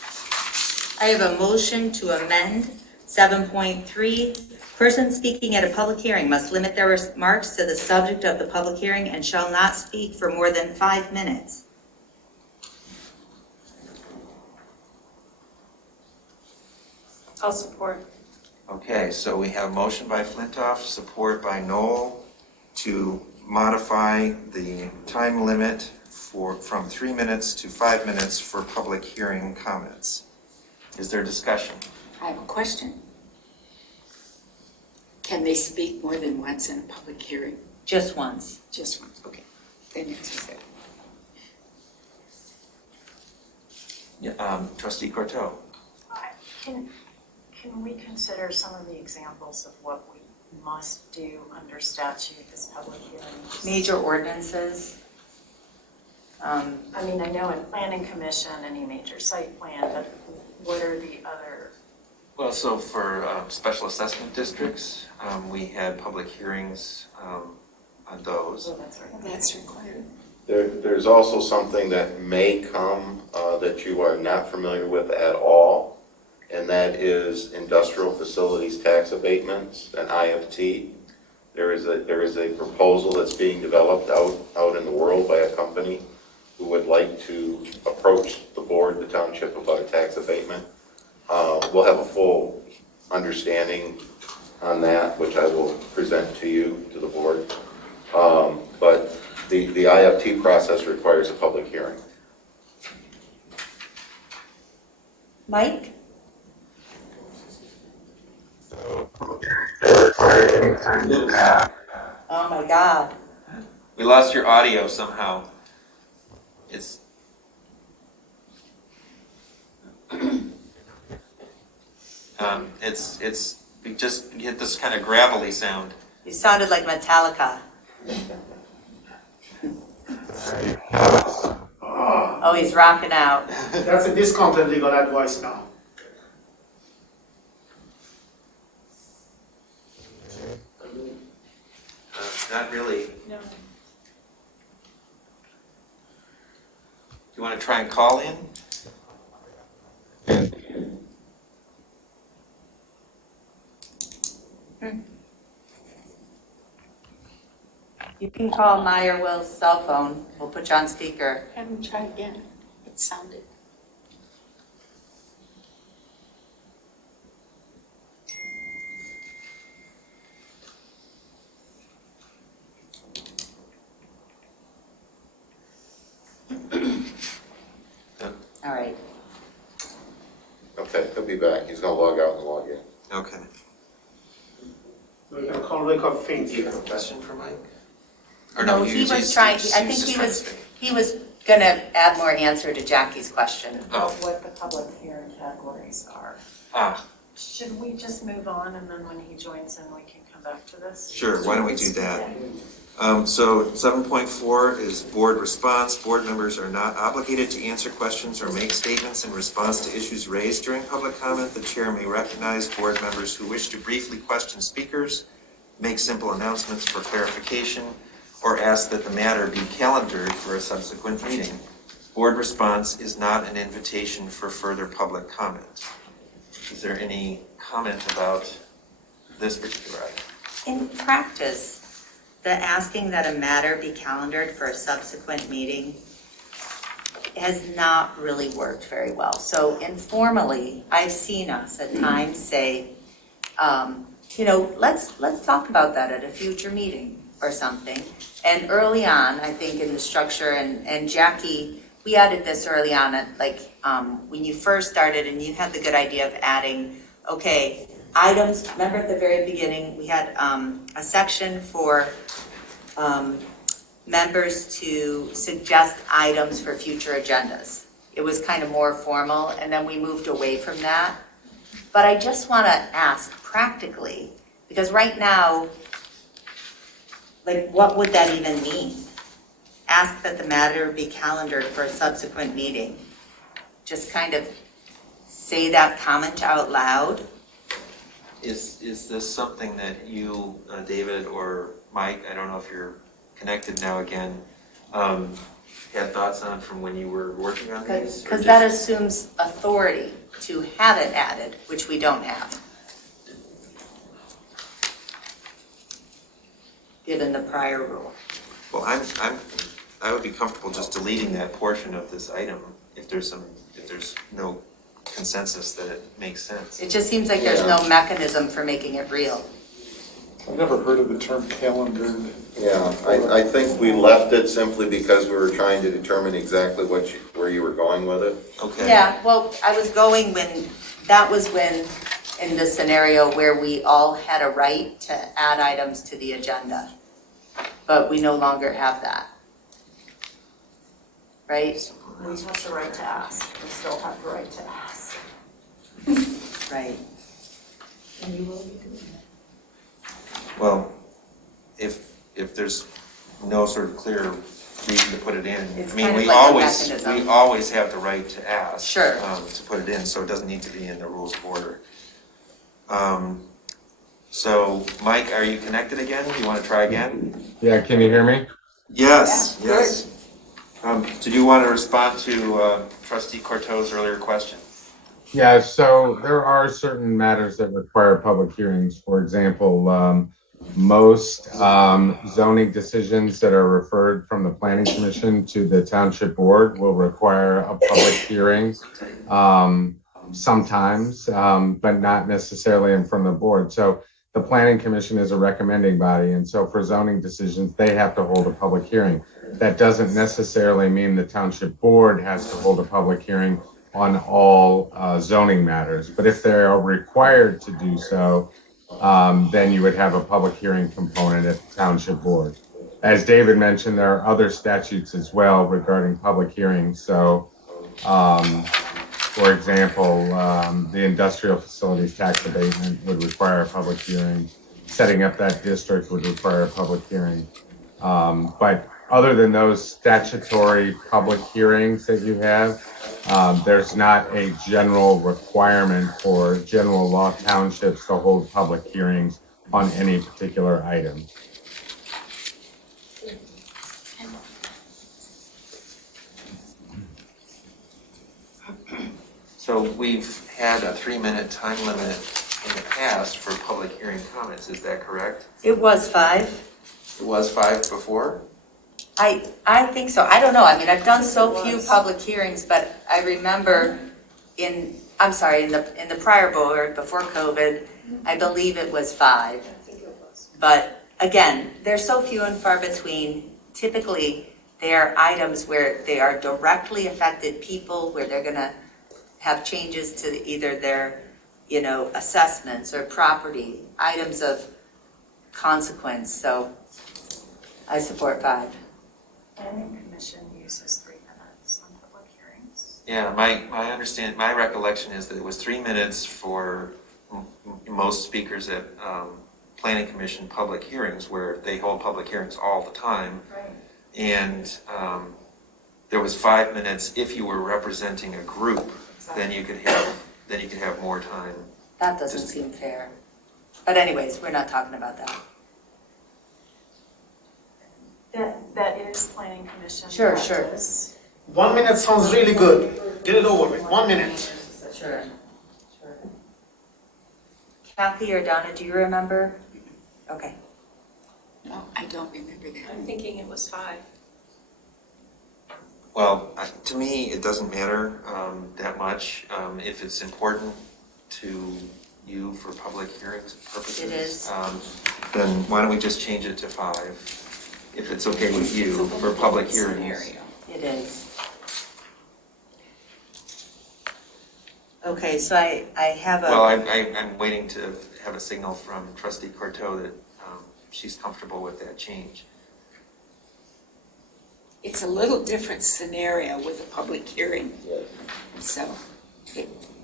I have a motion to amend 7.3. Persons speaking at a public hearing must limit their remarks to the subject of the public hearing and shall not speak for more than 5 minutes. I'll support. Okay, so we have motion by Flintoff, support by Noel to modify the time limit from 3 minutes to 5 minutes for public hearing comments. Is there discussion? I have a question. Can they speak more than once in a public hearing? Just once. Just once, okay. That answers that. Yeah, Trustee Corto. Can we consider some of the examples of what we must do under statute as public hearings? Major ordinances. I mean, I know in planning commission, any major site plan, but what are the other? Well, so for special assessment districts, we had public hearings on those. That's required. There's also something that may come that you are not familiar with at all, and that is industrial facilities tax abatements, an IFT. There is a proposal that's being developed out in the world by a company who would like to approach the board, the township, about a tax abatement. We'll have a full understanding on that, which I will present to you, to the board. But the IFT process requires a public hearing. Mike? Oh my God. We lost your audio somehow. It's we just get this kind of gravelly sound. You sounded like Metallica. Oh, he's rocking out. That's a discounted legal advice now. Not really. No. Do you want to try and call in? You can call my or Will's cell phone. We'll put you on speaker. Have him try again. It sounded. All right. Okay, he'll be back. He's gonna log out and log in. Okay. We can call record Do things. you have a question for Mike? Or No, he was trying, I think he was gonna add more answer to Jackie's question. Oh. What the public hearing categories are. Ah, Should we just move on and then when he joins in, we can come back to this? sure. Why don't we do that? So 7.4 is board response. Board members are not obligated to answer questions or make statements in response to issues raised during public comment. The chair may recognize board members who wish to briefly question speakers, make simple announcements for clarification, or ask that the matter be calendared for a subsequent meeting. Board response is not an invitation for further public comment. Is there any comment about this particular item? In practice, the asking that a matter be calendared for a subsequent meeting has not really worked very well. So informally, I've seen us at times say, let's talk about that at a future meeting or something. And early on, I think in the structure, and Jackie, we added this early on at when you first started and you had the good idea of adding, okay, items. Remember at the very beginning, we had a section for members to suggest items for future agendas. It was kind of more formal, and then we moved away from that. But I just want to ask practically, because right now, what would that even mean? Ask that the matter be calendared for a subsequent meeting. Just kind of say that comment out loud. Is this something that you, David, or Mike, I don't know if you're connected now again, had thoughts on from when you were working on these? Because that assumes authority to have it added, which we don't have, given the prior rule. Well, I would be comfortable just deleting that portion of this item if there's no consensus that it makes sense. It just seems like there's no mechanism for making it real. I've never heard of the term calendared. Yeah, I think we left it simply because we were trying to determine exactly where you were going with it. Okay. Yeah, well, I was going that was when, in the scenario where we all had a right to add items to the agenda, but we no longer have that. Right? We have the right to ask. We still have the right to ask. Right. And you will be doing that. Well, if there's no sort of clear reason to put it in, It's I mean, kind of we like a always mechanism. have the right to ask. Sure. To put it in, so it doesn't need to be in the rules of order. So, Mike, are you connected again? Do you want to try again? Yeah, can you hear me? Yes, yes. Did you want to respond to Trustee Corto's earlier question? Yeah, so there are certain matters that require public hearings. For example, most zoning decisions that are referred from the planning commission to the township board will require a public hearing. Sometimes, but not necessarily in front of the board. So the planning commission is a recommending body, and so for zoning decisions, they have to hold a public hearing. That doesn't necessarily mean the township board has to hold a public hearing on all zoning matters. But if they are required to do so, then you would have a public hearing component at the township board. As David mentioned, there are other statutes as well regarding public hearings. So, for example, the industrial facilities tax abatement would require a public hearing. Setting up that district would require a public hearing. But other than those statutory public hearings that you have, there's not a general requirement for general law townships to hold public hearings on any particular item. So we've had a 3-minute time limit in the past for public hearing comments, is that correct? It was 5. It was 5 before? I think so. I don't know. I mean, I've done so few public hearings, but I remember in the prior board, before COVID, I believe it was 5. But again, they're so few and far between. Typically, they are items where they are directly affected people, where they're going to have changes to either their, assessments or property, items of consequence. So I support 5. Planning commission uses 3 minutes on public hearings. Yeah, my recollection is that it was 3 minutes for most speakers at planning commission public hearings, where they hold public hearings all the time. Right. And there was 5 minutes if you were representing a group, then you could have more time. That doesn't seem fair. But anyways, we're not talking about that. That is planning commission. Sure. 1 minute sounds really good. Get it over with. 1 minute. Sure. Kathy or Donna, do you remember? Okay. No, I don't remember that. I'm thinking it was 5. Well, to me, it doesn't matter that much. If it's important to you for public hearings purposes. It is. Then why don't we just change it to 5, if it's okay with you, for public hearings. It is. Okay, so I have a... Well, I'm waiting to have a signal from Trustee Corto that she's comfortable with that change. It's a little different scenario with a public hearing. So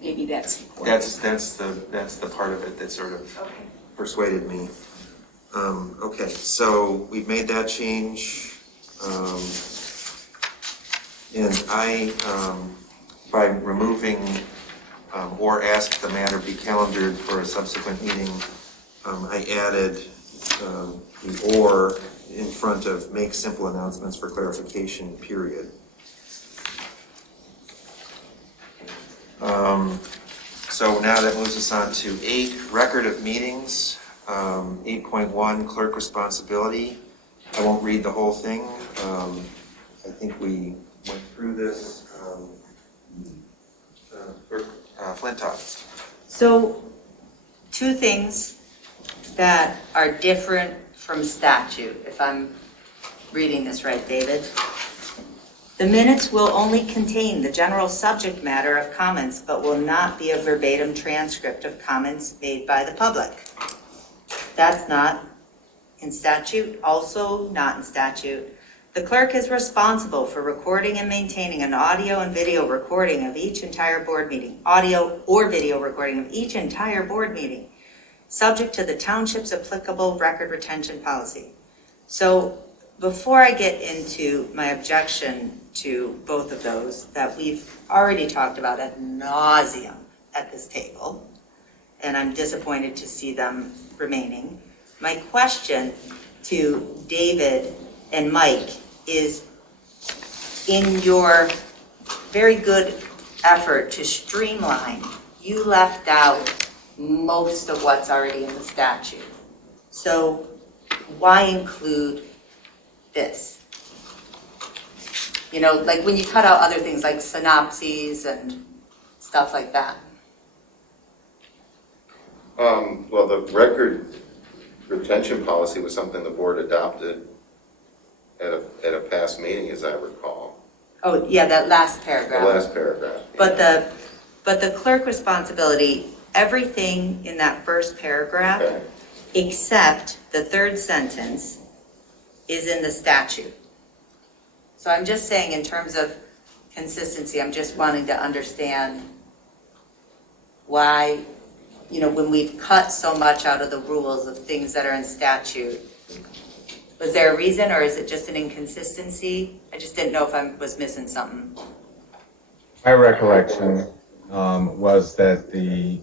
maybe that's important. That's the part of it that sort of persuaded me. Okay, so we've made that change. And I, by removing or ask the matter be calendared for a subsequent meeting, I added the or in front of make simple announcements for clarification, period. So now that moves us on to 8, record of meetings. 8.1, clerk responsibility. I won't read the whole thing. I think we went through this. Flintoff. So, 2 things that are different from statute, if I'm reading this right, David. The minutes will only contain the general subject matter of comments, but will not be a verbatim transcript of comments made by the public. That's not in statute, also not in statute. The clerk is responsible for recording and maintaining an audio and video recording of each entire board meeting, audio or video recording of each entire board meeting, subject to the township's applicable record retention policy. So before I get into my objection to both of those that we've already talked about ad nauseum at this table, and I'm disappointed to see them remaining, my question to David and Mike is, in your very good effort to streamline, you left out most of what's already in the statute. So why include this? You know, like when you cut out other things like synopses and stuff like that. Well, the record retention policy was something the board adopted at a past meeting, as I recall. Oh, yeah, that last The paragraph. last paragraph. But the clerk responsibility, everything in that first paragraph, Okay. except the third sentence, is in the statute. So I'm just saying in terms of consistency, I'm just wanting to understand why, you know, when we've cut so much out of the rules of things that are in statute, was there a reason or is it just an inconsistency? I just didn't know if I was missing something. My recollection was that the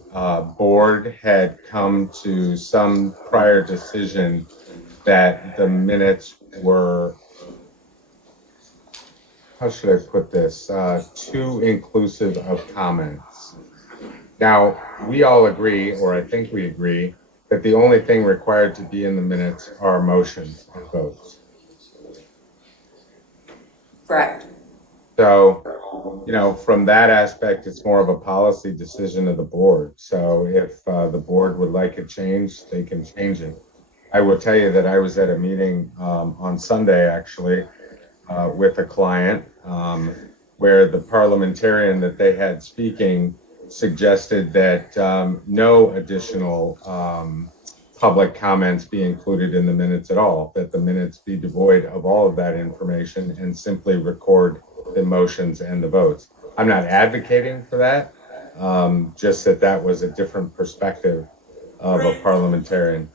board had come to some prior decision that the minutes were, how should I put this, too inclusive of comments. Now, we all agree, or I think we agree, that the only thing required to be in the minutes are motions and votes. Correct. So, you know, from that aspect, it's more of a policy decision of the board. So if the board would like it changed, they can change it. I will tell you that I was at a meeting on Sunday, actually, with a client where the parliamentarian that they had speaking suggested that no additional public comments be included in the minutes at all, that the minutes be devoid of all of that information and simply record the motions and the votes. I'm not advocating for that, just that that was a different perspective of a parliamentarian.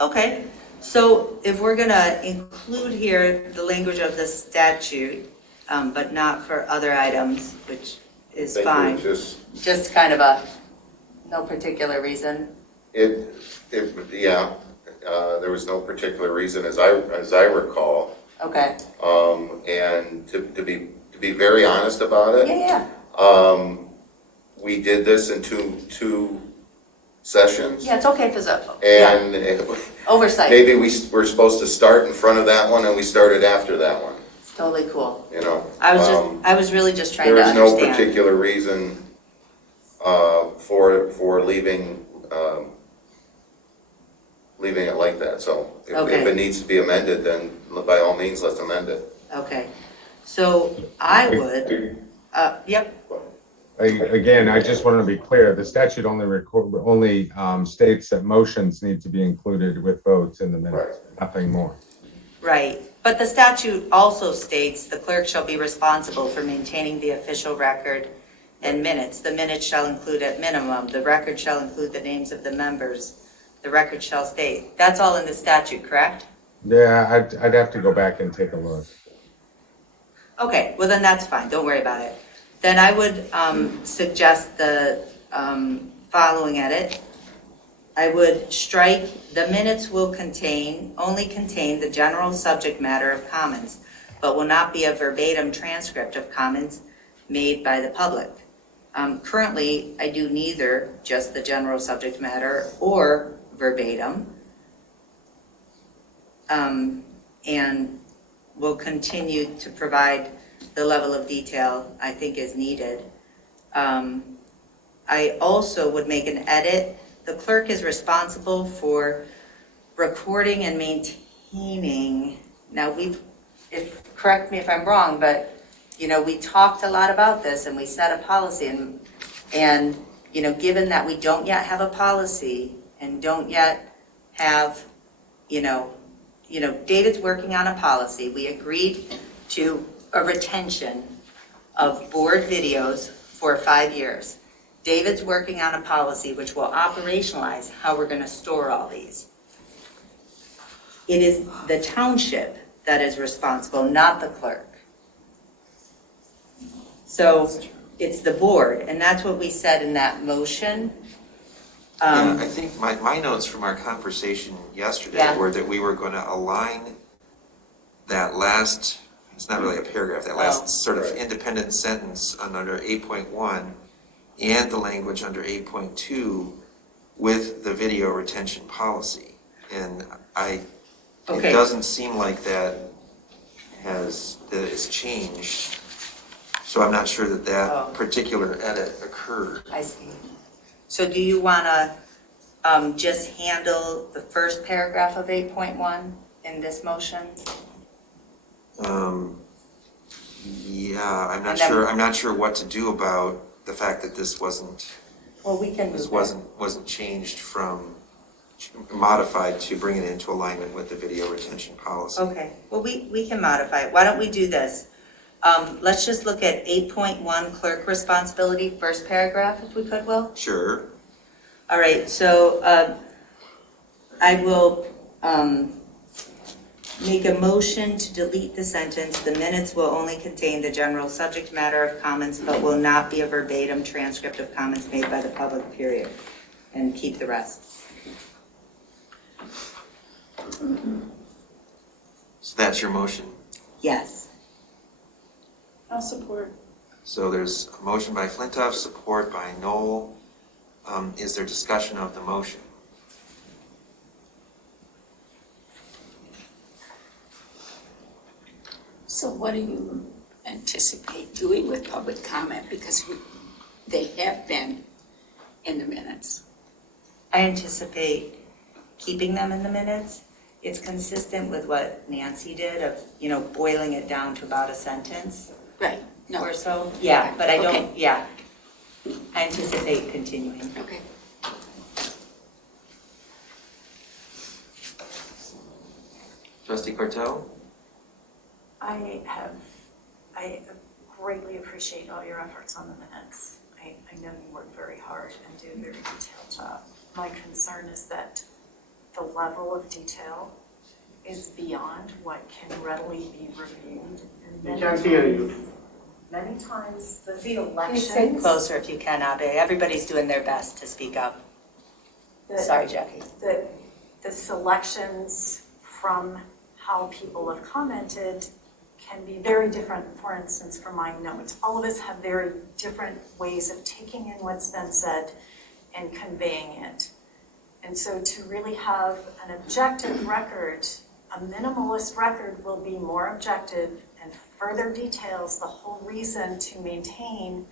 Okay, so if we're gonna include here the language of the statute, but not for other items, which is fine. Just kind of a, no particular reason. Yeah, there was no particular reason as I recall. Okay. And to be very honest about it. Yeah. We did this in two sessions. Yeah, it's okay if it's And oversight. maybe we're supposed to start in front of that one and we started after that one, It's totally cool. you know? I was really just trying to There understand. is no particular reason for leaving it like that. So if it needs to be amended, then by all means, let's amend it. Okay, so I would, yep, Again, I just want to be clear, the statute only states that motions need to be included with votes in the minutes, nothing more. right. But the statute also states the clerk shall be responsible for maintaining the official record and minutes. The minutes shall include at minimum, the record shall include the names of the members, the record shall state. That's all in the statute, correct? Yeah, I'd have to go back and take a look. Okay, well then that's fine, don't worry about it. Then I would suggest the following edit. I would strike, the minutes will only contain the general subject matter of comments, but will not be a verbatim transcript of comments made by the public. Currently, I do neither just the general subject matter or verbatim. And will continue to provide the level of detail I think is needed. I also would make an edit. The clerk is responsible for recording and maintaining. Now correct me if I'm wrong, but you know, we talked a lot about this and we set a policy and you know, given that we don't yet have a policy and don't yet have, you know, David's working on a policy. We agreed to a retention of board videos for 5 years. David's working on a policy which will operationalize how we're going to store all these. It is the township that is responsible, not the clerk. So it's the board, and that's what we said in that motion. Yeah, I think my notes from our conversation yesterday were that we were going to align that last it's not really a paragraph, that last sort of independent sentence under 8.1 and the language under 8.2 with the video retention policy. And it doesn't seem like that is changed. So I'm not sure that particular edit occurred. I see. So do you want to just handle the first paragraph of 8.1 in this motion? Yeah, I'm not sure what to do about the fact that this wasn't changed from modified to bring it into alignment with the video retention policy. Okay, well, we can modify it. Why don't we do this? Let's just look at 8.1 clerk responsibility, first paragraph, if we could, Will? Sure. All right, so I will make a motion to delete the sentence, "The minutes will only contain the general subject matter of comments, but will not be a verbatim transcript of comments made by the public, period," and keep the rest. So that's your motion. Yes. I'll support. So there's a motion by Flintoff, support by Knoll. Is there discussion of the motion? So what do you anticipate doing with public comment? Because they have been in the minutes. I anticipate keeping them in the minutes. It's consistent with what Nancy did of, boiling it down to about a sentence. Right. No. Or so. Yeah, but I don't, Okay. I anticipate continuing. Okay. Trustee Cortell? I greatly appreciate all your efforts on the minutes. I know you work very hard and do a very detailed job. My concern is that the level of detail is beyond what can readily be reviewed. We can't hear you. Many times the Please selections. sit closer if you can, Abe. Everybody's doing their best to speak up. Sorry, Jackie. The selections from how people have commented can be very different, for instance, from my notes. All of us have very different ways of taking in what's been said and conveying it. And so to really have an objective record, a minimalist record will be more objective and further details the whole reason to maintain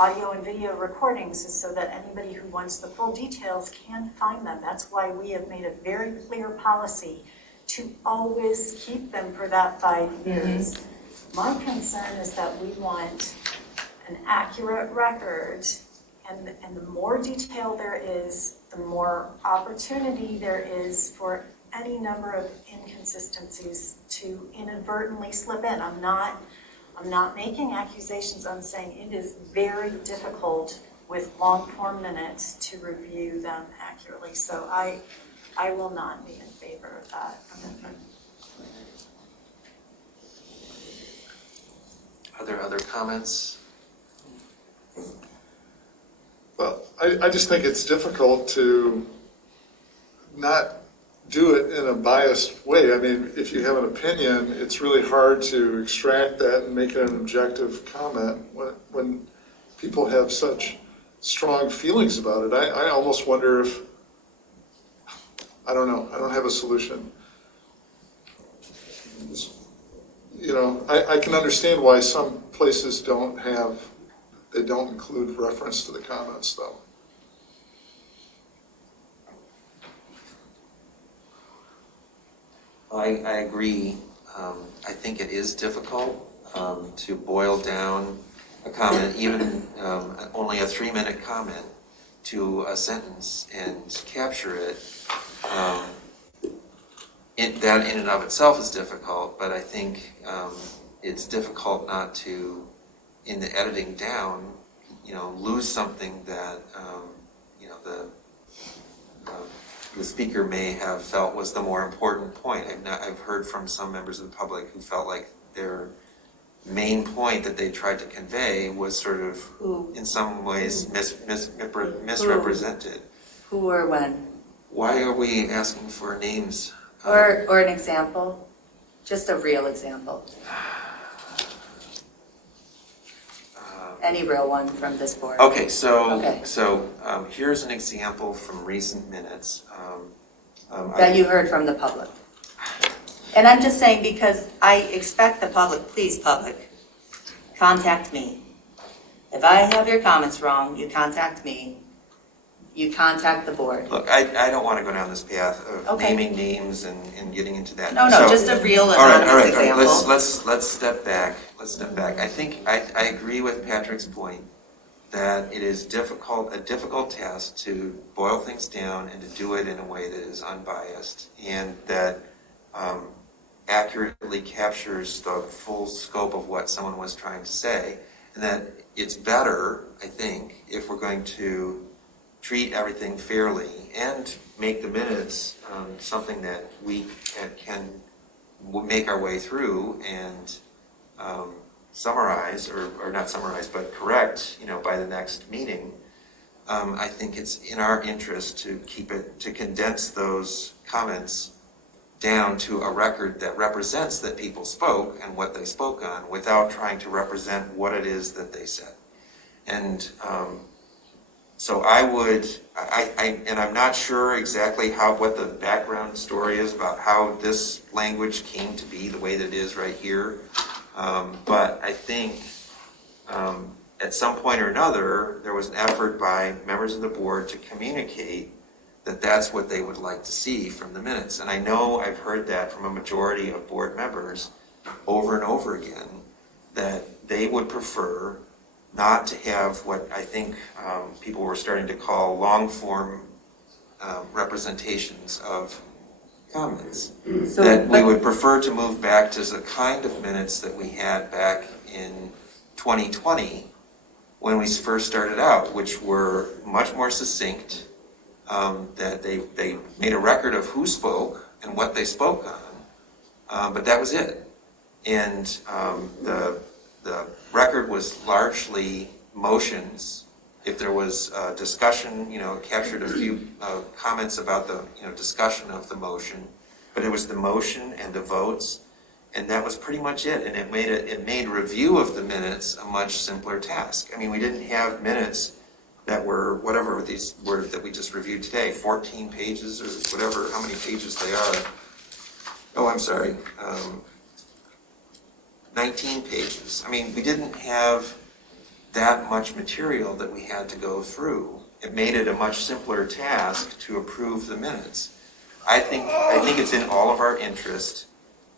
audio and video recordings is so that anybody who wants the full details can find them. That's why we have made a very clear policy to always keep them for that 5 years. My concern is that we want an accurate record, and the more detail there is, the more opportunity there is for any number of inconsistencies to inadvertently slip in. I'm not making accusations. I'm saying it is very difficult with long form minutes to review them accurately. So I will not be in favor of that amendment. Are there other comments? Well, I just think it's difficult to not do it in a biased way. I mean, if you have an opinion, it's really hard to extract that and make it an objective comment when people have such strong feelings about it. I almost wonder if, I don't know, I don't have a solution. I can understand why some places don't include reference to the comments though. I agree. I think it is difficult to boil down a comment, even only a 3-minute comment, to a sentence and capture it. That in and of itself is difficult, but I think it's difficult not to, in the editing down, lose something that the speaker may have felt was the more important point. I've heard from some members of the public who felt like their main point that they tried to convey was sort of, in some ways, misrepresented. Who or when? Why are we asking for names? Or an example? Just a real example. any real one from this board. Okay, Okay. so here's an example from recent minutes. That you heard from the public. And I'm just saying, because I expect the public, please, public, contact me. If I have your comments wrong, you contact me. You contact the board. Look, I don't want to go down this path of Okay. naming names and getting into that. No, So- just a real All right, anonymous all right. example. Let's step back. Let's step back. I think I agree with Patrick's point that it is a difficult task to boil things down and to do it in a way that is unbiased and that accurately captures the full scope of what someone was trying to say. And that it's better, I think, if we're going to treat everything fairly and make the minutes something that we can make our way through and summarize, or not summarize, but correct, by the next meeting. I think it's in our interest to condense those comments down to a record that represents that people spoke and what they spoke on without trying to represent what it is that they said. And so and I'm not sure exactly what the background story is about how this language came to be the way that it is right here. But I think at some point or another, there was an effort by members of the board to communicate that that's what they would like to see from the minutes. And I know I've heard that from a majority of board members over and over again, that they would prefer not to have what I think people were starting to call long-form representations of comments. That we would prefer to move back to the kind of minutes that we had back in 2020 when we first started out, which were much more succinct, that they made a record of who spoke and what they spoke on, but that was it. And the record was largely motions. If there was discussion, captured a few comments about the discussion of the motion, but it was the motion and the votes, and that was pretty much it. And it made review of the minutes a much simpler task. I mean, we didn't have minutes that were whatever these were that we just reviewed today, 14 pages or whatever, how many pages they are. Oh, I'm sorry, 19 pages. I mean, we didn't have that much material that we had to go through. It made it a much simpler task to approve the minutes. I think it's in all of our interest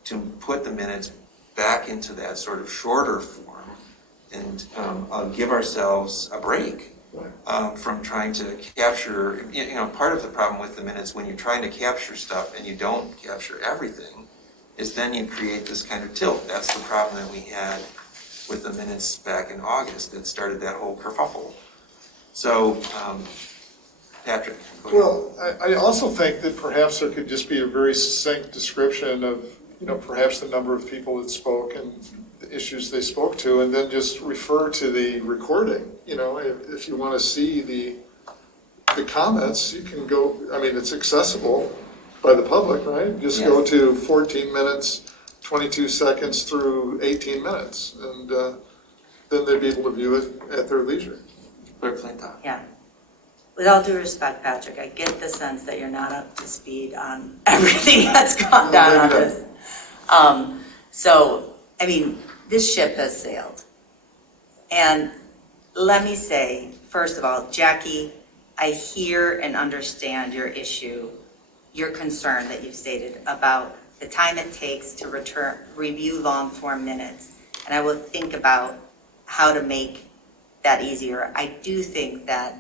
to put the minutes back into that sort of shorter form and give ourselves a break from trying to capture, part of the problem with the minutes when you're trying to capture stuff and you don't capture everything is then you create this kind of tilt. That's the problem that we had with the minutes back in August that started that whole kerfuffle. So, Patrick. Well, I also think that perhaps there could just be a very succinct description of, perhaps the number of people that spoke and the issues they spoke to, and then just refer to the recording. If you want to see the comments, you can go, it's accessible by the public, right? Just go to 14 minutes, 22 seconds through 18 minutes, and then they'd be able to view it at their leisure. Yeah. With all due respect, Patrick, I get the sense that you're not up to speed on everything that's gone down on this. This ship has sailed. And let me say, first of all, Jackie, I hear and understand your issue, your concern that you've stated about the time it takes to review long-form minutes. And I will think about how to make that easier. I do think that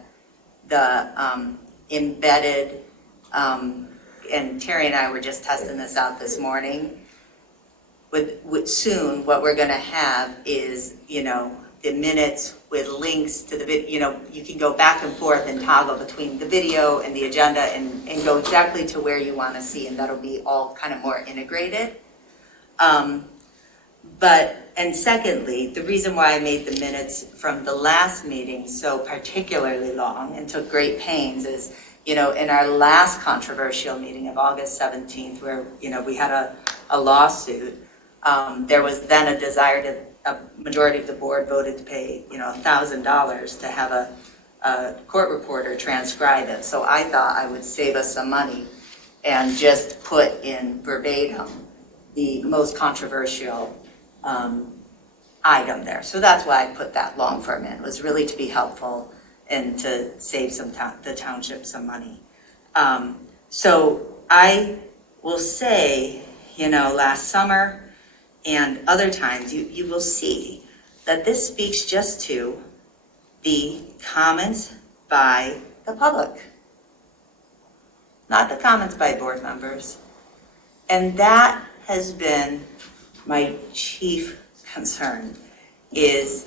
the embedded, and Terry and I were just testing this out this morning, with soon what we're gonna have is, the minutes with links to the video. You can go back and forth and toggle between the video and the agenda and go exactly to where you wanna see, and that'll be all kind of more integrated. And secondly, the reason why I made the minutes from the last meeting so particularly long and took great pains is, in our last controversial meeting of August 17th, where, we had a lawsuit, there was then a desire to a majority of the board voted to pay, $1,000 to have a court reporter transcribe it. So I thought I would save us some money and just put in verbatim the most controversial item there. So that's why I put that long form in, was really to be helpful and to save the township some money. So I will say, last summer and other times, you will see that this speaks just to the comments by the public, not the comments by board members. And that has been my chief concern, is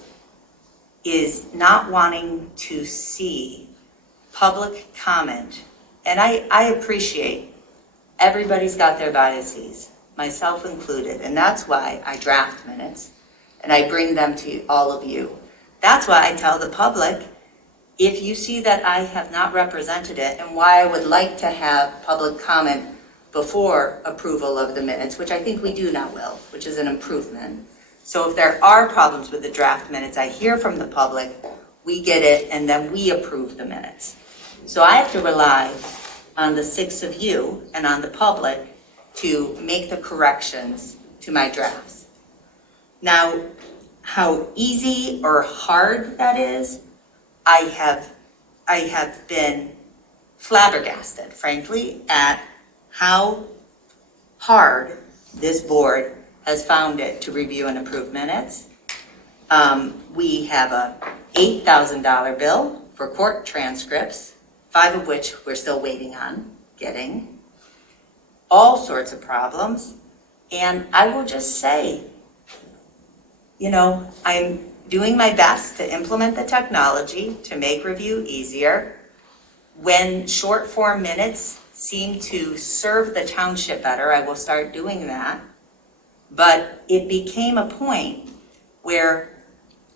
not wanting to see public comment. And I appreciate everybody's got their biases, myself included, and that's why I draft minutes and I bring them to all of you. That's why I tell the public, if you see that I have not represented it and why I would like to have public comment before approval of the minutes, which I think we do now, Will, which is an improvement. So if there are problems with the draft minutes, I hear from the public, we get it, and then we approve the minutes. So I have to rely on the 6 of you and on the public to make the corrections to my drafts. Now, how easy or hard that is, I have been flabbergasted, frankly, at how hard this board has found it to review and approve minutes. We have a $8,000 bill for court transcripts, 5 of which we're still waiting on getting. All sorts of problems. And I will just say, I'm doing my best to implement the technology to make review easier. When short form minutes seem to serve the township better, I will start doing that. But it became a point where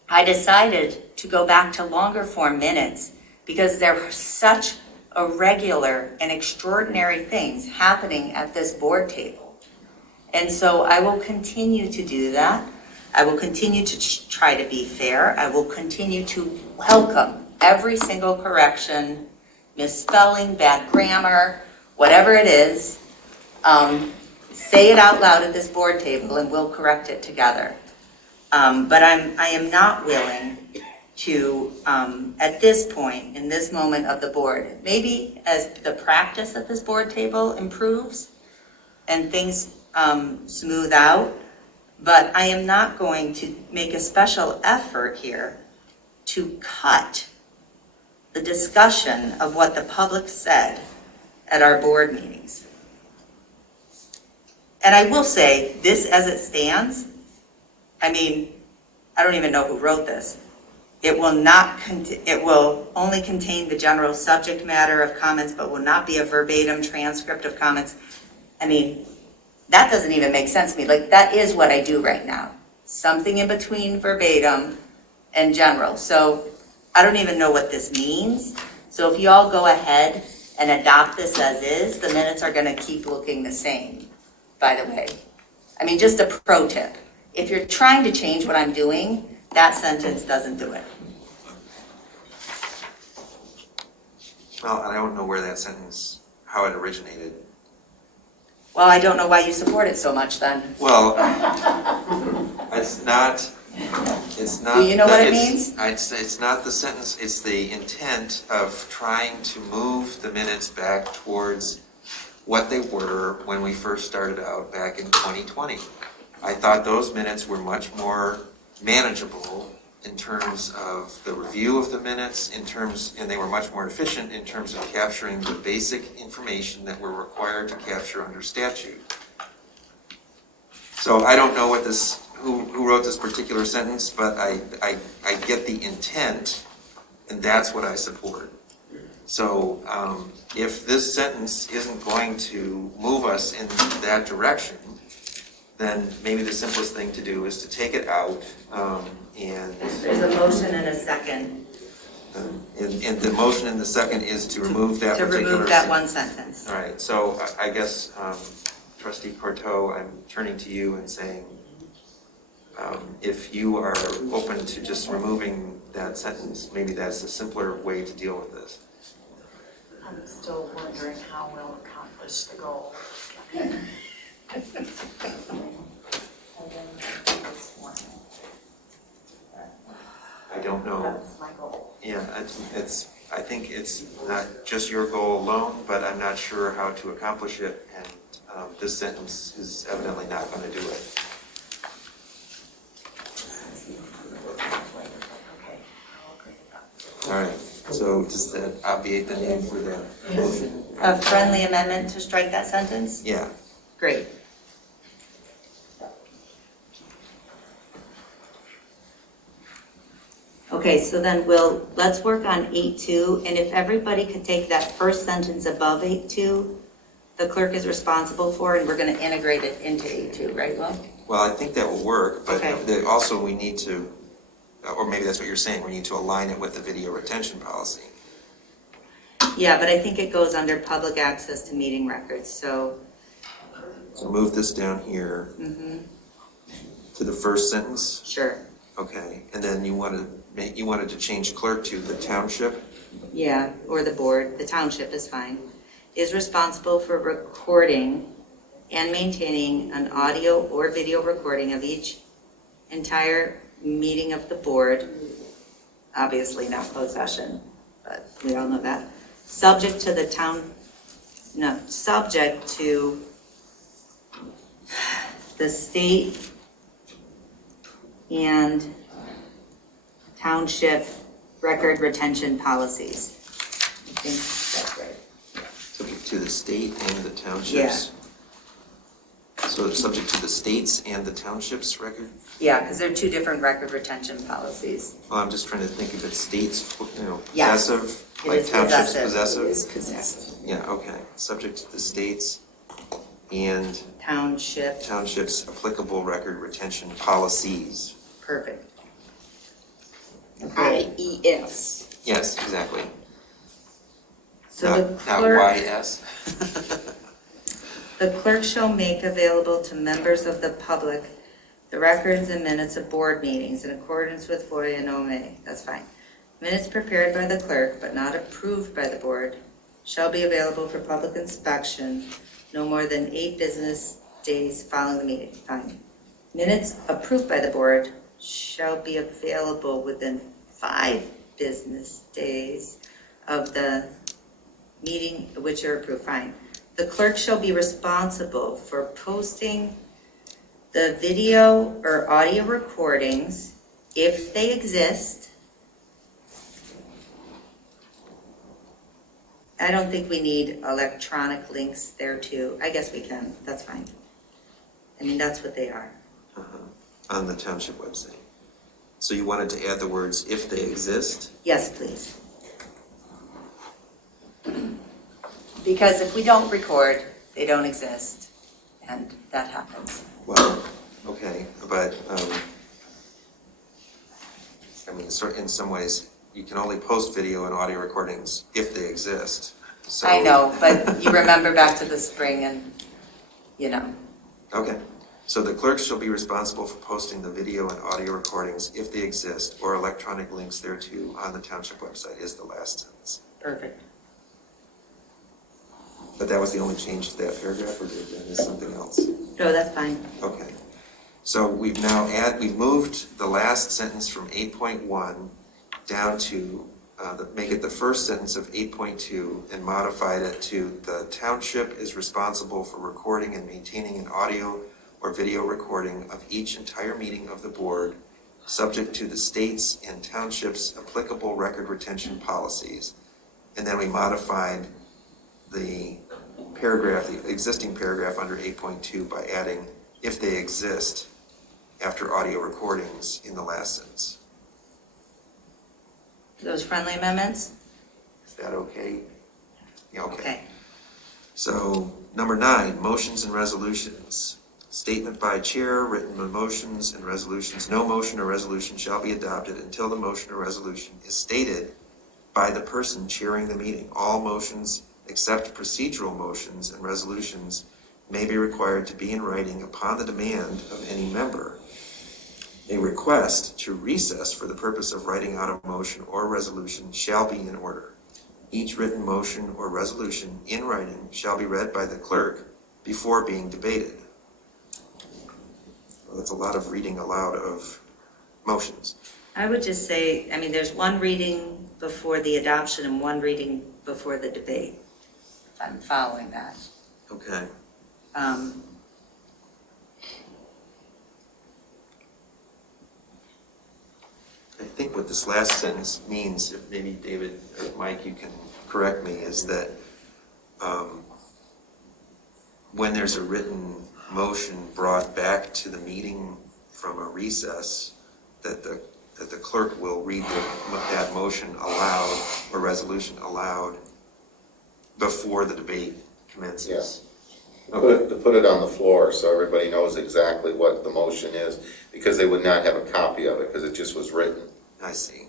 I decided to go back to longer form minutes because there were such irregular and extraordinary things happening at this board table. And so I will continue to do that. I will continue to try to be fair. I will continue to welcome every single correction, misspelling, bad grammar, whatever it is. Say it out loud at this board table and we'll correct it together. But I am not willing to, at this point, in this moment of the board, maybe as the practice at this board table improves and things smooth out, but I am not going to make a special effort here to cut the discussion of what the public said at our board meetings. And I will say, this as it stands, I don't even know who wrote this. It will only contain the general subject matter of comments, but will not be a verbatim transcript of comments. That doesn't even make sense to me. That is what I do right now. Something in between verbatim and general. So I don't even know what this means. So if you all go ahead and adopt this as is, the minutes are gonna keep looking the same, by the way. Just a pro tip. If you're trying to change what I'm doing, that sentence doesn't do it. Well, I don't know where that sentence, how it originated. Well, I don't know why you support it so much then. Well, it's not. Do you know what it means? It's not the sentence, it's the intent of trying to move the minutes back towards what they were when we first started out back in 2020. I thought those minutes were much more manageable in terms of the review of the minutes, and they were much more efficient in terms of capturing the basic information that we're required to capture under statute. So I don't know what who wrote this particular sentence, but I get the intent, and that's what I support. So if this sentence isn't going to move us in that direction, then maybe the simplest thing to do is to take it out and... There's a motion and a second. And the motion in the second is to remove that To particular... remove that one sentence. All right, so I guess, Trustee Corto, I'm turning to you and saying, If you are open to just removing that sentence, maybe that's a simpler way to deal with this. I'm still wondering how we'll accomplish the goal. I don't know. That's my goal. Yeah, I think it's not just your goal alone, but I'm not sure how to accomplish it, and this sentence is evidently not going to do it. Okay, I'll agree with that. All right, so does that obviate the need for the motion? A friendly amendment to strike that sentence? Yeah. Great. Okay, so then let's work on 8.2, and if everybody could take that first sentence above 8.2, the clerk is responsible for, and we're gonna integrate it into 8.2, right, Will? Well, I think that will work, but Okay. also we need to, or maybe that's what you're saying, we need to align it with the video retention policy. Yeah, but I think it goes under public access to meeting records, so. So move this down here to the first sentence. Sure. Okay, and then you wanted to change clerk to the township? Yeah, or the board, the township is fine, is responsible for recording and maintaining an audio or video recording of each entire meeting of the board, obviously not closed session, but we all know that, subject to the state and township record retention policies. I think that's right. Subject to the state and the townships? So it's subject to the states and the townships record? Yeah, because they're two different record retention policies. Well, I'm just trying to think if it's states, Yes, possessive, it like is townships possessive. possessive? It is possessive. Yeah, okay, subject to the states and Townships, applicable record retention policies. perfect. IES. Yes, exactly. So the Not clerk, YS. the clerk shall make available to members of the public the records and minutes of board meetings in accordance with FOIA and OMA. That's fine. Minutes prepared by the clerk but not approved by the board shall be available for public inspection no more than 8 business days following the meeting. Fine. Minutes approved by the board shall be available within 5 business days of the meeting which are approved. Fine. The clerk shall be responsible for posting the video or audio recordings, if they exist. I don't think we need electronic links there too. I guess we can, that's fine. I mean, that's what they are. On the township website. So you wanted to add the words "if they exist"? Yes, please. Because if we don't record, they don't exist, and that happens. Well, okay, but, I mean, in some ways, you can only post video and audio recordings if they exist, so. I know, but you remember back to the spring and, Okay, so the clerk shall be responsible for posting the video and audio recordings if they exist, or electronic links thereto on the township website is the last sentence. Perfect. But that was the only change to that paragraph, or did I miss something else? No, that's fine. Okay, so we've moved the last sentence from 8.1 down to, make it the first sentence of 8.2 and modified it to the township is responsible for recording and maintaining an audio or video recording of each entire meeting of the board, subject to the states and townships' applicable record retention policies. And then we modified the paragraph, the existing paragraph under 8.2 by adding "if they exist" after audio recordings in the last sentence. Those friendly amendments? Is that okay? Yeah, okay. Okay. So, number 9, motions and resolutions. Statement by chair, written motions and resolutions. No motion or resolution shall be adopted until the motion or resolution is stated by the person chairing the meeting. All motions except procedural motions and resolutions may be required to be in writing upon the demand of any member. A request to recess for the purpose of writing out a motion or resolution shall be in order. Each written motion or resolution in writing shall be read by the clerk before being debated. Well, that's a lot of reading aloud of motions. I would just say, I mean, there's one reading before the adoption and one reading before the debate, if I'm following that. Okay. I think what this last sentence means, if maybe David or Mike, you can correct me, is that when there's a written motion brought back to the meeting from a recess, that the clerk will read that motion aloud or resolution aloud before the debate commences. Yes. To put it on the floor so everybody knows exactly what the motion is, because they would not have a copy of it because it just was written. I see.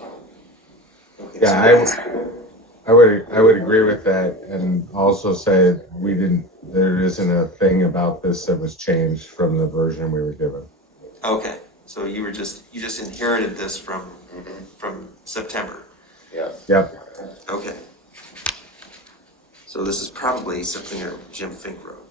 Okay, Yeah, so I would agree with that, and also say there isn't a thing about this that was changed from the version we were given. okay, so you just inherited this from September. Yes. Yep. Okay. So this is probably something that Jim Fink wrote.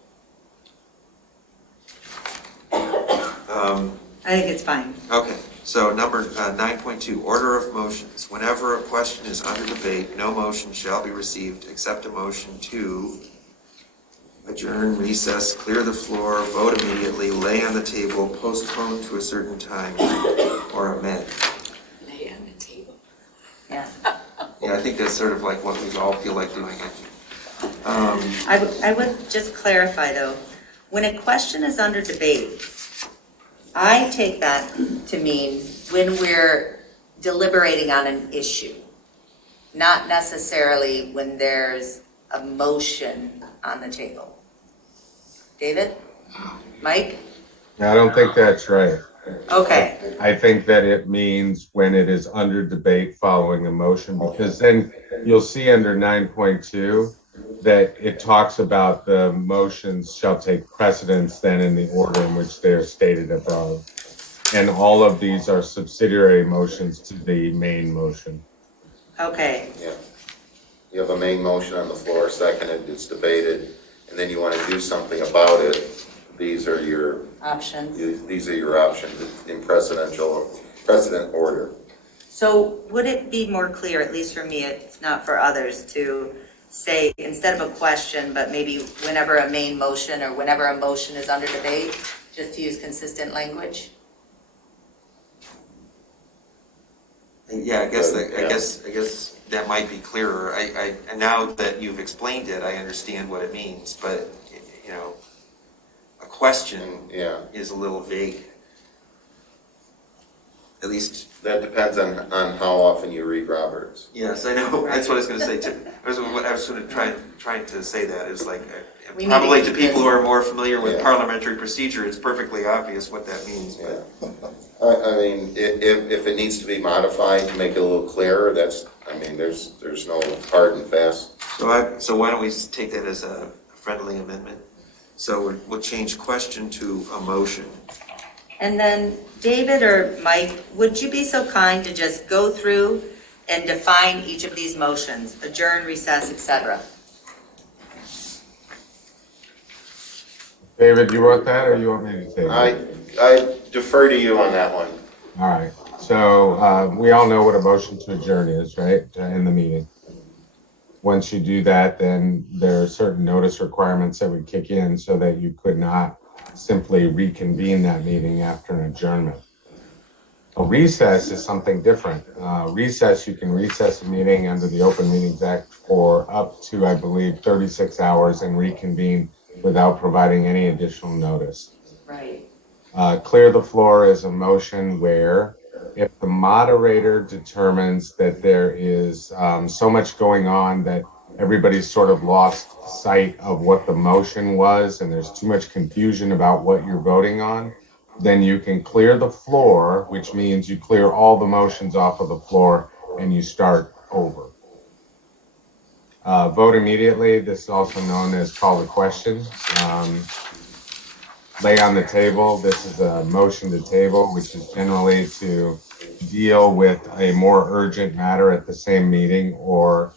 I think it's fine. Okay, so number 9.2, order of motions. Whenever a question is under debate, no motion shall be received except a motion to adjourn, recess, clear the floor, vote immediately, lay on the table, postpone to a certain time, or amend. Lay on the table. Yeah. Yeah, I think that's sort of like what we all feel like doing. I would just clarify though, when a question is under debate, I take that to mean when we're deliberating on an issue, not necessarily when there's a motion on the table. David? Mike? I don't think that's right. Okay. I think that it means when it is under debate following a motion, because then you'll see under 9.2 that it talks about the motions shall take precedence then in the order in which they are stated above. And all of these are subsidiary motions to the main motion. Okay. Yeah. You have a main motion on the floor, seconded, it's debated, and then you want to do something about it. These are your Options. These are your options in precedent order. So would it be more clear, at least for me, it's not for others, to say instead of a question, but maybe whenever a main motion or whenever a motion is under debate, just to use consistent language? Yeah, I guess that might be clearer. And now that you've explained it, I understand what it means, but you know, a question is a little vague. At least that depends on how often you read Roberts. Yes, I know. That's what I was going to say too. I was sort of trying to say that. It's like We probably need to to keep people who are more familiar with Yeah. parliamentary procedure, it's perfectly obvious what that means. But I mean, if it needs to be modified to make it a little clearer, there's no hard and fast. so why don't we take that as a friendly amendment? So we'll change question to a motion. And then David or Mike, would you be so kind to just go through and define each of these motions, adjourn, recess, etc.? David, you wrote that, or you want me to take it? I defer to you on that one. All right. So we all know what a motion to adjourn is, right? To end the meeting. Once you do that, then there are certain notice requirements that would kick in so that you could not simply reconvene that meeting after an adjournment. A recess is something different. Recess, you can recess a meeting under the Open Meetings Act for up to, I believe, 36 hours and reconvene without providing any additional notice. Right. Clear the floor is a motion where if the moderator determines that there is so much going on that everybody's sort of lost sight of what the motion was and there's too much confusion about what you're voting on, then you can clear the floor, which means you clear all the motions off of the floor and you start over. Vote immediately. This is also known as call the question. lay on the table. This is a motion to table, which is generally to deal with a more urgent matter at the same meeting, or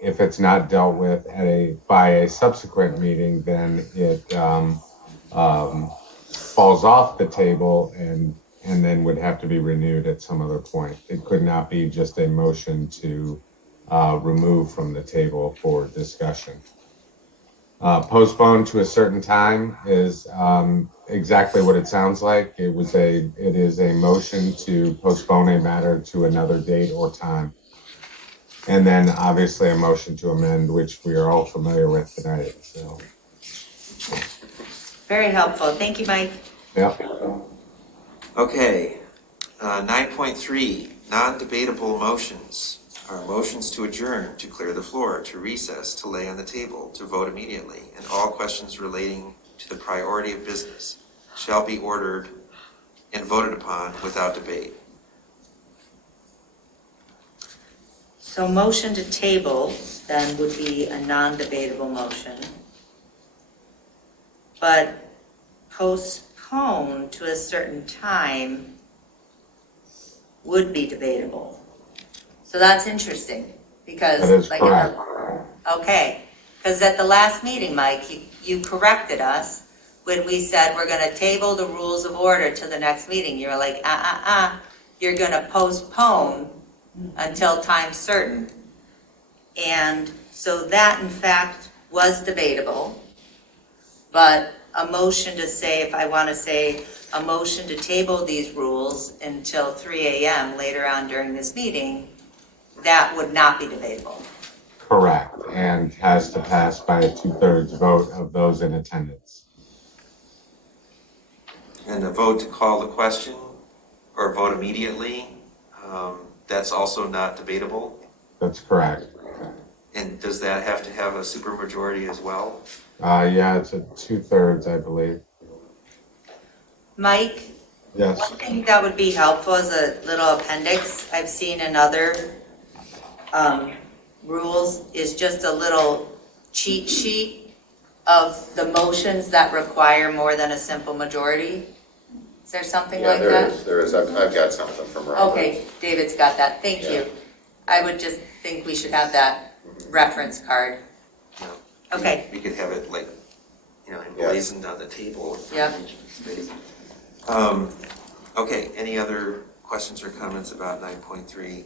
if it's not dealt with by a subsequent meeting, then it falls off the table and then would have to be renewed at some other point. It could not be just a motion to remove from the table for discussion. Postpone to a certain time is exactly what it sounds like. It is a motion to postpone a matter to another date or time. And then obviously a motion to amend, which we are all familiar with tonight, so. Very helpful. Thank you, Mike. Yep. Okay, 9.3, non-debatable motions are motions to adjourn, to clear the floor, to recess, to lay on the table, to vote immediately, and all questions relating to the priority of business shall be ordered and voted upon without debate. So motion to table then would be a non-debatable motion. But postpone to a certain time would be debatable. So that's interesting because. That is like, correct. Okay, because at the last meeting, Mike, you corrected us when we said we're gonna table the rules of order to the next meeting. You were like, you're gonna postpone until time certain. And so that in fact was debatable, but a motion to say, if I want to say a motion to table these rules until 3 a.m. later on during this meeting, that would not be debatable. Correct, and has to pass by a 2/3 vote of those in attendance. And a vote to call the question or vote immediately, that's also not debatable. That's correct. And does that have to have a supermajority as well? Yeah, it's a 2/3, I believe. Mike, Yes. one thing that would be helpful as a little appendix I've seen in other rules is just a little cheat sheet of the motions that require more than a simple majority. Is there something like that? There is. I've got something from Robert. Okay, David's got that, thank you. I would just think we should have that reference card. No. Okay. We could have it like, emblazoned on the table. Yep. Okay, any other questions or comments about 9.3?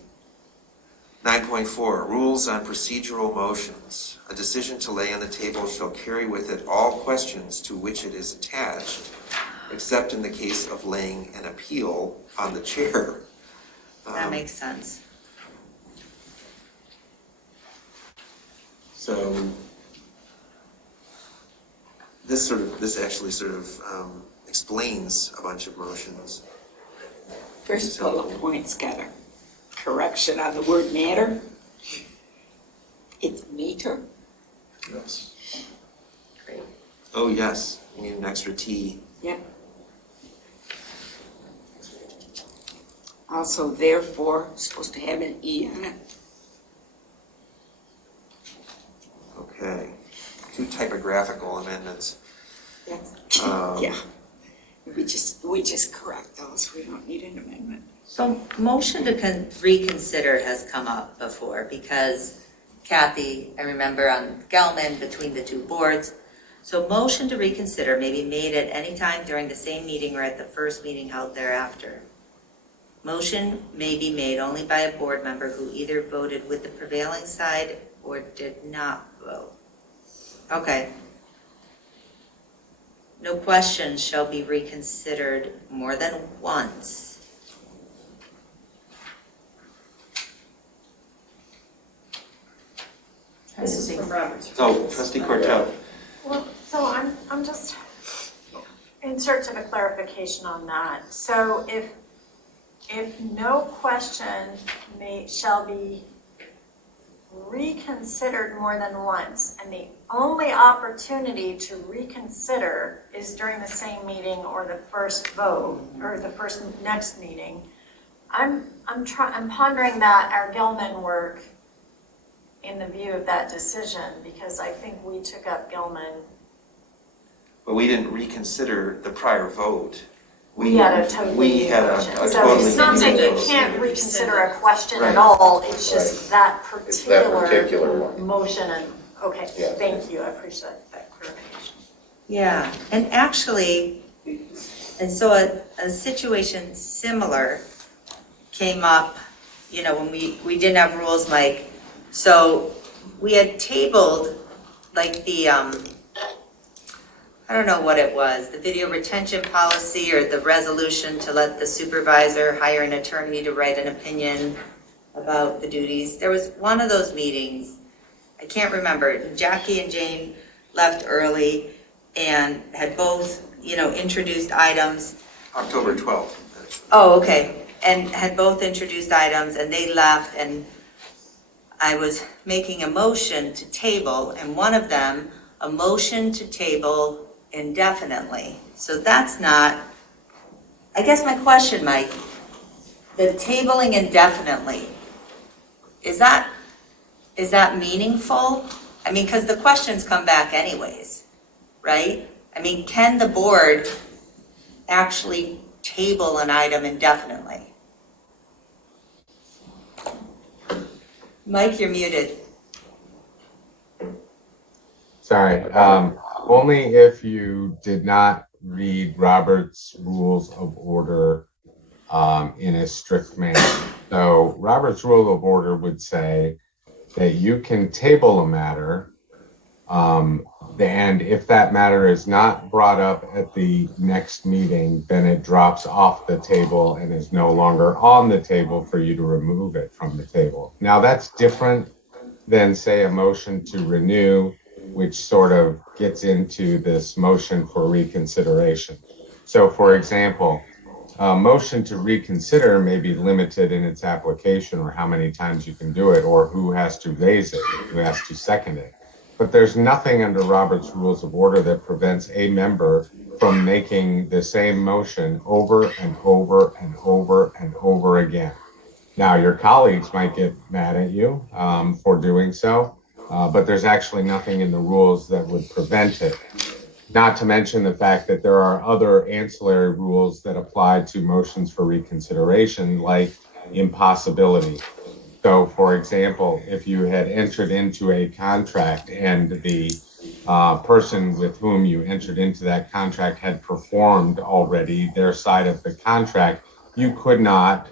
9.4, rules on procedural motions. A decision to lay on the table shall carry with it all questions to which it is attached, except in the case of laying an appeal on the chair. That makes sense. So this actually sort of explains a bunch of motions. First bullet point's got a correction on the word matter. It's meter. Yes. Great. Oh, yes, you need an extra T. Yeah. Also, therefore, supposed to have an E on it. Okay, 2 typographical amendments. Yeah. We just correct those. We don't need an amendment. So motion to reconsider has come up before because Kathy, I remember on Gelman between the two boards. So motion to reconsider may be made at any time during the same meeting or at the first meeting held thereafter. Motion may be made only by a board member who either voted with the prevailing side or did not vote. Okay. No question shall be reconsidered more than once. This is from Robert's. Oh, Trustee Cortell. Well, so I'm just in search of a clarification on that. So if no question shall be reconsidered more than once, and the only opportunity to reconsider is during the same meeting or the first vote, or the first next meeting, I'm pondering that our Gelman work in the view of that decision, because I think we took up Gelman but we didn't reconsider the prior vote. We had a totally We had a So totally it's not saying you new vote. can't reconsider a question Right. at all, it's just that It's that particular particular one. motion and, okay, Yeah. thank you, I appreciate that clarification. Yeah, and actually, and so a situation similar came up, you know, when we didn't have rules, Mike. So we had tabled like the, I don't know what it was, the video retention policy or the resolution to let the supervisor hire an attorney to write an opinion about the duties. There was one of those meetings, I can't remember, Jackie and Jane left early and had both, you know, introduced items. October 12th. Oh, okay, and had both introduced items and they left and I was making a motion to table and one of them, a motion to table indefinitely. So that's not, I guess my question, Mike, the tabling indefinitely, is that meaningful? I mean, because the questions come back anyways, right? I mean, can the board actually table an item indefinitely? Mike, you're muted. Sorry, only if you did not read Robert's Rules of Order in a strict manner. So Robert's Rule of Order would say that you can table a matter, and if that matter is not brought up at the next meeting, then it drops off the table and is no longer on the table for you to remove it from the table. Now that's different than, say, a motion to renew, which sort of gets into this motion for reconsideration. So for example, a motion to reconsider may be limited in its application or how many times you can do it or who has to raise it, who has to second it. But there's nothing under Robert's Rules of Order that prevents a member from making the same motion over and over and over and over again. Now, your colleagues might get mad at you for doing so, but there's actually nothing in the rules that would prevent it. Not to mention the fact that there are other ancillary rules that apply to motions for reconsideration, like impossibility. So, for example, if you had entered into a contract and the person with whom you entered into that contract had performed already their side of the contract, you could not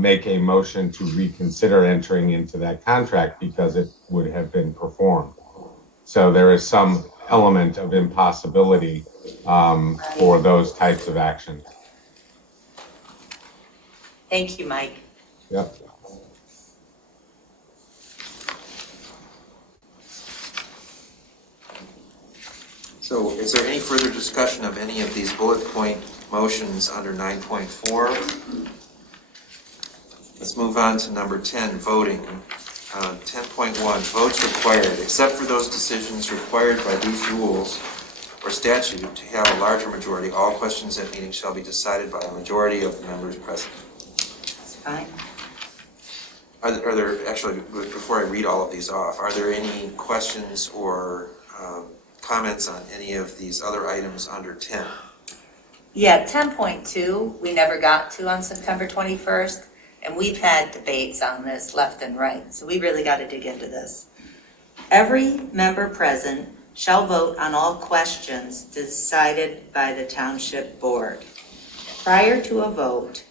make a motion to reconsider entering into that contract because it would have been performed. So there is some element of impossibility for those types of actions. Thank you, Mike. Yep. So is there any further discussion of any of these bullet point motions under 9.4? Let's move on to number 10, voting. 10.1, votes required, except for those decisions required by these rules or statute to have a larger majority, all questions at meeting shall be decided by a majority of the members present. That's fine. Are there, actually, before I read all of these off, are there any questions or comments on any of these other items under 10? Yeah, 10.2, we never got to on September 21st, and we've had debates on this left and right, so we really got to dig into this. Every member present shall vote on all questions decided by the Township Board. Prior to a vote,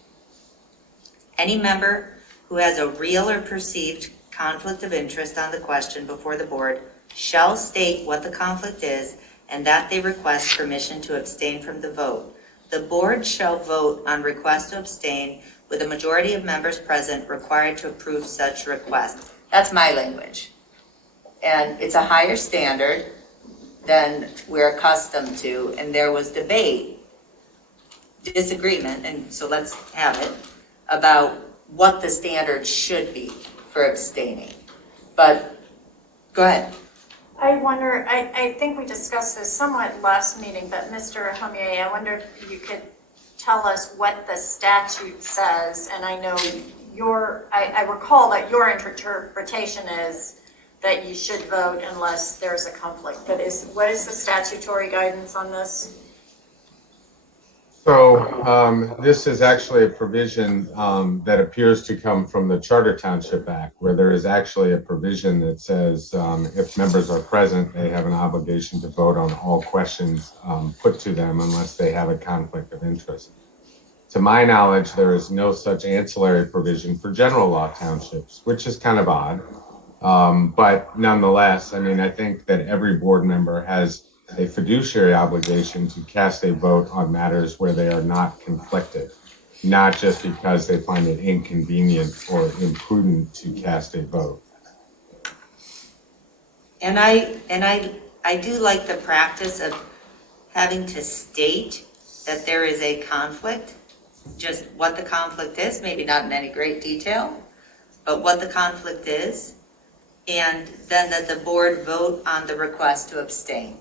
any member who has a real or perceived conflict of interest on the question before the board shall state what the conflict is and that they request permission to abstain from the vote. The board shall vote on request to abstain with a majority of members present required to approve such request. That's my language. And it's a higher standard than we're accustomed to, and there was debate, disagreement, and so let's have it, about what the standard should be for abstaining. But, go ahead. I wonder, I think we discussed this somewhat last meeting, but Mr. Homier, I wonder if you could tell us what the statute says, and I know I recall that your interpretation is that you should vote unless there's a conflict. But what is the statutory guidance on this? So this is actually a provision that appears to come from the Charter Township Act, where there is actually a provision that says if members are present, they have an obligation to vote on all questions put to them unless they have a conflict of interest. To my knowledge, there is no such ancillary provision for general law townships, which is kind of odd. But nonetheless, I mean, I think that every board member has a fiduciary obligation to cast a vote on matters where they are not conflicted, not just because they find it inconvenient or imprudent to cast a vote. And I do like the practice of having to state that there is a conflict, just what the conflict is, maybe not in any great detail, but what the conflict is, and then that the board vote on the request to abstain,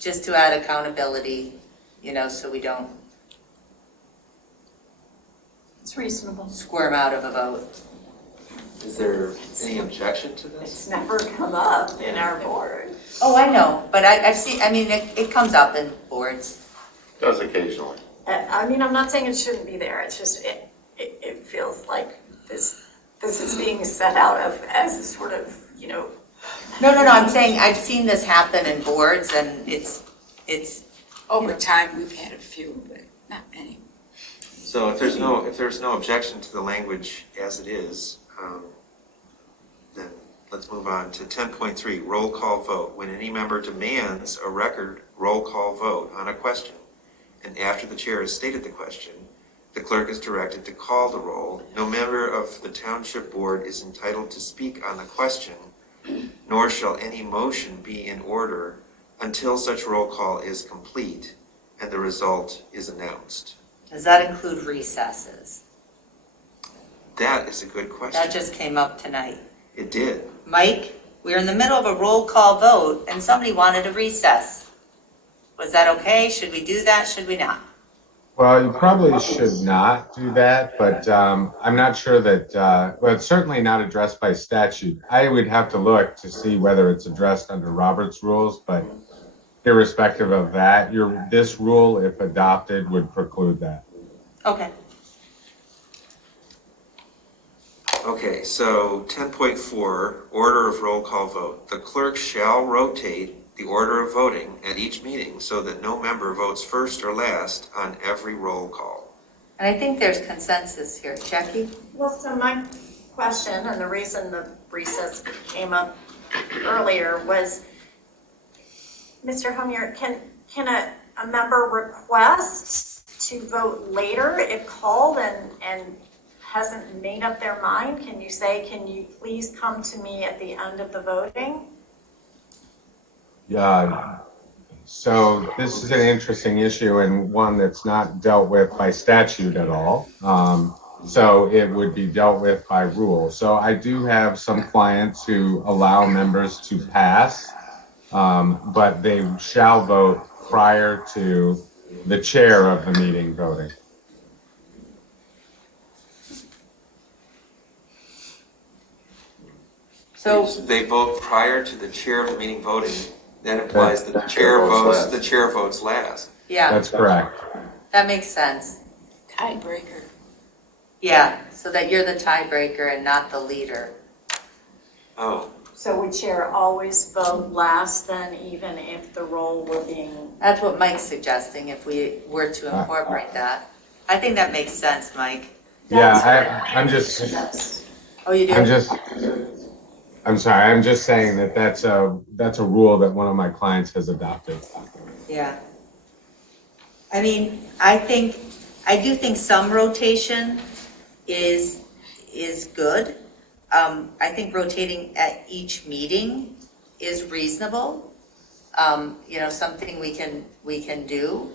just to add accountability, so we don't It's reasonable. squirm out of a vote. Is there any objection to this? It's never come up in our board. Oh, I know, but I've seen, it comes up in boards. Does occasionally. I mean, I'm not saying it shouldn't be there, it's just, it feels like this is being set out as a sort of, No, I'm saying I've seen this happen in boards, and it's Over time, we've had a few, but not many. So if there's no objection to the language as it is, then let's move on to 10.3, roll call vote. When any member demands a record roll call vote on a question, and after the chair has stated the question, the clerk is directed to call the roll. No member of the township board is entitled to speak on the question, nor shall any motion be in order until such roll call is complete and the result is announced. Does that include recesses? That is a good question. That just came up tonight. It did. Mike, we're in the middle of a roll call vote and somebody wanted a recess. Was that okay? Should we do that? Should we not? Well, you probably should not do that, but I'm not sure that, well, it's certainly not addressed by statute. I would have to look to see whether it's addressed under Robert's rules, but irrespective of that, this rule, if adopted, would preclude that. Okay. Okay, so 10.4, order of roll call vote. The clerk shall rotate the order of voting at each meeting so that no member votes first or last on every roll call. And I think there's consensus here. Jackie? Well, so my question, and the reason the recess came up earlier was, Mr. Homier, can a member request to vote later if called and hasn't made up their mind? Can you say, can you please come to me at the end of the voting? Yeah. So this is an interesting issue and one that's not dealt with by statute at all. So it would be dealt with by rule. So I do have some clients who allow members to pass, but they shall vote prior to the chair of the meeting voting. So they vote prior to the chair of the meeting voting. That implies that the chair votes last. yeah, That's correct. that makes sense. Tiebreaker. Yeah, so that you're the tiebreaker and not the leader. Oh, So would chair always vote last then, even if the role were being? That's what Mike's suggesting, if we were to incorporate that. I think that makes sense, Mike. Yeah, I'm just, Oh, you do? I'm sorry, I'm just saying that that's a rule that one of my clients has adopted. Yeah. I mean, I do think some rotation is good. I think rotating at each meeting is reasonable. Something we can do.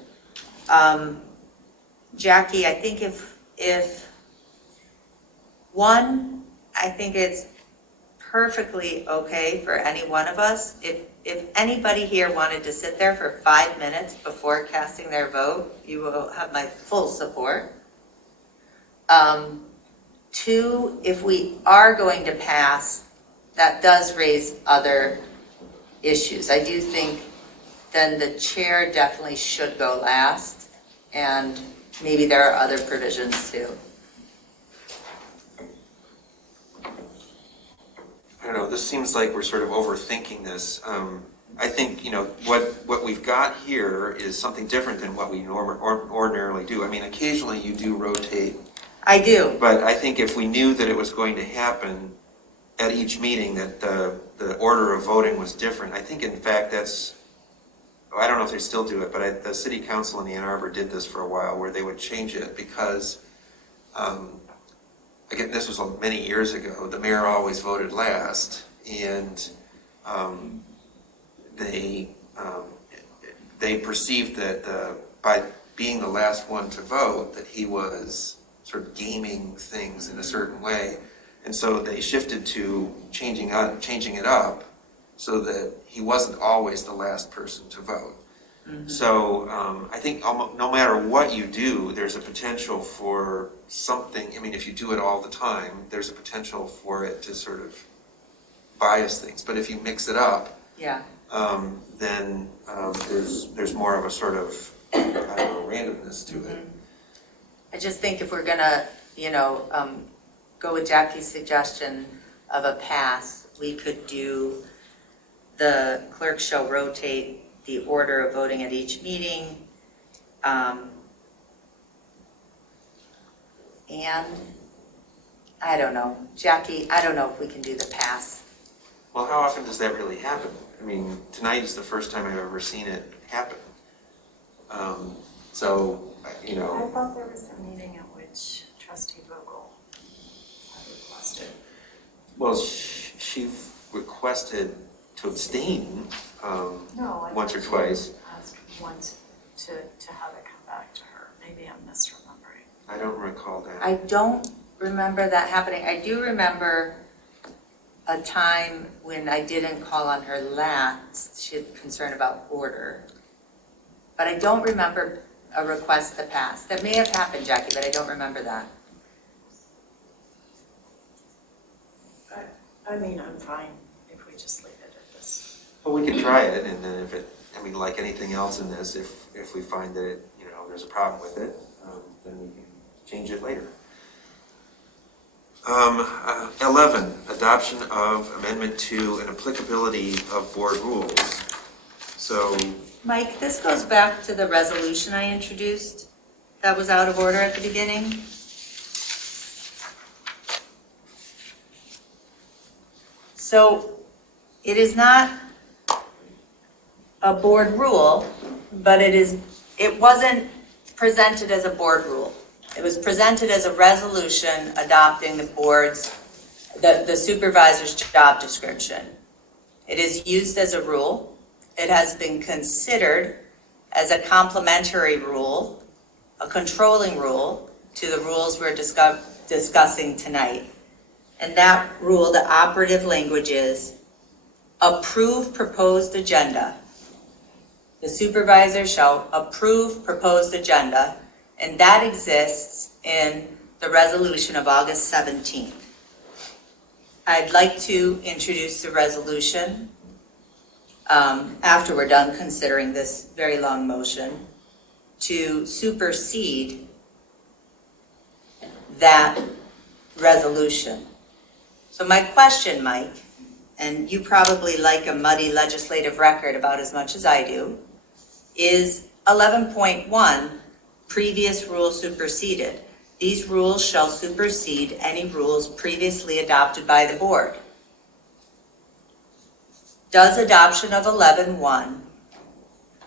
Jackie, I think I think it's perfectly okay for any one of us. If anybody here wanted to sit there for 5 minutes before casting their vote, you will have my full support. 2, if we are going to pass that does raise other issues. I do think then the chair definitely should go last, and maybe there are other provisions too. I don't know, this seems like we're sort of overthinking this. I think, what we've got here is something different than what we ordinarily do. I mean, occasionally you do rotate. I do. But I think if we knew that it was going to happen at each meeting, that the order of voting was different, I think in fact I don't know if they still do it, but the city council in Ann Arbor did this for a while where they would change it because, again, this was many years ago, the mayor always voted last, and they perceived that by being the last one to vote, that he was sort of gaming things in a certain way. And so they shifted to changing it up so that he wasn't always the last person to vote. Mm-hmm. So I think no matter what you do, there's a potential for something. I mean, if you do it all the time, there's a potential for it to sort of bias things. But if you mix it up, yeah, then there's more of a sort of, I don't know, randomness to it. I just think if we're gonna, go with Jackie's suggestion of a pass, we could do the clerk shall rotate the order of voting at each meeting. And I don't know, Jackie, I don't know if we can do the pass. Well, how often does that really happen? I mean, tonight is the first time I've ever seen it happen. I thought there was a meeting at which trustee Vogel had requested. Well, she requested to abstain once or twice. Asked once to have it come back to her. Maybe I'm misremembering. I don't recall that. I don't remember that happening. I do remember a time when I didn't call on her last. She had concern about order. But I don't remember a request to pass. That may have happened, Jackie, but I don't remember that. I mean, I'm fine if we just leave it at this. Well, we can try it, and then like anything else in this, if we find that there's a problem with it, then we can change it later. 11, adoption of Amendment 2 and applicability of board rules. So, Mike, this goes back to the resolution I introduced that was out of order at the beginning. So it is not a board rule, but it wasn't presented as a board rule. It was presented as a resolution adopting the supervisor's job description. It is used as a rule. It has been considered as a complementary rule, a controlling rule to the rules we're discussing tonight. And that rule, the operative language is approve proposed agenda. The supervisor shall approve proposed agenda, and that exists in the resolution of August 17th. I'd like to introduce the resolution after we're done considering this very long motion to supersede that resolution. So my question, Mike, and you probably like a muddy legislative record about as much as I do, is 11.1, previous rules superseded. These rules shall supersede any rules previously adopted by the board. Does adoption of 11.1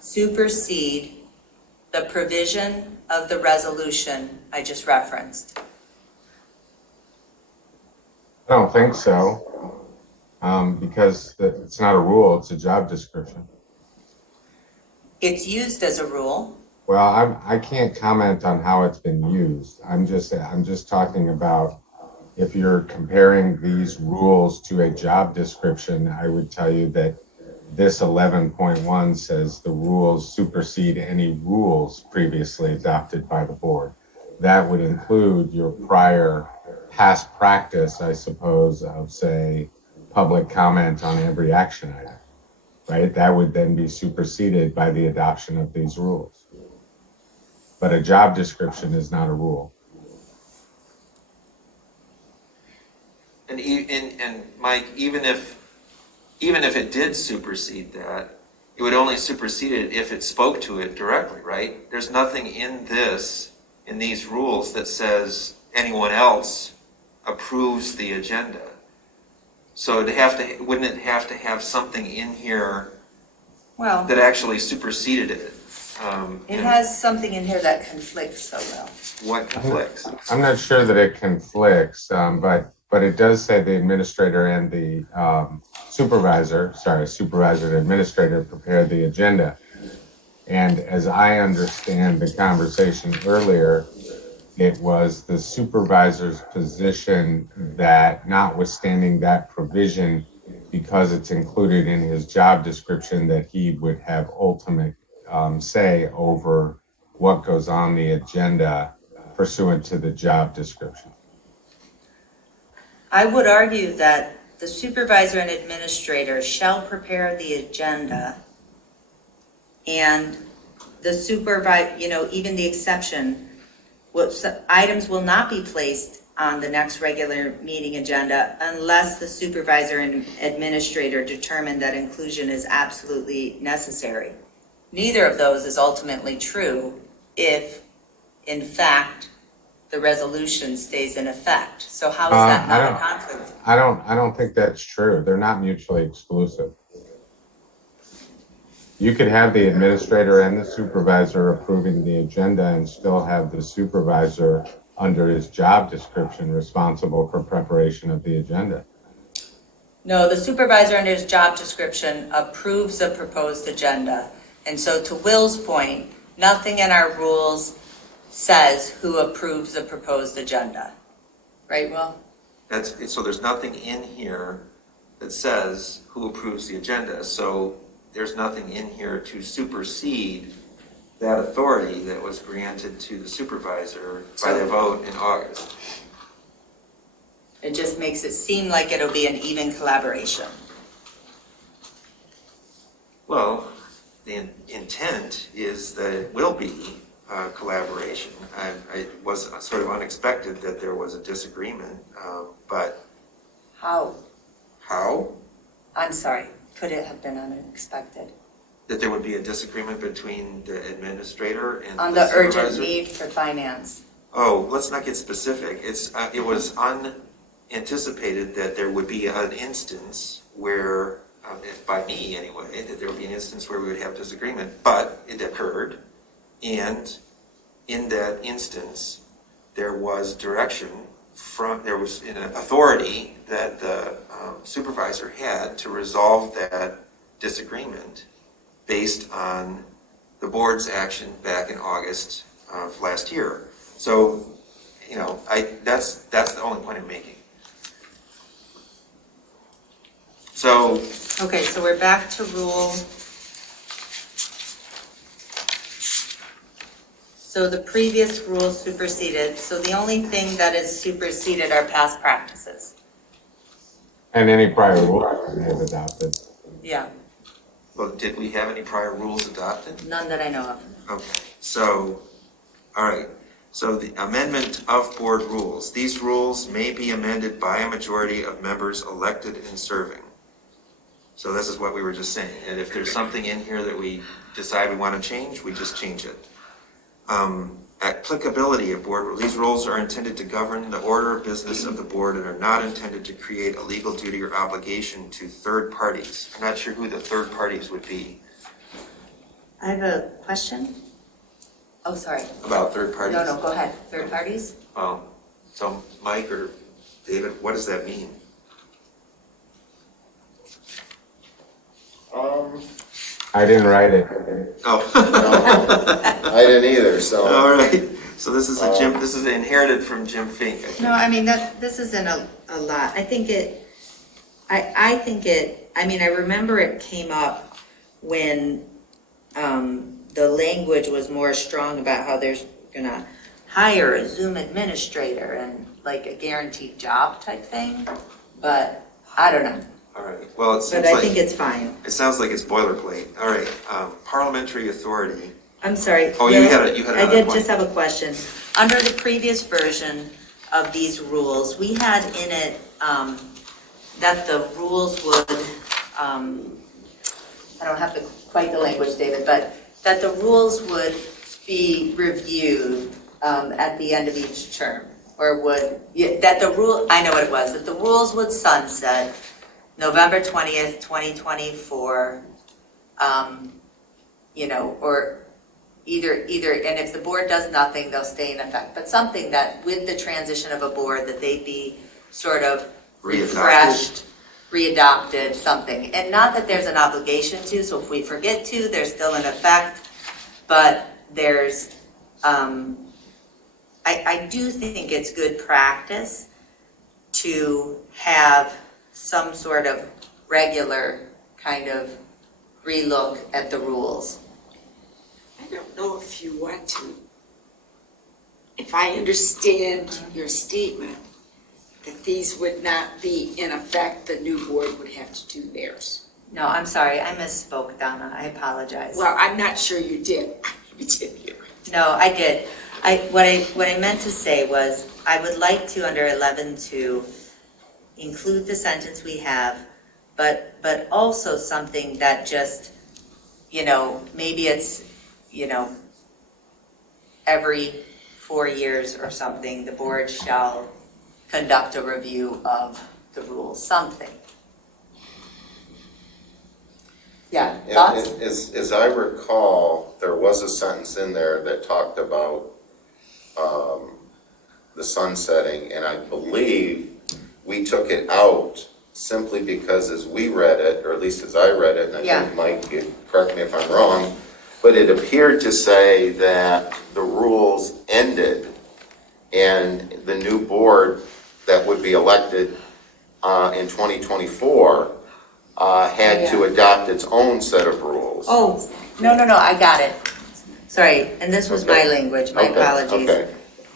supersede the provision of the resolution I just referenced? I don't think so, because it's not a rule, it's a job description. It's used as a rule. Well, I can't comment on how it's been used. I'm just talking about if you're comparing these rules to a job description, I would tell you that this 11.1 says the rules supersede any rules previously adopted by the board. That would include your prior past practice, I suppose, of say public comment on every action item, right? That would then be superseded by the adoption of these rules. But a job description is not a rule. And Mike, even if it did supersede that, it would only supersede it if it spoke to it directly, right? There's nothing in these rules that says anyone else approves the agenda. So wouldn't it have to have something in here Well, that actually superseded it? it has something in here that conflicts so well. What conflicts? I'm not sure that it conflicts, but it does say the administrator and the supervisor and administrator prepare the agenda. And as I understand the conversation earlier, it was the supervisor's position that notwithstanding that provision, because it's included in his job description, that he would have ultimate say over what goes on the agenda pursuant to the job description. I would argue that the supervisor and administrator shall prepare the agenda, and the supervisor, even the exception, items will not be placed on the next regular meeting agenda unless the supervisor and administrator determine that inclusion is absolutely necessary. Neither of those is ultimately true if, in fact, the resolution stays in effect. So how is that not a conflict? I don't think that's true. They're not mutually exclusive. You could have the administrator and the supervisor approving the agenda and still have the supervisor under his job description responsible for preparation of the agenda. No, the supervisor under his job description approves a proposed agenda. And so to Will's point, nothing in our rules says who approves a proposed agenda. Right, Will? So there's nothing in here that says who approves the agenda. So there's nothing in here to supersede that authority that was granted to the supervisor by the vote in August. It just makes it seem like it'll be an even collaboration. Well, the intent is that it will be collaboration. It was sort of unexpected that there was a disagreement, but... How? How? I'm sorry, could it have been unexpected? That there would be a disagreement between the administrator and On the the urgent supervisor? need for finance. Oh, let's not get specific. It was unanticipated that there would be an instance where, by me anyway, that there would be an instance where we would have disagreement, but it occurred, and in that instance, there was direction there was an authority that the supervisor had to resolve that disagreement based on the board's action back in August of last year. So, that's the only point I'm making. So. Okay, so we're back to rule. So the previous rule superseded. So the only thing that is superseded are past practices. And any prior rules we have adopted. Yeah, Well, did we have any prior rules adopted? none that I know of. Okay, so, all right. So the amendment of board rules. These rules may be amended by a majority of members elected and serving. So this is what we were just saying. And if there's something in here that we decide we want to change, we just change it. Applicability of board rules. These rules are intended to govern the order of business of the board and are not intended to create a legal duty or obligation to third parties. I'm not sure who the third parties would be. I have a question. Oh, sorry. About third parties? No, go ahead. Third parties? Oh, so Mike or David, what does that mean? I didn't write it. Oh. I didn't either, so. All right. So this is inherited from Jim Fink, I think. No, I mean, this isn't a lot. I think I remember it came up when the language was more strong about how there's gonna hire a Zoom administrator and like a guaranteed job type thing, but I don't know. All right, well, it seems But I think like, it's fine. it sounds like it's boilerplate. All right, parliamentary authority. I'm sorry. Oh, you had another I did point. just have a question. Under the previous version of these rules, we had in it that the rules would, I don't have quite the language, David, but that the rules would be reviewed at the end of each term, or that the rule, I know what it was, that the rules would sunset November 20th, 2024, or either, and if the board does nothing, they'll stay in effect, but something that with the transition of a board, that they'd be sort of refreshed, readopted, something. And not that there's an obligation to, so if we forget to, they're still in effect, but there's, I do think it's good practice to have some sort of regular kind of relook at the rules. I don't know if you want to. If I understand your statement, that these would not be in effect, the new board would have to do theirs. No, I'm sorry, I misspoke, Donna, I apologize. Well, I'm not sure you did. You did hear it. No, I did. What I meant to say was, I would like to, under 11.2, include the sentence we have, but also something that just, maybe it's, every 4 years or something, the board shall conduct a review of the rules, something. Yeah, thoughts? As I recall, there was a sentence in there that talked about the sunsetting, and I believe we took it out simply because as we read it, or at least as I read it, and I think Mike, you correct me if I'm wrong, but it appeared to say that the rules ended and the new board that would be elected in 2024 had to adopt its own set of rules. Oh, no, I got it. Sorry, and this was my language, my apologies. Okay.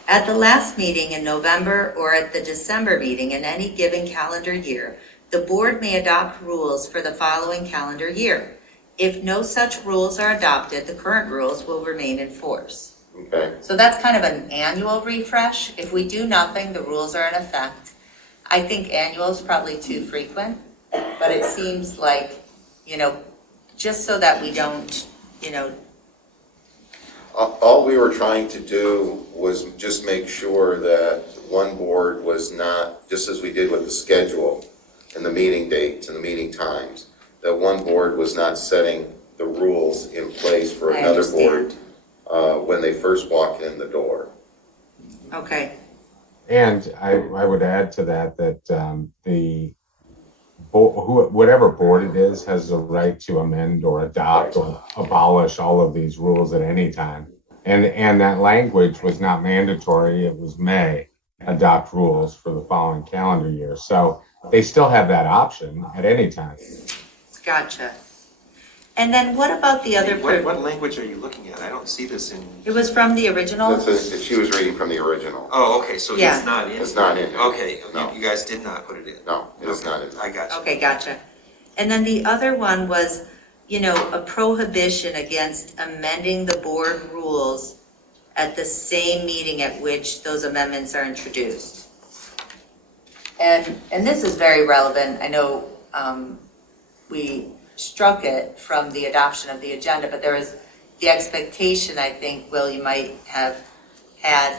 At the last meeting in November or at the December meeting in any given calendar year, the board may adopt rules for the following calendar year. If no such rules are adopted, the current rules will remain in force. Okay. So that's kind of an annual refresh. If we do nothing, the rules are in effect. I think annual is probably too frequent, but it seems like, just so that we don't, All we were trying to do was just make sure that one board was not, just as we did with the schedule and the meeting dates and the meeting times, that one board was not setting the rules in place for another board when they first walk in the door. Okay. And I would add to that whatever board it is has the right to amend or adopt or abolish all of these rules at any time. And that language was not mandatory, it was may adopt rules for the following calendar year. So they still have that option at any time. Gotcha. And then what about the other? What language are you looking at? I don't see this in. It was from the original? She was reading from the original. Oh, okay, so Yeah. it's not in. It's not in. Okay, No. you guys did not put it in. No, it's not in. I got you. Okay, gotcha. And then the other one was, a prohibition against amending the board rules at the same meeting at which those amendments are introduced. And this is very relevant. I know we struck it from the adoption of the agenda, but there was the expectation, I think, Will, you might have had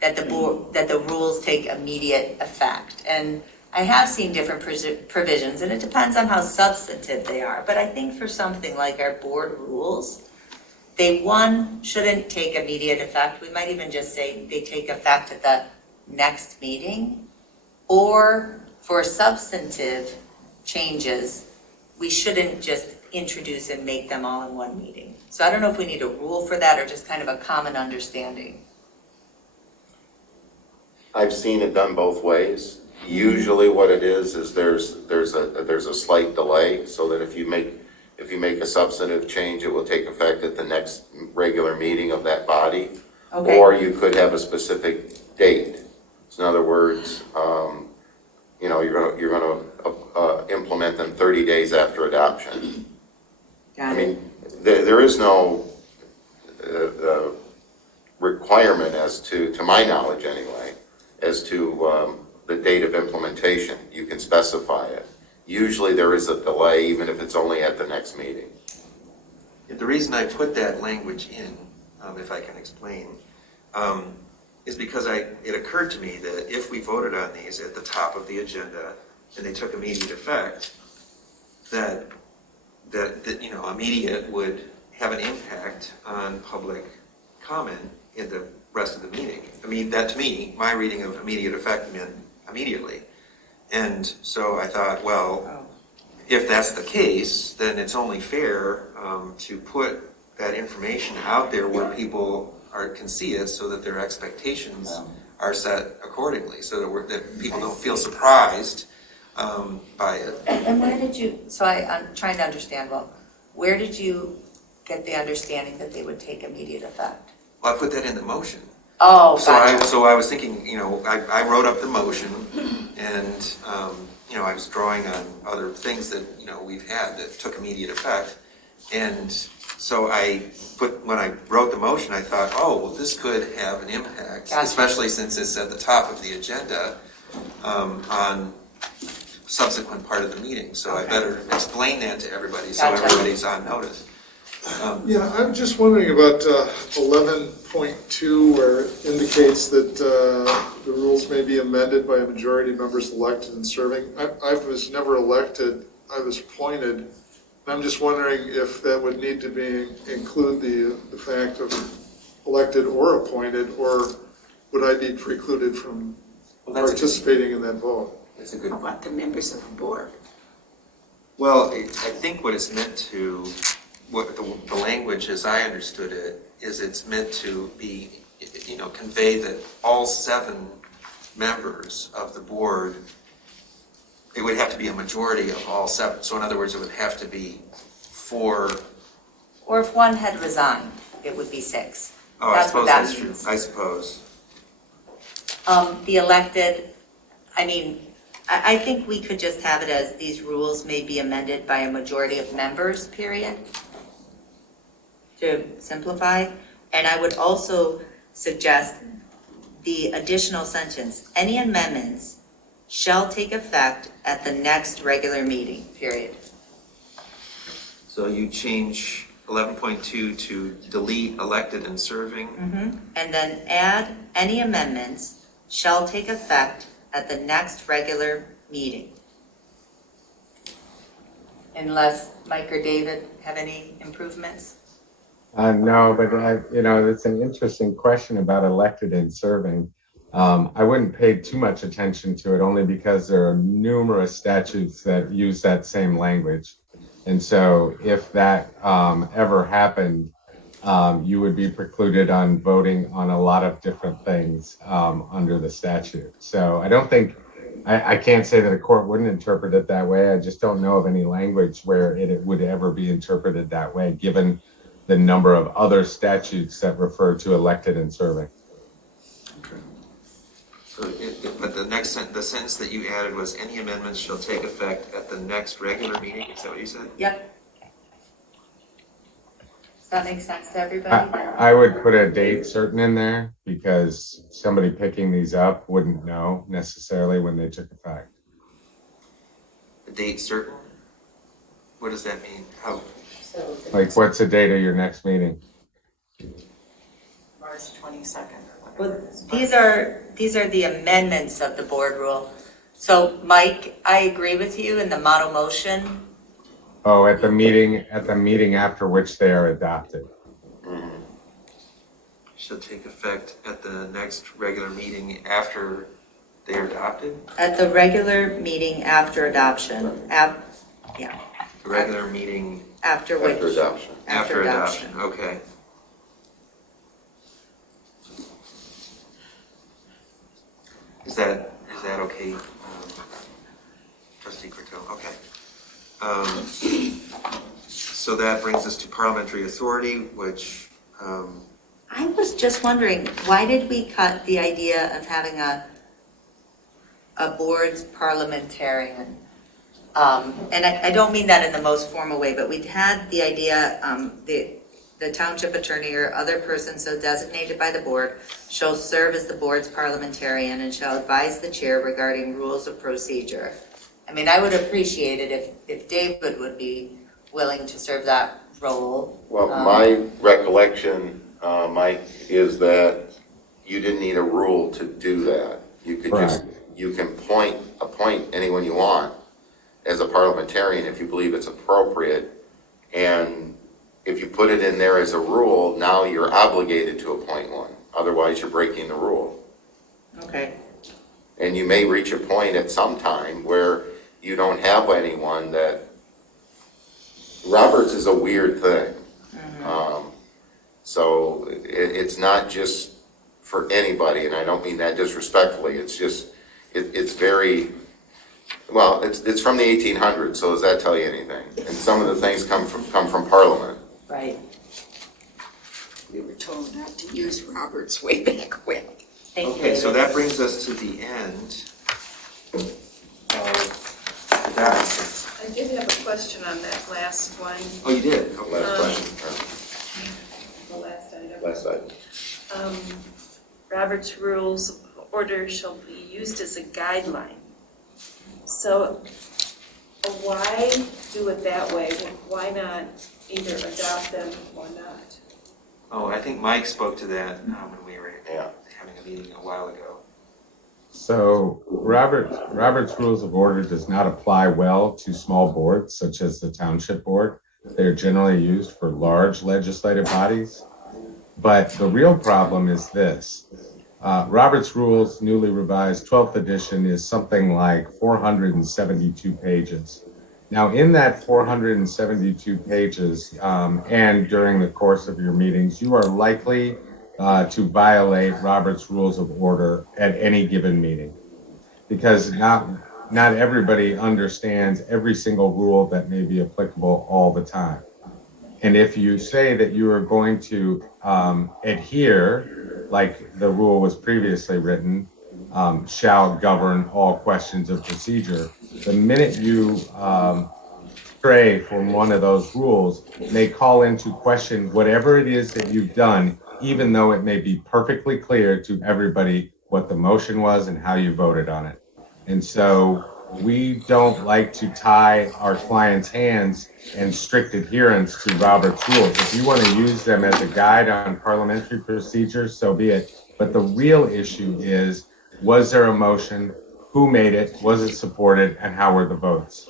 that the rules take immediate effect. And I have seen different provisions, and it depends on how substantive they are. But I think for something like our board rules, they, shouldn't take immediate effect. We might even just say they take effect at the next meeting. Or for substantive changes, we shouldn't just introduce and make them all in one meeting. So I don't know if we need a rule for that or just kind of a common understanding. I've seen it done both ways. Usually what it is there's a slight delay, so that if you make a substantive change, it will take effect at the next regular meeting of that body. Okay. Or you could have a specific date. So in other words, you're gonna implement them 30 days after adoption. Got I it. mean, there is no requirement as to my knowledge anyway, as to the date of implementation. You can specify it. Usually there is a delay, even if it's only at the next meeting. The reason I put that language in, if I can explain, is because it occurred to me that if we voted on these at the top of the agenda and they took immediate effect, that immediate would have an impact on public comment in the rest of the meeting. I mean, that to me, my reading of immediate effect meant immediately. And so I thought, well, if that's the case, then it's only fair to put that information out there where people can see it, so that their expectations are set accordingly, so that people don't feel surprised by it. And where did you, so I'm trying to understand, where did you get the understanding that they would take immediate effect? Well, I put that in the motion. Oh, So gotcha. so I was thinking, I wrote up the motion, and I was drawing on other things that we've had that took immediate effect, and so when I wrote the motion, I thought, oh, well, this could have an impact, Gotcha. especially since it's at the top of the agenda on subsequent part of the meeting. So I better explain that to everybody, so Gotcha. everybody's on notice. Yeah, I'm just wondering about 11.2, where it indicates that the rules may be amended by a majority of members elected and serving. I was never elected, I was appointed. I'm just wondering if that would need to include the fact of elected or appointed, or would I be precluded from participating in that vote? That's a good. How about the members of the board? Well, I think what it's meant to, what the language as I understood it, is it's meant to be, convey that all 7 members of the board, it would have to be a majority of all 7. So in other words, it would have to be 4. Or if one had resigned, it would be 6. Oh, I That's suppose what that that's true. means. I suppose. The elected, I think we could just have it as these rules may be amended by a majority of members, period, to simplify. And I would also suggest the additional sentence, any amendments shall take effect at the next regular meeting, period. So you change 11.2 to delete elected and serving. And then add any amendments shall take effect at the next regular meeting. Unless Mike or David have any improvements? No, but it's an interesting question about elected and serving. I wouldn't pay too much attention to it, only because there are numerous statutes that use that same language. And so if that ever happened, you would be precluded on voting on a lot of different things under the statute. So I don't think, I can't say that a court wouldn't interpret it that way. I just don't know of any language where it would ever be interpreted that way, given the number of other statutes that refer to elected and serving. So, but the sentence that you added was any amendments shall take effect at the next regular meeting. Is that what you said? Yep. Does that make sense to everybody? I would put a date certain in there, because somebody picking these up wouldn't know necessarily when they took effect. A date certain? What does that mean? How? Like, what's the date of your next meeting? March 22nd. Well, these are the amendments of the board rule. So Mike, I agree with you in the model motion. Oh, at the meeting after which they are adopted. Shall take effect at the next regular meeting after they are adopted? At the regular meeting after adoption, The regular meeting after which? After adoption. after adoption, okay. Is that okay, Trustee Croteau? Okay. So that brings us to parliamentary authority, which, I was just wondering, why did we cut the idea of having a board's parliamentarian? And I don't mean that in the most formal way, but we'd had the idea, the township attorney or other person so designated by the board shall serve as the board's parliamentarian and shall advise the chair regarding rules of procedure. I mean, I would appreciate it if David would be willing to serve that role. Well, my recollection, Mike, is that you didn't need a rule to do that. You could just, you can appoint anyone you want as a parliamentarian if you believe it's appropriate. And if you put it in there as a rule, now you're obligated to appoint one. Otherwise, you're breaking the rule. Okay. And you may reach a point at some time where you don't have anyone that, Roberts is a weird thing. So it's not just for anybody, and I don't mean that disrespectfully. It's just, it's very, well, it's from the 1800s, so does that tell you anything? And some of the things come from Parliament. Right. We were told not to use Roberts way back when. Okay, so that brings us to the end of the document. I did have a question on that last one. Oh, you did? Last question. The last item. Last item. Robert's Rules of Order shall be used as a guideline. So why do it that way? Why not either adopt them or not? Oh, I think Mike spoke to that when we were having a meeting a while ago. So Robert's Rules of Order does not apply well to small boards such as the Township Board. They're generally used for large legislative bodies. But the real problem is this. Robert's Rules, newly revised 12th edition, is something like 472 pages. Now, in that 472 pages, and during the course of your meetings, you are likely to violate Robert's Rules of Order at any given meeting, because not everybody understands every single rule that may be applicable all the time. And if you say that you are going to adhere, like the rule was previously written, shall govern all questions of procedure, the minute you stray from one of those rules may call into question whatever it is that you've done, even though it may be perfectly clear to everybody what the motion was and how you voted on it. And so we don't like to tie our clients' hands in strict adherence to Robert's rules. If you want to use them as a guide on parliamentary procedures, so be it. But the real issue is, was there a motion? Who made it? Was it supported? And how were the votes?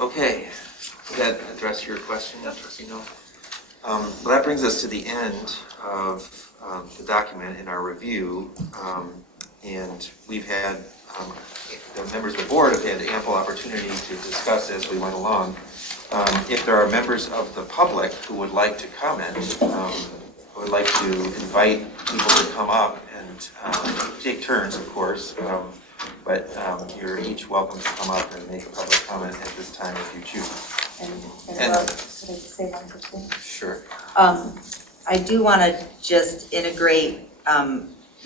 Okay, did that address your question, Trustee Noel? Well, that brings us to the end of the document in our review, and we've had, the members of the board have had ample opportunity to discuss as we went along. If there are members of the public who would like to comment, would like to invite people to come up and take turns, of course, but you're each welcome to come up and make a public comment at this time if you choose. Should I say one quick thing? Sure. I do want to just integrate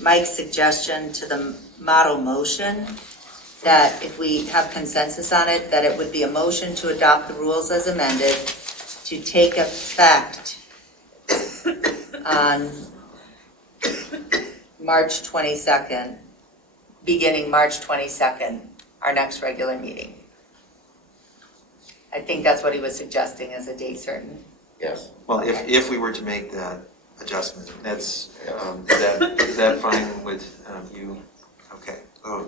Mike's suggestion to the model motion, that if we have consensus on it, that it would be a motion to adopt the rules as amended to take effect on March 22nd, beginning March 22nd, our next regular meeting. I think that's what he was suggesting as a date certain. Yes. Well, if we were to make that adjustment, that's, is that fine with you? Okay,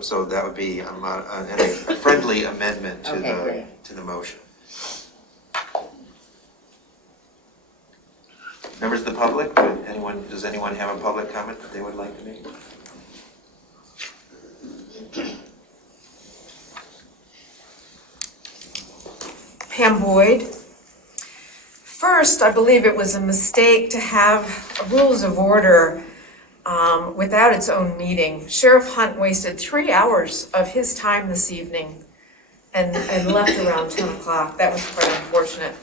so that would be a friendly amendment to the motion. Members of the public, does anyone have a public comment that they would like to make? Pam Boyd. First, I believe it was a mistake to have rules of order without its own meeting. Sheriff Hunt wasted 3 hours of his time this evening and left around 10 o'clock. That was quite unfortunate.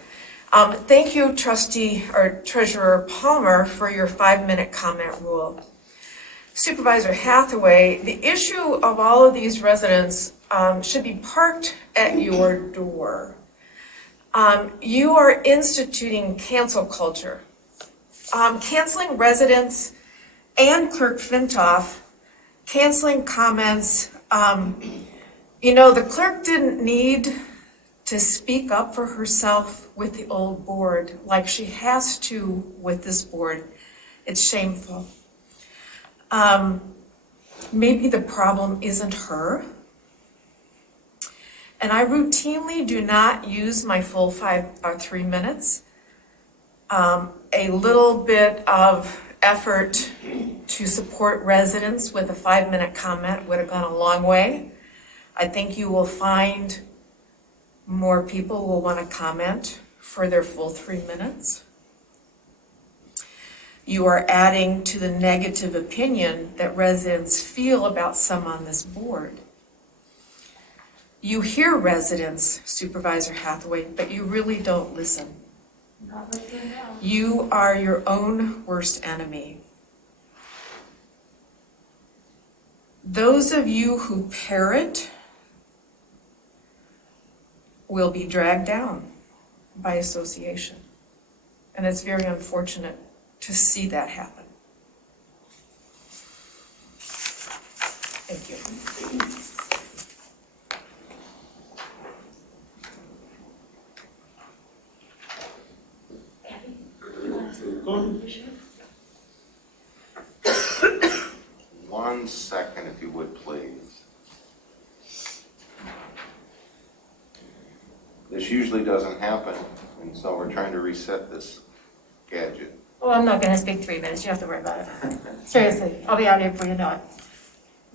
Thank you, Treasurer Palmer, for your 5-minute comment rule. Supervisor Hathaway, the issue of all of these residents should be parked at your door. You are instituting cancel culture. Canceling residents and Clerk Flintoff, canceling comments. The clerk didn't need to speak up for herself with the old board like she has to with this board. It's shameful. Maybe the problem isn't her. And I routinely do not use my full 3 minutes. A little bit of effort to support residents with a 5-minute comment would have gone a long way. I think you will find more people will want to comment for their full 3 minutes. You are adding to the negative opinion that residents feel about some on this board. You hear residents, Supervisor Hathaway, but you really don't listen. You are your own worst enemy. Those of you who parrot will be dragged down by association. And it's very unfortunate to see that happen. Thank you. One second, if you would, please. This usually doesn't happen, and so we're trying to reset this gadget. Oh, I'm not gonna speak 3 minutes, you don't have to worry about it. Seriously, I'll be out here before you know it.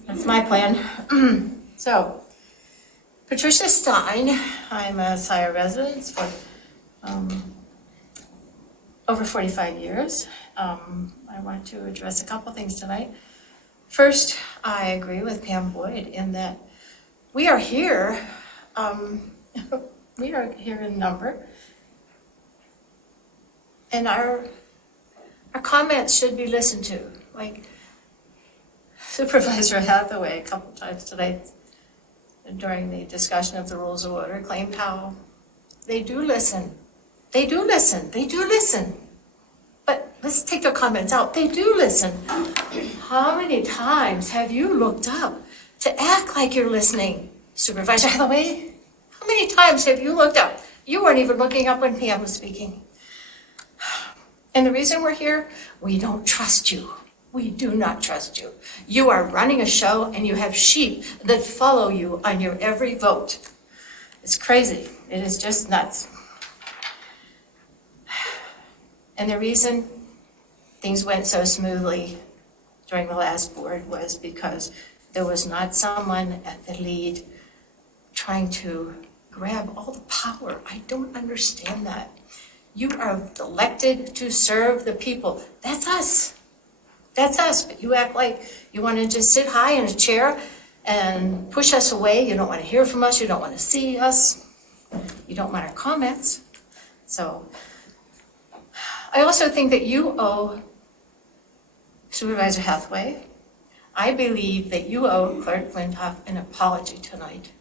That's my plan. So, Patricia Stein, I'm a Scio resident for over 45 years. I want to address a couple things tonight. First, I agree with Pam Boyd in that we are here, in number, and our comments should be listened to. Like Supervisor Hathaway a couple times today during the discussion of the rules of order claimed how they do listen. They do listen. They do listen. But let's take their comments out. They do listen. How many times have you looked up to act like you're listening? Supervisor Hathaway, how many times have you looked up? You weren't even looking up when Pam was speaking. And the reason we're here, we don't trust you. We do not trust you. You are running a show and you have sheep that follow you on your every vote. It's crazy. It is just nuts. And the reason things went so smoothly during the last board was because there was not someone at the lead trying to grab all the power. I don't understand that. You are elected to serve the people. That's us. That's us. But you act like you want to just sit high in a chair and push us away. You don't want to hear from us. You don't want to see us. You don't want our comments. So I also think that you owe Supervisor Hathaway, I believe that you owe Clerk Flintoff an apology tonight.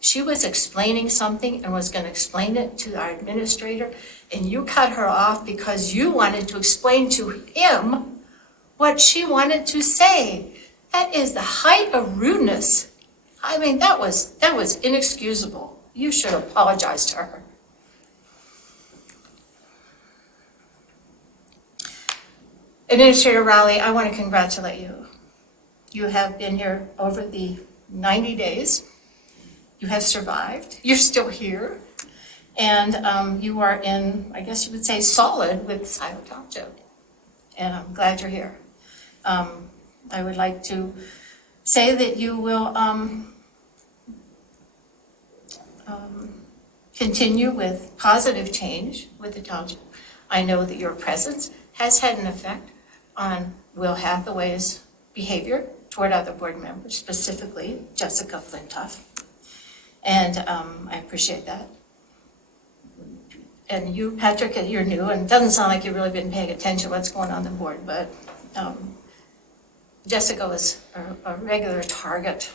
She was explaining something and was going to explain it to our administrator, and you cut her off because you wanted to explain to him what she wanted to say. That is the height of rudeness. I mean, that was inexcusable. You should apologize to her. Administrator Rowley, I want to congratulate you. You have been here over the 90 days. You have survived. You're still here. And you are in, I guess you would say, solid with Scio Township. And I'm glad you're here. I would like to say that you will continue with positive change with the township. I know that your presence has had an effect on Will Hathaway's behavior toward other board members, specifically Jessica Flintoff. And I appreciate that. And you, Patrick, you're new, and it doesn't sound like you've really been paying attention to what's going on the board, but Jessica was a regular target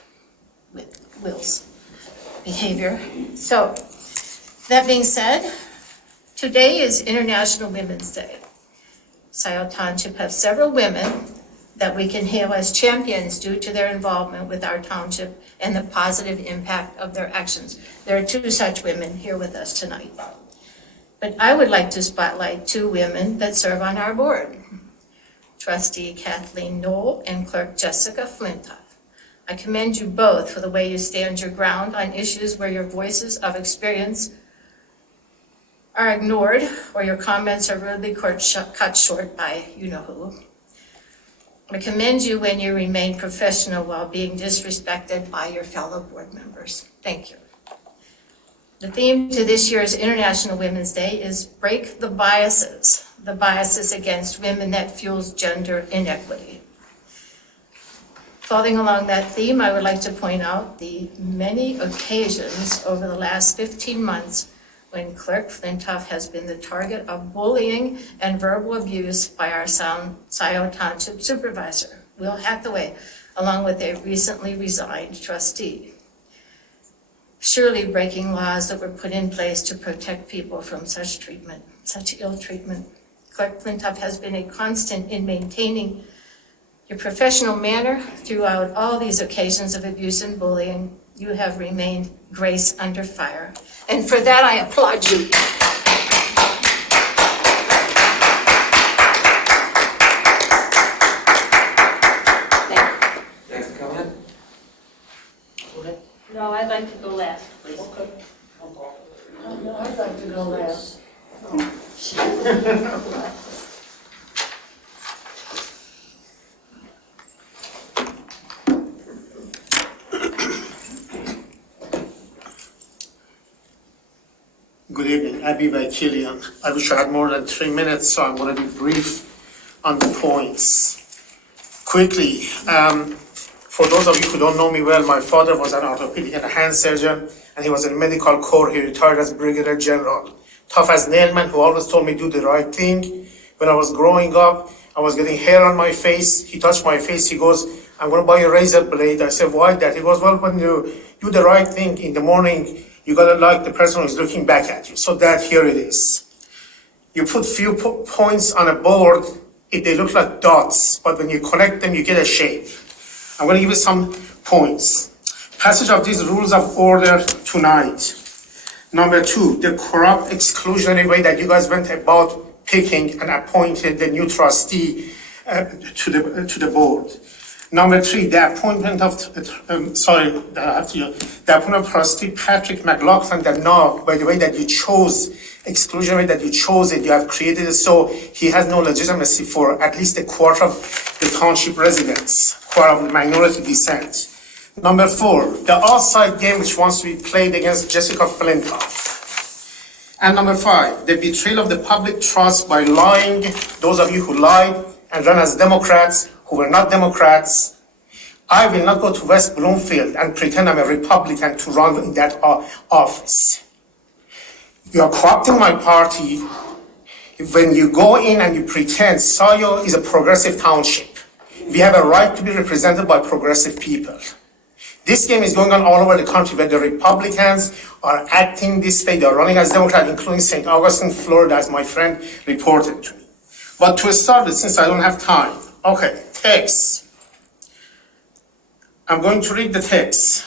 with Will's behavior. So, that being said, today is International Women's Day. Scio Township has several women that we can hail as champions due to their involvement with our township and the positive impact of their actions. There are 2 such women here with us tonight. But I would like to spotlight 2 women that serve on our board. Trustee Kathleen Knoll and Clerk Jessica Flintoff. I commend you both for the way you stand your ground on issues where your voices of experience are ignored or your comments are rudely cut short by you-know-who. I commend you when you remain professional while being disrespected by your fellow board members. Thank you. The theme to this year's International Women's Day is Break the Biases against women that fuels gender inequity. Following along that theme, I would like to point out the many occasions over the last 15 months when Clerk Flintoff has been the target of bullying and verbal abuse by our Scio Township Supervisor, Will Hathaway, along with a recently resigned trustee. Surely breaking laws that were put in place to protect people from such treatment, such ill treatment. Clerk Flintoff has been a constant in maintaining your professional manner throughout all these occasions of abuse and bullying. You have remained grace under fire. And for that, I applaud you. Thanks for coming in. No, I'd like to go last, please. Okay. No, I'd like to go last. Good evening, Abby by Killian. I wish I had more than 3 minutes, so I'm going to be brief on the points. Quickly, for those of you who don't know me well, my father was an orthopedic and hand surgeon, and he was in medical corps. He retired as brigadier general. Tough as nail man who always told me do the right thing. When I was growing up, I was getting hair on my face. He touched my face. He goes, I'm going to buy a razor blade. I said, why that? He goes, well, when you do the right thing in the morning, you gotta like the person who's looking back at you. So that here it is. You put few points on a board, they look like dots, but when you connect them, you get a shape. I'm gonna give you some points. Passage of these rules of order tonight. Number 2, the corrupt exclusionary way that you guys went about picking and appointed the new trustee to the board. Number 3, the appointment of, the appointment of trustee Patrick McLaughlin, that now, by the way that you chose, exclusionary that you chose it, you have created it so he has no legitimacy for at least a quarter of the township residents, quarter of minority descent. Number 4, the outside game which wants to be played against Jessica Flintoff. And number 5, the betrayal of the public trust by lying, those of you who lied and ran as Democrats, who were not Democrats. I will not go to West Bloomfield and pretend I'm a Republican to run in that office. You are corrupting my party when you go in and you pretend Scio is a progressive township. We have a right to be represented by progressive people. This game is going on all over the country where the Republicans are acting this way. They're running as Democrats, including St. Augustine, Florida, as my friend reported to me. But to start with, since I don't have time, okay, text. I'm going to read the text,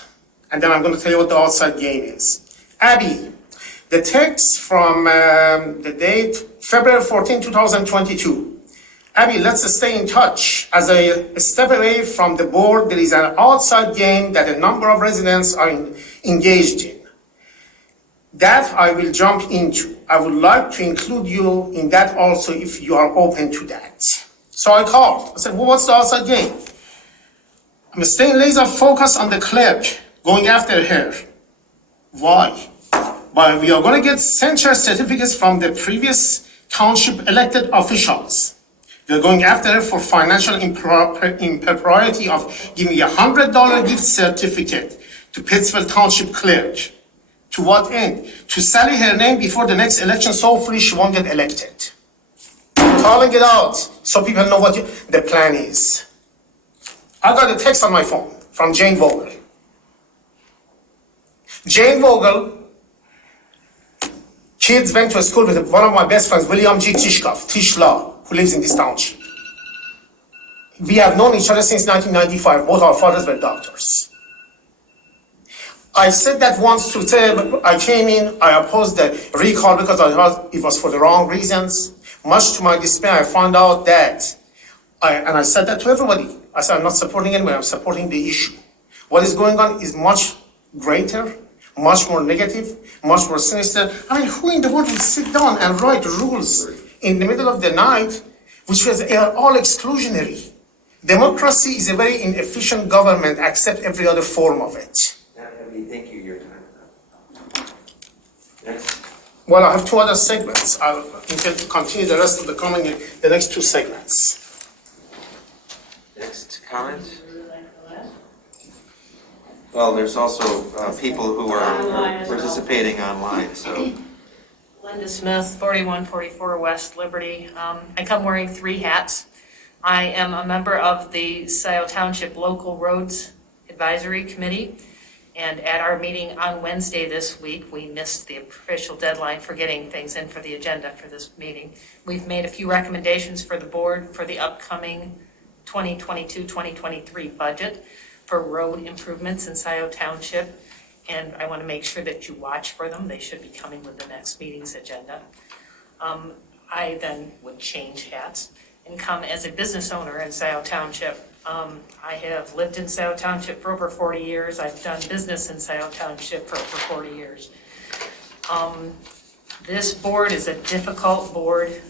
and then I'm going to tell you what the outside game is. Abby, the text from the date, February 14, 2022. Abby, let's stay in touch. As I step away from the board, there is an outside game that a number of residents are engaged in. That I will jump into. I would like to include you in that also if you are open to that. So I called. I said, well, what's the outside game? I'm staying laser focused on the clerk, going after her. Why? But we are going to get censure certificates from the previous township elected officials. We are going after her for financial impropriety of giving a $100 gift certificate to Pittsfield Township clerk. To what end? To sully her name before the next election so free she won't get elected. Calling it out so people know what the plan is. I got a text on my phone from Jane Vogel. Jane Vogel, kids went to school with one of my best friends, William G. Tishkov, Tish Law, who lives in this township. We have known each other since 1995. Both our fathers were doctors. I said that once to tell, I came in, I opposed the recall because I thought it was for the wrong reasons. Much to my despair, I found out that, and I said that to everybody. I said, I'm not supporting anyone, I'm supporting the issue. What is going on is much greater, much more negative, much more sinister. I mean, who in the world will sit down and write rules in the middle of the night, which was all exclusionary? Democracy is a very inefficient government, except every other form of it. Thank you, your time is up. Next. Well, I have two other segments. I'll intend to continue the rest of the next two segments. Next comment? Well, there's also people who are participating online, so. Linda Smith, 4144 West Liberty. I come wearing 3 hats. I am a member of the Scio Township Local Roads Advisory Committee. And at our meeting on Wednesday this week, we missed the official deadline for getting things in for the agenda for this meeting. We've made a few recommendations for the board for the upcoming 2022-2023 budget for road improvements in Scio Township. And I want to make sure that you watch for them. They should be coming with the next meeting's agenda. I then would change hats and come as a business owner in Scio Township. I have lived in Scio Township for over 40 years. I've done business in Scio Township for over 40 years. This board is a difficult board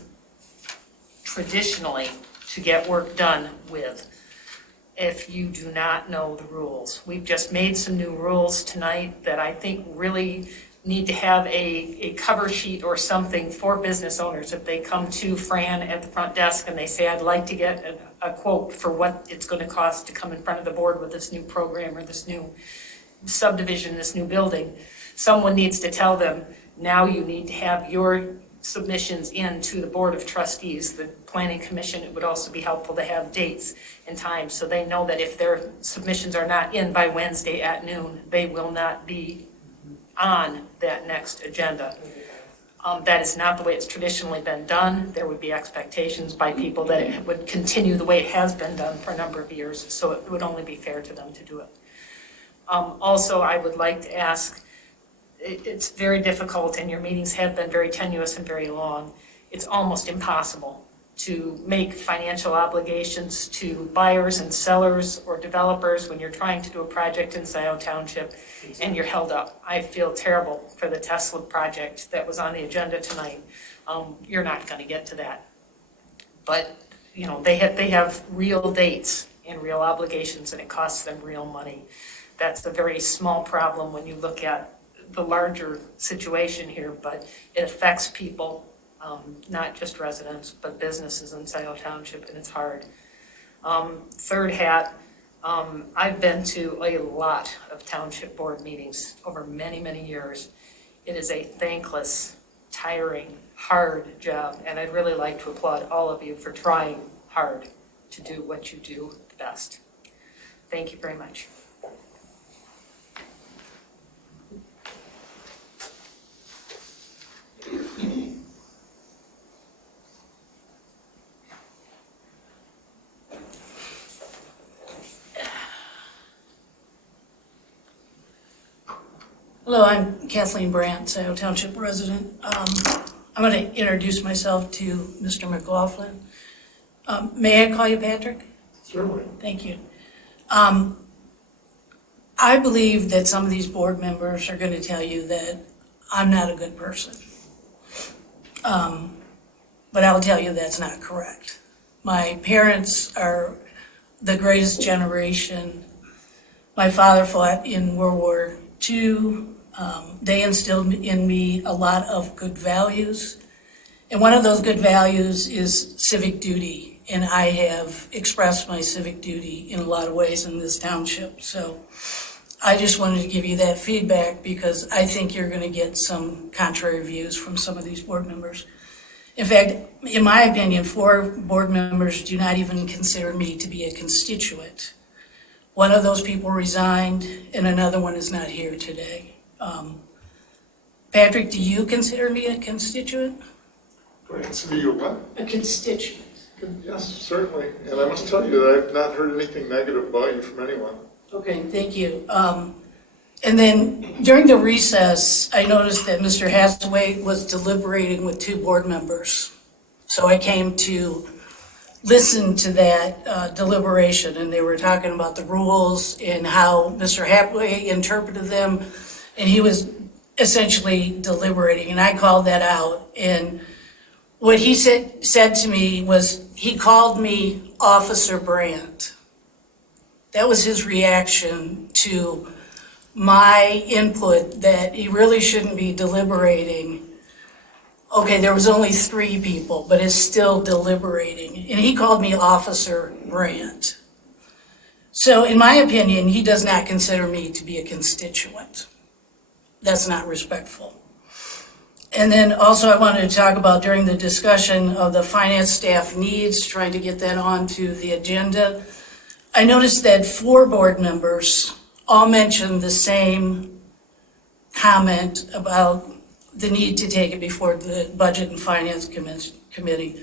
traditionally to get work done with if you do not know the rules. We've just made some new rules tonight that I think really need to have a cover sheet or something for business owners. If they come to Fran at the front desk and they say, I'd like to get a quote for what it's going to cost to come in front of the board with this new program or this new subdivision, this new building, someone needs to tell them, now you need to have your submissions in to the Board of Trustees, the Planning Commission. It would also be helpful to have dates and times so they know that if their submissions are not in by Wednesday at noon, they will not be on that next agenda. That is not the way it's traditionally been done. There would be expectations by people that it would continue the way it has been done for a number of years, so it would only be fair to them to do it. Also, I would like to ask, it's very difficult and your meetings have been very tenuous and very long. It's almost impossible to make financial obligations to buyers and sellers or developers when you're trying to do a project in Scio Township and you're held up. I feel terrible for the Tesla project that was on the agenda tonight. You're not going to get to that. But you know, they have real dates and real obligations and it costs them real money. That's a very small problem when you look at the larger situation here, but it affects people. Not just residents, but businesses in Scio Township, and it's hard. Third hat, I've been to a lot of township board meetings over many, many years. It is a thankless, tiring, hard job, and I'd really like to applaud all of you for trying hard to do what you do best. Thank you very much. Hello, I'm Kathleen Brandt, Scio Township resident. I'm going to introduce myself to Mr. McLaughlin. May I call you Patrick? Certainly. Thank you. I believe that some of these board members are going to tell you that I'm not a good person. But I'll tell you that's not correct. My parents are the greatest generation. My father fought in World War II. They instilled in me a lot of good values. And one of those good values is civic duty. And I have expressed my civic duty in a lot of ways in this township. So I just wanted to give you that feedback because I think you're going to get some contrary views from some of these board members. In fact, in my opinion, 4 board members do not even consider me to be a constituent. One of those people resigned, and another one is not here today. Patrick, do you consider me a constituent? Do I consider you a what? A constituent. Yes, certainly. And I must tell you that I've not heard anything negative about you from anyone. Okay, thank you. And then during the recess, I noticed that Mr. Hathaway was deliberating with 2 board members. So I came to listen to that deliberation, and they were talking about the rules and how Mr. Hathaway interpreted them, and he was essentially deliberating, and I called that out. And what he said to me was, he called me Officer Brandt. That was his reaction to my input, that he really shouldn't be deliberating. Okay, there was only 3 people, but it's still deliberating. And he called me Officer Brandt. So in my opinion, he does not consider me to be a constituent. That's not respectful. And then also I wanted to talk about, during the discussion of the finance staff needs, trying to get that onto the agenda, I noticed that 4 board members all mentioned the same comment about the need to take it before the Budget and Finance Committee.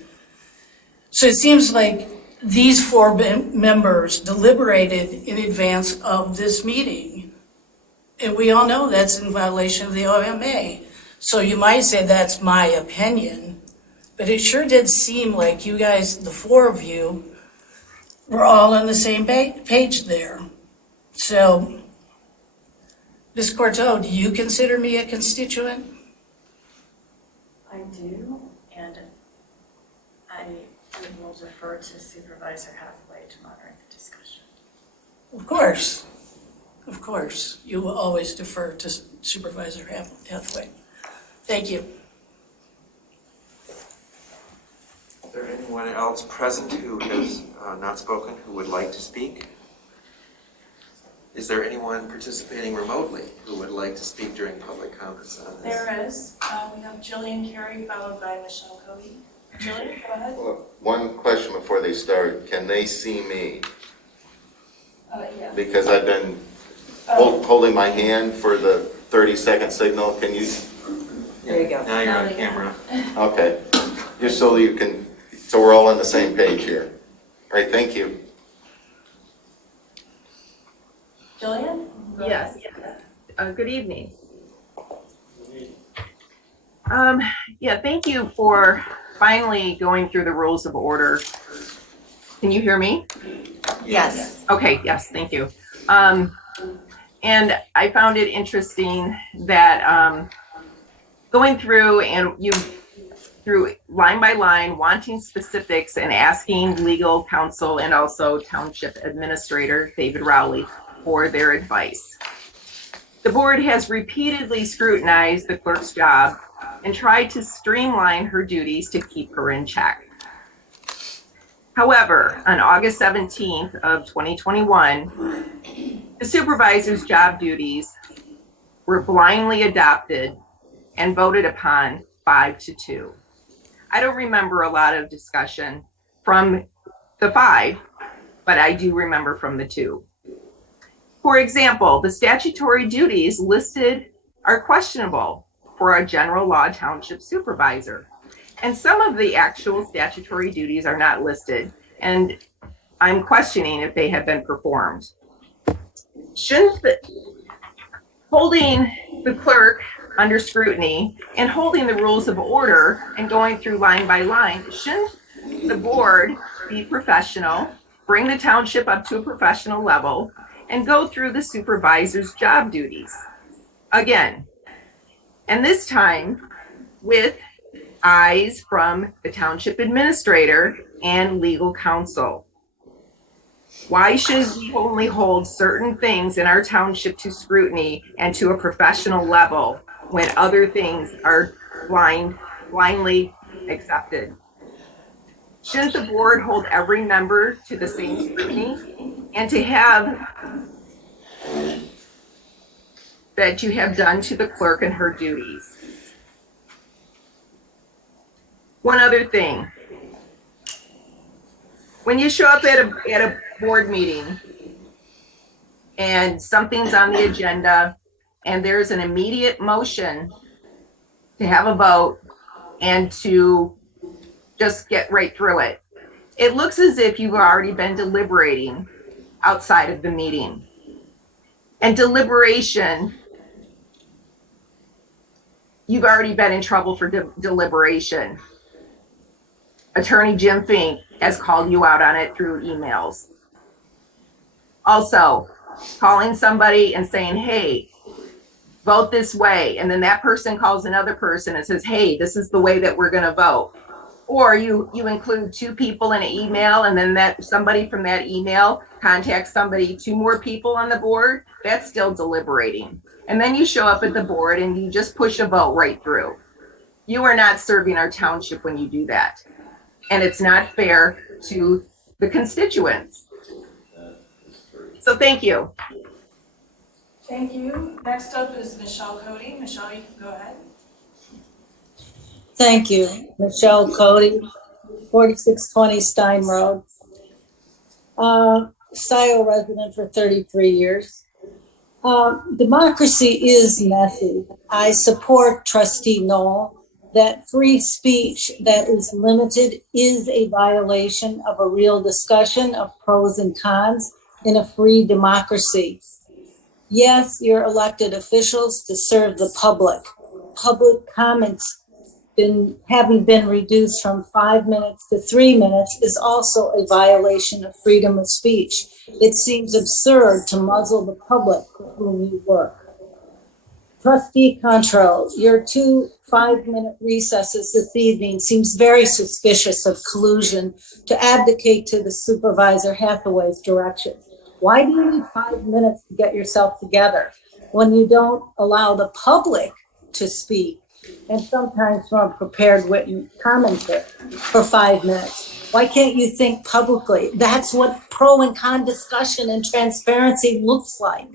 So it seems like these 4 members deliberated in advance of this meeting. And we all know that's in violation of the OMA. So you might say that's my opinion, but it sure did seem like you guys, the 4 of you, were all on the same page there. So, Ms. Corto, do you consider me a constituent? I do, and I will defer to Supervisor Hathaway to moderate the discussion. Of course. Of course. You will always defer to Supervisor Hathaway. Thank you. Is there anyone else present who has not spoken, who would like to speak? Is there anyone participating remotely who would like to speak during public comments on this? There is. We have Jillian Carey followed by Michelle Cody. Jillian, go ahead. Well, one question before they start. Can they see me? Yeah. Because I've been holding my hand for the 30-second signal. Can you? There you go. Now you're on camera. Okay. Just so you can, so we're all on the same page here. All right, thank you. Jillian? Yes. Good evening. Yeah, thank you for finally going through the rules of order. Can you hear me? Yes. Okay, yes, thank you. And I found it interesting that going through and you through line by line, wanting specifics and asking legal counsel and also Township Administrator David Rowley for their advice. The board has repeatedly scrutinized the clerk's job and tried to streamline her duties to keep her in check. However, on August 17th of 2021, the supervisor's job duties were blindly adopted and voted upon 5-2. I don't remember a lot of discussion from the 5, but I do remember from the 2. For example, the statutory duties listed are questionable for a general law township supervisor. And some of the actual statutory duties are not listed, and I'm questioning if they have been performed. Holding the clerk under scrutiny and holding the rules of order and going through line by line, shouldn't the board be professional, bring the township up to a professional level, and go through the supervisor's job duties again? And this time with eyes from the township administrator and legal counsel. Why should we only hold certain things in our township to scrutiny and to a professional level when other things are blindly accepted? Shouldn't the board hold every member to the same scrutiny and to have that you have done to the clerk and her duties? One other thing. When you show up at a board meeting and something's on the agenda and there's an immediate motion to have a vote and to just get right through it. It looks as if you've already been deliberating outside of the meeting. And deliberation, you've already been in trouble for deliberation. Attorney Jim Fink has called you out on it through emails. Also, calling somebody and saying, hey, vote this way. And then that person calls another person and says, hey, this is the way that we're going to vote. Or you include two people in an email, and then that somebody from that email contacts somebody, two more people on the board. That's still deliberating. And then you show up at the board and you just push a vote right through. You are not serving our township when you do that. And it's not fair to the constituents. So thank you. Thank you. Next up is Michelle Cody. Michelle, you can go ahead. Thank you. Michelle Cody, 4620 Stein Road. Scio resident for 33 years. Democracy is messy. I support Trustee Knoll that free speech that is limited is a violation of a real discussion of pros and cons in a free democracy. Yes, you're elected officials to serve the public. Public comments having been reduced from 5 minutes to 3 minutes is also a violation of freedom of speech. It seems absurd to muzzle the public for whom you work. Trustee Control, your 2 5-minute recesses this evening seems very suspicious of collusion to abdicate to the Supervisor Hathaway's directions. Why do you need 5 minutes to get yourself together when you don't allow the public to speak? And sometimes from a prepared written commentary for 5 minutes. Why can't you think publicly? That's what pro and con discussion and transparency looks like.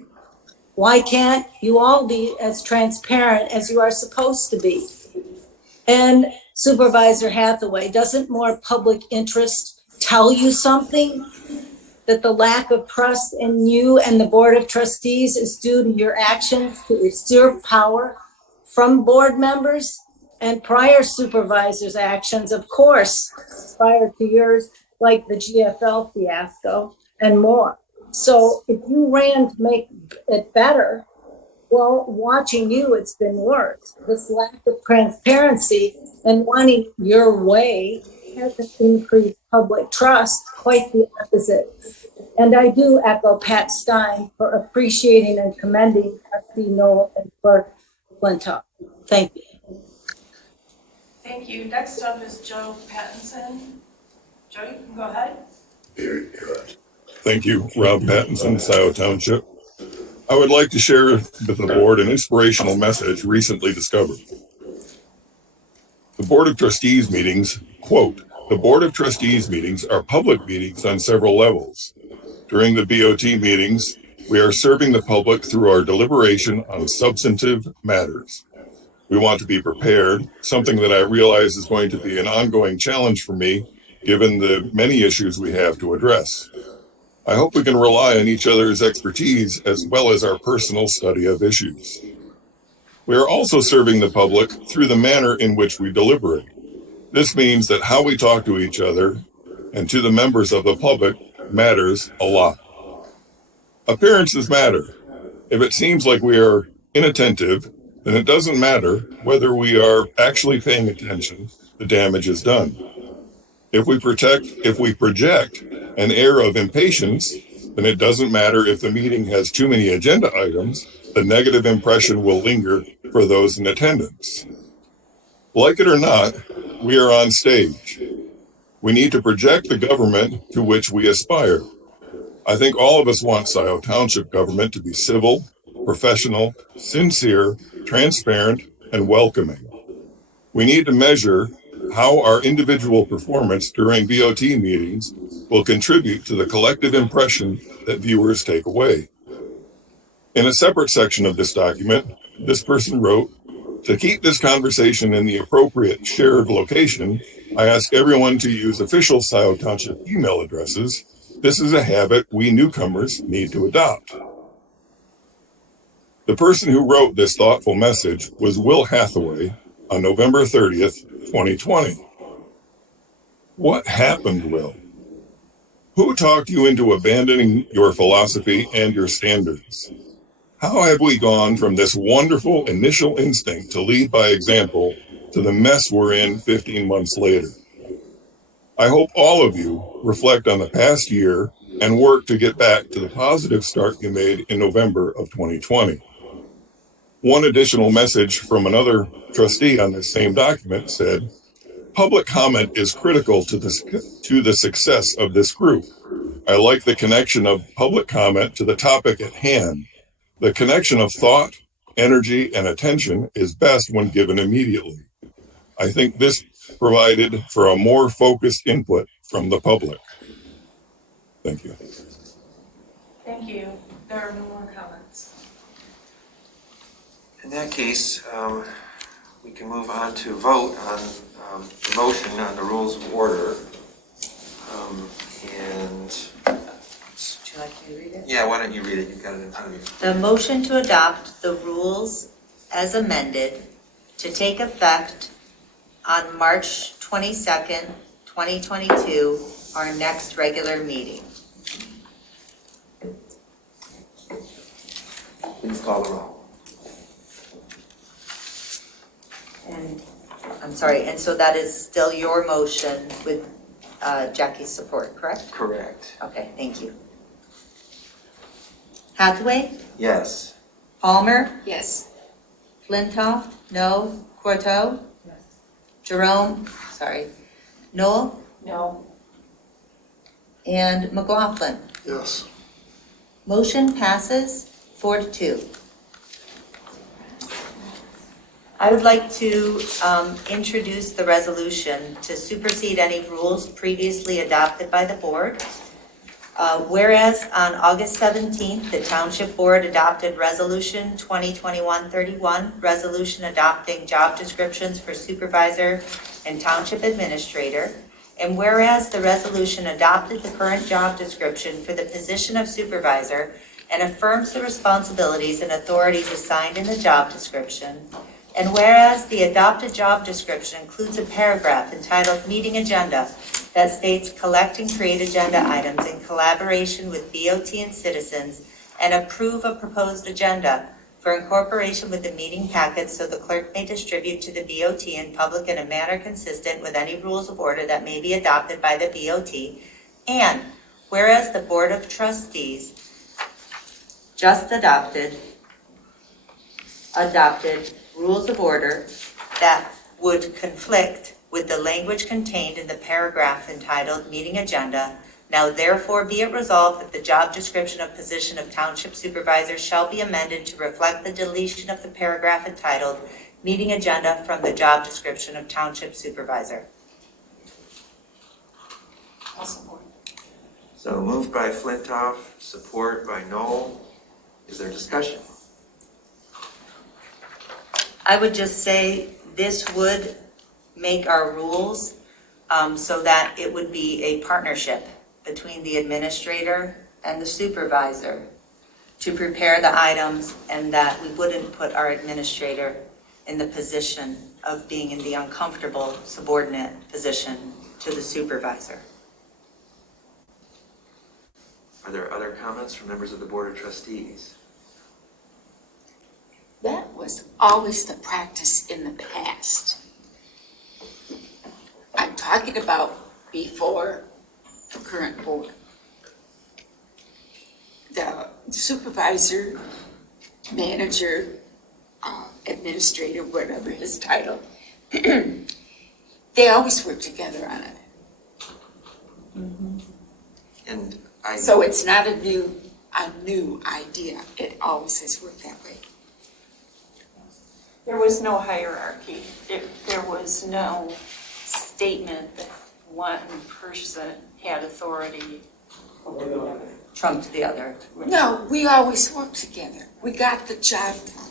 Why can't you all be as transparent as you are supposed to be? And Supervisor Hathaway, doesn't more public interest tell you something? That the lack of trust in you and the Board of Trustees is due to your actions to usurp power from board members and prior supervisors' actions, of course, prior to yours, like the GFL fiasco and more. So if you ran to make it better, well, watching you, it's been worse. This lack of transparency and wanting your way hasn't increased public trust, quite the opposite. And I do echo Pat Stein for appreciating and commending Trustee Knoll and Clerk Flintoff. Thank you. Thank you. Next up is Joe Pattinson. Joe, you can go ahead. Thank you, Rob Pattinson, Scio Township. I would like to share with the board an inspirational message recently discovered. The Board of Trustees meetings, quote, the Board of Trustees meetings are public meetings on several levels. During the BOT meetings, we are serving the public through our deliberation on substantive matters. We want to be prepared, something that I realize is going to be an ongoing challenge for me, given the many issues we have to address. I hope we can rely on each other's expertise as well as our personal study of issues. We are also serving the public through the manner in which we deliberate. This means that how we talk to each other and to the members of the public matters a lot. Appearances matter. If it seems like we are inattentive, then it doesn't matter whether we are actually paying attention, the damage is done. If we project an air of impatience, then it doesn't matter if the meeting has too many agenda items, the negative impression will linger for those in attendance. Like it or not, we are on stage. We need to project the government to which we aspire. I think all of us want Scio Township government to be civil, professional, sincere, transparent, and welcoming. We need to measure how our individual performance during BOT meetings will contribute to the collective impression that viewers take away. In a separate section of this document, this person wrote, to keep this conversation in the appropriate shared location, I ask everyone to use official Scio Township email addresses. This is a habit we newcomers need to adopt. The person who wrote this thoughtful message was Will Hathaway on November 30th, 2020. What happened, Will? Who talked you into abandoning your philosophy and your standards? How have we gone from this wonderful initial instinct to lead by example to the mess we're in 15 months later? I hope all of you reflect on the past year and work to get back to the positive start you made in November of 2020. One additional message from another trustee on this same document said, public comment is critical to the success of this group. I like the connection of public comment to the topic at hand. The connection of thought, energy, and attention is best when given immediately. I think this provided for a more focused input from the public. Thank you. Thank you. There are no more comments. In that case, we can move on to vote on the motion on the rules of order. Would you like me to read it? Yeah, why don't you read it? You've got it in front of you. The motion to adopt the rules as amended to take effect on March 22nd, 2022, our next regular meeting. Please call the roll. And, I'm sorry, and so that is still your motion with Jackie's support, correct? Correct. Okay, thank you. Hathaway? Yes. Palmer? Yes. Flintoff? No. Courteau? Yes. Jerome? Noel? No. And McLaughlin? Yes. Motion passes 4-2. I would like to introduce the resolution to supersede any rules previously adopted by the board. Whereas on August 17th, the Township Board adopted Resolution 2021-31, resolution adopting job descriptions for supervisor and township administrator. And whereas the resolution adopted the current job description for the position of supervisor and affirms the responsibilities and authorities assigned in the job description. And whereas the adopted job description includes a paragraph entitled Meeting Agenda that states collect and create agenda items in collaboration with BOT and citizens and approve a proposed agenda for incorporation with the meeting packet so the clerk may distribute to the BOT in public in a manner consistent with any rules of order that may be adopted by the BOT. And whereas the Board of Trustees just adopted rules of order that would conflict with the language contained in the paragraph entitled Meeting Agenda. Now therefore be it resolved that the job description of position of Township Supervisor shall be amended to reflect the deletion of the paragraph entitled Meeting Agenda from the job description of Township Supervisor. I'll support. So moved by Flintoff, support by Noel. Is there discussion? I would just say this would make our rules so that it would be a partnership between the administrator and the supervisor to prepare the items, and that we wouldn't put our administrator in the position of being in the uncomfortable subordinate position to the supervisor. Are there other comments from members of the Board of Trustees? That was always the practice in the past. I'm talking about before the current board. The supervisor, manager, administrator, whatever his title, they always work together on it. Mm-hmm. And So it's not a new idea. It always has worked that way. There was no hierarchy. There was no statement that one person had authority over the other. Trumped the other. No, we always work together. We got the job done.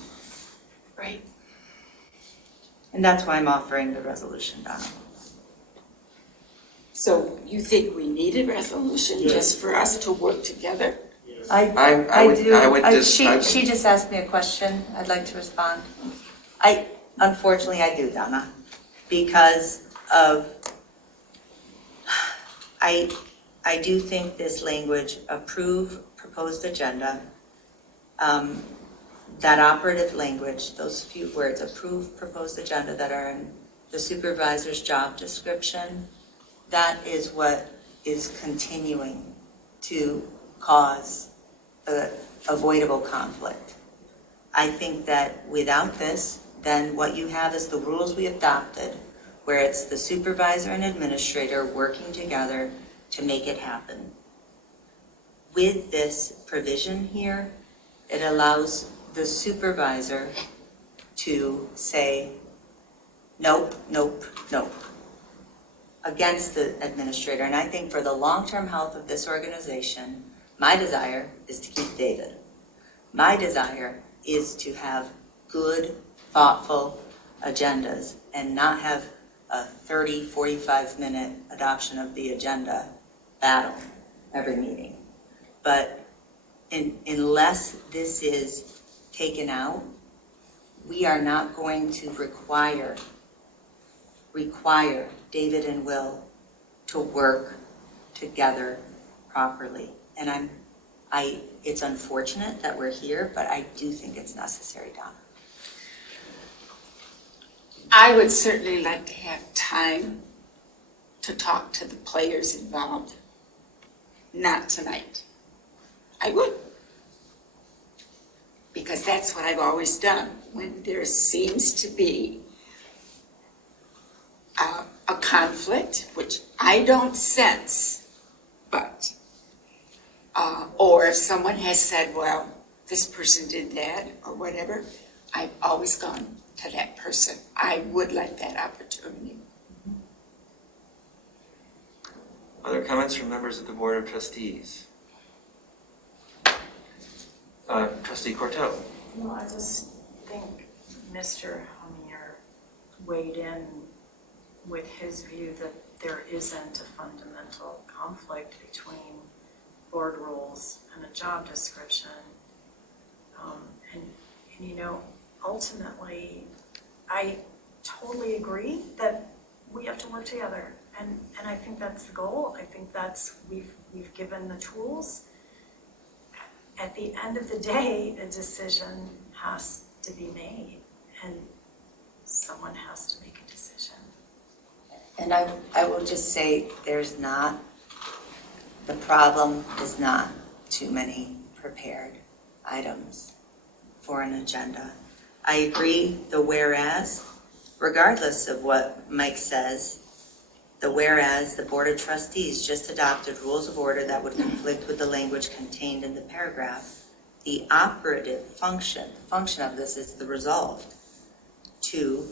Right. And that's why I'm offering the resolution, Donna. So you think we need a resolution just for us to work together? I would She just asked me a question. I'd like to respond. Unfortunately, I do, Donna, because of, I do think this language, approve proposed agenda, that operative language, those few words, approve proposed agenda that are in the supervisor's job description, that is what is continuing to cause the avoidable conflict. I think that without this, then what you have is the rules we adopted, where it's the supervisor and administrator working together to make it happen. With this provision here, it allows the supervisor to say, nope, nope, nope, against the administrator. And I think for the long-term health of this organization, my desire is to keep David. My desire is to have good, thoughtful agendas and not have a 30, 45-minute adoption of the agenda battle every meeting. But unless this is taken out, we are not going to require David and Will to work together properly. And it's unfortunate that we're here, but I do think it's necessary, Donna. I would certainly like to have time to talk to the players involved. Not tonight. I would. Because that's what I've always done. When there seems to be a conflict, which I don't sense, but, or if someone has said, well, this person did that, or whatever, I've always gone to that person. I would like that opportunity. Other comments from members of the Board of Trustees? Trustee Cortell. No, I just think Mr. Homier weighed in with his view that there isn't a fundamental conflict between board rules and a job description. And you know, ultimately, I totally agree that we have to work together. And I think that's the goal. I think that's, we've given the tools. At the end of the day, a decision has to be made, and someone has to make a decision. And I will just say, the problem is not too many prepared items for an agenda. I agree, the whereas, regardless of what Mike says, the whereas the Board of Trustees just adopted rules of order that would conflict with the language contained in the paragraph. The operative function of this is the resolve to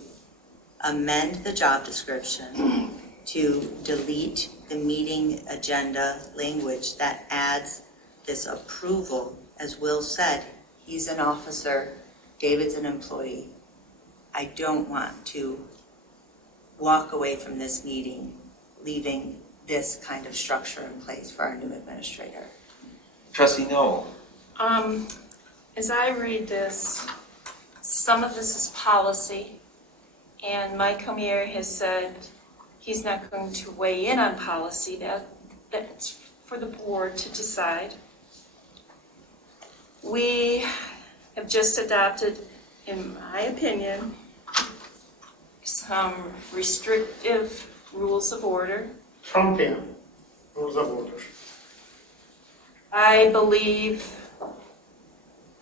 amend the job description to delete the meeting agenda language that adds this approval. As Will said, he's an officer, David's an employee. I don't want to walk away from this meeting leaving this kind of structure in place for our new administrator. Trustee Noel. As I read this, some of this is policy, and Mike Homier has said he's not going to weigh in on policy. That's for the board to decide. We have just adopted, in my opinion, some restrictive rules of order. Trumpian rules of order. I believe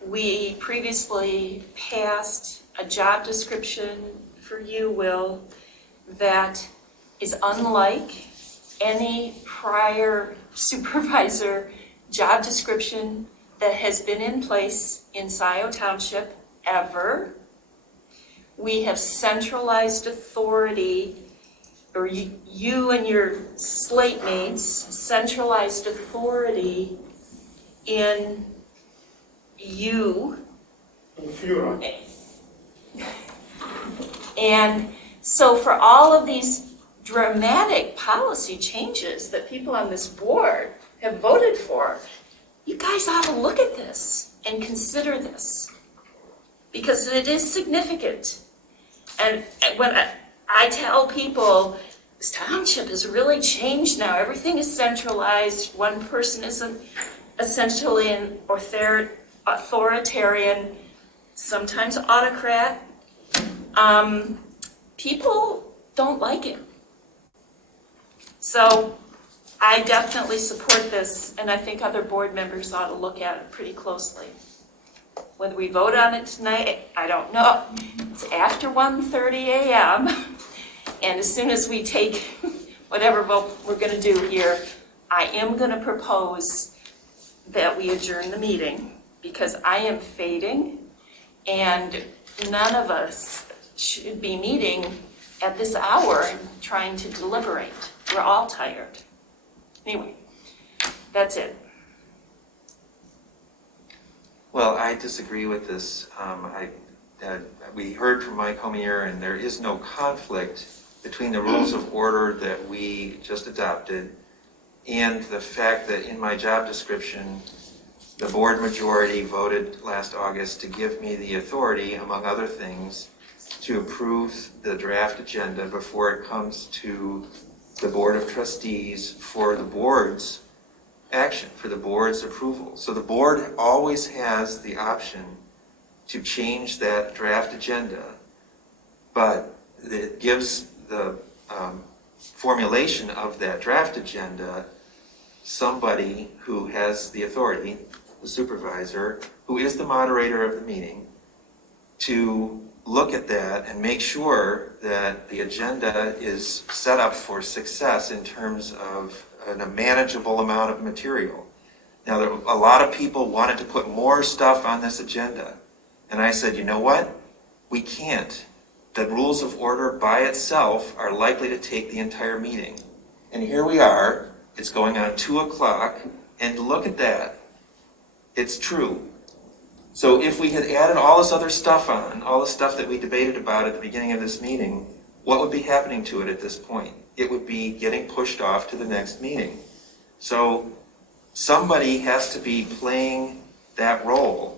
we previously passed a job description for you, Will, that is unlike any prior supervisor job description that has been in place in Scio Township ever. We have centralized authority, or you and your slate mates centralized authority in you. And so for all of these dramatic policy changes that people on this board have voted for, you guys ought to look at this and consider this, because it is significant. And when I tell people, this township has really changed now, everything is centralized, one person is essentially an authoritarian, sometimes autocrat, people don't like it. So I definitely support this, and I think other board members ought to look at it pretty closely. Whether we vote on it tonight, I don't know. It's after 1:30 a.m. And as soon as we take whatever vote we're going to do here, I am going to propose that we adjourn the meeting, because I am fading, and none of us should be meeting at this hour and trying to deliberate. We're all tired. Anyway, that's it. Well, I disagree with this. We heard from Mike Homier, and there is no conflict between the rules of order that we just adopted and the fact that in my job description, the board majority voted last August to give me the authority, among other things, to approve the draft agenda before it comes to the Board of Trustees for the board's action, for the board's approval. So the board always has the option to change that draft agenda, but it gives the formulation of that draft agenda somebody who has the authority, the supervisor, who is the moderator of the meeting, to look at that and make sure that the agenda is set up for success in terms of a manageable amount of material. Now, a lot of people wanted to put more stuff on this agenda, and I said, you know what? We can't. The rules of order by itself are likely to take the entire meeting. And here we are, it's going on 2 o'clock, and look at that. It's true. So if we had added all this other stuff on, all the stuff that we debated about at the beginning of this meeting, what would be happening to it at this point? It would be getting pushed off to the next meeting. So somebody has to be playing that role.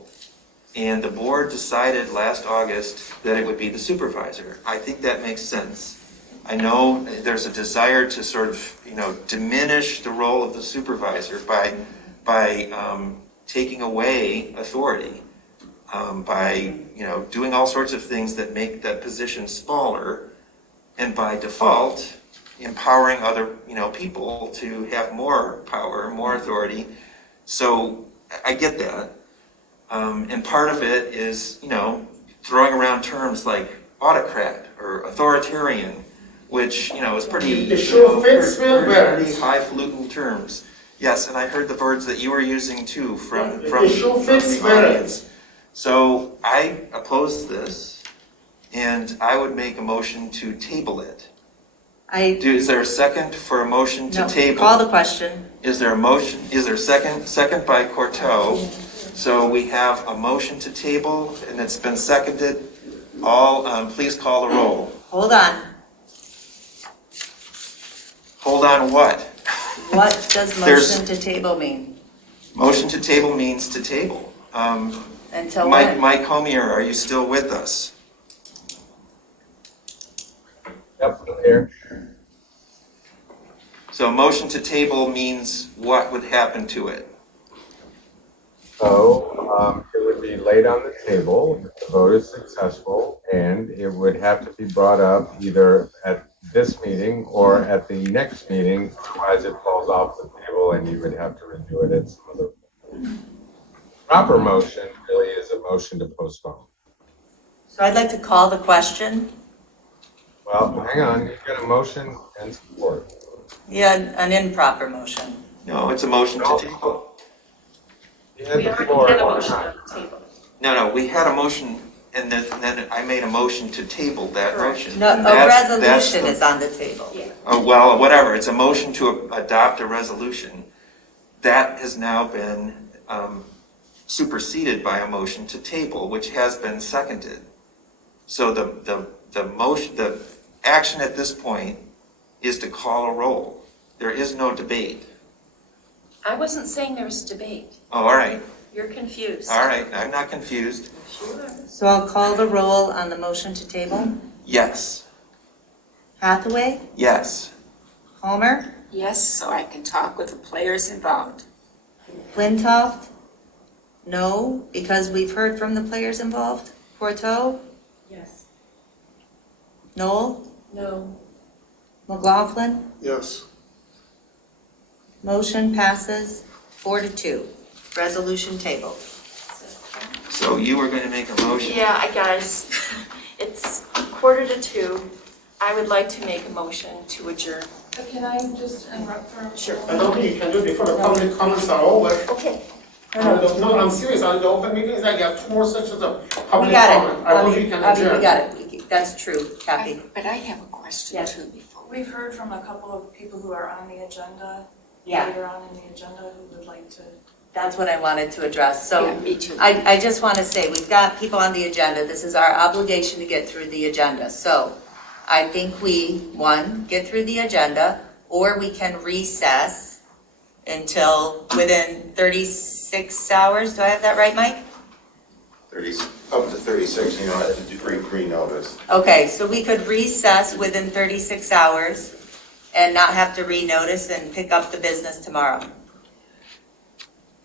And the board decided last August that it would be the supervisor. I think that makes sense. I know there's a desire to sort of, diminish the role of the supervisor by taking away authority, by, doing all sorts of things that make that position smaller, and by default, empowering other, people to have more power, more authority. So I get that. And part of it is, throwing around terms like autocrat or authoritarian, which, is pretty, pretty highfalutin terms. Yes, and I heard the words that you were using too from the audience. So I oppose this, and I would make a motion to table it. Is there a second for a motion to table? Call the question. Is there a motion? Is there a second? Second by Corto. So we have a motion to table, and it's been seconded. Please call the roll. Hold on. Hold on what? What does motion to table mean? Motion to table means to table. Until when? Mike Homier, are you still with us? Yep, I'm here. So motion to table means what would happen to it? So it would be laid on the table if the vote is successful, and it would have to be brought up either at this meeting or at the next meeting. Otherwise, it falls off the table, and you would have to redo it at some other point. Proper motion really is a motion to postpone. So I'd like to call the question. Well, hang on. You've got a motion and support. Yeah, an improper motion. No, it's a motion to table. You had We the already floor had a one motion time. on the table. No, we had a motion, and then I made a motion to table that motion. No, And a that's resolution the- is on the table. Yeah. Oh, well, whatever, it's a motion to adopt a resolution. That has now been superseded by a motion to table, which has been seconded. So the action at this point is to call a roll. There is no debate. I wasn't saying there was debate. Oh, all right, You're confused. all right, I'm not confused. Sure. So I'll call the roll on the motion to table. Yes, Hathaway, yes. Palmer, Yes, so I can talk with the players involved. Flintoff, no, because we've heard from the players involved. Porto, Yes. Noel, No. McLaughlin, Yes. motion passes 4-2. Resolution tabled. So you were going to make a motion? Yeah, guys, it's 1:45. I would like to make a motion to adjourn. Can I just interrupt for a moment? Sure. I don't think you can do it before the public comments are over. Okay. No, I'm serious, on the open meetings, I have 2 more sections of public We got comment. it. I don't think you can adjourn. We got it. That's true, Kathy. But I have a question too before. We've heard from a couple of people who are on the agenda, Yeah. later on in the agenda, who would like to. That's what I wanted to address. So Yeah, me too. I just want to say, we've got people on the agenda. This is our obligation to get through the agenda. So I think we, one, get through the agenda, or we can recess until within 36 hours. Do I have that right, Mike? 30, up to 36, you know, at the degree pre-notice. Okay, so we could recess within 36 hours and not have to renotice and pick up the business tomorrow.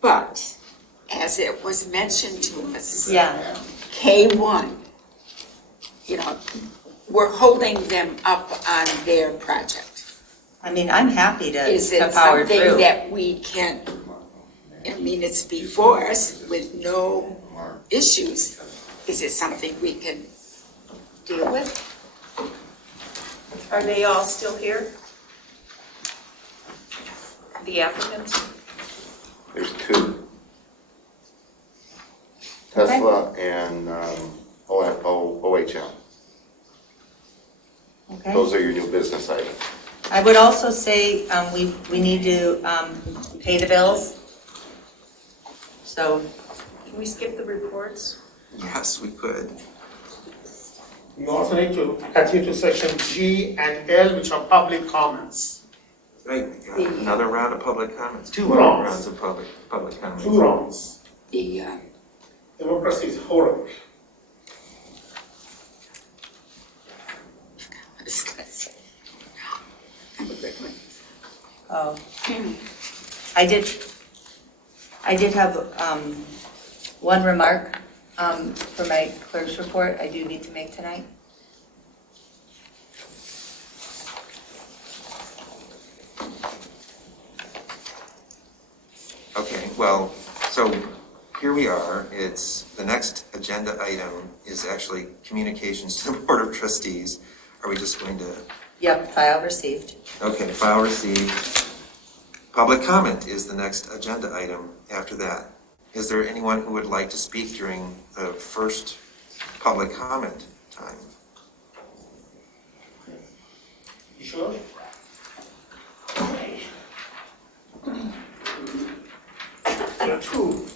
But as it was mentioned to us, Yeah. K1, we're holding them up on their project. I mean, I'm happy to Is it power something through. that we can, it's before us with no issues. Is it something we can deal with? Are they all still here? The applicants? There's 2. Tesla and OHM. Okay. Those are your new business items. I would also say we need to pay the bills. So, Can we skip the reports? Yes, we could. You also need to continue to section G and L, which are public comments. Right, we got another round of public comments, 2 rounds. rounds of public comments. 2 rounds. The Democracy is horrible. I was gonna say, have a good one. oh, I did have one remark for my clerk's report I do need to make tonight. Okay, well, so here we are. It's, the next agenda item is actually communications to the Board of Trustees. Are we just going to, Yep, file received. okay, file received. Public comment is the next agenda item after that. Is there anyone who would like to speak during the first public comment time? You sure? There are 2.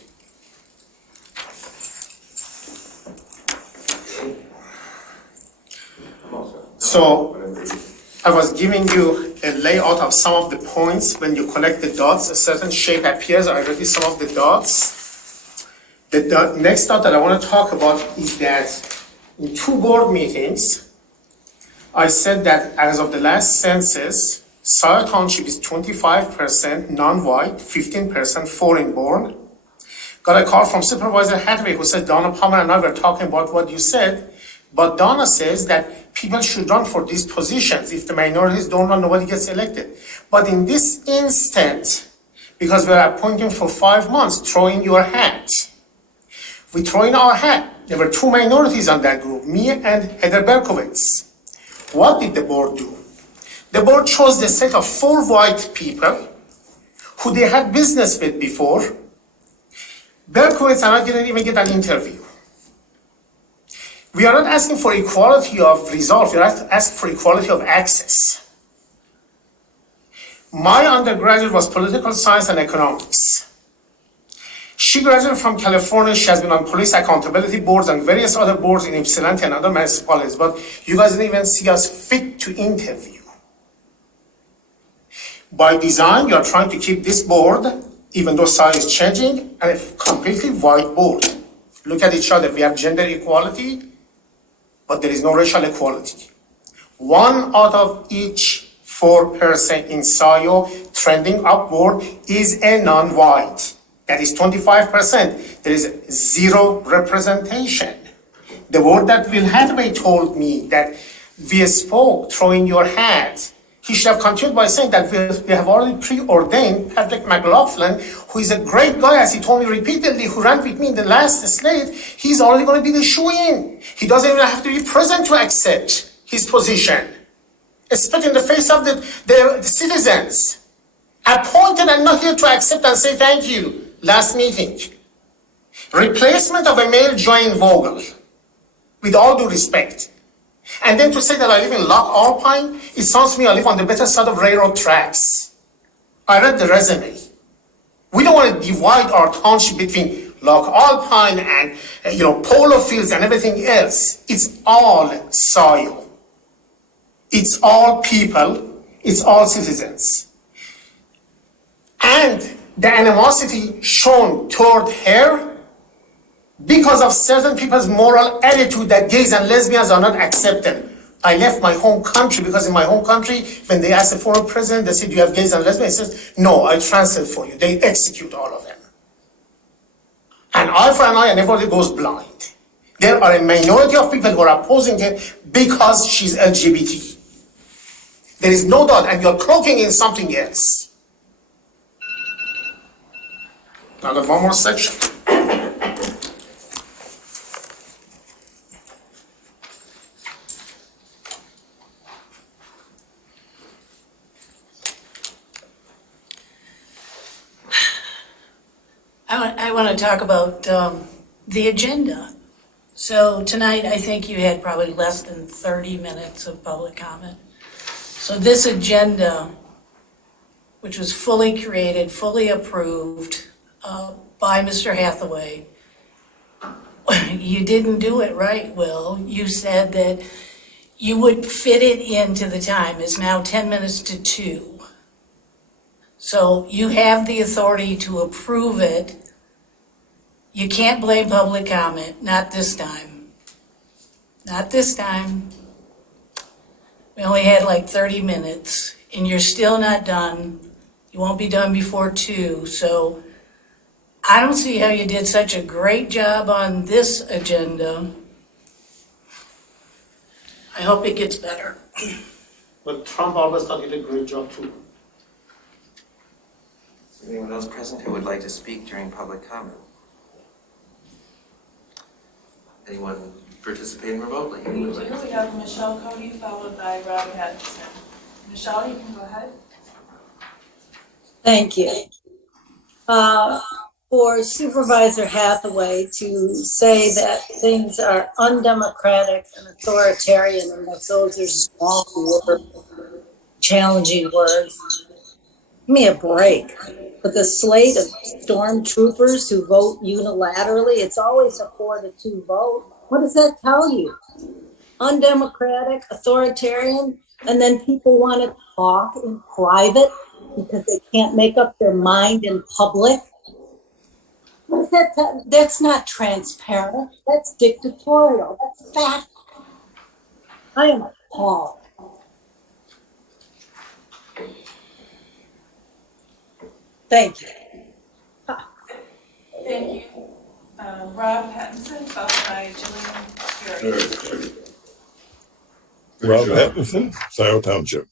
So I was giving you a layout of some of the points. When you collect the dots, a certain shape appears. I already some of the dots. The next dot that I want to talk about is that in 2 board meetings, I said that as of the last census, Scio Township is 25% non-white, 15% foreign-born. Got a call from Supervisor Hathaway who said, Donna Palmer and I were talking about what you said, but Donna says that people should run for these positions. If the minorities don't run, nobody gets elected. But in this instant, because we're appointing for 5 months, throw in your hat. We throw in our hat. There were 2 minorities on that group, me and Heather Berkowitz. What did the board do? The board chose the set of 4 white people who they had business with before. Berkowitz and I didn't even get an interview. We are not asking for equality of results, we are asking for equality of access. My undergraduate was political science and economics. She graduated from California. She has been on police accountability boards and various other boards in Ypsilanti and other municipalities, but you guys didn't even see us fit to interview. By design, you are trying to keep this board even though Scio is changing, and a completely white board. Look at each other. We have gender equality, but there is no racial equality. 1 out of each 4 person in Scio trending upward is a non-white. That is 25%. There is 0 representation. The word that Will Hathaway told me that we spoke, throwing your hat, he should have continued by saying that we have already preordained Patrick McLaughlin, who is a great guy, as he told me repeatedly, who ran with me in the last slate. He's already going to be the shoe-in. He doesn't even have to be present to accept his position. Spit in the face of the citizens. Appointed and not here to accept and say thank you. Last meeting. Replacement of a male Joanne Vogel. With all due respect. And then to say that I live in Loch Alpine, it sounds to me I live on the better side of railroad tracks. I read the resume. We don't want to divide our township between Loch Alpine and polo fields and everything else. It's all soil. It's all people. It's all citizens. And the animosity shown toward her because of certain people's moral attitude that gays and lesbians are not accepted. I left my home country because in my home country, when they asked the former president, they said, do you have gays and lesbians? He says, no, I transferred for you. They execute all of them. And eye for an eye and everybody goes blind. There are a minority of people who are opposing her because she's LGBT. There is no doubt, and you're cloaking in something else. Now there's one more section. I want to talk about the agenda. So tonight, I think you had probably less than 30 minutes of public comment. So this agenda, which was fully created, fully approved by Mr. Hathaway, you didn't do it right, Will. You said that you would fit it into the time. It's now 10 minutes to 2. So you have the authority to approve it. You can't blame public comment, not this time. Not this time. We only had like 30 minutes, and you're still not done. You won't be done before 2, so I don't see how you did such a great job on this agenda. I hope it gets better. But Trump always thought he did a great job too. Is there anyone else present who would like to speak during public comment? Anyone participating remotely? We do. We have Michelle Cody followed by Rob Pattinson. Michelle, you can go ahead. Thank you. For Supervisor Hathaway to say that things are undemocratic and authoritarian and that those are small words, challenging words, give me a break. With the slate of stormtroopers who vote unilaterally, it's always a 4-2 vote. What does that tell you? Undemocratic, authoritarian, and then people want to talk in private because they can't make up their mind in public. What does that tell? That's not transparent. That's dictatorial. That's fact. I am appalled. Thank you. Thank you. Rob Pattinson, followed by Jillian Perry. Rob Pattinson, Scio Township.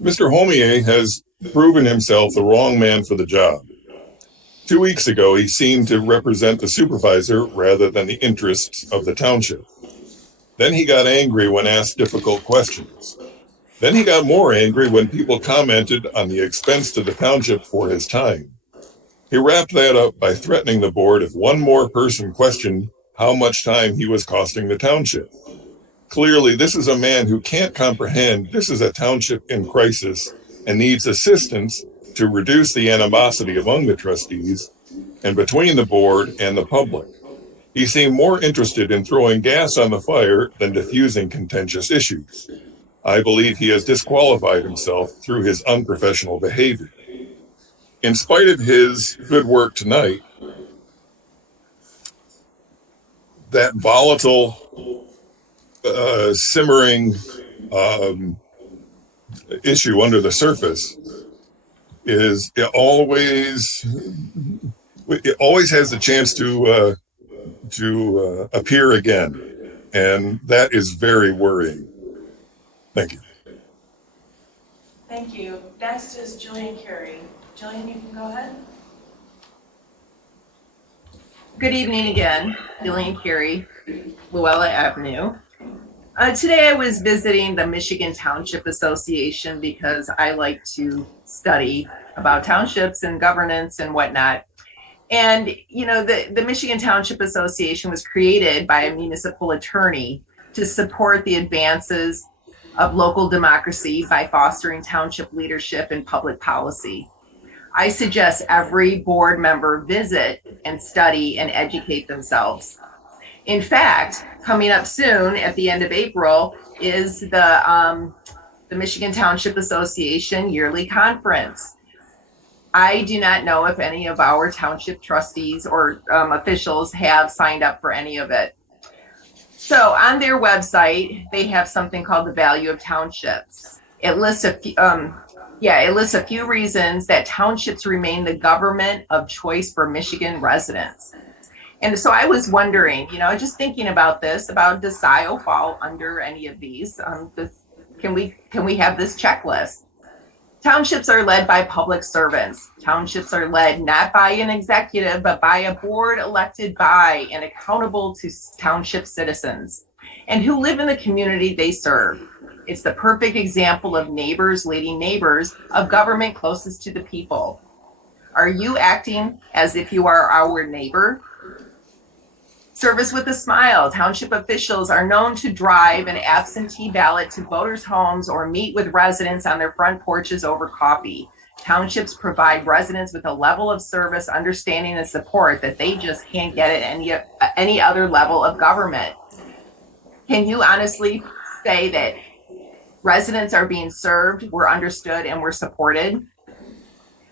Mr. Homier has proven himself the wrong man for the job. 2 weeks ago, he seemed to represent the supervisor rather than the interests of the township. Then he got angry when asked difficult questions. Then he got more angry when people commented on the expense to the township for his time. He wrapped that up by threatening the board if one more person questioned how much time he was costing the township. Clearly, this is a man who can't comprehend this is a township in crisis and needs assistance to reduce the animosity among the trustees and between the board and the public. He seemed more interested in throwing gas on the fire than diffusing contentious issues. I believe he has disqualified himself through his unprofessional behavior. In spite of his good work tonight, that volatile, simmering issue under the surface it always has the chance to appear again, and that is very worrying. Thank you. Thank you. Next is Jillian Carey. Jillian, you can go ahead. Good evening again, Jillian Carey, Luella Avenue. Today I was visiting the Michigan Township Association because I like to study about townships and governance and whatnot. And, you know, the Michigan Township Association was created by a municipal attorney to support the advances of local democracy by fostering township leadership and public policy. I suggest every board member visit and study and educate themselves. In fact, coming up soon at the end of April is the Michigan Township Association yearly conference. I do not know if any of our township trustees or officials have signed up for any of it. So on their website, they have something called the value of townships. It lists a few reasons that townships remain the government of choice for Michigan residents. And so I was wondering, you know, just thinking about this, does Scio fall under any of these? Can we have this checklist? Townships are led by public servants. Townships are led not by an executive, but by a board elected by and accountable to township citizens and who live in the community they serve. It's the perfect example of neighbors leading neighbors, of government closest to the people. Are you acting as if you are our neighbor? Service with a smile. Township officials are known to drive an absentee ballot to voters' homes or meet with residents on their front porches over coffee. Townships provide residents with a level of service, understanding, and support that they just can't get at any other level of government. Can you honestly say that residents are being served, we're understood, and we're supported?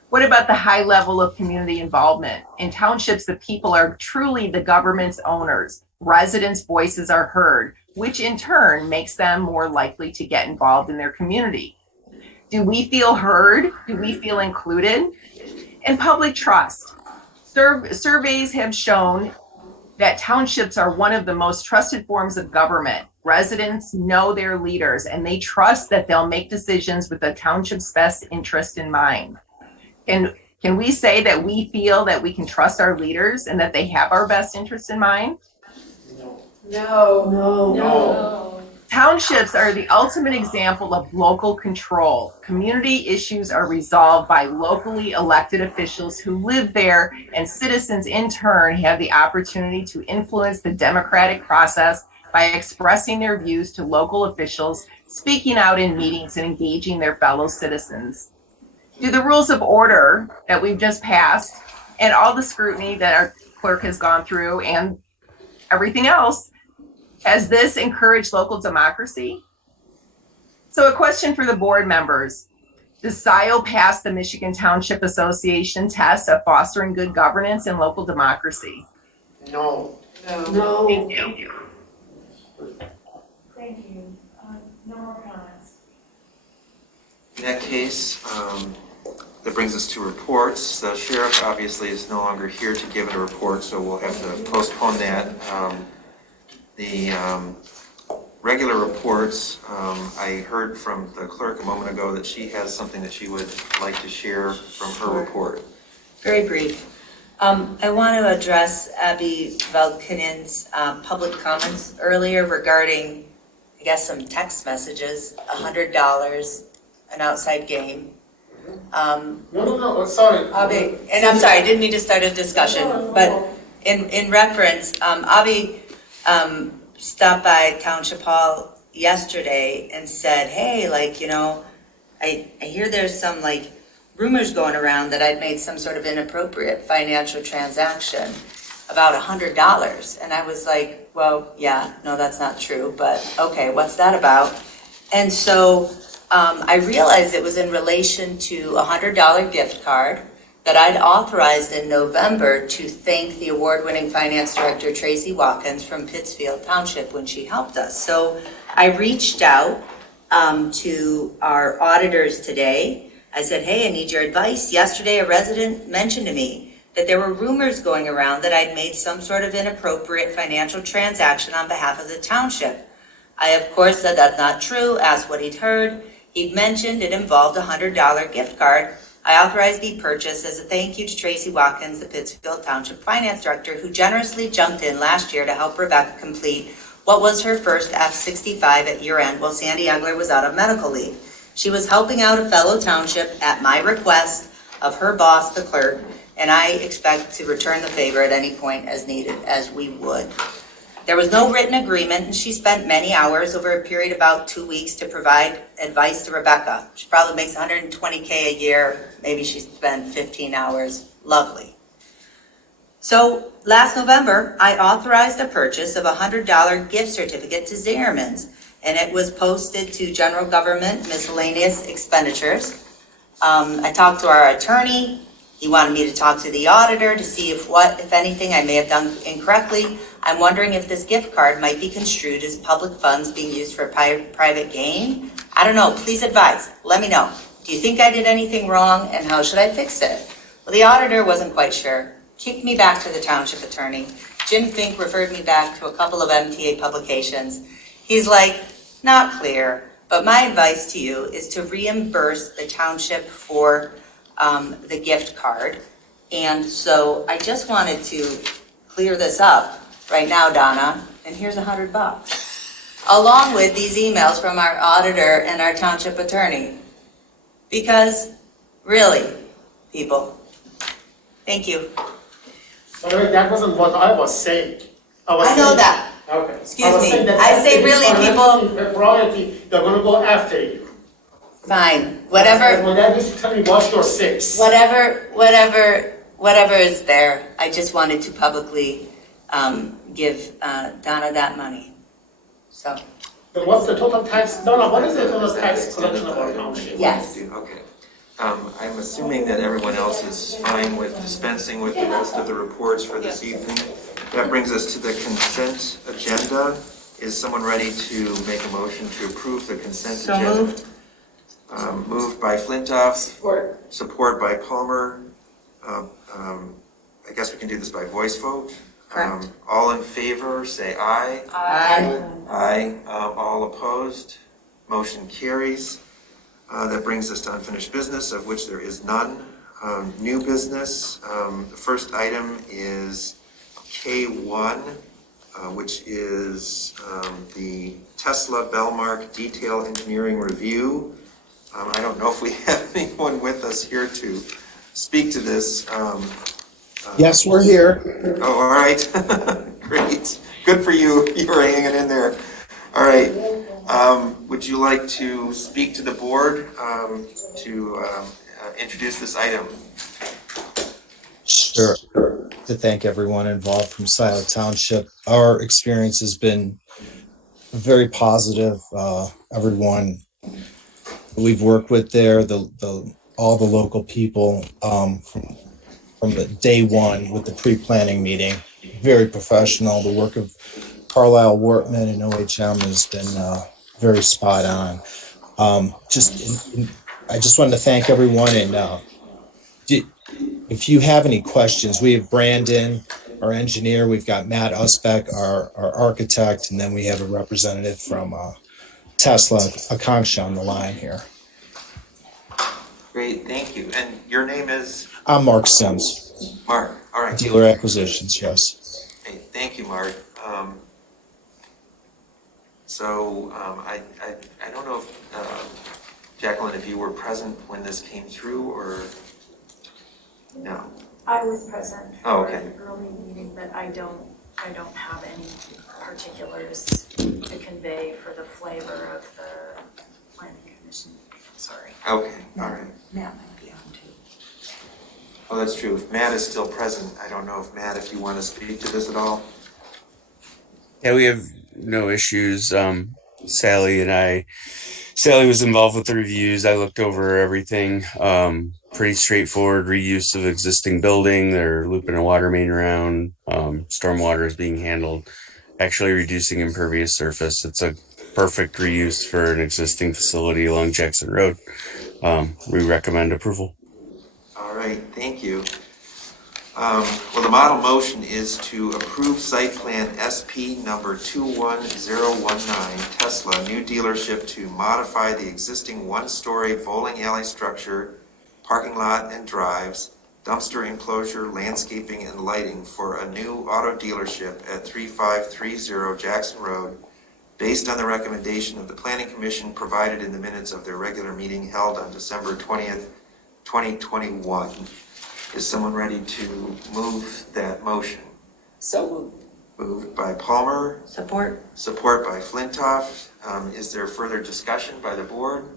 What about the high level of community involvement? In townships, the people are truly the government's owners. Residents' voices are heard, which in turn makes them more likely to get involved in their community. Do we feel heard? Do we feel included? And public trust. Surveys have shown that townships are one of the most trusted forms of government. Residents know their leaders and they trust that they'll make decisions with the township's best interest in mind. Can we say that we feel that we can trust our leaders and that they have our best interest in mind? No. Townships are the ultimate example of local control. Community issues are resolved by locally elected officials who live there, and citizens in turn have the opportunity to influence the democratic process by expressing their views to local officials, speaking out in meetings, and engaging their fellow citizens. Do the rules of order that we've just passed and all the scrutiny that our clerk has gone through and everything else, has this encouraged local democracy? So a question for the board members. Does Scio pass the Michigan Township Association test of fostering good governance and local democracy? No. Thank you. Thank you. No more comments. In that case, that brings us to reports. The sheriff obviously is no longer here to give a report, so we'll have to postpone that. The regular reports, I heard from the clerk a moment ago that she has something that she would like to share from her report. Very brief. I want to address Abby Veldkinen's public comments earlier regarding, I guess, some text messages, $100, an outside game. No, sorry. Avi, and I'm sorry, I didn't mean to start a discussion, but in reference, Avi stopped by Township Hall yesterday and said, hey, like, you know, I hear there's some like rumors going around that I'd made some sort of inappropriate financial transaction about $100. And I was like, well, yeah, no, that's not true, but okay, what's that about? And so I realized it was in relation to a $100 gift card that I'd authorized in November to thank the award-winning finance director, Tracy Watkins from Pittsfield Township, when she helped us. So I reached out to our auditors today. I said, hey, I need your advice. Yesterday, a resident mentioned to me that there were rumors going around that I'd made some sort of inappropriate financial transaction on behalf of the township. I, of course, said that's not true, asked what he'd heard. He'd mentioned it involved a $100 gift card I authorized be purchased as a thank you to Tracy Watkins, the Pittsfield Township Finance Director, who generously jumped in last year to help Rebecca complete what was her first F-65 at year-end while Sandy Egler was out on medical leave. She was helping out a fellow township at my request of her boss, the clerk, and I expect to return the favor at any point as needed, as we would. There was no written agreement, and she spent many hours over a period of about 2 weeks to provide advice to Rebecca. She probably makes $120K a year. Maybe she spent 15 hours. Lovely. So last November, I authorized a purchase of a $100 gift certificate to Zimmerman's, and it was posted to general government miscellaneous expenditures. I talked to our attorney. He wanted me to talk to the auditor to see if anything, I may have done incorrectly. I'm wondering if this gift card might be construed as public funds being used for private gain. I don't know. Please advise. Let me know. Do you think I did anything wrong, and how should I fix it? Well, the auditor wasn't quite sure. Kicked me back to the township attorney. Jim Fink referred me back to a couple of MTA publications. He's like, not clear, but my advice to you is to reimburse the township for the gift card. And so I just wanted to clear this up right now, Donna, and here's $100, along with these emails from our auditor and our township attorney. Because, really, people, thank you. By the way, that wasn't what I was saying. I know that. Okay. Excuse me. I say really, people. Priority, they're going to go after you. Fine. Whatever. And when that is, tell me what's your six. Whatever is there. I just wanted to publicly give Donna that money. So. Then what's the total tax? Donna, what is the total tax collection of our township? Yes. Okay. I'm assuming that everyone else is fine with dispensing with the rest of the reports for this evening. That brings us to the consent agenda. Is someone ready to make a motion to approve the consent agenda? So moved. Moved by Flintoff. Support by Palmer. I guess we can do this by voice vote. Correct. All in favor, say aye. Aye. Aye. All opposed? Motion carries. That brings us to unfinished business, of which there is none. New business, the first item is K1, which is the Tesla Bellmark Detail Engineering Review. I don't know if we have anyone with us here to speak to this. Yes, we're here. Oh, all right. Great. Good for you. You were hanging in there. All right. Would you like to speak to the board to introduce this item? Sure. To thank everyone involved from Scio Township. Our experience has been very positive. Everyone we've worked with there, all the local people from the day one with the pre-planning meeting, very professional. The work of Carlisle Wortman and OHM has been very spot on. I just wanted to thank everyone, and if you have any questions, we have Brandon, our engineer, we've got Matt Usbeck, our architect, and then we have a representative from Tesla, Akanksha, on the line here. Great, thank you. And your name is? I'm Mark Sims. Mark, all right. Dealer Acquisitions, yes. Hey, thank you, Mark. I don't know if, Jacqueline, if you were present when this came through, or no? I was present Oh, for okay. an early meeting, but I don't have any particulars to convey for the flavor of the planning commission. Sorry. Okay, all right. Matt might be on too. Oh, that's true. If Matt is still present, I don't know if Matt, if you want to speak to this at all? Yeah, we have no issues. Sally and I Sally was involved with the reviews. I looked over everything. Pretty straightforward reuse of existing building. They're looping a water main around. Stormwater is being handled, actually reducing impervious surface. It's a perfect reuse for an existing facility along Jackson Road. We recommend approval. All right, thank you. Well, the model motion is to approve site plan SP number 21019, Tesla, new dealership to modify the existing one-story bowling alley structure, parking lot and drives, dumpster enclosure, landscaping and lighting for a new auto dealership at 3530 Jackson Road, based on the recommendation of the Planning Commission provided in the minutes of their regular meeting held on December 20th, 2021. Is someone ready to move that motion? So moved. Moved by Palmer. Support. Support by Flintoff. Is there further discussion by the board?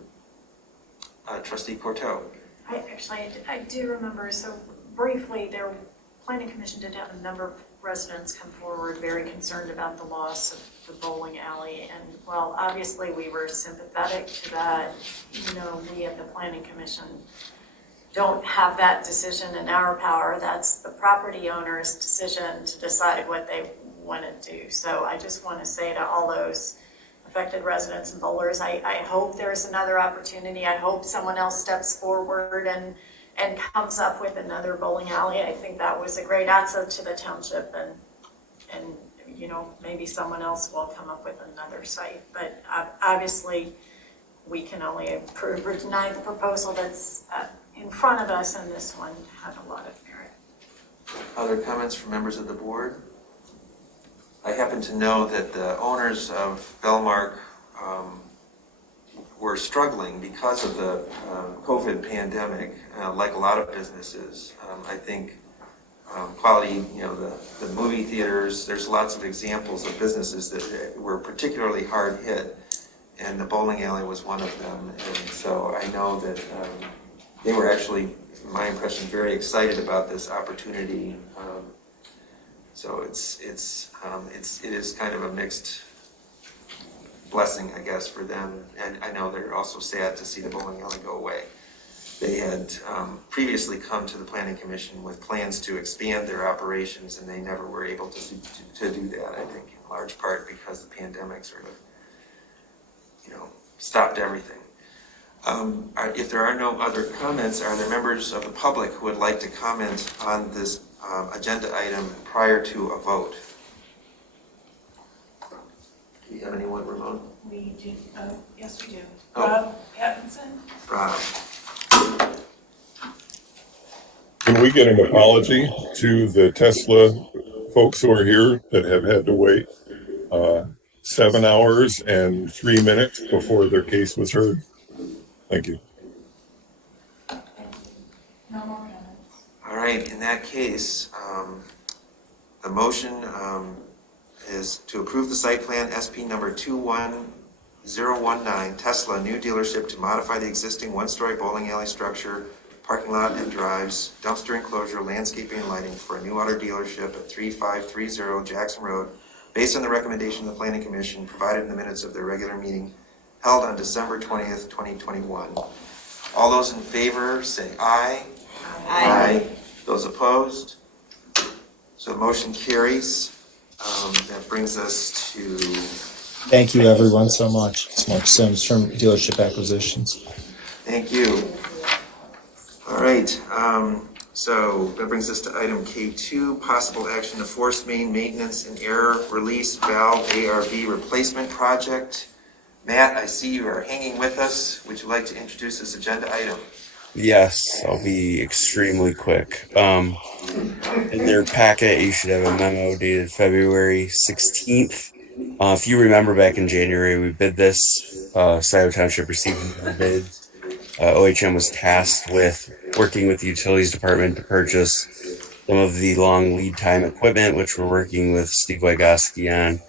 Trustee Corto. I do remember, so briefly, their Planning Commission did have a number of residents come forward very concerned about the loss of the bowling alley. And while obviously we were sympathetic to that, we at the Planning Commission don't have that decision in our power. That's the property owner's decision to decide what they want to do. So I just want to say to all those affected residents and bowlers, I hope there's another opportunity. I hope someone else steps forward and comes up with another bowling alley. I think that was a great asset to the township, and maybe someone else will come up with another site. But obviously, we can only approve or deny the proposal that's in front of us, and this one had a lot of merit. Other comments from members of the board? I happen to know that the owners of Bellmark were struggling because of the COVID pandemic, like a lot of businesses. I think quality, the movie theaters, there's lots of examples of businesses that were particularly hard hit, and the bowling alley was one of them. And so I know that they were actually, from my impression, very excited about this opportunity. So it is kind of a mixed blessing, I guess, for them. And I know they're also sad to see the bowling alley go away. They had previously come to the Planning Commission with plans to expand their operations, and they never were able to do that, I think, in large part because the pandemic sort of, stopped everything. If there are no other comments, are there members of the public who would like to comment on this agenda item prior to a vote? Do you have anyone, Ramon? We do, yes we do. Oh. Rob Pattinson? Rob. Can we get an apology to the Tesla folks who are here that have had to wait 7 hours and 3 minutes before their case was heard? Thank you. No more comments. All right, in that case, the motion is to approve the site plan SP number 21019, Tesla, new dealership to modify the existing one-story bowling alley structure, parking lot and drives, dumpster enclosure, landscaping and lighting for a new auto dealership at 3530 Jackson Road, based on the recommendation of the Planning Commission provided in the minutes of their regular meeting held on December 20th, 2021. All those in favor say aye. Aye. Those opposed? So the motion carries. That brings us to... Thank you, everyone, so much. It's Mark Sims from Dealership Acquisitions. Thank you. All right. So that brings us to item K2, possible action to force main maintenance and air release valve ARV replacement project. Matt, I see you are hanging with us. Would you like to introduce this agenda item? Yes, I'll be extremely quick. In their packet, you should have a memo dated February 16th. If you remember back in January, we bid this. Scio Township received the bids. OHM was tasked with working with the utilities department to purchase some of the long lead time equipment, which we're working with Steve Wygoski on.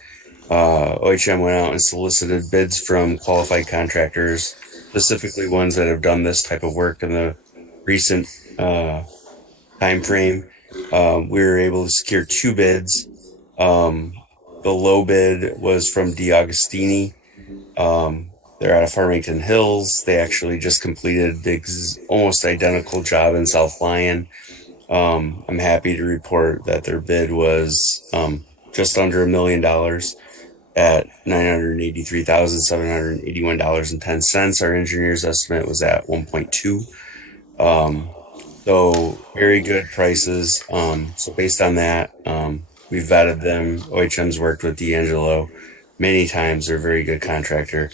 OHM went out and solicited bids from qualified contractors, specifically ones that have done this type of work in the recent time frame. We were able to secure 2 bids. The low bid was from DeAugustini. They're out of Farmington Hills. They actually just completed the almost identical job in South Lyon. I'm happy to report that their bid was just under $1 million at $983,781.10. Our engineer's estimate was at 1.2. So very good prices. So based on that, we've vetted them. OHM's worked with D'Angelo many times. They're a very good contractor.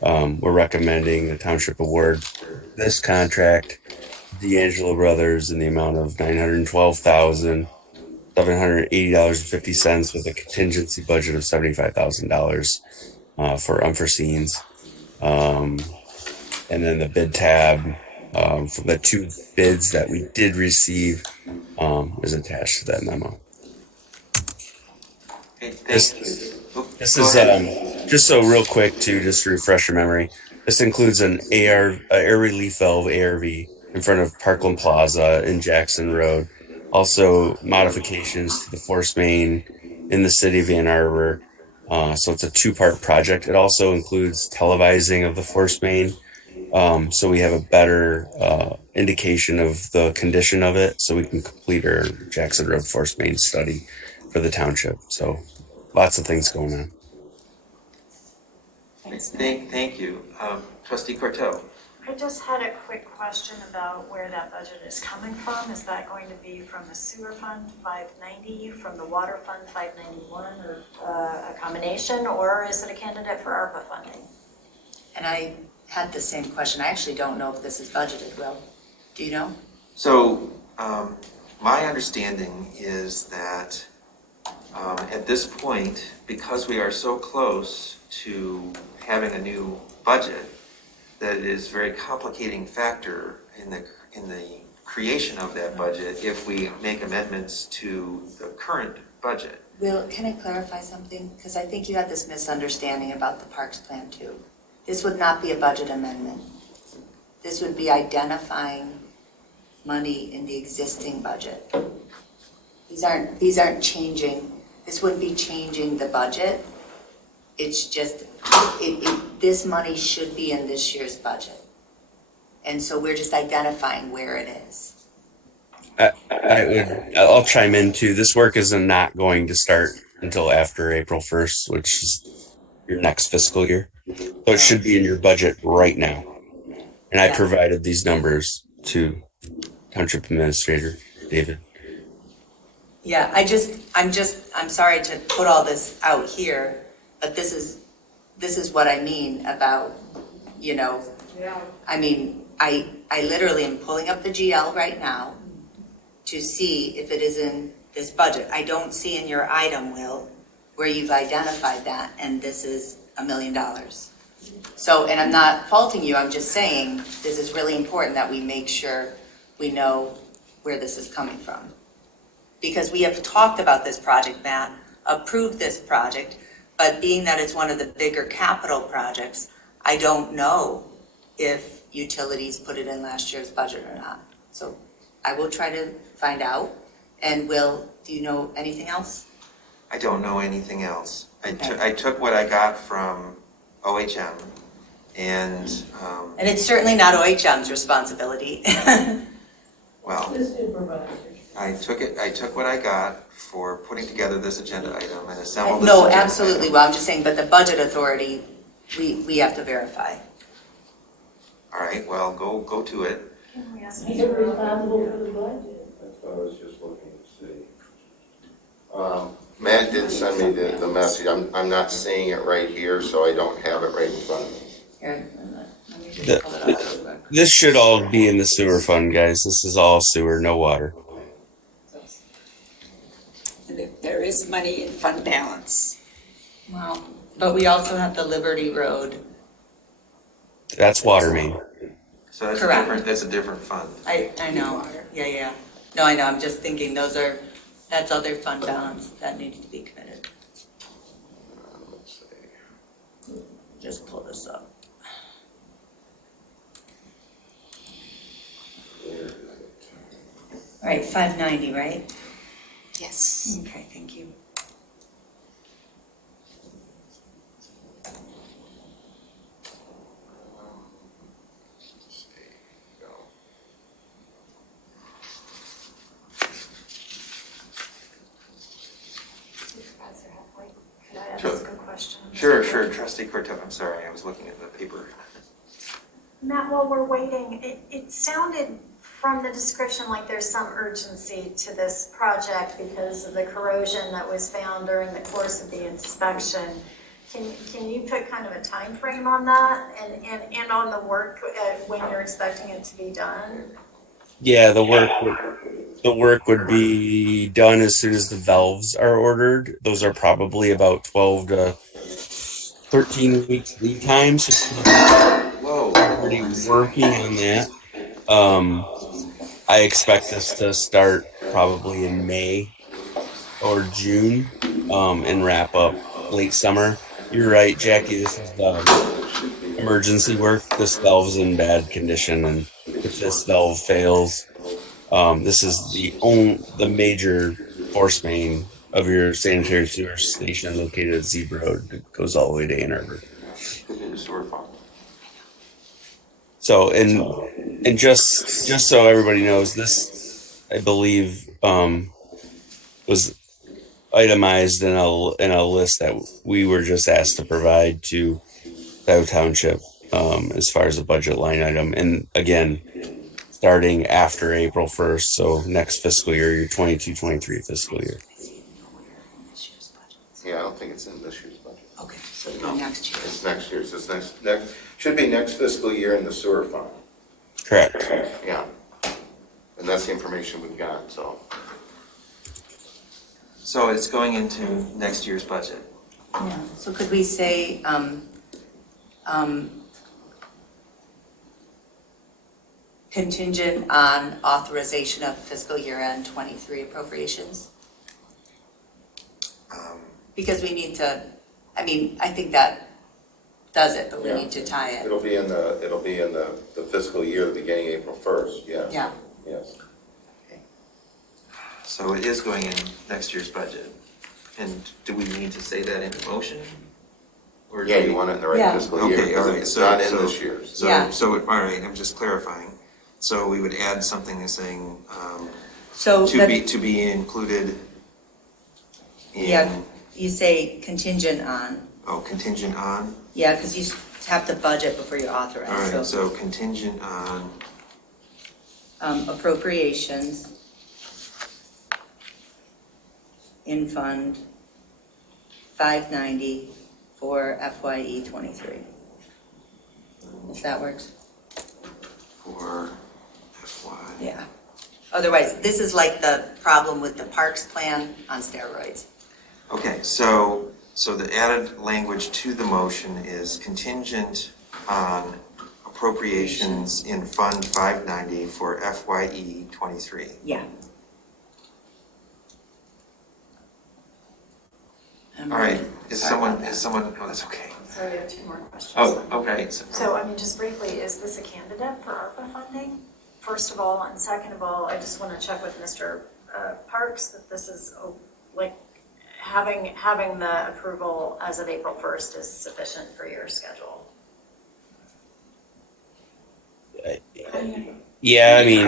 We're recommending the township award this contract, D'Angelo Brothers, in the amount of $912,780.50 with a contingency budget of $75,000 for unforeseens. And then the bid tab from the two bids that we did receive is attached to that memo. Okay, thank This you. this Go is ahead. just so real quick too, just to refresh your memory. This includes an air relief valve ARV in front of Parkland Plaza in Jackson Road. Also modifications to the force main in the city of Ann Arbor. So it's a two-part project. It also includes televising of the force main. So we have a better indication of the condition of it, so we can complete our Jackson Road force main study for the township. So lots of things going on. Thank you. Trustee Cortell. I just had a quick question about where that budget is coming from. Is that going to be from the sewer fund 590, from the water fund 591, or a combination, or is it a candidate for ARPA funding? And I had the same question. I actually don't know if this is budgeted, Will. Do you know? So my understanding is that at this point, because we are so close to having a new budget, that it is a very complicating factor in the creation of that budget if we make amendments to the current budget. Will, can I clarify something? Because I think you had this misunderstanding about the parks plan too. This would not be a budget amendment. This would be identifying money in the existing budget. These aren't changing, this wouldn't be changing the budget. It's just, this money should be in this year's budget. And so we're just identifying where it is. I'll chime in too. This work is not going to start until after April 1st, which is your next fiscal year. So it should be in your budget right now. And I provided these numbers to Township Administrator David. Yeah, I'm sorry to put all this out here, but this is what I mean about, I mean, I literally am pulling up the GL right now to see if it is in this budget. I don't see in your item, Will, where you've identified that, and this is $1 million. So, and I'm not faulting you, I'm just saying this is really important that we make sure we know where this is coming from. Because we have talked about this project, Matt, approved this project, but being that it's one of the bigger capital projects, I don't know if utilities put it in last year's budget or not. So I will try to find out. And Will, do you know anything else? I don't know anything else. I took what I got from OHM and it's certainly not OHM's responsibility. well, I took what I got for putting together this agenda item and assembled this No, agenda absolutely. item. Well, I'm just saying, but the budget authority, we have to verify. All right, well, go to it. He's responsible for the budget. That's what I was just looking to see. Matt did send me the message. I'm not seeing it right here, so I don't have it right in front of me. Here, let me just pull it up real quick. This should all be in the sewer fund, guys. This is all sewer, no water. And there is money in fund balance. Wow. But we also have the Liberty Road. That's water main. So that's Correct. that's a different fund. I know. Yeah. No, I know. I'm just thinking that's other fund balance that needs to be committed. Let's see. Just pull this up. All right, 590, right? Yes. Okay, thank you. after trustee Cortez, I'm sorry, I was looking at the paper. Matt, while we're waiting, it sounded from the description like there's some urgency to this project because of the corrosion that was found during the course of the inspection. Can you put kind of a time frame on that and on the work when you're expecting it to be done? Yeah, the work would be done as soon as the valves are ordered. Those are probably about 12 to 13 weeks lead time. So already working on that. I expect this to start probably in May or June, and wrap up late summer. You're right, Jackie. This is emergency work. This valve's in bad condition, and if this valve fails, this is the major force main of your sanitary sewer station located at Zebra Road. It goes all the way to Ann Arbor. So, and just so everybody knows, this, I believe, was itemized in a list that we were just asked to provide to Scio Township, as far as a budget line item. And again, starting after April 1st, so next fiscal year, your 22-23 fiscal year. Yeah, I don't think it's in this year's budget. Okay, so it'll be next year. It's next year's, it's next, should be next fiscal year in the sewer fund. Correct. Yeah. And that's the information we've got, so. So it's going into next year's budget. Yeah, so could we say, contingent on authorization of fiscal year end 23 appropriations? Because we need to, I mean, I think that does it, but we need to tie it. It'll be in the fiscal year, beginning April 1st, yes. Yeah. Yes. So it is going in next year's budget. And do we need to say that in the motion? Or Yeah, you want it in the right fiscal year, Okay, all because right, it's so, not in this year's. So, all right, I'm just clarifying. So we would add something that's saying, to be included in. Yeah, you say contingent on. Oh, contingent on? Yeah, because you have to budget before you authorize. All right, so contingent on. Appropriations in Fund 590 for FYE 23. If that works. For FY. Yeah. Otherwise, this is like the problem with the parks plan on steroids. Okay, so the added language to the motion is contingent on appropriations in Fund 590 for FYE 23. Yeah. All right, is someone, oh, that's okay. So we have two more questions. Oh, okay. So, I mean, just briefly, is this a candidate for ARPA funding? First of all, and second of all, I just want to check with Mr. Parks that this is like having the approval as of April 1st is sufficient for your schedule. Yeah, I mean,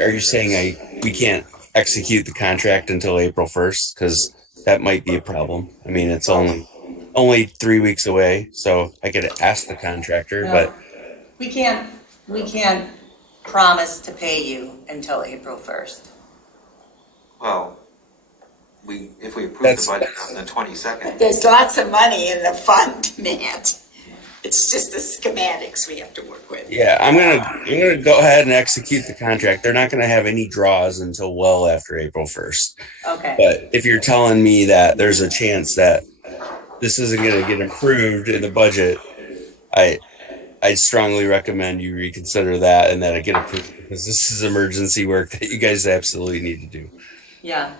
are you saying we can't execute the contract until April 1st? Because that might be a problem. I mean, it's only 3 weeks away, so I could ask the contractor, but we can't promise to pay you until April 1st. Well, if we approve the budget on the 22nd. There's lots of money in the fund, Matt. It's just the schematics we have to work with. yeah, I'm gonna go ahead and execute the contract. They're not gonna have any draws until well after April 1st. Okay. But if you're telling me that there's a chance that this isn't gonna get approved in the budget, I strongly recommend you reconsider that and that it get approved, because this is emergency work that you guys absolutely need to do. Yeah.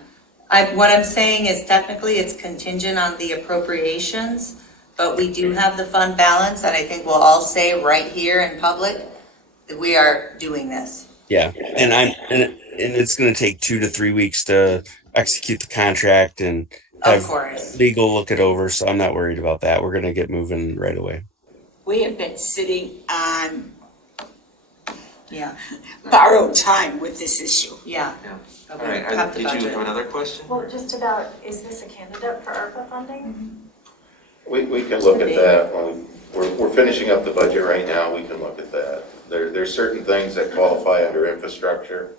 What I'm saying is technically it's contingent on the appropriations, but we do have the fund balance, and I think we'll all say right here in public that we are doing this. Yeah, and it's going to take 2 to 3 weeks to execute the contract and have legal look it over. So I'm not worried about that. We're going to get moving right away. We have been sitting on borrowed time with this issue. Yeah. All right, did you have another question? Well, just about, is this a candidate for ARPA funding? We can look at that when we're finishing up the budget right now. We can look at that. There's certain things that qualify under infrastructure.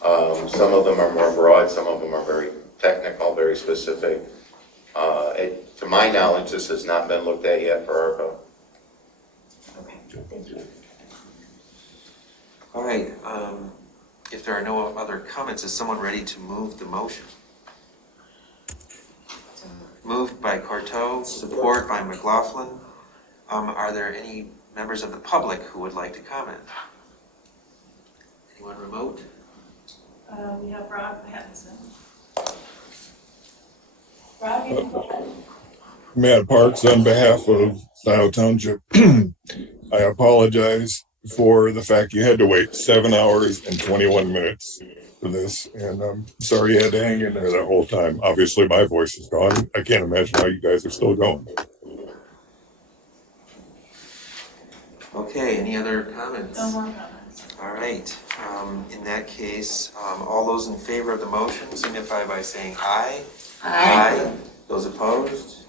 Some of them are more broad, some of them are very technical, very specific. To my knowledge, this has not been looked at yet for ARPA. Okay, thank you. All right, if there are no other comments, is someone ready to move the motion? Moved by Corto, support by McLaughlin. Are there any members of the public who would like to comment? Anyone remote? We have Rob Pattinson. Rob, you can go ahead. Matt Parks on behalf of Scio Township. I apologize for the fact you had to wait 7 hours and 21 minutes for this, and I'm sorry you had to hang in there that whole time. Obviously, my voice is gone. I can't imagine how you guys are still going. Okay, any other comments? No more comments. All right, in that case, all those in favor of the motion signify by saying aye. Aye. Those opposed?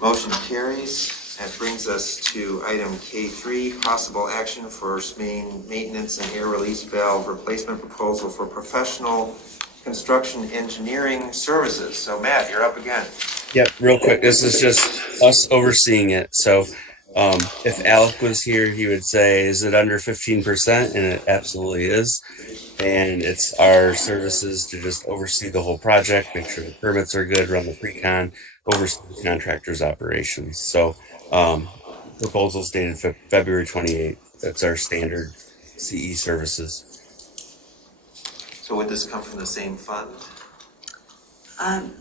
Motion carries. That brings us to item K3, possible action for main maintenance and air release valve replacement proposal for professional construction engineering services. So Matt, you're up again. Yep, real quick. This is just us overseeing it. So if Alec was here, he would say, is it under 15%? And it absolutely is. And it's our services to just oversee the whole project, make sure the permits are good, run the pre-con, oversee the contractor's operations. So proposals dated February 28th. That's our standard CE services. So would this come from the same fund?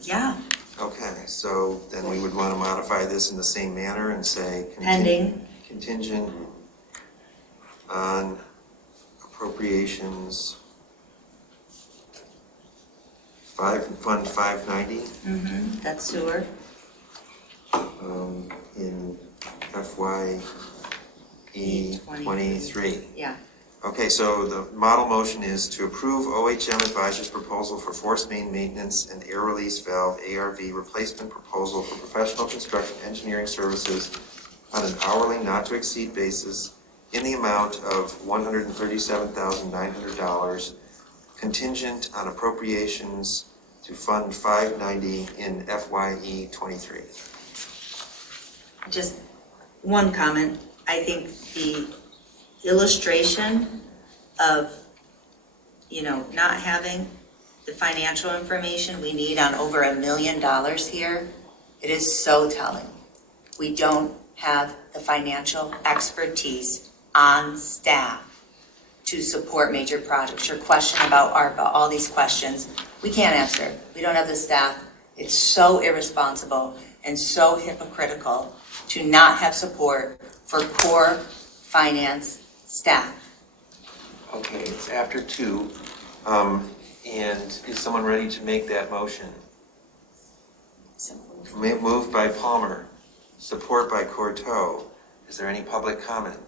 Yeah, Okay, so then we would want to modify this in the same manner and say pending. contingent on appropriations Fund 590 That's sewer. in FYE 23. Yeah. Okay, so the model motion is to approve OHM Advisor's proposal for force main maintenance and air release valve ARV replacement proposal for professional construction engineering services on an hourly not to exceed basis in the amount of $137,900 contingent on appropriations to Fund 590 in FYE 23. Just one comment. I think the illustration of, not having the financial information we need on over $1 million here, it is so telling. We don't have the financial expertise on staff to support major projects. Your question about ARPA, all these questions, we can't answer. We don't have the staff. It's so irresponsible and so hypocritical to not have support for core finance staff. Okay, it's after 2. And is someone ready to make that motion? Moved by Palmer, support by Courteau. Is there any public comment?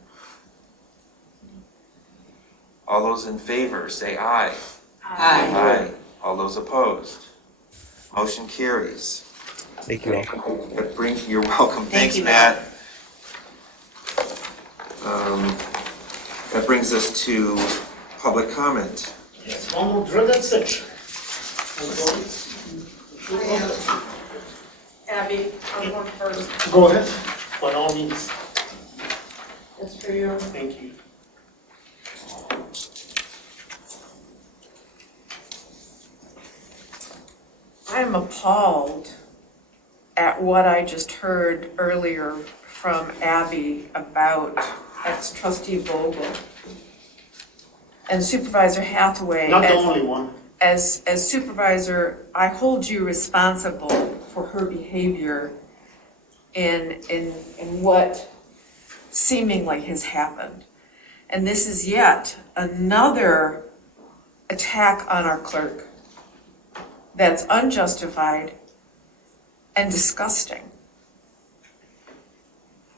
All those in favor say aye. Aye. Aye. All those opposed? Motion carries. Thank you all. You're welcome. Thanks, you, Matt. That brings us to public comment. Yes, one more dreaded section. Abby, I'm going first. Go ahead, by all means. That's for you. Thank you. I'm appalled at what I just heard earlier from Abby about ex-trustee Vogel and Supervisor Hathaway. Not the only one. As supervisor, I hold you responsible for her behavior in what seemingly has happened. And this is yet another attack on our clerk that's unjustified and disgusting.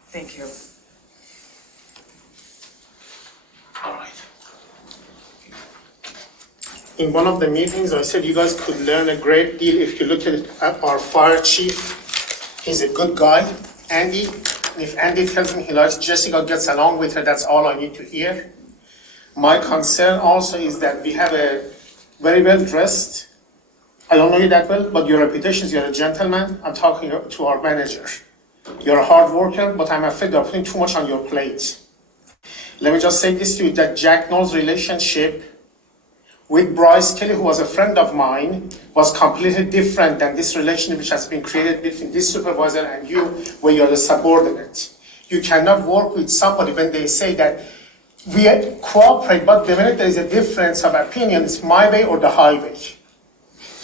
Thank you. All right. In one of the meetings, I said you guys could learn a great deal if you look at our fire chief. He's a good guy. Andy. And if Andy tells me he likes Jessica, gets along with her, that's all I need to hear. My concern also is that we have a very well dressed, I don't know you that well, but your reputation is you're a gentleman. I'm talking to our manager. You're a hard worker, but I'm afraid you're putting too much on your plate. Let me just say this to you, that Jack Knowles' relationship with Bryce Kelly, who was a friend of mine, was completely different than this relationship which has been created between this supervisor and you, where you're the subordinate. You cannot work with somebody when they say that we cooperate, but the minute there is a difference of opinion, it's my way or the highway.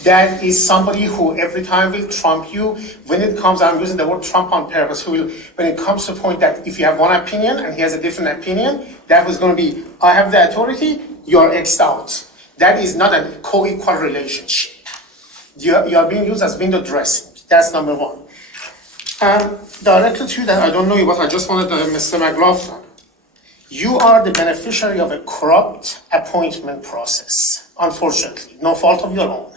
That is somebody who every time will trump you. When it comes, I'm using the word trump on purpose, who will, when it comes to the point that if you have one opinion and he has a different opinion, that was going to be, I have the authority, you're X'd out. That is not a co-equal relationship. You are being used as window dressing. That's number one. Directly to you, that I don't know you, but I just wanted to Mr. McLaughlin. You are the beneficiary of a corrupt appointment process, unfortunately, no fault of your own.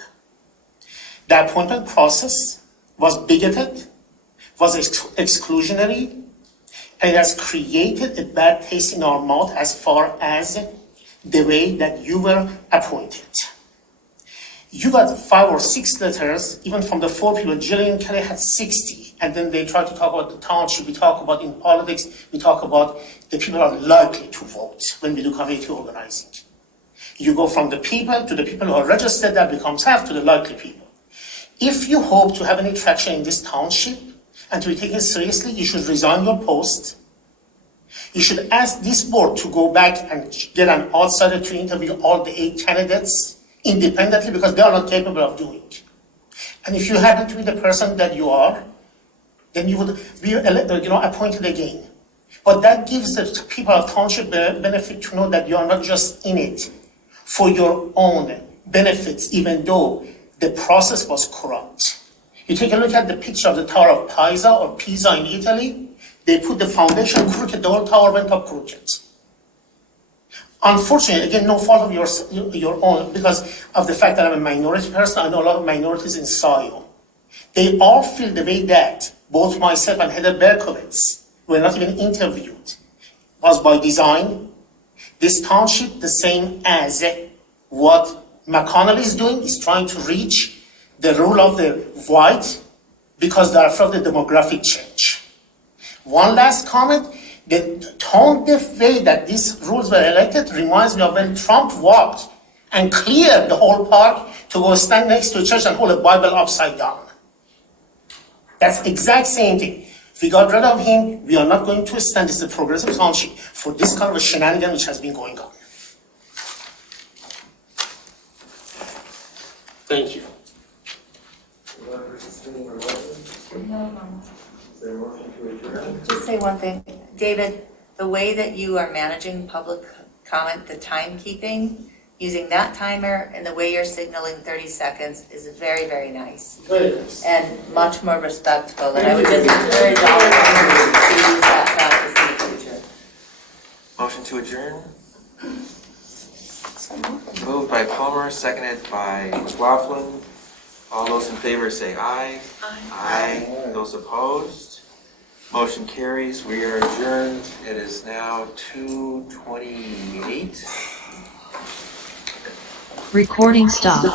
The appointment process was bigoted, was exclusionary, and it has created a bad taste in our mouth as far as the way that you were appointed. You got 5 or 6 letters, even from the 4 people. Jillian Kelly had 60, and then they try to talk about the township. We talk about in politics, we talk about the people are likely to vote when we do community organizing. You go from the people to the people who are registered, that becomes half to the likely people. If you hope to have any traction in this township and to be taken seriously, you should resign your post. You should ask this board to go back and get an outsider to interview all the 8 candidates independently, because they are not capable of doing it. And if you happen to be the person that you are, then you would be appointed again. But that gives the people of township benefit to know that you are not just in it for your own benefits, even though the process was corrupt. You take a look at the picture of the Tower of Pisa or Pisa in Italy. They put the foundation crooked, the whole tower went up crooked. Unfortunately, again, no fault of your own, because of the fact that I'm a minority person. I know a lot of minorities in Scio. They all feel the way that both myself and Heather Berkowitz were not even interviewed. Was by design. This township, the same as what McConnell is doing, is trying to reach the rule of the white because they're afraid of the demographic change. One last comment. The tone-deaf way that these rules were elected reminds me of when Trump walked and cleared the whole park to go stand next to a church and hold a Bible upside down. That's the exact same thing. If we got rid of him, we are not going to stand as a progressive township for this kind of a shenanigan which has been going on. Thank you. Just say one thing. David, the way that you are managing public comment, the timekeeping, using that timer and the way you're signaling 30 seconds is very, very nice. And much more respectful. And I would just encourage all of you to use that practice in the future. Motion to adjourn? Moved by Palmer, seconded by McLaughlin. All those in favor say aye. Aye. Those opposed? Motion carries. We are adjourned. It is now 2:28. Recording stopped.